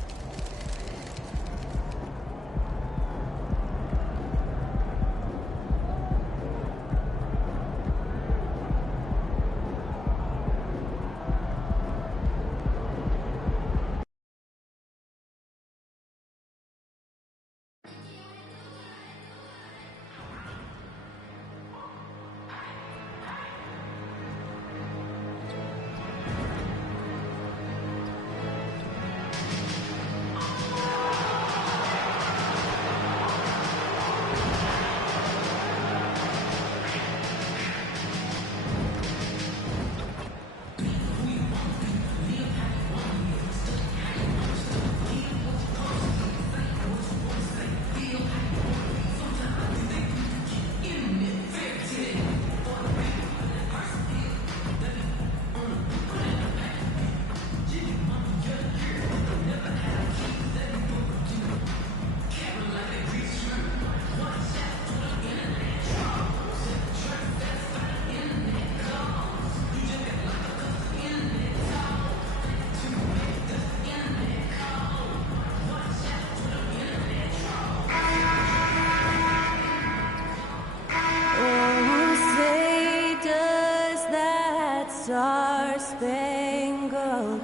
Star-Spangled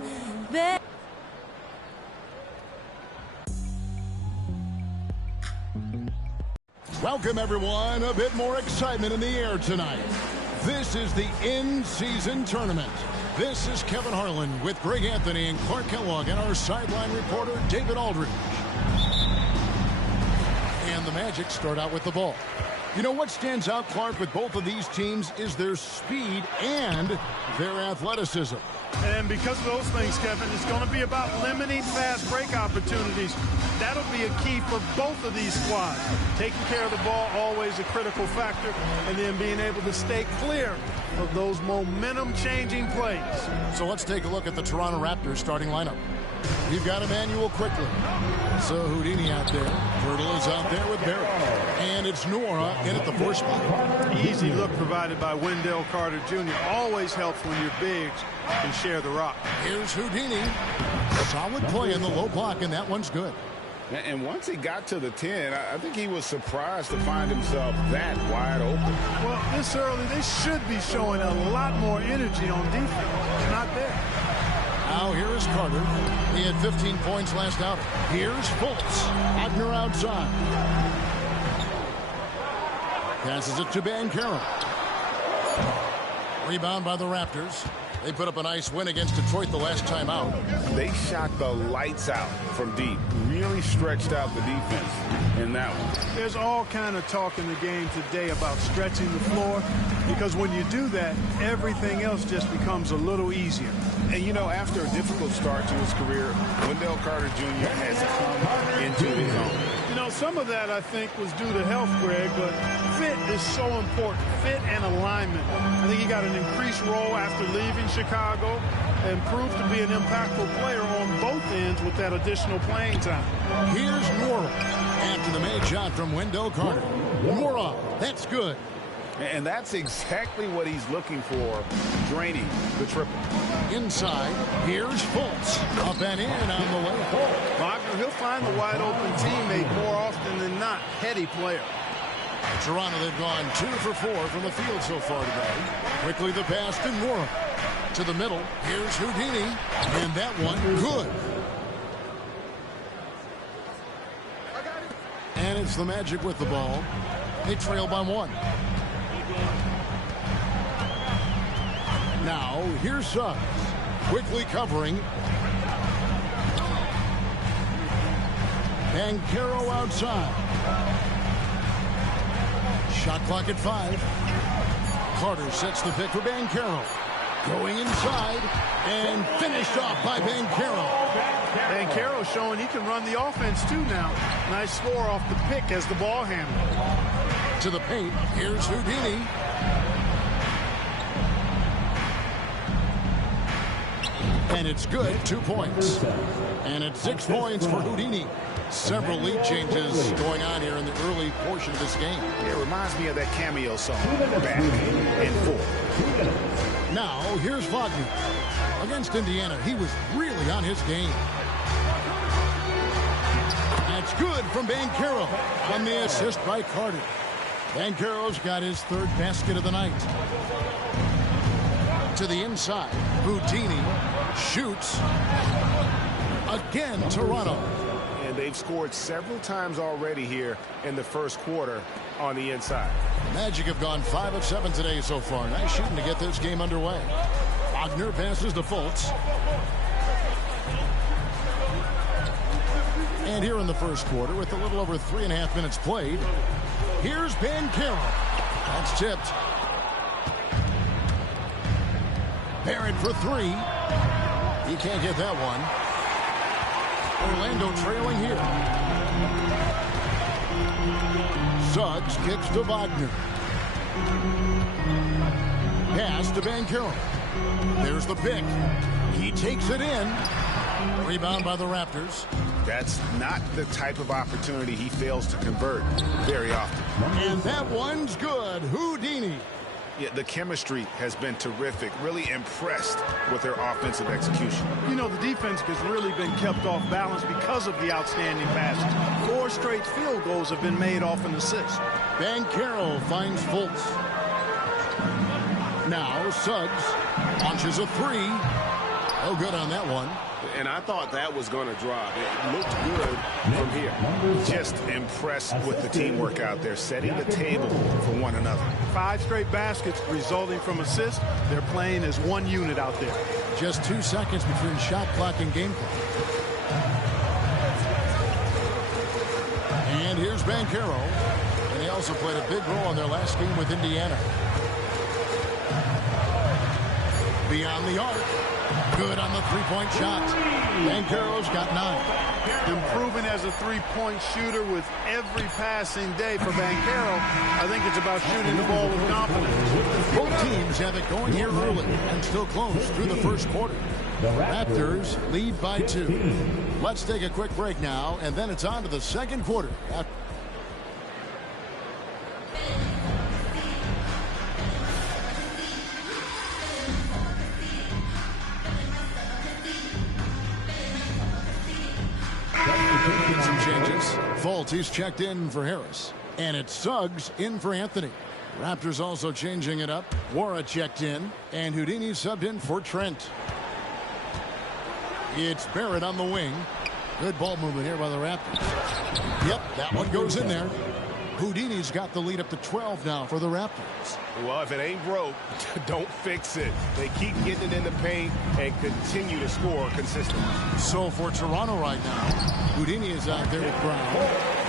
Banner. Welcome, everyone. A bit more excitement in the air tonight. This is the in-season tournament. This is Kevin Harlan with Greg Anthony and Clark Kellogg and our sideline reporter, David Aldridge. And the Magic start out with the ball. You know what stands out, Clark, with both of these teams is their speed and their athleticism. And because of those things, Kevin, it's going to be about limiting fast break opportunities. That'll be a key for both of these squads. Taking care of the ball, always a critical factor, and then being able to stay clear of those momentum-changing plays. So let's take a look at the Toronto Raptors starting lineup. We've got Emmanuel quickly. So Houdini out there. Pirtle is out there with Barrett. And it's Nora in at the 4 spot. Easy look provided by Wendell Carter Jr. Always helps when your bigs can share the rock. Here's Houdini. Solid play in the low block, and that one's good. And once he got to the 10, I think he was surprised to find himself that wide open. Well, this early, they should be showing a lot more energy on defense. It's not there. Now here is Carter. He had 15 points last outing. Here's Fultz. Wagner outside. Passes it to Banchero. Rebound by the Raptors. They put up a nice win against Detroit the last time out. They shot the lights out from deep. Really stretched out the defense in that one. There's all kind of talk in the game today about stretching the floor, because when you do that, everything else just becomes a little easier. And, you know, after a difficult start to his career, Wendell Carter Jr. has come into his own. You know, some of that, I think, was due to health, Greg, but fit is so important. Fit and alignment. I think he got an increased role after leaving Chicago and proved to be an impactful player on both ends with that additional playing time. Here's Nora after the made shot from Wendell Carter. Nora, that's good. And that's exactly what he's looking for, draining the triple. Inside, here's Fultz. Up and in on the way home. Wagner, he'll find the wide-open teammate more often than not. Heady player. Toronto, they've gone 2 for 4 from the field so far today. Quickly the pass to Nora. To the middle, here's Houdini. And that one, good. And it's the Magic with the ball. They trail by 1. Now, here's Suggs. Quickly covering. Banchero outside. Shot clock at 5. Carter sets the pick for Banchero. Going inside and finished off by Banchero. Banchero showing he can run the offense too now. Nice score off the pick as the ball handler. To the paint, here's Houdini. And it's good, 2 points. And it's 6 points for Houdini. Several lead changes going on here in the early portion of this game. It reminds me of that cameo song, Back and Forth. Now, here's Wagner. Against Indiana, he was really on his game. That's good from Banchero on the assist by Carter. Banchero's got his third basket of the night. To the inside, Houdini shoots. Again, Toronto. And they've scored several times already here in the first quarter on the inside. Magic have gone 5 of 7 today so far. Nice shooting to get this game underway. Wagner passes to Fultz. And here in the first quarter, with a little over 3.5 minutes played, here's Banchero. That's tipped. Barrett for 3. He can't get that one. Orlando trailing here. Suggs kicks to Wagner. Pass to Banchero. There's the pick. He takes it in. Rebound by the Raptors. That's not the type of opportunity he fails to convert very often. And that one's good. Houdini. Yeah, the chemistry has been terrific. Really impressed with their offensive execution. You know, the defense has really been kept off balance because of the outstanding passes. 4 straight field goals have been made off an assist. Banchero finds Fultz. Now Suggs launches a 3. Oh, good on that one. And I thought that was going to drop. It looked good from here. Just impressed with the teamwork out there, setting the table for one another. 5 straight baskets resulting from assists. They're playing as one unit out there. Just 2 seconds between shot clock and game clock. And here's Banchero. And he also played a big role in their last game with Indiana. Beyond the arc. Good on the three-point shot. Banchero's got 9. Improving as a three-point shooter with every passing day for Banchero. I think it's about shooting the ball with confidence. Both teams have it going here early and still close through the first quarter. The Raptors lead by 2. Let's take a quick break now, and then it's on to the second quarter. Some changes. Fultz, he's checked in for Harris. And it's Suggs in for Anthony. Raptors also changing it up. Wara checked in. And Houdini subbed in for Trent. It's Barrett on the wing. Good ball movement here by the Raptors. Yep, that one goes in there. Houdini's got the lead up to 12 now for the Raptors. Well, if it ain't broke, don't fix it. They keep getting it in the paint and continue to score consistently. So for Toronto right now, Houdini is out there with Brown.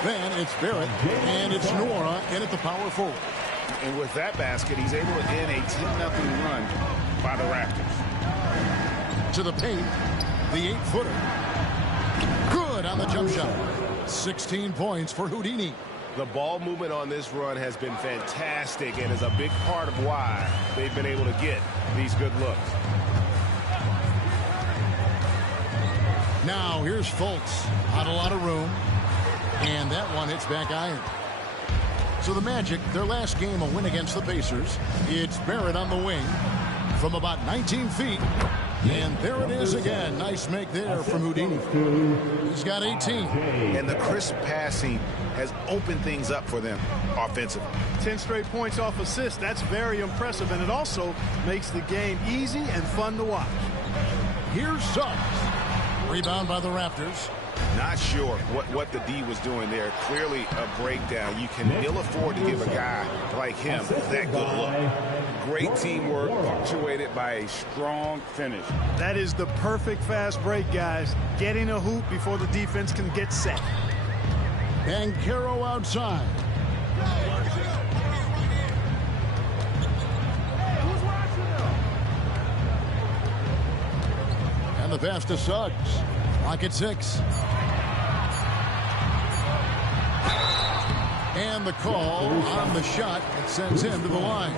Then it's Barrett, and it's Nora in at the power forward. And with that basket, he's able to end a 10-0 run by the Raptors. To the paint, the 8-footer. Good on the jump shot. 16 points for Houdini. The ball movement on this run has been fantastic and is a big part of why they've been able to get these good looks. Now here's Fultz. Not a lot of room. And that one hits back iron. So the Magic, their last game, a win against the Pacers. It's Barrett on the wing from about 19 feet. And there it is again. Nice make there from Houdini. He's got 18. And the crisp passing has opened things up for them offensively. 10 straight points off assists. That's very impressive. And it also makes the game easy and fun to watch. Here's Suggs. Rebound by the Raptors. Not sure what the D was doing there. Clearly a breakdown. You can ill afford to give a guy like him that good look. Great teamwork punctuated by a strong finish. That is the perfect fast break, guys. Getting a hoop before the defense can get set. Banchero outside. And the pass to Suggs. Clock at 6. And the call on the shot that sends him to the line.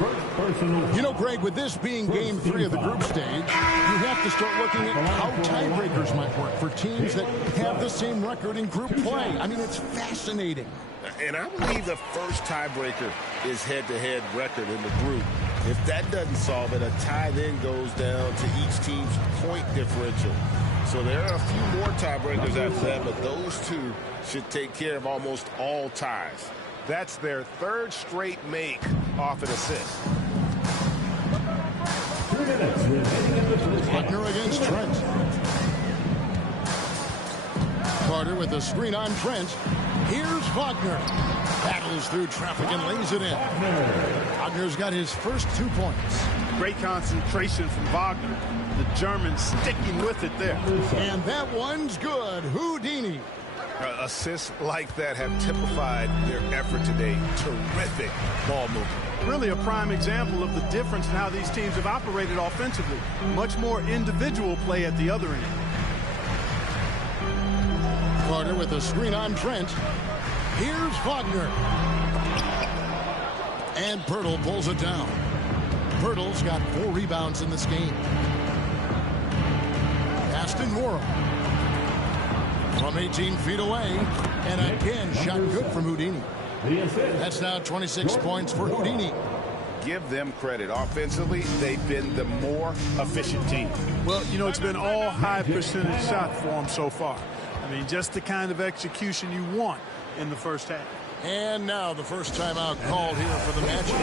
You know, Greg, with this being game 3 of the group stage, you have to start looking at how tiebreakers might work for teams that have the same record in group play. I mean, it's fascinating. And I believe the first tiebreaker is head-to-head record in the group. If that doesn't solve it, a tie then goes down to each team's point differential. So there are a few more tiebreakers after that, but those two should take care of almost all ties. That's their 3rd straight make off an assist. Wagner against Trent. Carter with the screen on Trent. Here's Wagner. Battles through traffic and lays it in. Wagner's got his first 2 points. Great concentration from Wagner. The Germans sticking with it there. And that one's good. Houdini. Assists like that have typified their effort today. Terrific ball movement. Really a prime example of the difference in how these teams have operated offensively. Much more individual play at the other end. Carter with the screen on Trent. Here's Wagner. And Pirtle pulls it down. Pirtle's got 4 rebounds in this game. Aston Worrell. From 18 feet away. And again, shot good from Houdini. That's now 26 points for Houdini. Give them credit. Offensively, they've been the more efficient team. Well, you know, it's been all high percentage shots for them so far. I mean, just the kind of execution you want in the first half. And now the first timeout called here for the Magic.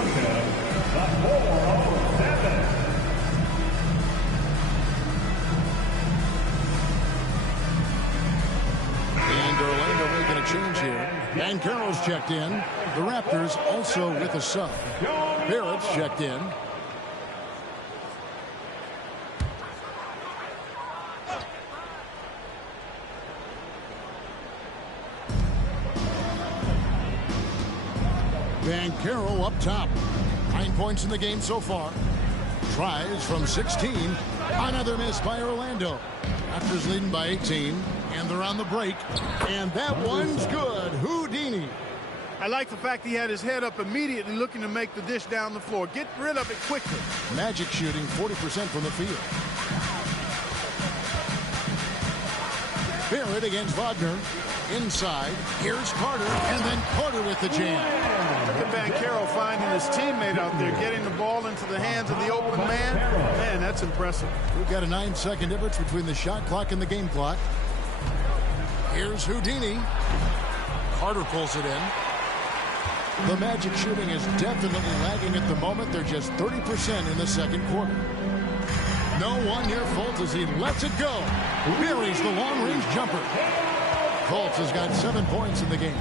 And Orlando making a change here. Banchero's checked in. The Raptors also with a sub. Barrett's checked in. Banchero up top. 9 points in the game so far. Tries from 16. Another miss by Orlando. Raptors leading by 18. And they're on the break. And that one's good. Houdini. I like the fact he had his head up immediately looking to make the dish down the floor. Get rid of it quickly. Magic shooting 40% from the field. Barrett against Wagner. Inside. Here's Carter. And then Carter with the jam. Look at Banchero finding his teammate out there, getting the ball into the hands of the open man. Man, that's impressive. We've got a 9-second difference between the shot clock and the game clock. Here's Houdini. Carter pulls it in. The Magic shooting is definitely lagging at the moment. They're just 30% in the second quarter. No one near Fultz as he lets it go. Buries the long-range jumper. Fultz has got 7 points in the game.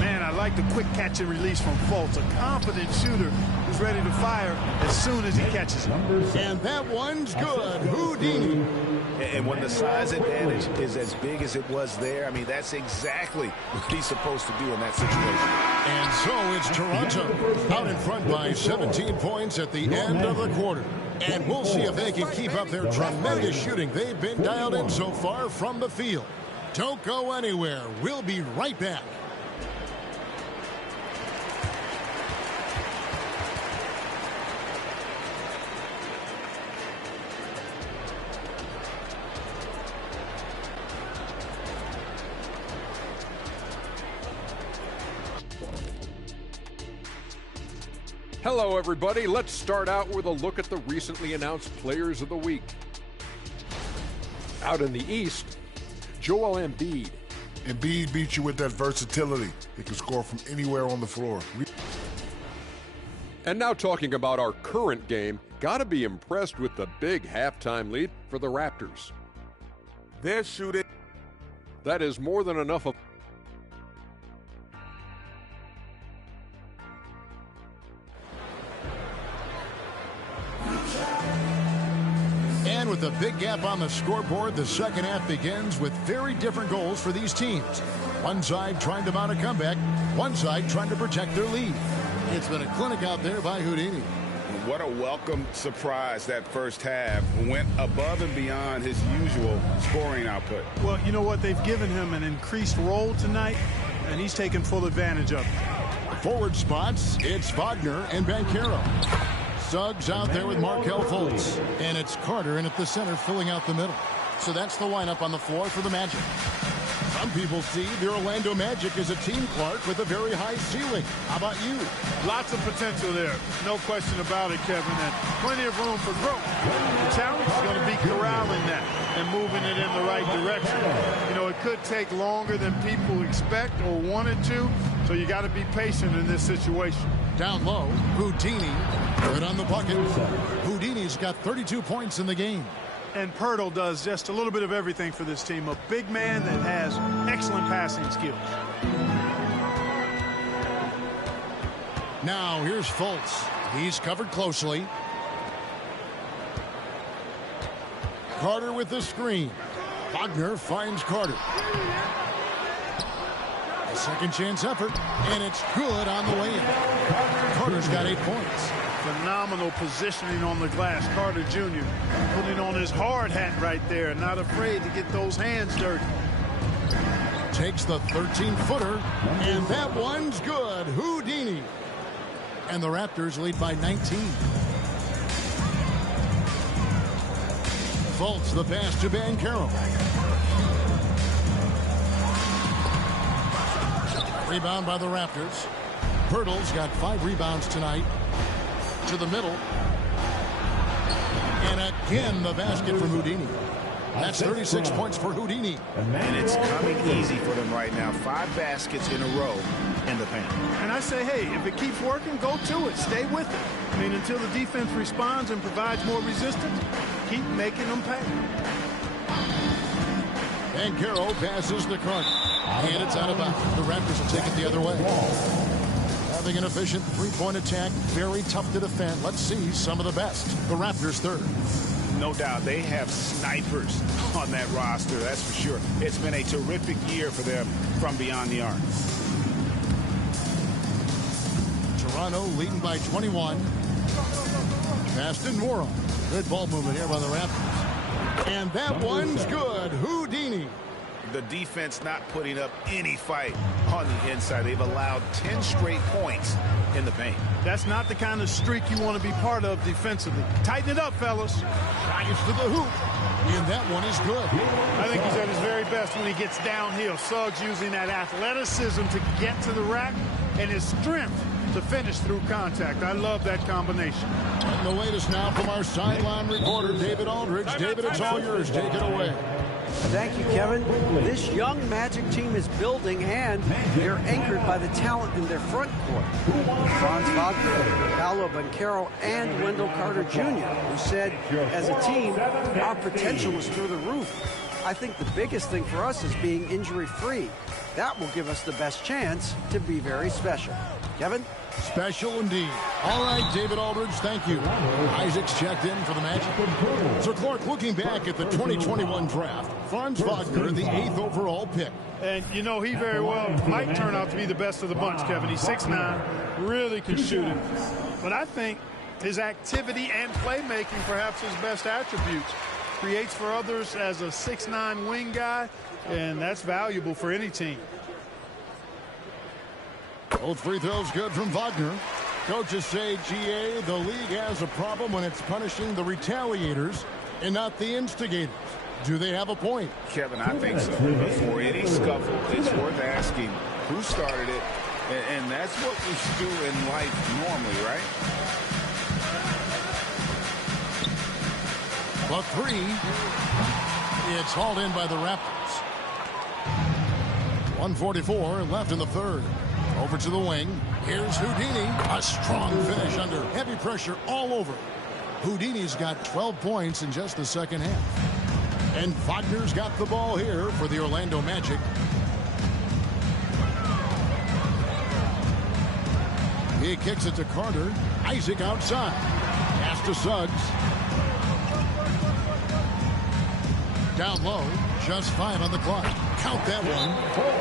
Man, I like the quick catch and release from Fultz. A confident shooter who's ready to fire as soon as he catches it. And that one's good. Houdini. And when the size advantage is as big as it was there, I mean, that's exactly what he's supposed to do in that situation. And so it's Toronto out in front by 17 points at the end of the quarter. And we'll see if they can keep up their tremendous shooting they've been dialed in so far from the field. Don't go anywhere. We'll be right back. Hello, everybody. Let's start out with a look at the recently announced Players of the Week. Out in the East, Joel Embiid. Embiid beats you with that versatility. He can score from anywhere on the floor. And now talking about our current game, gotta be impressed with the big halftime lead for the Raptors. They're shooting. That is more than enough of... And with a big gap on the scoreboard, the second half begins with very different goals for these teams. One side trying to mount a comeback, one side trying to protect their lead. It's been a clinic out there by Houdini. What a welcome surprise that first half. Went above and beyond his usual scoring output. Well, you know what? They've given him an increased role tonight, and he's taken full advantage of it. Forward spots, it's Wagner and Banchero. Suggs out there with Markelle Fultz. And it's Carter in at the center, filling out the middle. So that's the lineup on the floor for the Magic. Some people see the Orlando Magic as a team, Clark, with a very high ceiling. How about you? Lots of potential there. No question about it, Kevin. And plenty of room for growth. The challenge is going to be corralling that and moving it in the right direction. You know, it could take longer than people expect or wanted to. So you got to be patient in this situation. Down low, Houdini. Good on the bucket. Houdini's got 32 points in the game. And Pirtle does just a little bit of everything for this team. A big man that has excellent passing skills. Now here's Fultz. He's covered closely. Carter with the screen. Wagner finds Carter. A second chance effort, and it's good on the way in. Carter's got 8 points. Phenomenal positioning on the glass. Carter Jr. putting on his hard hat right there. Not afraid to get those hands dirty. Takes the 13-footer, and that one's good. Houdini. And the Raptors lead by 19. Fultz the pass to Banchero. Rebound by the Raptors. Pirtle's got 5 rebounds tonight. To the middle. And again, the basket from Houdini. That's 36 points for Houdini. And it's coming easy for them right now. 5 baskets in a row in the paint. And I say, hey, if it keeps working, go to it. Stay with it. I mean, until the defense responds and provides more resistance, keep making them pay. Banchero passes the Carter. And it's out of bounds. The Raptors will take it the other way. Having an efficient three-point attack, very tough to defend. Let's see some of the best. The Raptors third. No doubt they have snipers on that roster, that's for sure. It's been a terrific year for them from beyond the arc. Toronto leading by 21. Pass to Nora. Good ball movement here by the Raptors. And that one's good. Houdini. The defense not putting up any fight on the inside. They've allowed 10 straight points in the paint. That's not the kind of streak you want to be part of defensively. Tighten it up, fellas. Drives to the hoop. And that one is good. I think he's at his very best when he gets downhill. Suggs using that athleticism to get to the rack and his strength to finish through contact. I love that combination. And the latest now from our sideline reporter, David Aldridge. David, it's all yours. Take it away. Thank you, Kevin. This young Magic team is building, and they're anchored by the talent in their front court. Franz Wagner, Paolo Banchero, and Wendell Carter Jr., who said, as a team, our potential is through the roof. I think the biggest thing for us is being injury-free. That will give us the best chance to be very special. Kevin? Special indeed. All right, David Aldridge, thank you. Isaac's checked in for the Magic. So, Clark, looking back at the 2021 draft, Franz Wagner, the 8th overall pick. And, you know, he very well might turn out to be the best of the bunch, Kevin. He's 6'9", really can shoot it. But I think his activity and playmaking, perhaps his best attributes, creates for others as a 6'9" wing guy, and that's valuable for any team. Both free throws good from Wagner. Coaches say, GA, the league has a problem when it's punishing the retaliators and not the instigators. Do they have a point? Kevin, I think so. Before any scuffle, it's worth asking who started it, and that's what we do in life normally, right? The three, it's hauled in by the Raptors. 1:44 left in the third. Over to the wing. Here's Houdini. A strong finish under heavy pressure all over. Houdini's got 12 points in just the second half. And Wagner's got the ball here for the Orlando Magic. He kicks it to Carter. Isaac outside. Pass to Suggs. Down low. Just 5 on the clock. Count that one.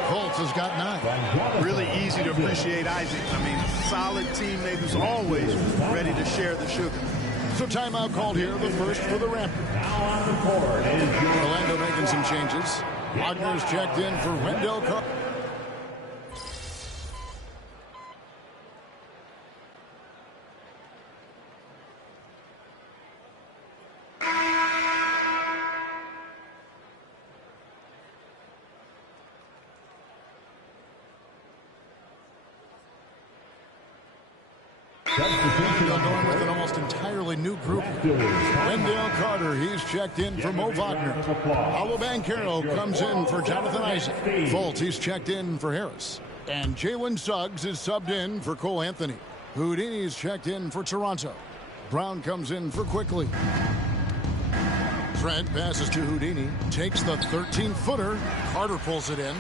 Fultz has got 9. Really easy to appreciate Isaac. I mean, solid teammate who's always ready to share the sugar. So timeout called here, the first for the Raptors. Now on the court is Orlando making some changes. Wagner's checked in for Wendell Carter. going with an almost entirely new group. Wendell Carter, he's checked in for Mo Wagner. Paolo Banchero comes in for Jonathan Isaac. Fultz, he's checked in for Harris. And Jalen Suggs is subbed in for Cole Anthony. Houdini's checked in for Toronto. Brown comes in for Quickly. Trent passes to Houdini, takes the 13-footer. Carter pulls it in.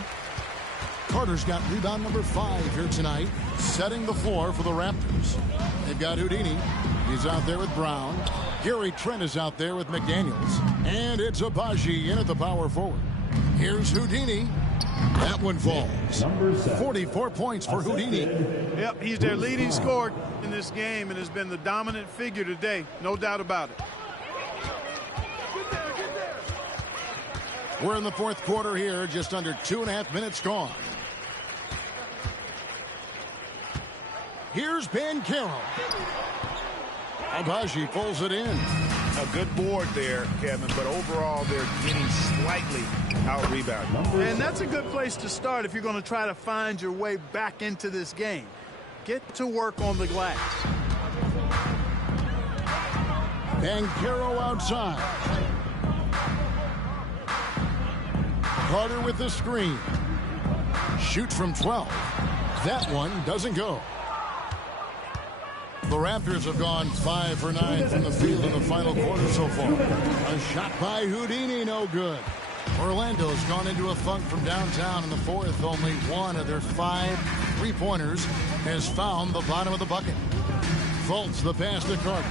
Carter's got rebound number 5 here tonight, setting the floor for the Raptors. They've got Houdini. He's out there with Brown. Gary Trent is out there with McDaniels. And it's Agbaji in at the power forward. Here's Houdini. That one falls. 44 points for Houdini. Yep, he's their leading scorer in this game and has been the dominant figure today. No doubt about it. We're in the fourth quarter here, just under 2.5 minutes gone. Here's Banchero. Agbaji pulls it in. A good board there, Kevin, but overall they're getting slightly out-rebounded. And that's a good place to start if you're going to try to find your way back into this game. Get to work on the glass. Banchero outside. Carter with the screen. Shoots from 12. That one doesn't go. The Raptors have gone 5 for 9 from the field in the final quarter so far. A shot by Houdini, no good. Orlando's gone into a funk from downtown in the fourth. Only one of their 5 3-pointers has found the bottom of the bucket. Fultz, the pass to Carter.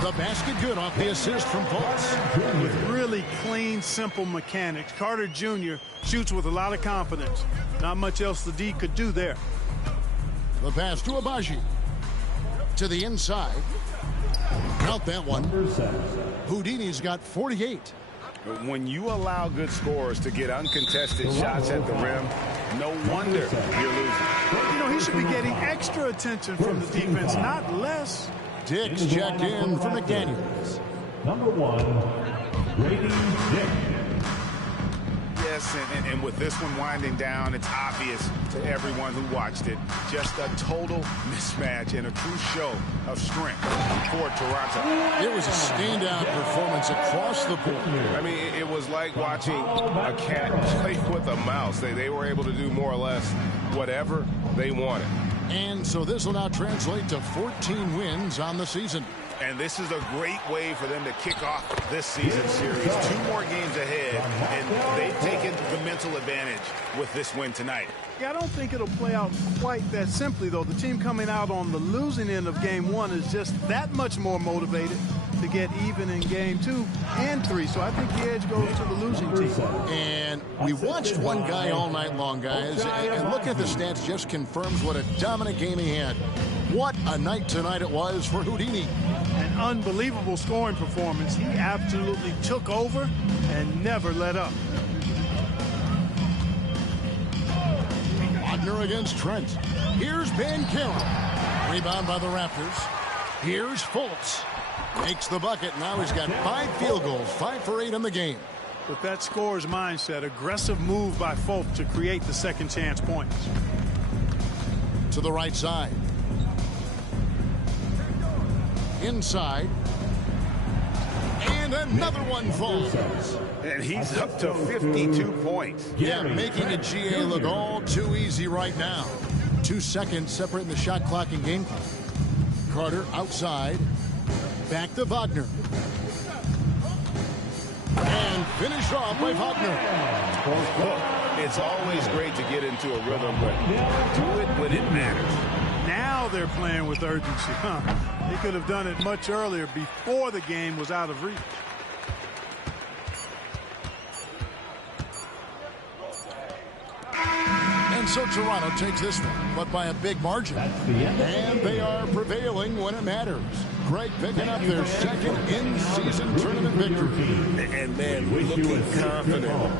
The basket good off the assist from Fultz. With really clean, simple mechanics, Carter Jr. shoots with a lot of confidence. Not much else the D could do there. The pass to Agbaji. To the inside. Count that one. Houdini's got 48. When you allow good scorers to get uncontested shots at the rim, no wonder you're losing. Well, you know, he should be getting extra attention from the defense, not less. Dix checked in for McDaniels. Number 1, Grady Dick. Yes, and with this one winding down, it's obvious to everyone who watched it. Just a total mismatch and a true show of strength for Toronto. It was a standout performance across the board. I mean, it was like watching a cat play with a mouse. They were able to do more or less whatever they wanted. And so this will now translate to 14 wins on the season. And this is a great way for them to kick off this season series. 2 more games ahead, and they've taken the mental advantage with this win tonight. Yeah, I don't think it'll play out quite that simply, though. The team coming out on the losing end of game 1 is just that much more motivated to get even in game 2 and 3. So I think the edge goes to the losing team. And we watched one guy all night long, guys, and looking at the stats just confirms what a dominant game he had. What a night tonight it was for Houdini. An unbelievable scoring performance. He absolutely took over and never let up. Wagner against Trent. Here's Banchero. Rebound by the Raptors. Here's Fultz. Makes the bucket. Now he's got 5 field goals, 5 for 8 in the game. With that scorer's mindset, aggressive move by Fultz to create the second chance points. To the right side. Inside. And another one falls. And he's up to 52 points. Yeah, making the GA look all too easy right now. 2 seconds separating the shot clock and game clock. Carter outside. Back to Wagner. And finish off by Wagner. It's always great to get into a rhythm, but do it when it matters. Now they're playing with urgency. They could have done it much earlier, before the game was out of reach. And so Toronto takes this one, but by a big margin. And they are prevailing when it matters. Greg picking up their second in-season tournament victory. And man, we're looking confident.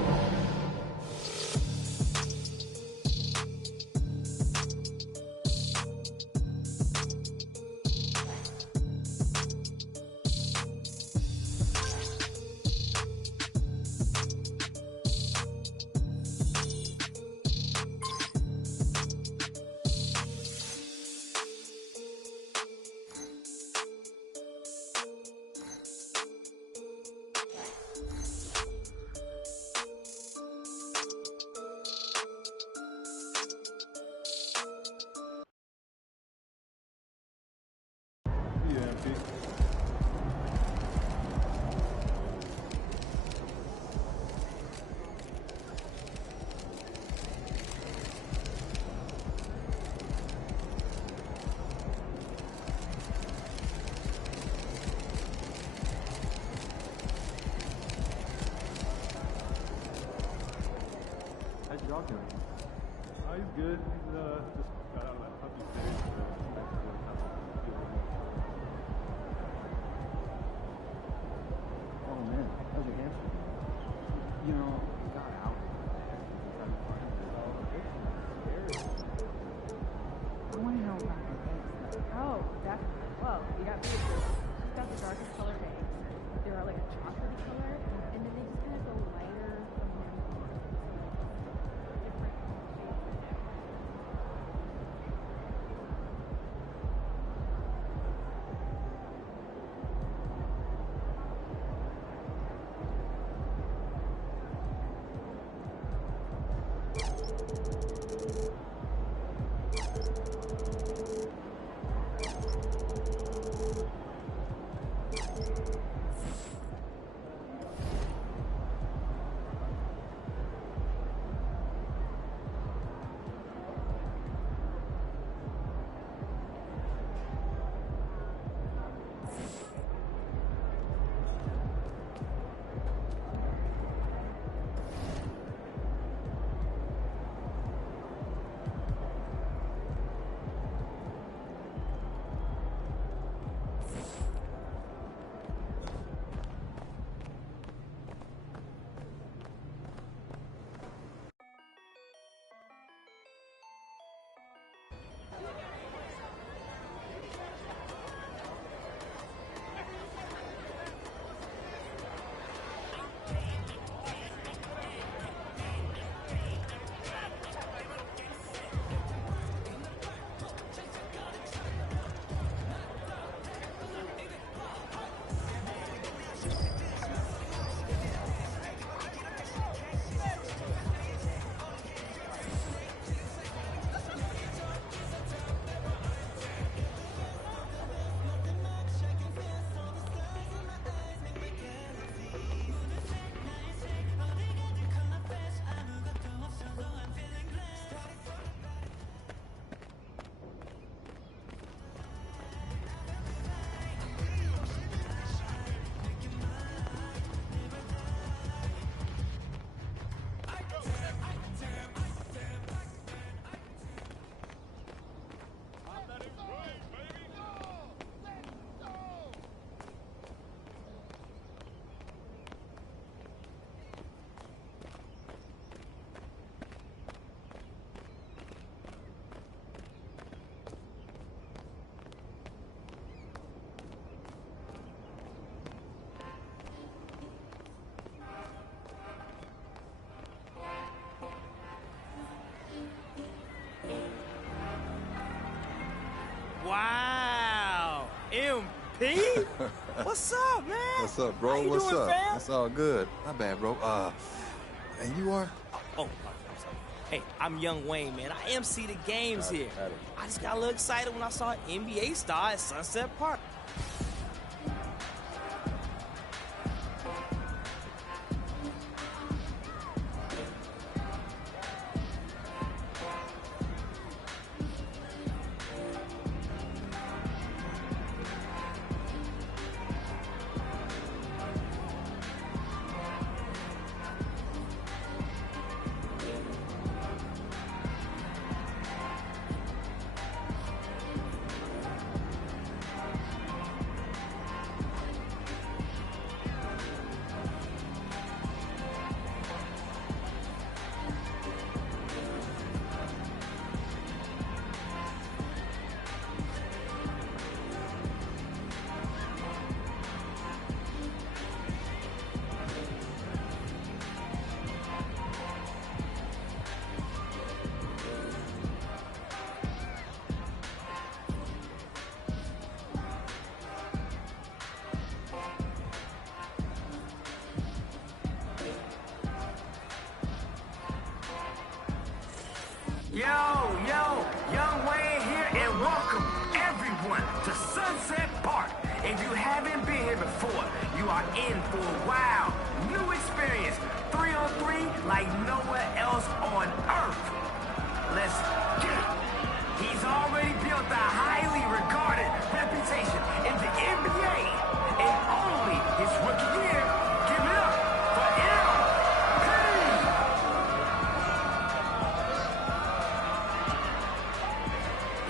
Wow, MP? What's up, man? What's up, bro? How you What's doing, up? fam? It's all good. Not bad, bro. And you are? Oh, I'm sorry. Hey, I'm Young Wayne, man. I MC the games here. I just got a little excited when I saw an NBA star at Sunset Park.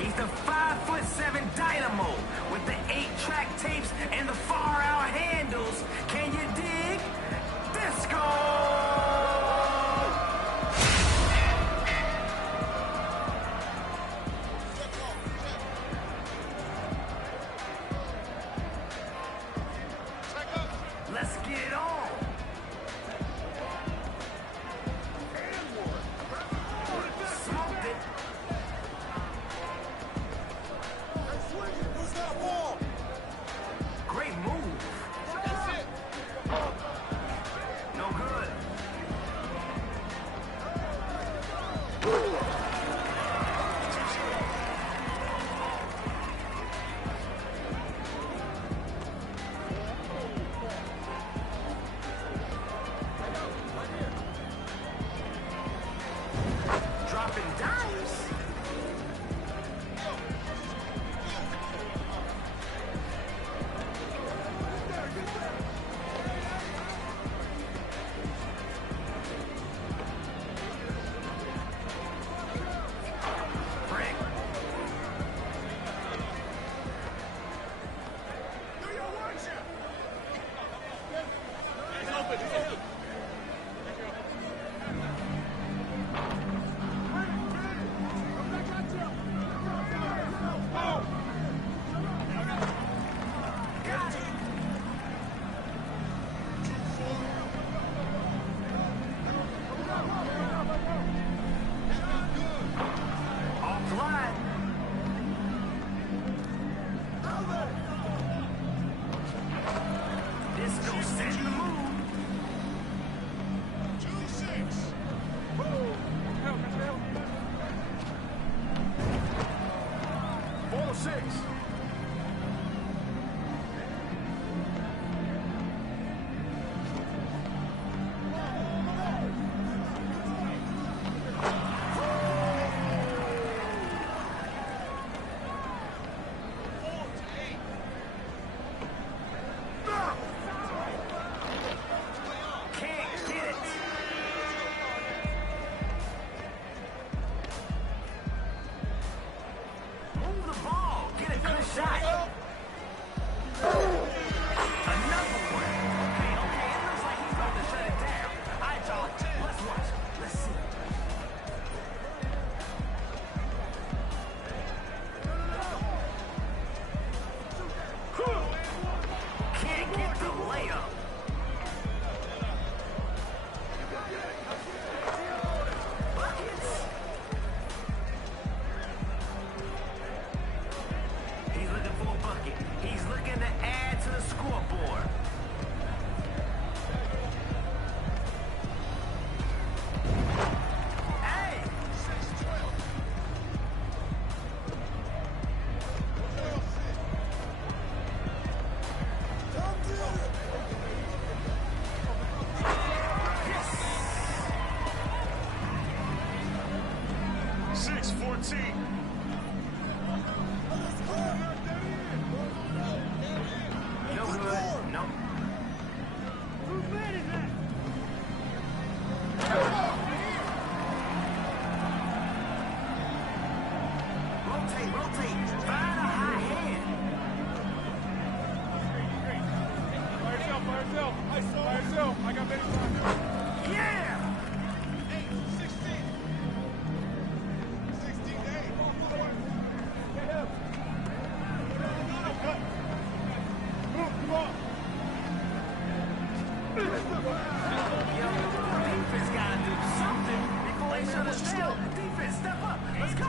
He's the 5'7" dynamo with the 8-track tapes and the far-out handles. Can you dig? Disco! Let's get it on. Smoked it. Who's got a ball? Great move. That's it. No good. Dropping dimes. Brick. Offline. Disco setting the mood. 4-6. Can't get it. Move the ball. Get a good shot. Another one. Okay. It looks like he's about to shut it down. All right, y'all. Let's watch. Let's see. Can't get the layup. Buckets. He's looking for a bucket. He's looking to add to the scoreboard. Hey! Yes! 6-14. No good. No. Rotate, rotate. Find a high hand. By yourself. I got better time. Yeah! Defense gotta do something before they shut us down. Defense, step up. Let's go.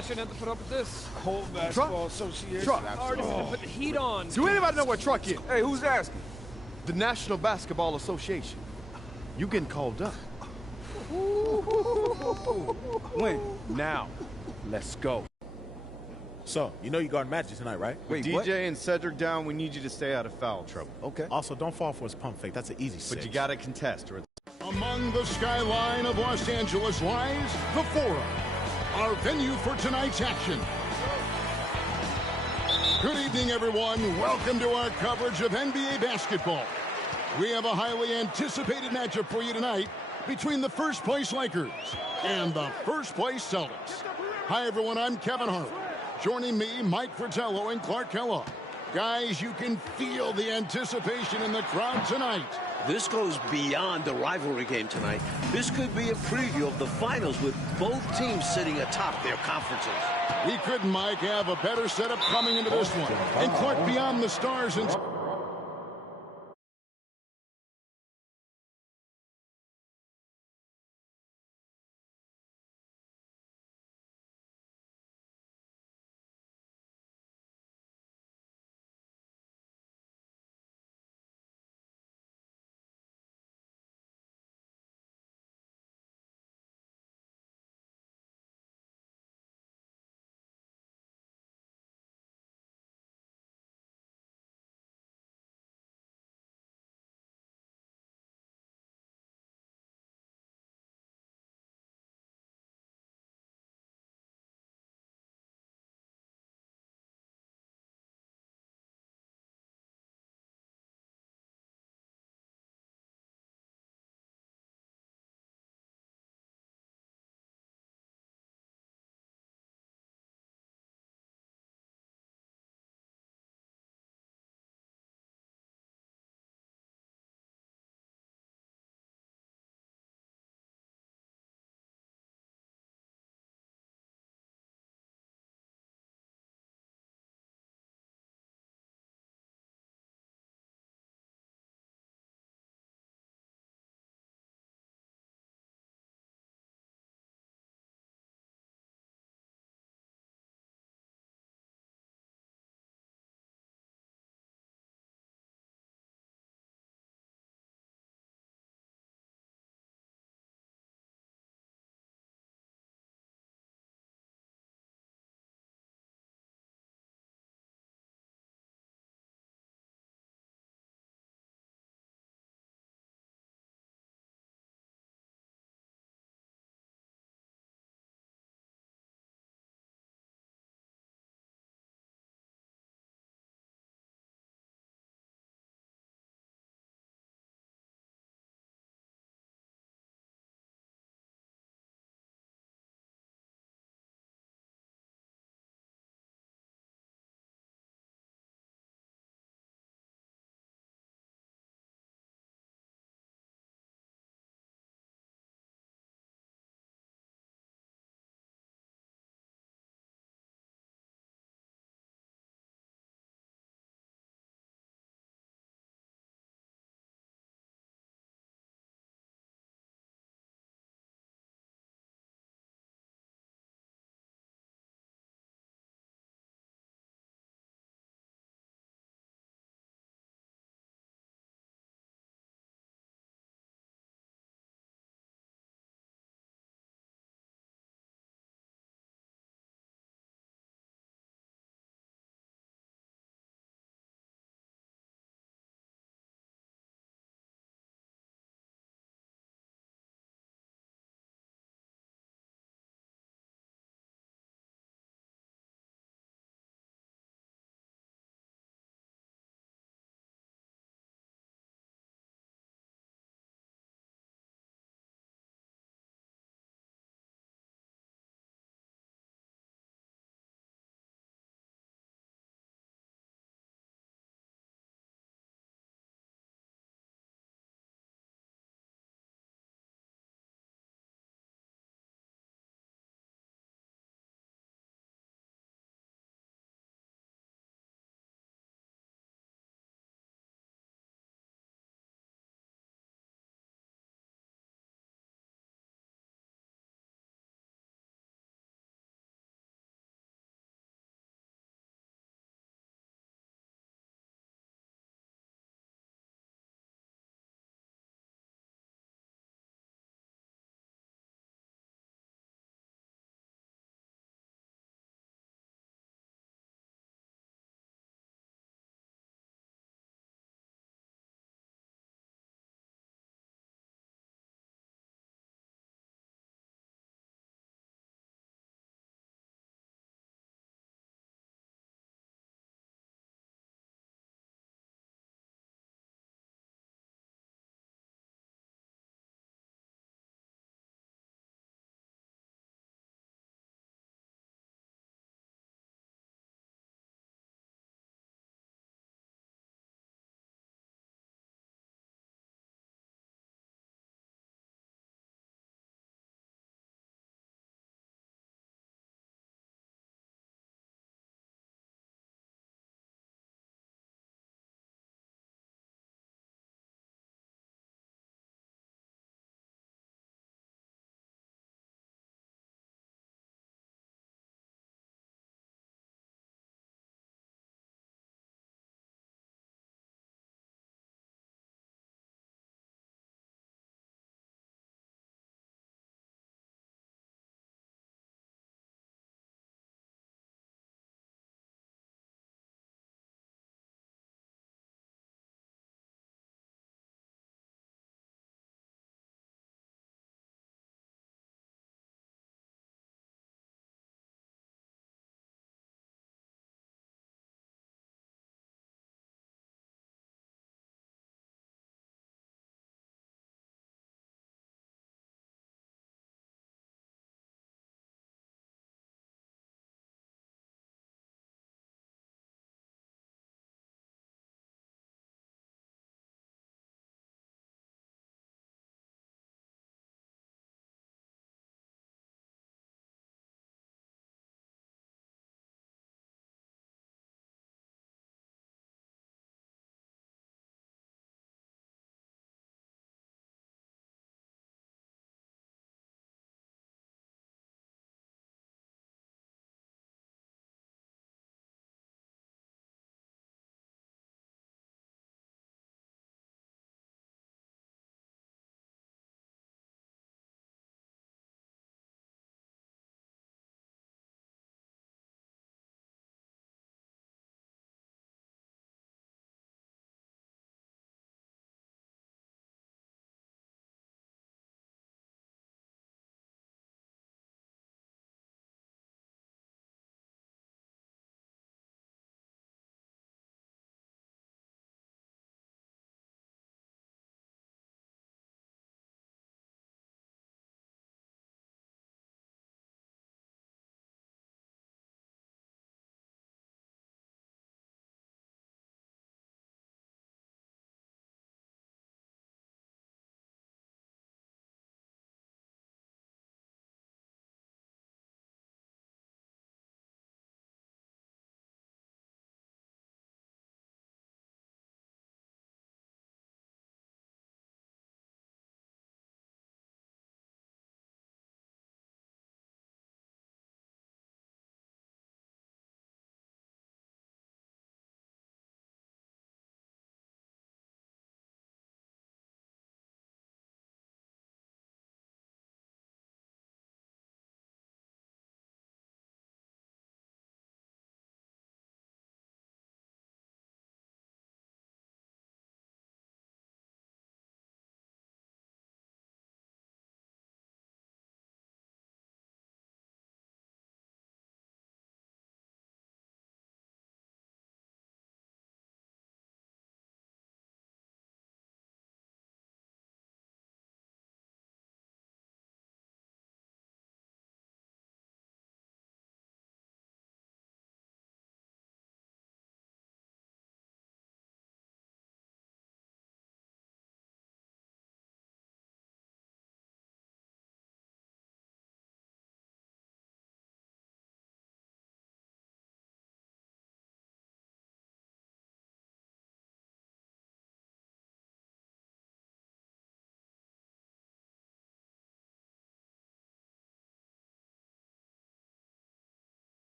I shouldn't have to put up with this. Cold Basketball Association. Truck. Hard to put the heat on. Do anybody know what truck is? Hey, who's asking? The National Basketball Association. You getting called up. When? Now. Let's go. So, you know you guard Magic tonight, right? Wait, With DJ what? and Cedric down, we need you to stay out of foul trouble. Okay. Also, don't fall for his pump fake. That's an easy six. But you got to contest. Or Among the skyline of Los Angeles lies the Forum, our venue for tonight's action. Good evening, everyone. Welcome to our coverage of NBA basketball. We have a highly anticipated matchup for you tonight between the first-place Lakers and the first-place Celtics. Hi, everyone. I'm Kevin Hart. Joining me, Mike Fratello and Clark Kellogg. Guys, you can feel the anticipation in the crowd tonight. This goes beyond the rivalry game tonight. This could be a preview of the finals with both teams sitting atop their conferences. We couldn't, Mike, have a better setup coming into this one. And Clark, beyond the stars and